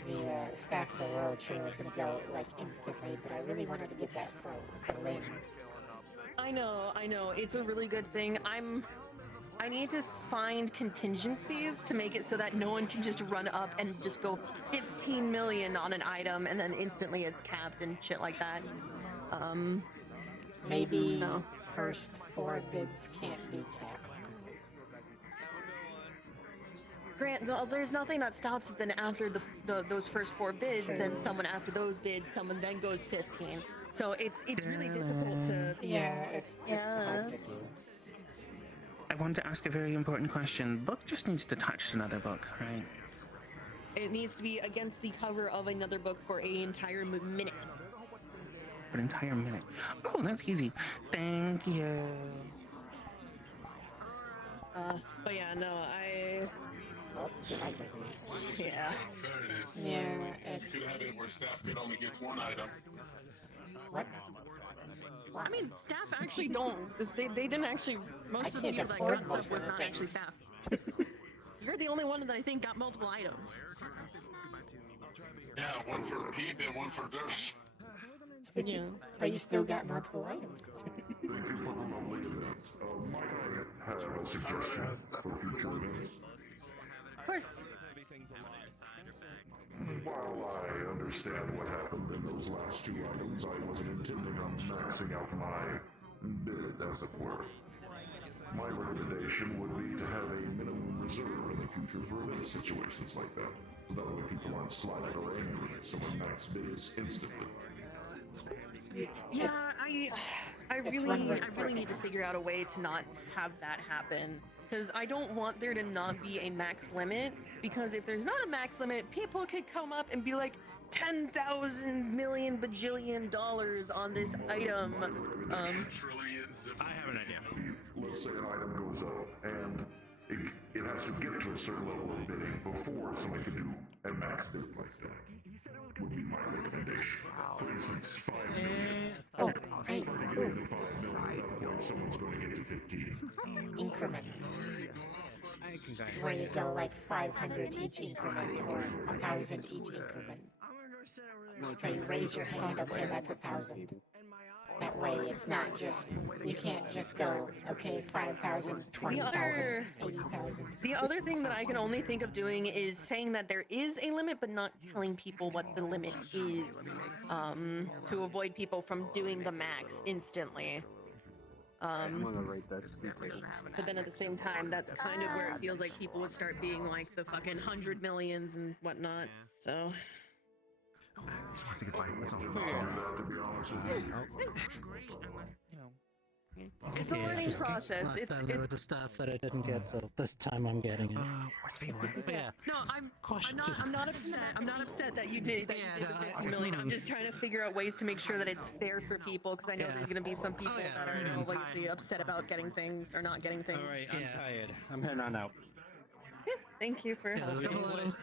the staff of the world tree was gonna go like instantly, but I really wanted to get that for later. I know. It's a really good thing. I need to find contingencies to make it so that no one can just run up and just go 15 million on an item and then instantly it's capped and shit like that. Maybe no. First 4 bids can't be capped. Grant, there's nothing that stops it then after those first 4 bids, then someone after those bids, someone then goes 15. So it's really difficult to. Yeah, it's just hard to do. I want to ask a very important question. Book just needs to touch another book, right? It needs to be against the cover of another book for an entire minute. For an entire minute. Oh, that's easy. Thank you. But yeah, no, yeah. Yeah, If you have it where staff could only get one item. I mean, staff actually don't. They didn't actually. Most of the people that got stuff was not actually staff. You're the only one that I think got multiple items. Yeah, one for Pete and one for Durst. Yeah. But you still got multiple items. Thank you for the lovely events. Might I have a suggestion for future events? Of course. While I understand what happened in those last two items, I wasn't intending on maxing out my bid, as it were. My recommendation would be to have a minimum reserve in the future to prevent situations like that. So that way people aren't slighted or angry if someone max bids instantly. Yeah, I really need to figure out a way to not have that happen. Because I don't want there to not be a max limit, because if there's not a max limit, people could come up and be like, 10,000 million bajillion dollars on this item. I have an idea. Let's say an item goes up, and it has to get to a certain level of bidding before someone can do a max bid like that. Would be my recommendation. For instance, 5 million. Oh, hey. To get into 5 million, at that point, someone's going to get to 15. Increments. Where you go like 500 each increment or 1,000 each increment. So you raise your hand, okay, that's 1,000. That way it's not just, you can't just go, okay, 5,000, 20,000, 80,000. The other thing that I can only think of doing is saying that there is a limit, but not telling people what the limit is, to avoid people from doing the max instantly. But then at the same time, that's kind of where it feels like people would start being like the fucking 100 millions and whatnot. So. Just want to say goodbye. That's all. To be honest with you. It's a learning process. Last time there was the stuff that I didn't get, so this time I'm getting it. Yeah. No, I'm not upset. I'm not upset that you did. That you did the 50 million. I'm just trying to figure out ways to make sure that it's fair for people, because I know there's gonna be some people that are obviously upset about getting things or not getting things. All right, I'm tired. I'm heading on out. Yeah, thank you for helping.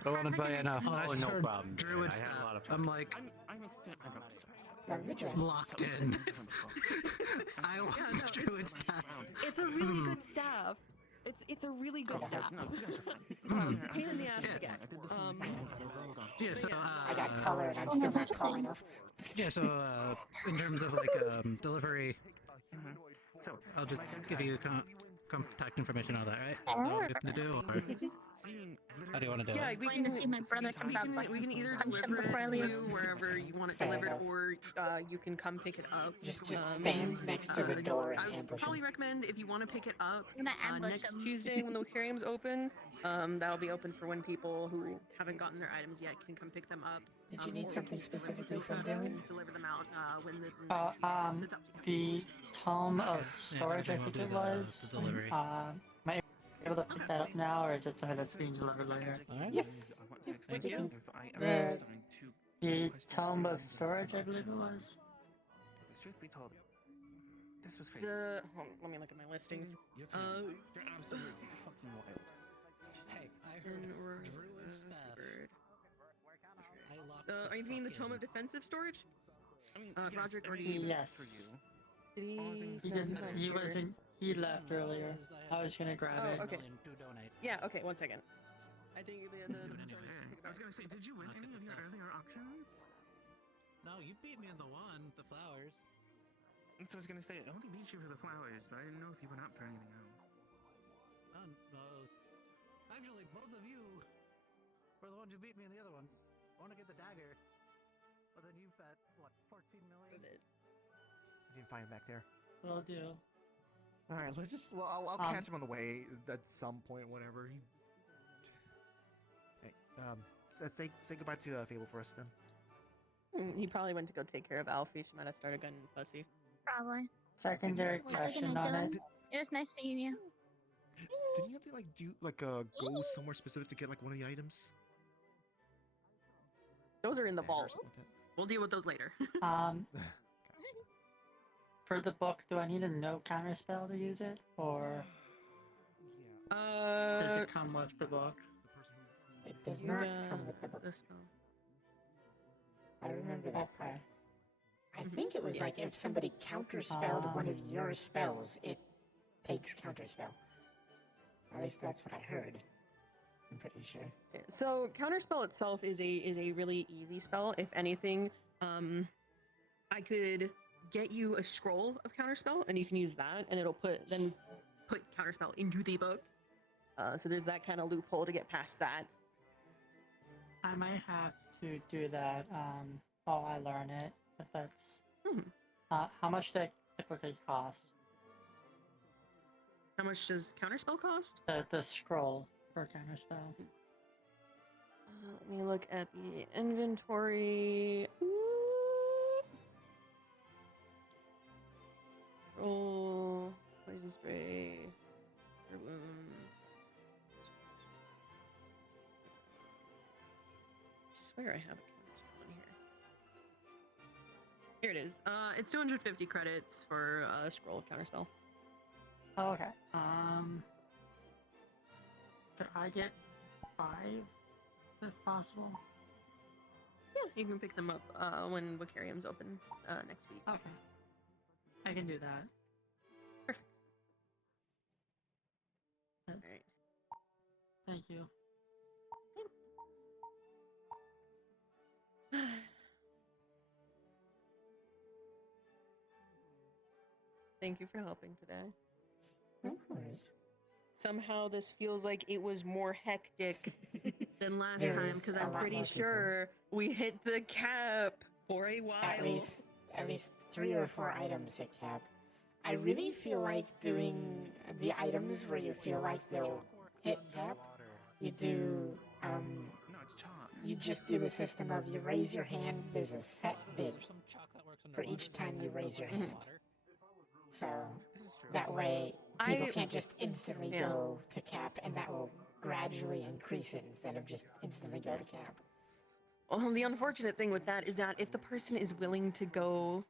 I want to buy it now. Oh, no problem. Druid I have a lot stuff. of I'm like locked in. I want druid stuff. It's a really good staff. It's a really good staff. Pain in the ass to get. Yeah, so I got color and I'm still not tall enough. yeah, so in terms of like delivery, I'll just give you contact information on that, right? What we have to do, or how do you want to do Yeah, it? we Going to see my brother come back. we can either punch him deliver before I it to leave. you wherever you want it delivered, or you can come pick it up. Just stand next to the door and I would ambush probably him. recommend, if you want to pick it up I'm gonna ambush next him. Tuesday when the Wiccarium's open, that'll be open for when people who haven't gotten their items yet can come pick them up. Did you need or something we can specifically deliver from them- Dylan? Deliver them out when the next few days. It's up to you. The tome of Yeah, storage, I we'll think do it the was. delivery. Am I able to pick that up now, or is it something that's being delivered later? Yes. Thank you. The tome of storage, I believe it was. Truth be told, this was Hold on, let me look at my listings. You're absolutely fucking wild. Hey, I heard druid stuff. Are you meaning the Tome of Defensive Storage? Roderick already. Yes. Did he? He didn't. He wasn't. He left earlier. I was gonna grab it. Oh, okay. Yeah. Okay. 1 second. I think the I was gonna say, did you win any of your earlier auctions? No, you beat me in the one, the flowers. So I was gonna say, I only beat you for the flowers, but I didn't know if you went up for anything else. Oh, no, actually, both of you were the ones who beat me in the other one. I want to get the dagger, but then you bet what 14 million. You didn't find him back there. Will do. All right, let's just. Well, I'll catch him on the way at some point, whatever. Hey, say goodbye to Fable for us then. He probably went to go take care of Alfie. She might have started getting fussy. Probably. Secondary What are you question gonna on do? it. It was nice seeing you. Didn't you have to like do like go somewhere specific to get like one of the items? Those are in the Or vault. something like We'll deal with those later. For the book, do I need a no counter spell to use it, or does it come with the book? It does not come with the book. I remember that part. I think it was like if somebody counterspelled one of your spells, it takes counterspell. At least that's what I heard. I'm pretty sure. So counterspell itself is a really easy spell. If anything, I could get you a scroll of counterspell, and you can use that, and it'll put counterspell into the book. So there's that kind of loophole to get past that. I might have to do that while I learn it. If that's Hmm. how much do typically cost? How much does counterspell cost? The scroll for counterspell. Let me look at the inventory. Roll, poison spray, cure wounds. I swear I have a counterspell in here. Here it is. It's 250 credits for a scroll of counterspell. Oh, okay. Could I get 5 if possible? Yeah, you can pick them up when Wiccarium's open next week. Okay. I can do that. Perfect. Alright. Thank you. Thank you for helping today. Of course. Somehow this feels like it was more hectic than last There time is because a I'm lot pretty more people. sure we hit the cap for a while. At least 3 or 4 items hit cap. I really feel like doing the items where you feel like they'll hit cap. You do, you just do the system of you raise your hand, there's a set bid for each time you raise your hand. So that way people can't just instantly go to cap, and that will gradually increase it instead of just instantly go to cap. Well, the unfortunate thing with that is that if the person is willing to go,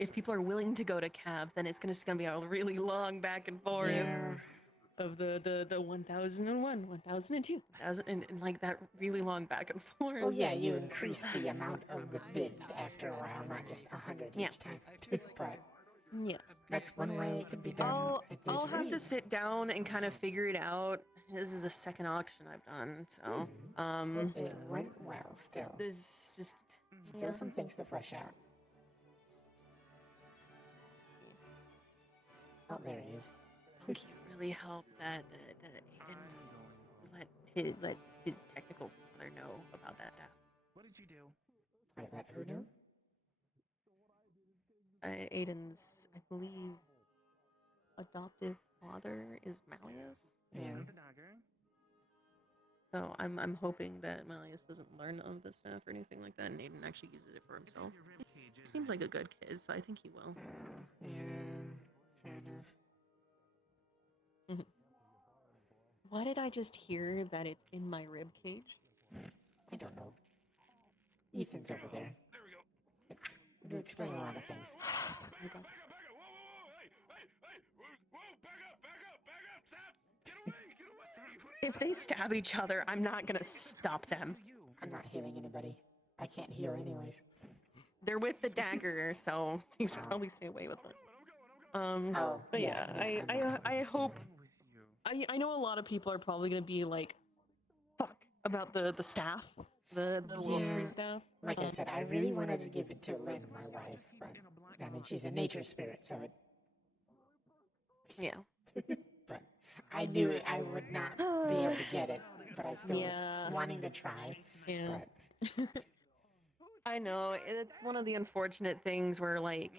if people are willing to go to cap, then it's just gonna be a really long back and forth of the 1001, 1002, 1000, and like that really long back and forth. Oh yeah, you increase the amount of the bid after a while, not just 100 each time. But yeah, that's one way it could be done. I'll have to sit down and kind of figure it out. This is the second auction I've done, so it went well. Still, there's just still some things to flesh out. Oh, there he is. I think he really helped that Aiden let his technical father know about that stuff. What did you do? Wait, let who know? Aiden's, I believe, adoptive father is Malleus. Yeah. So I'm hoping that Malleus doesn't learn of the stuff or anything like that, and Aiden actually uses it for himself. He seems like a good kid, so I think he will. Yeah, fair enough. Why did I just hear that it's in my rib cage? I don't know. Ethan's over there. It would explain a lot of things. If they stab each other, I'm not gonna stop them. I'm not healing anybody. I can't heal anyways. They're with the dagger, so you should probably stay away with it. But yeah, I hope. I know a lot of people are probably gonna be like, "Fuck" about the staff, the World Tree staff. Like I said, I really wanted to give it to Lynn, my wife, but I mean she's a nature spirit, so it. Yeah. But I knew it. I would not be able to get it, but I still was wanting to try. Yeah. But I know, it's one of the unfortunate things where, like,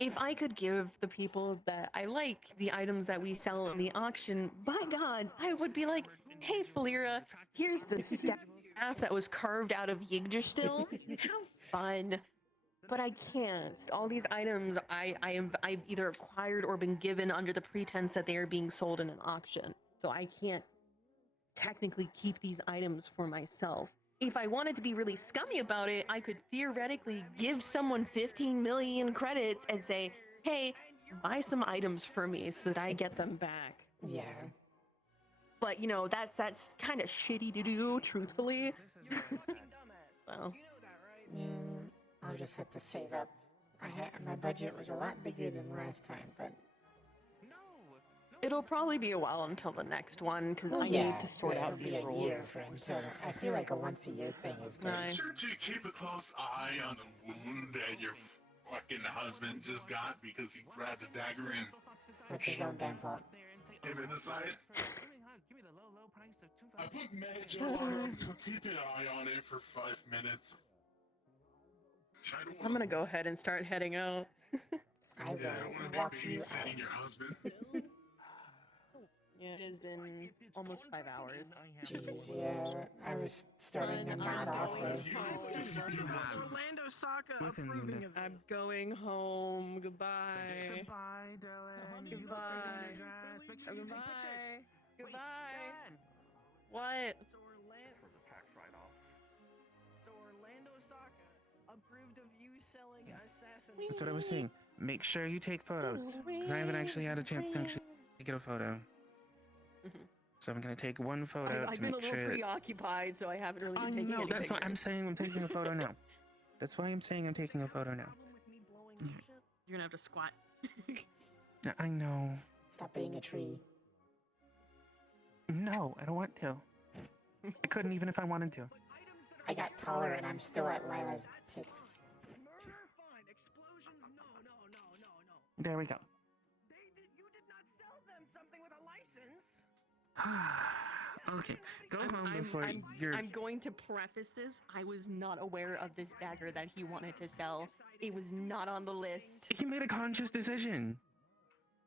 if I could give the people that I like the items that we sell in the auction, by gods, I would be like, hey, Falira, here's the staff that was carved out of Yggdrasil. Have fun. But I can't. All these items I've either acquired or been given under the pretense that they are being sold in an auction. So I can't technically keep these items for myself. If I wanted to be really scummy about it, I could theoretically give someone 15 million credits and say, hey, buy some items for me so that I get them back. Yeah. But, you know, that's kind of shitty to do, truthfully. So. Yeah, I'll just have to save up. My budget was a lot bigger than last time, but It'll probably be a while until the next one, because I need to sort out these it'll be a rules. year for until I feel like a once-a-year thing is good. Make sure to keep a close eye on the wound that your fucking husband just got because he grabbed a dagger and That's his own damn fault. him in the side. I put mage on, so keep an eye on it for 5 minutes. I'm gonna go ahead and start heading out. I will walk you out. Your husband. Yeah, it has been almost 5 hours. Jeez, yeah, I was starting to nod off there. Orlando Saka. I'm going home. Goodbye. Goodbye, darling. Goodbye. Goodbye. Goodbye. What? For the tax write-off. So Orlando Saka approved of you selling assassin. That's what I was saying. Make sure you take photos, because I haven't actually had a chance to actually get a photo. So I'm gonna take one photo I've to been a make little sure that... preoccupied, so I haven't really I been taking know, any that's why I'm pictures. saying I'm taking a photo now. That's why I'm saying I'm taking a photo now. You're gonna have to squat. I know. Stop being a tree. No, I don't want to. I couldn't even if I wanted to. I got taller and I'm still at Lila's tits. There we go. Okay, go home before you're... I'm going to preface this. I was not aware of this dagger that he wanted to sell. It was not on the list. He made a conscious decision.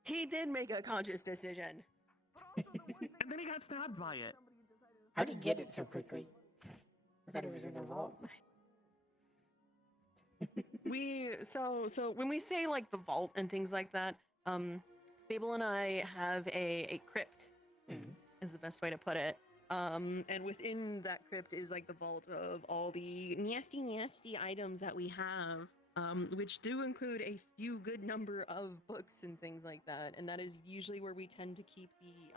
He did make a conscious decision. And then he got stabbed by it. How did he get it so quickly? I thought it was in the vault. So when we say like the vault and things like that, Fable and I have a crypt. Is the best way to put it. And within that crypt is like the vault of all the nasty items that we have, which do include a few good number of books and things like that. And that is usually where we tend to keep the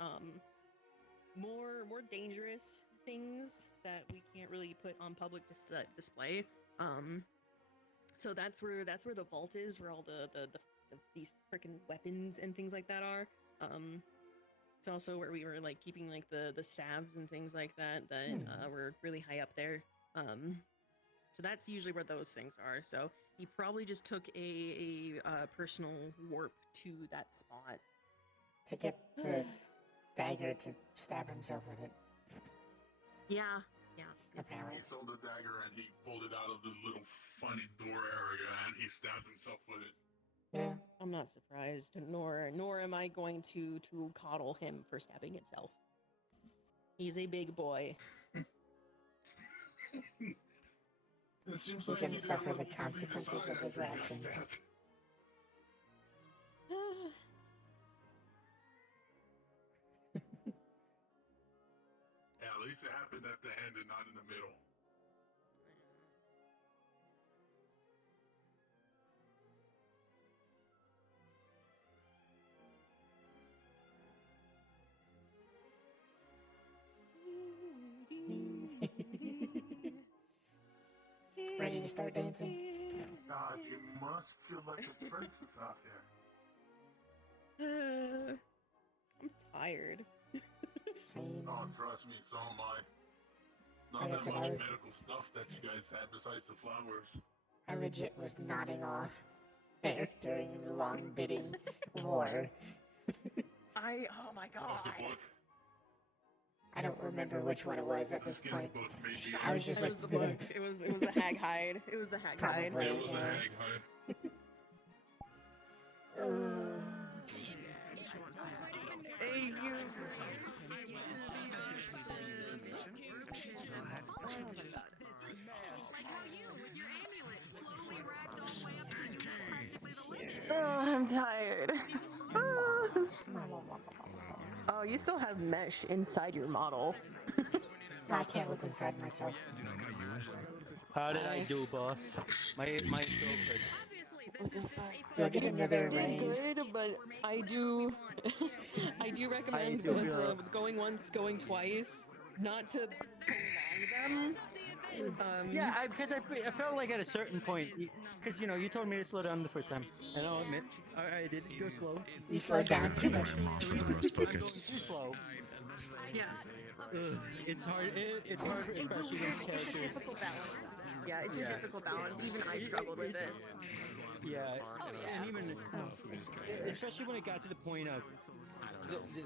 more dangerous things that we can't really put on public display. So that's where the vault is, where all these freaking weapons and things like that are. It's also where we were like keeping like the staves and things like that were really high up there. So that's usually where those things are. So he probably just took a personal warp to that spot To get the dagger to stab himself with it. Yeah. Apparently. He sold the dagger and he pulled it out of the little funny door area and he stabbed himself with it. Yeah. I'm not surprised, nor am I going to coddle him for stabbing himself. He's a big boy. He can suffer the consequences of his actions. Yeah, at least it happened at the end and not in the middle. Ready to start dancing? God, you must feel like a princess out here. I'm tired. Same. Oh, trust me, so am I. Not Like I that said, much I was- medical stuff that you guys had besides the flowers. I legit was nodding off there during the long bidding war. Oh my god. I don't remember which one it was at this point. I was just It like, was the book. It was the hag hide. It was the hag hide. Probably, It was a yeah. hag hide. Hey, you. Oh, I'm tired. Oh, you still have mesh inside your model. I can't look inside myself. How did I do, boss? My still good. Do I get another Did raise? good, but I do recommend going once, going twice, not to prolong them. Yeah, because I felt like at a certain point, because you told me to slow down the first time, and I'll admit, I did go slow. You slowed down too much. I'm going too slow. Yeah. It's hard. It's hard, especially when It's a difficult balance. Yeah, it's a difficult balance. Even I struggled with it. Yeah, and even especially when it got to the point of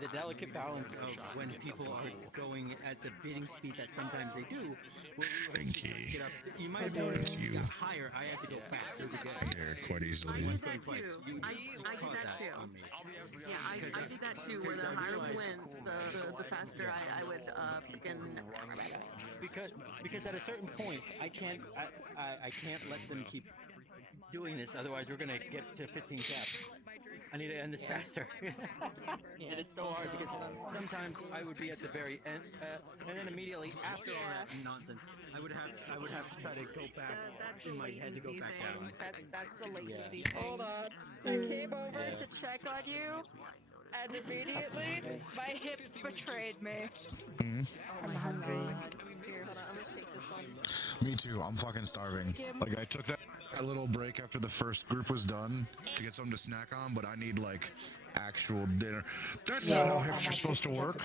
the delicate balance of when people are going at the bidding speed that sometimes they do. Will eventually start to get up. You might have noticed when you got higher, I had to go faster to get. Yeah, quite easily. I did that too. I did that too. Yeah, I did that too. Where the higher we went, the faster I would freaking. Because at a certain point, I can't let them keep doing this. Otherwise, we're gonna get to 15 caps. I need to end this faster. And it's so hard because sometimes I would be at the very end, and then immediately after all that nonsense, I would have to try to go back in my head to go back down. That's the latency thing. Hold on. I came over to check on you, and immediately my hips betrayed me. I'm hungry. Here, hold on, I'm gonna shake this one. Me too. I'm fucking starving. Like I took that little break after the first group was done to get something to snack on, but I need like actual dinner. That's not how hips are supposed to work.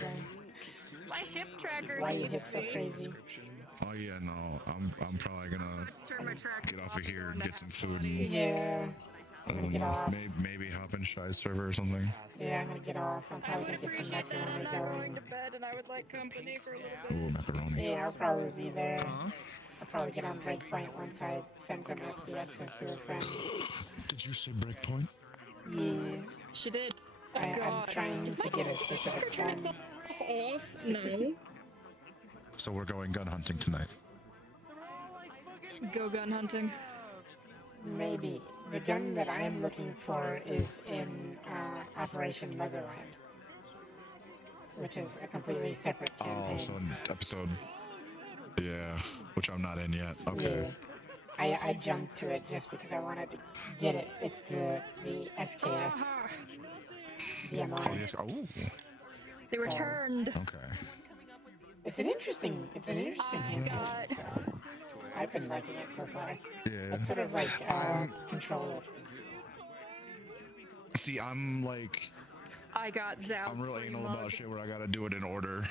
My hip tracker Why are your needs hips so me. crazy? Oh yeah, no. I'm probably gonna get off of here and get some food. And, Yeah. I don't know. Maybe hop in Shy's server or something. Yeah, I'm gonna get off. I'm probably gonna get some macaroni I'm going going. to bed, and I would like company for a little bit. Ooh, macaroni. Yeah, I'll probably be there. I'll probably get on breakpoint once I send some FBXs to a friend. Did you say breakpoint? Yeah. She did. I'm trying to get a specific gun. Off? No. So we're going gun hunting tonight. Go gun hunting. Maybe. The gun that I am looking for is in Operation Motherland, which is a completely separate campaign. Oh, so in episode... Yeah, which I'm not in yet. Okay. Yeah. I jumped to it just because I wanted to get it. It's the SKS. DMR. Oh, yes. They returned. Okay. It's an interesting campaign. So I've been liking it so far. Yeah. It's sort of like Control. See, I'm like... I got zapped. I'm real anal about shit where I gotta do it in order.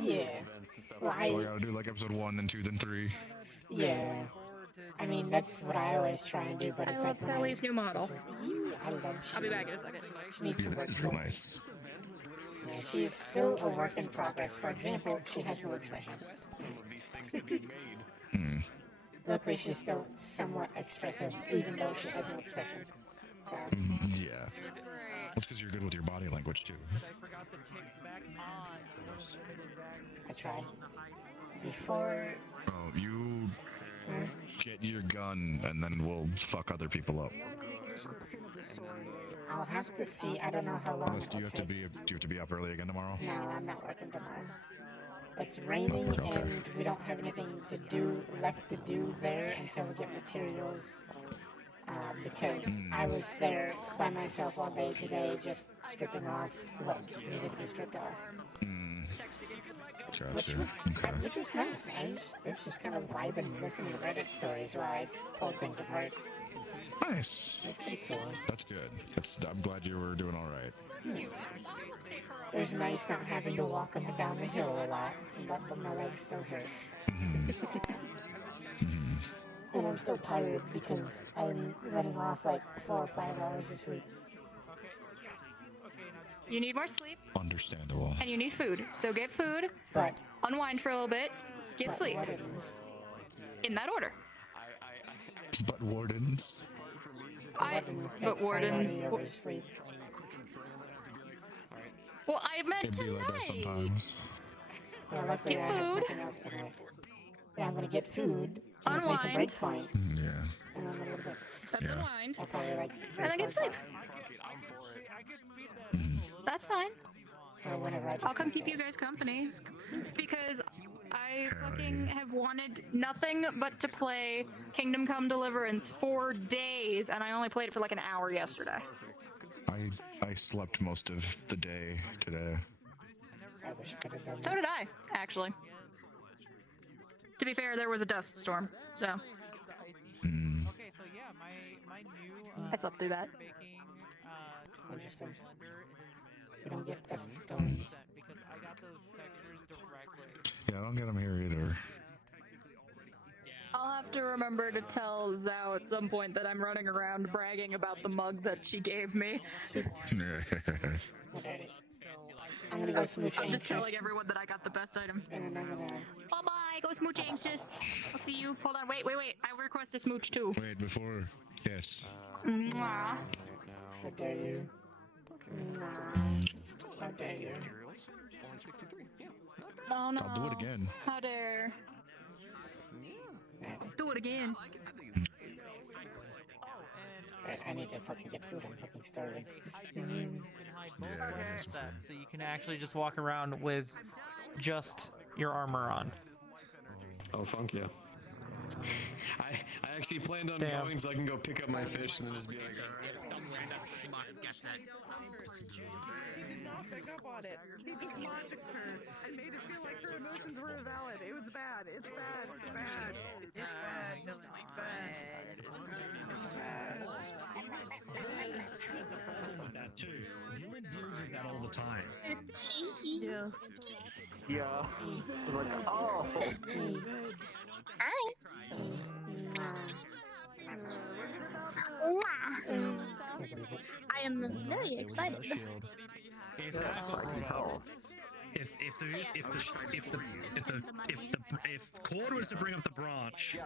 Yeah. Well, So I gotta do like episode 1, then 2, then 3. Yeah. I mean, that's what I always try and do, but it's I love like... Sally's new model. I love I'll be back in a second. She needs some This is work. nice. Yeah, she's still a work in progress. For example, she has no expressions. Luckily, she's still somewhat expressive, even though she has no expressions. So... Yeah. That's because you're good with your body language too. I try. Before... Oh, you get your gun and then we'll fuck other people up. I'll have to see. I don't know how long Unless, do you it'll have to be up early again tomorrow? No, I'm not working tomorrow. It's raining and we don't have anything left to do there until we get materials. Because I was there by myself all day today, just stripping off what needed to be stripped off. Gotcha. Which was nice. I was just kind of vibing, listening to Reddit stories while I pulled things apart. Nice. That's pretty cool. That's good. I'm glad you were doing all right. It was nice not having to walk up and down the hill a lot, but my legs still hurt. And I'm still tired because I'm running off like 4 or 5 hours of sleep. You need more sleep. Understandable. And you need food. So get food, but unwind for a little bit, get sleep. In that order. But wardens? But wardens. Well, I meant It'd be like that sometimes. Well, luckily Get I have food. nothing else tonight. Yeah, I'm gonna get food. I'm gonna play some Unwind. Breakpoint. Yeah. And then a little bit. That's unwind. I'll probably like And then get sleep. That's fine. Or whenever I just I'll come miss keep you it. guys company. Because I fucking have wanted nothing but to play Kingdom Come Deliverance for days, and I only played it for like an hour yesterday. I slept most of the day today. I wish I could have done So did I, actually. To be fair, there was a dust storm, so. Okay, so yeah, my new I slept through that. baking Interesting. blender We don't get dust is storms. because I got those textures directly. Yeah, I don't get them here either. I'll have to remember to tell Zhao at some point that I'm running around bragging about the mug that she gave me. Yeah. I'm gonna go smooch I'm just anxious. telling everyone that I got the best item. And then I'm gonna... Bye-bye, go smooch anxious. I'll see you. Hold on, wait. I request a smooch too. Wait, before. Yes. Mwah. How dare you? How dare you? Oh no. I'll do it again. How dare. Do it again. I need to fucking get food. I'm fucking starving. So you can actually just walk around with just your armor on. Oh, funk yeah. I actually planned on going so I can go pick up my fish and then just be like, alright. Some random schmuck gets that. He did not pick up on it. He just logicked her and made it feel like her emotions were invalid. It was bad. It's bad. It's bad. It's bad. It's bad. It's bad. It is. That too. Dylan deals with that all the time. Yeah. Yeah. It's like, oh. Hi. I am very excited. Yes, I can tell. If Cord was to bring up the branch,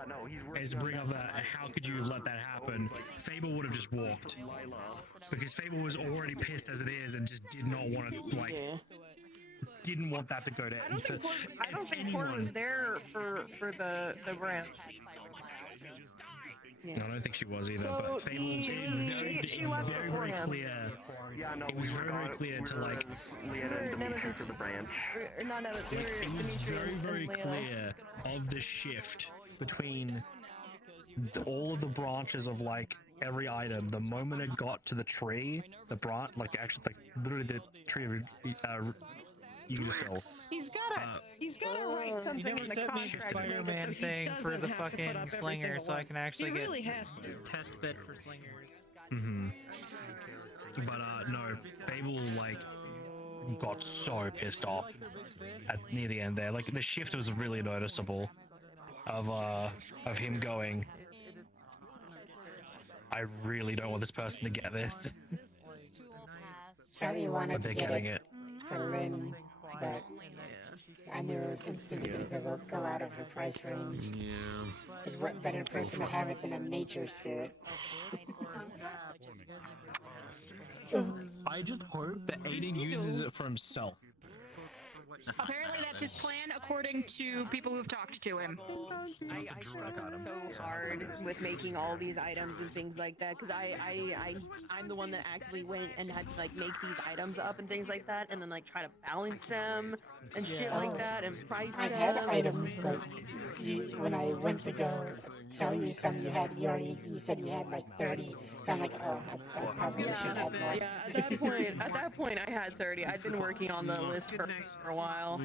as to bring up that, how could you let that happen? Fable would have just walked, because Fable was already pissed as it is and just did not want to didn't want that to go down. I don't think Cord was there for the branch. No, I don't think she was either. So but Fable she left very beforehand. clear. Yeah, no, It was we very clear to like. Leanna and Dimitri for the branch. No, It was very clear of the shift between all of the branches of like every item. The moment it got to the tree, the branch, like actually, like literally the tree of Udacil. He's gotta write something You never in the sent me the contract. Spider-Man thing for the fucking slinger, so I can actually get really has to. test bed for slingers. Mm-hmm. But no, Fable like got so pissed off at near the end there. Like the shift was really noticeable of him going, I really don't want this person to get this. Probably wanted But they're to get getting it for Lynn, but I knew it was instantly gonna go out of her price range. Yeah. Because what better person to have it than a nature spirit? I just hope that Aiden uses it for himself. Apparently that's his plan, according to people who've talked to him. I struggled so hard with making all these items and things like that, because I'm the one that actually went and had to like make these items up and things like that, and then like try to balance them and shit like that and price I them. had items, but when I went to go tell you some, you said you had like 30. So I'm like, oh, I probably should have more. Yeah, at that point, I had 30. I'd been working on the list for a while.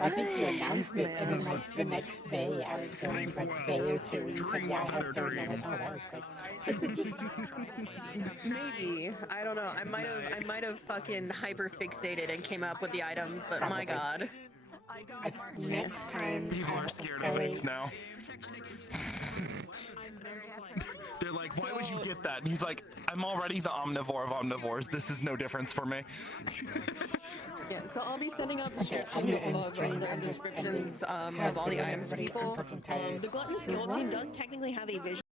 I think you announced it, and then like the next day, I was going like a day or two, you said, yeah, I have 30. I'm like, oh, that was quick. Maybe. I don't know. I might have fucking hyper fixated and came up with the items, but my god. Next time, People are scared of links now. They're like, why would you get that? And he's like, I'm already the omnivore of omnivores. This is no difference for me. Yeah, so I'll be sending out descriptions of all the items to people. The gluttonous skeleton does technically have a vision.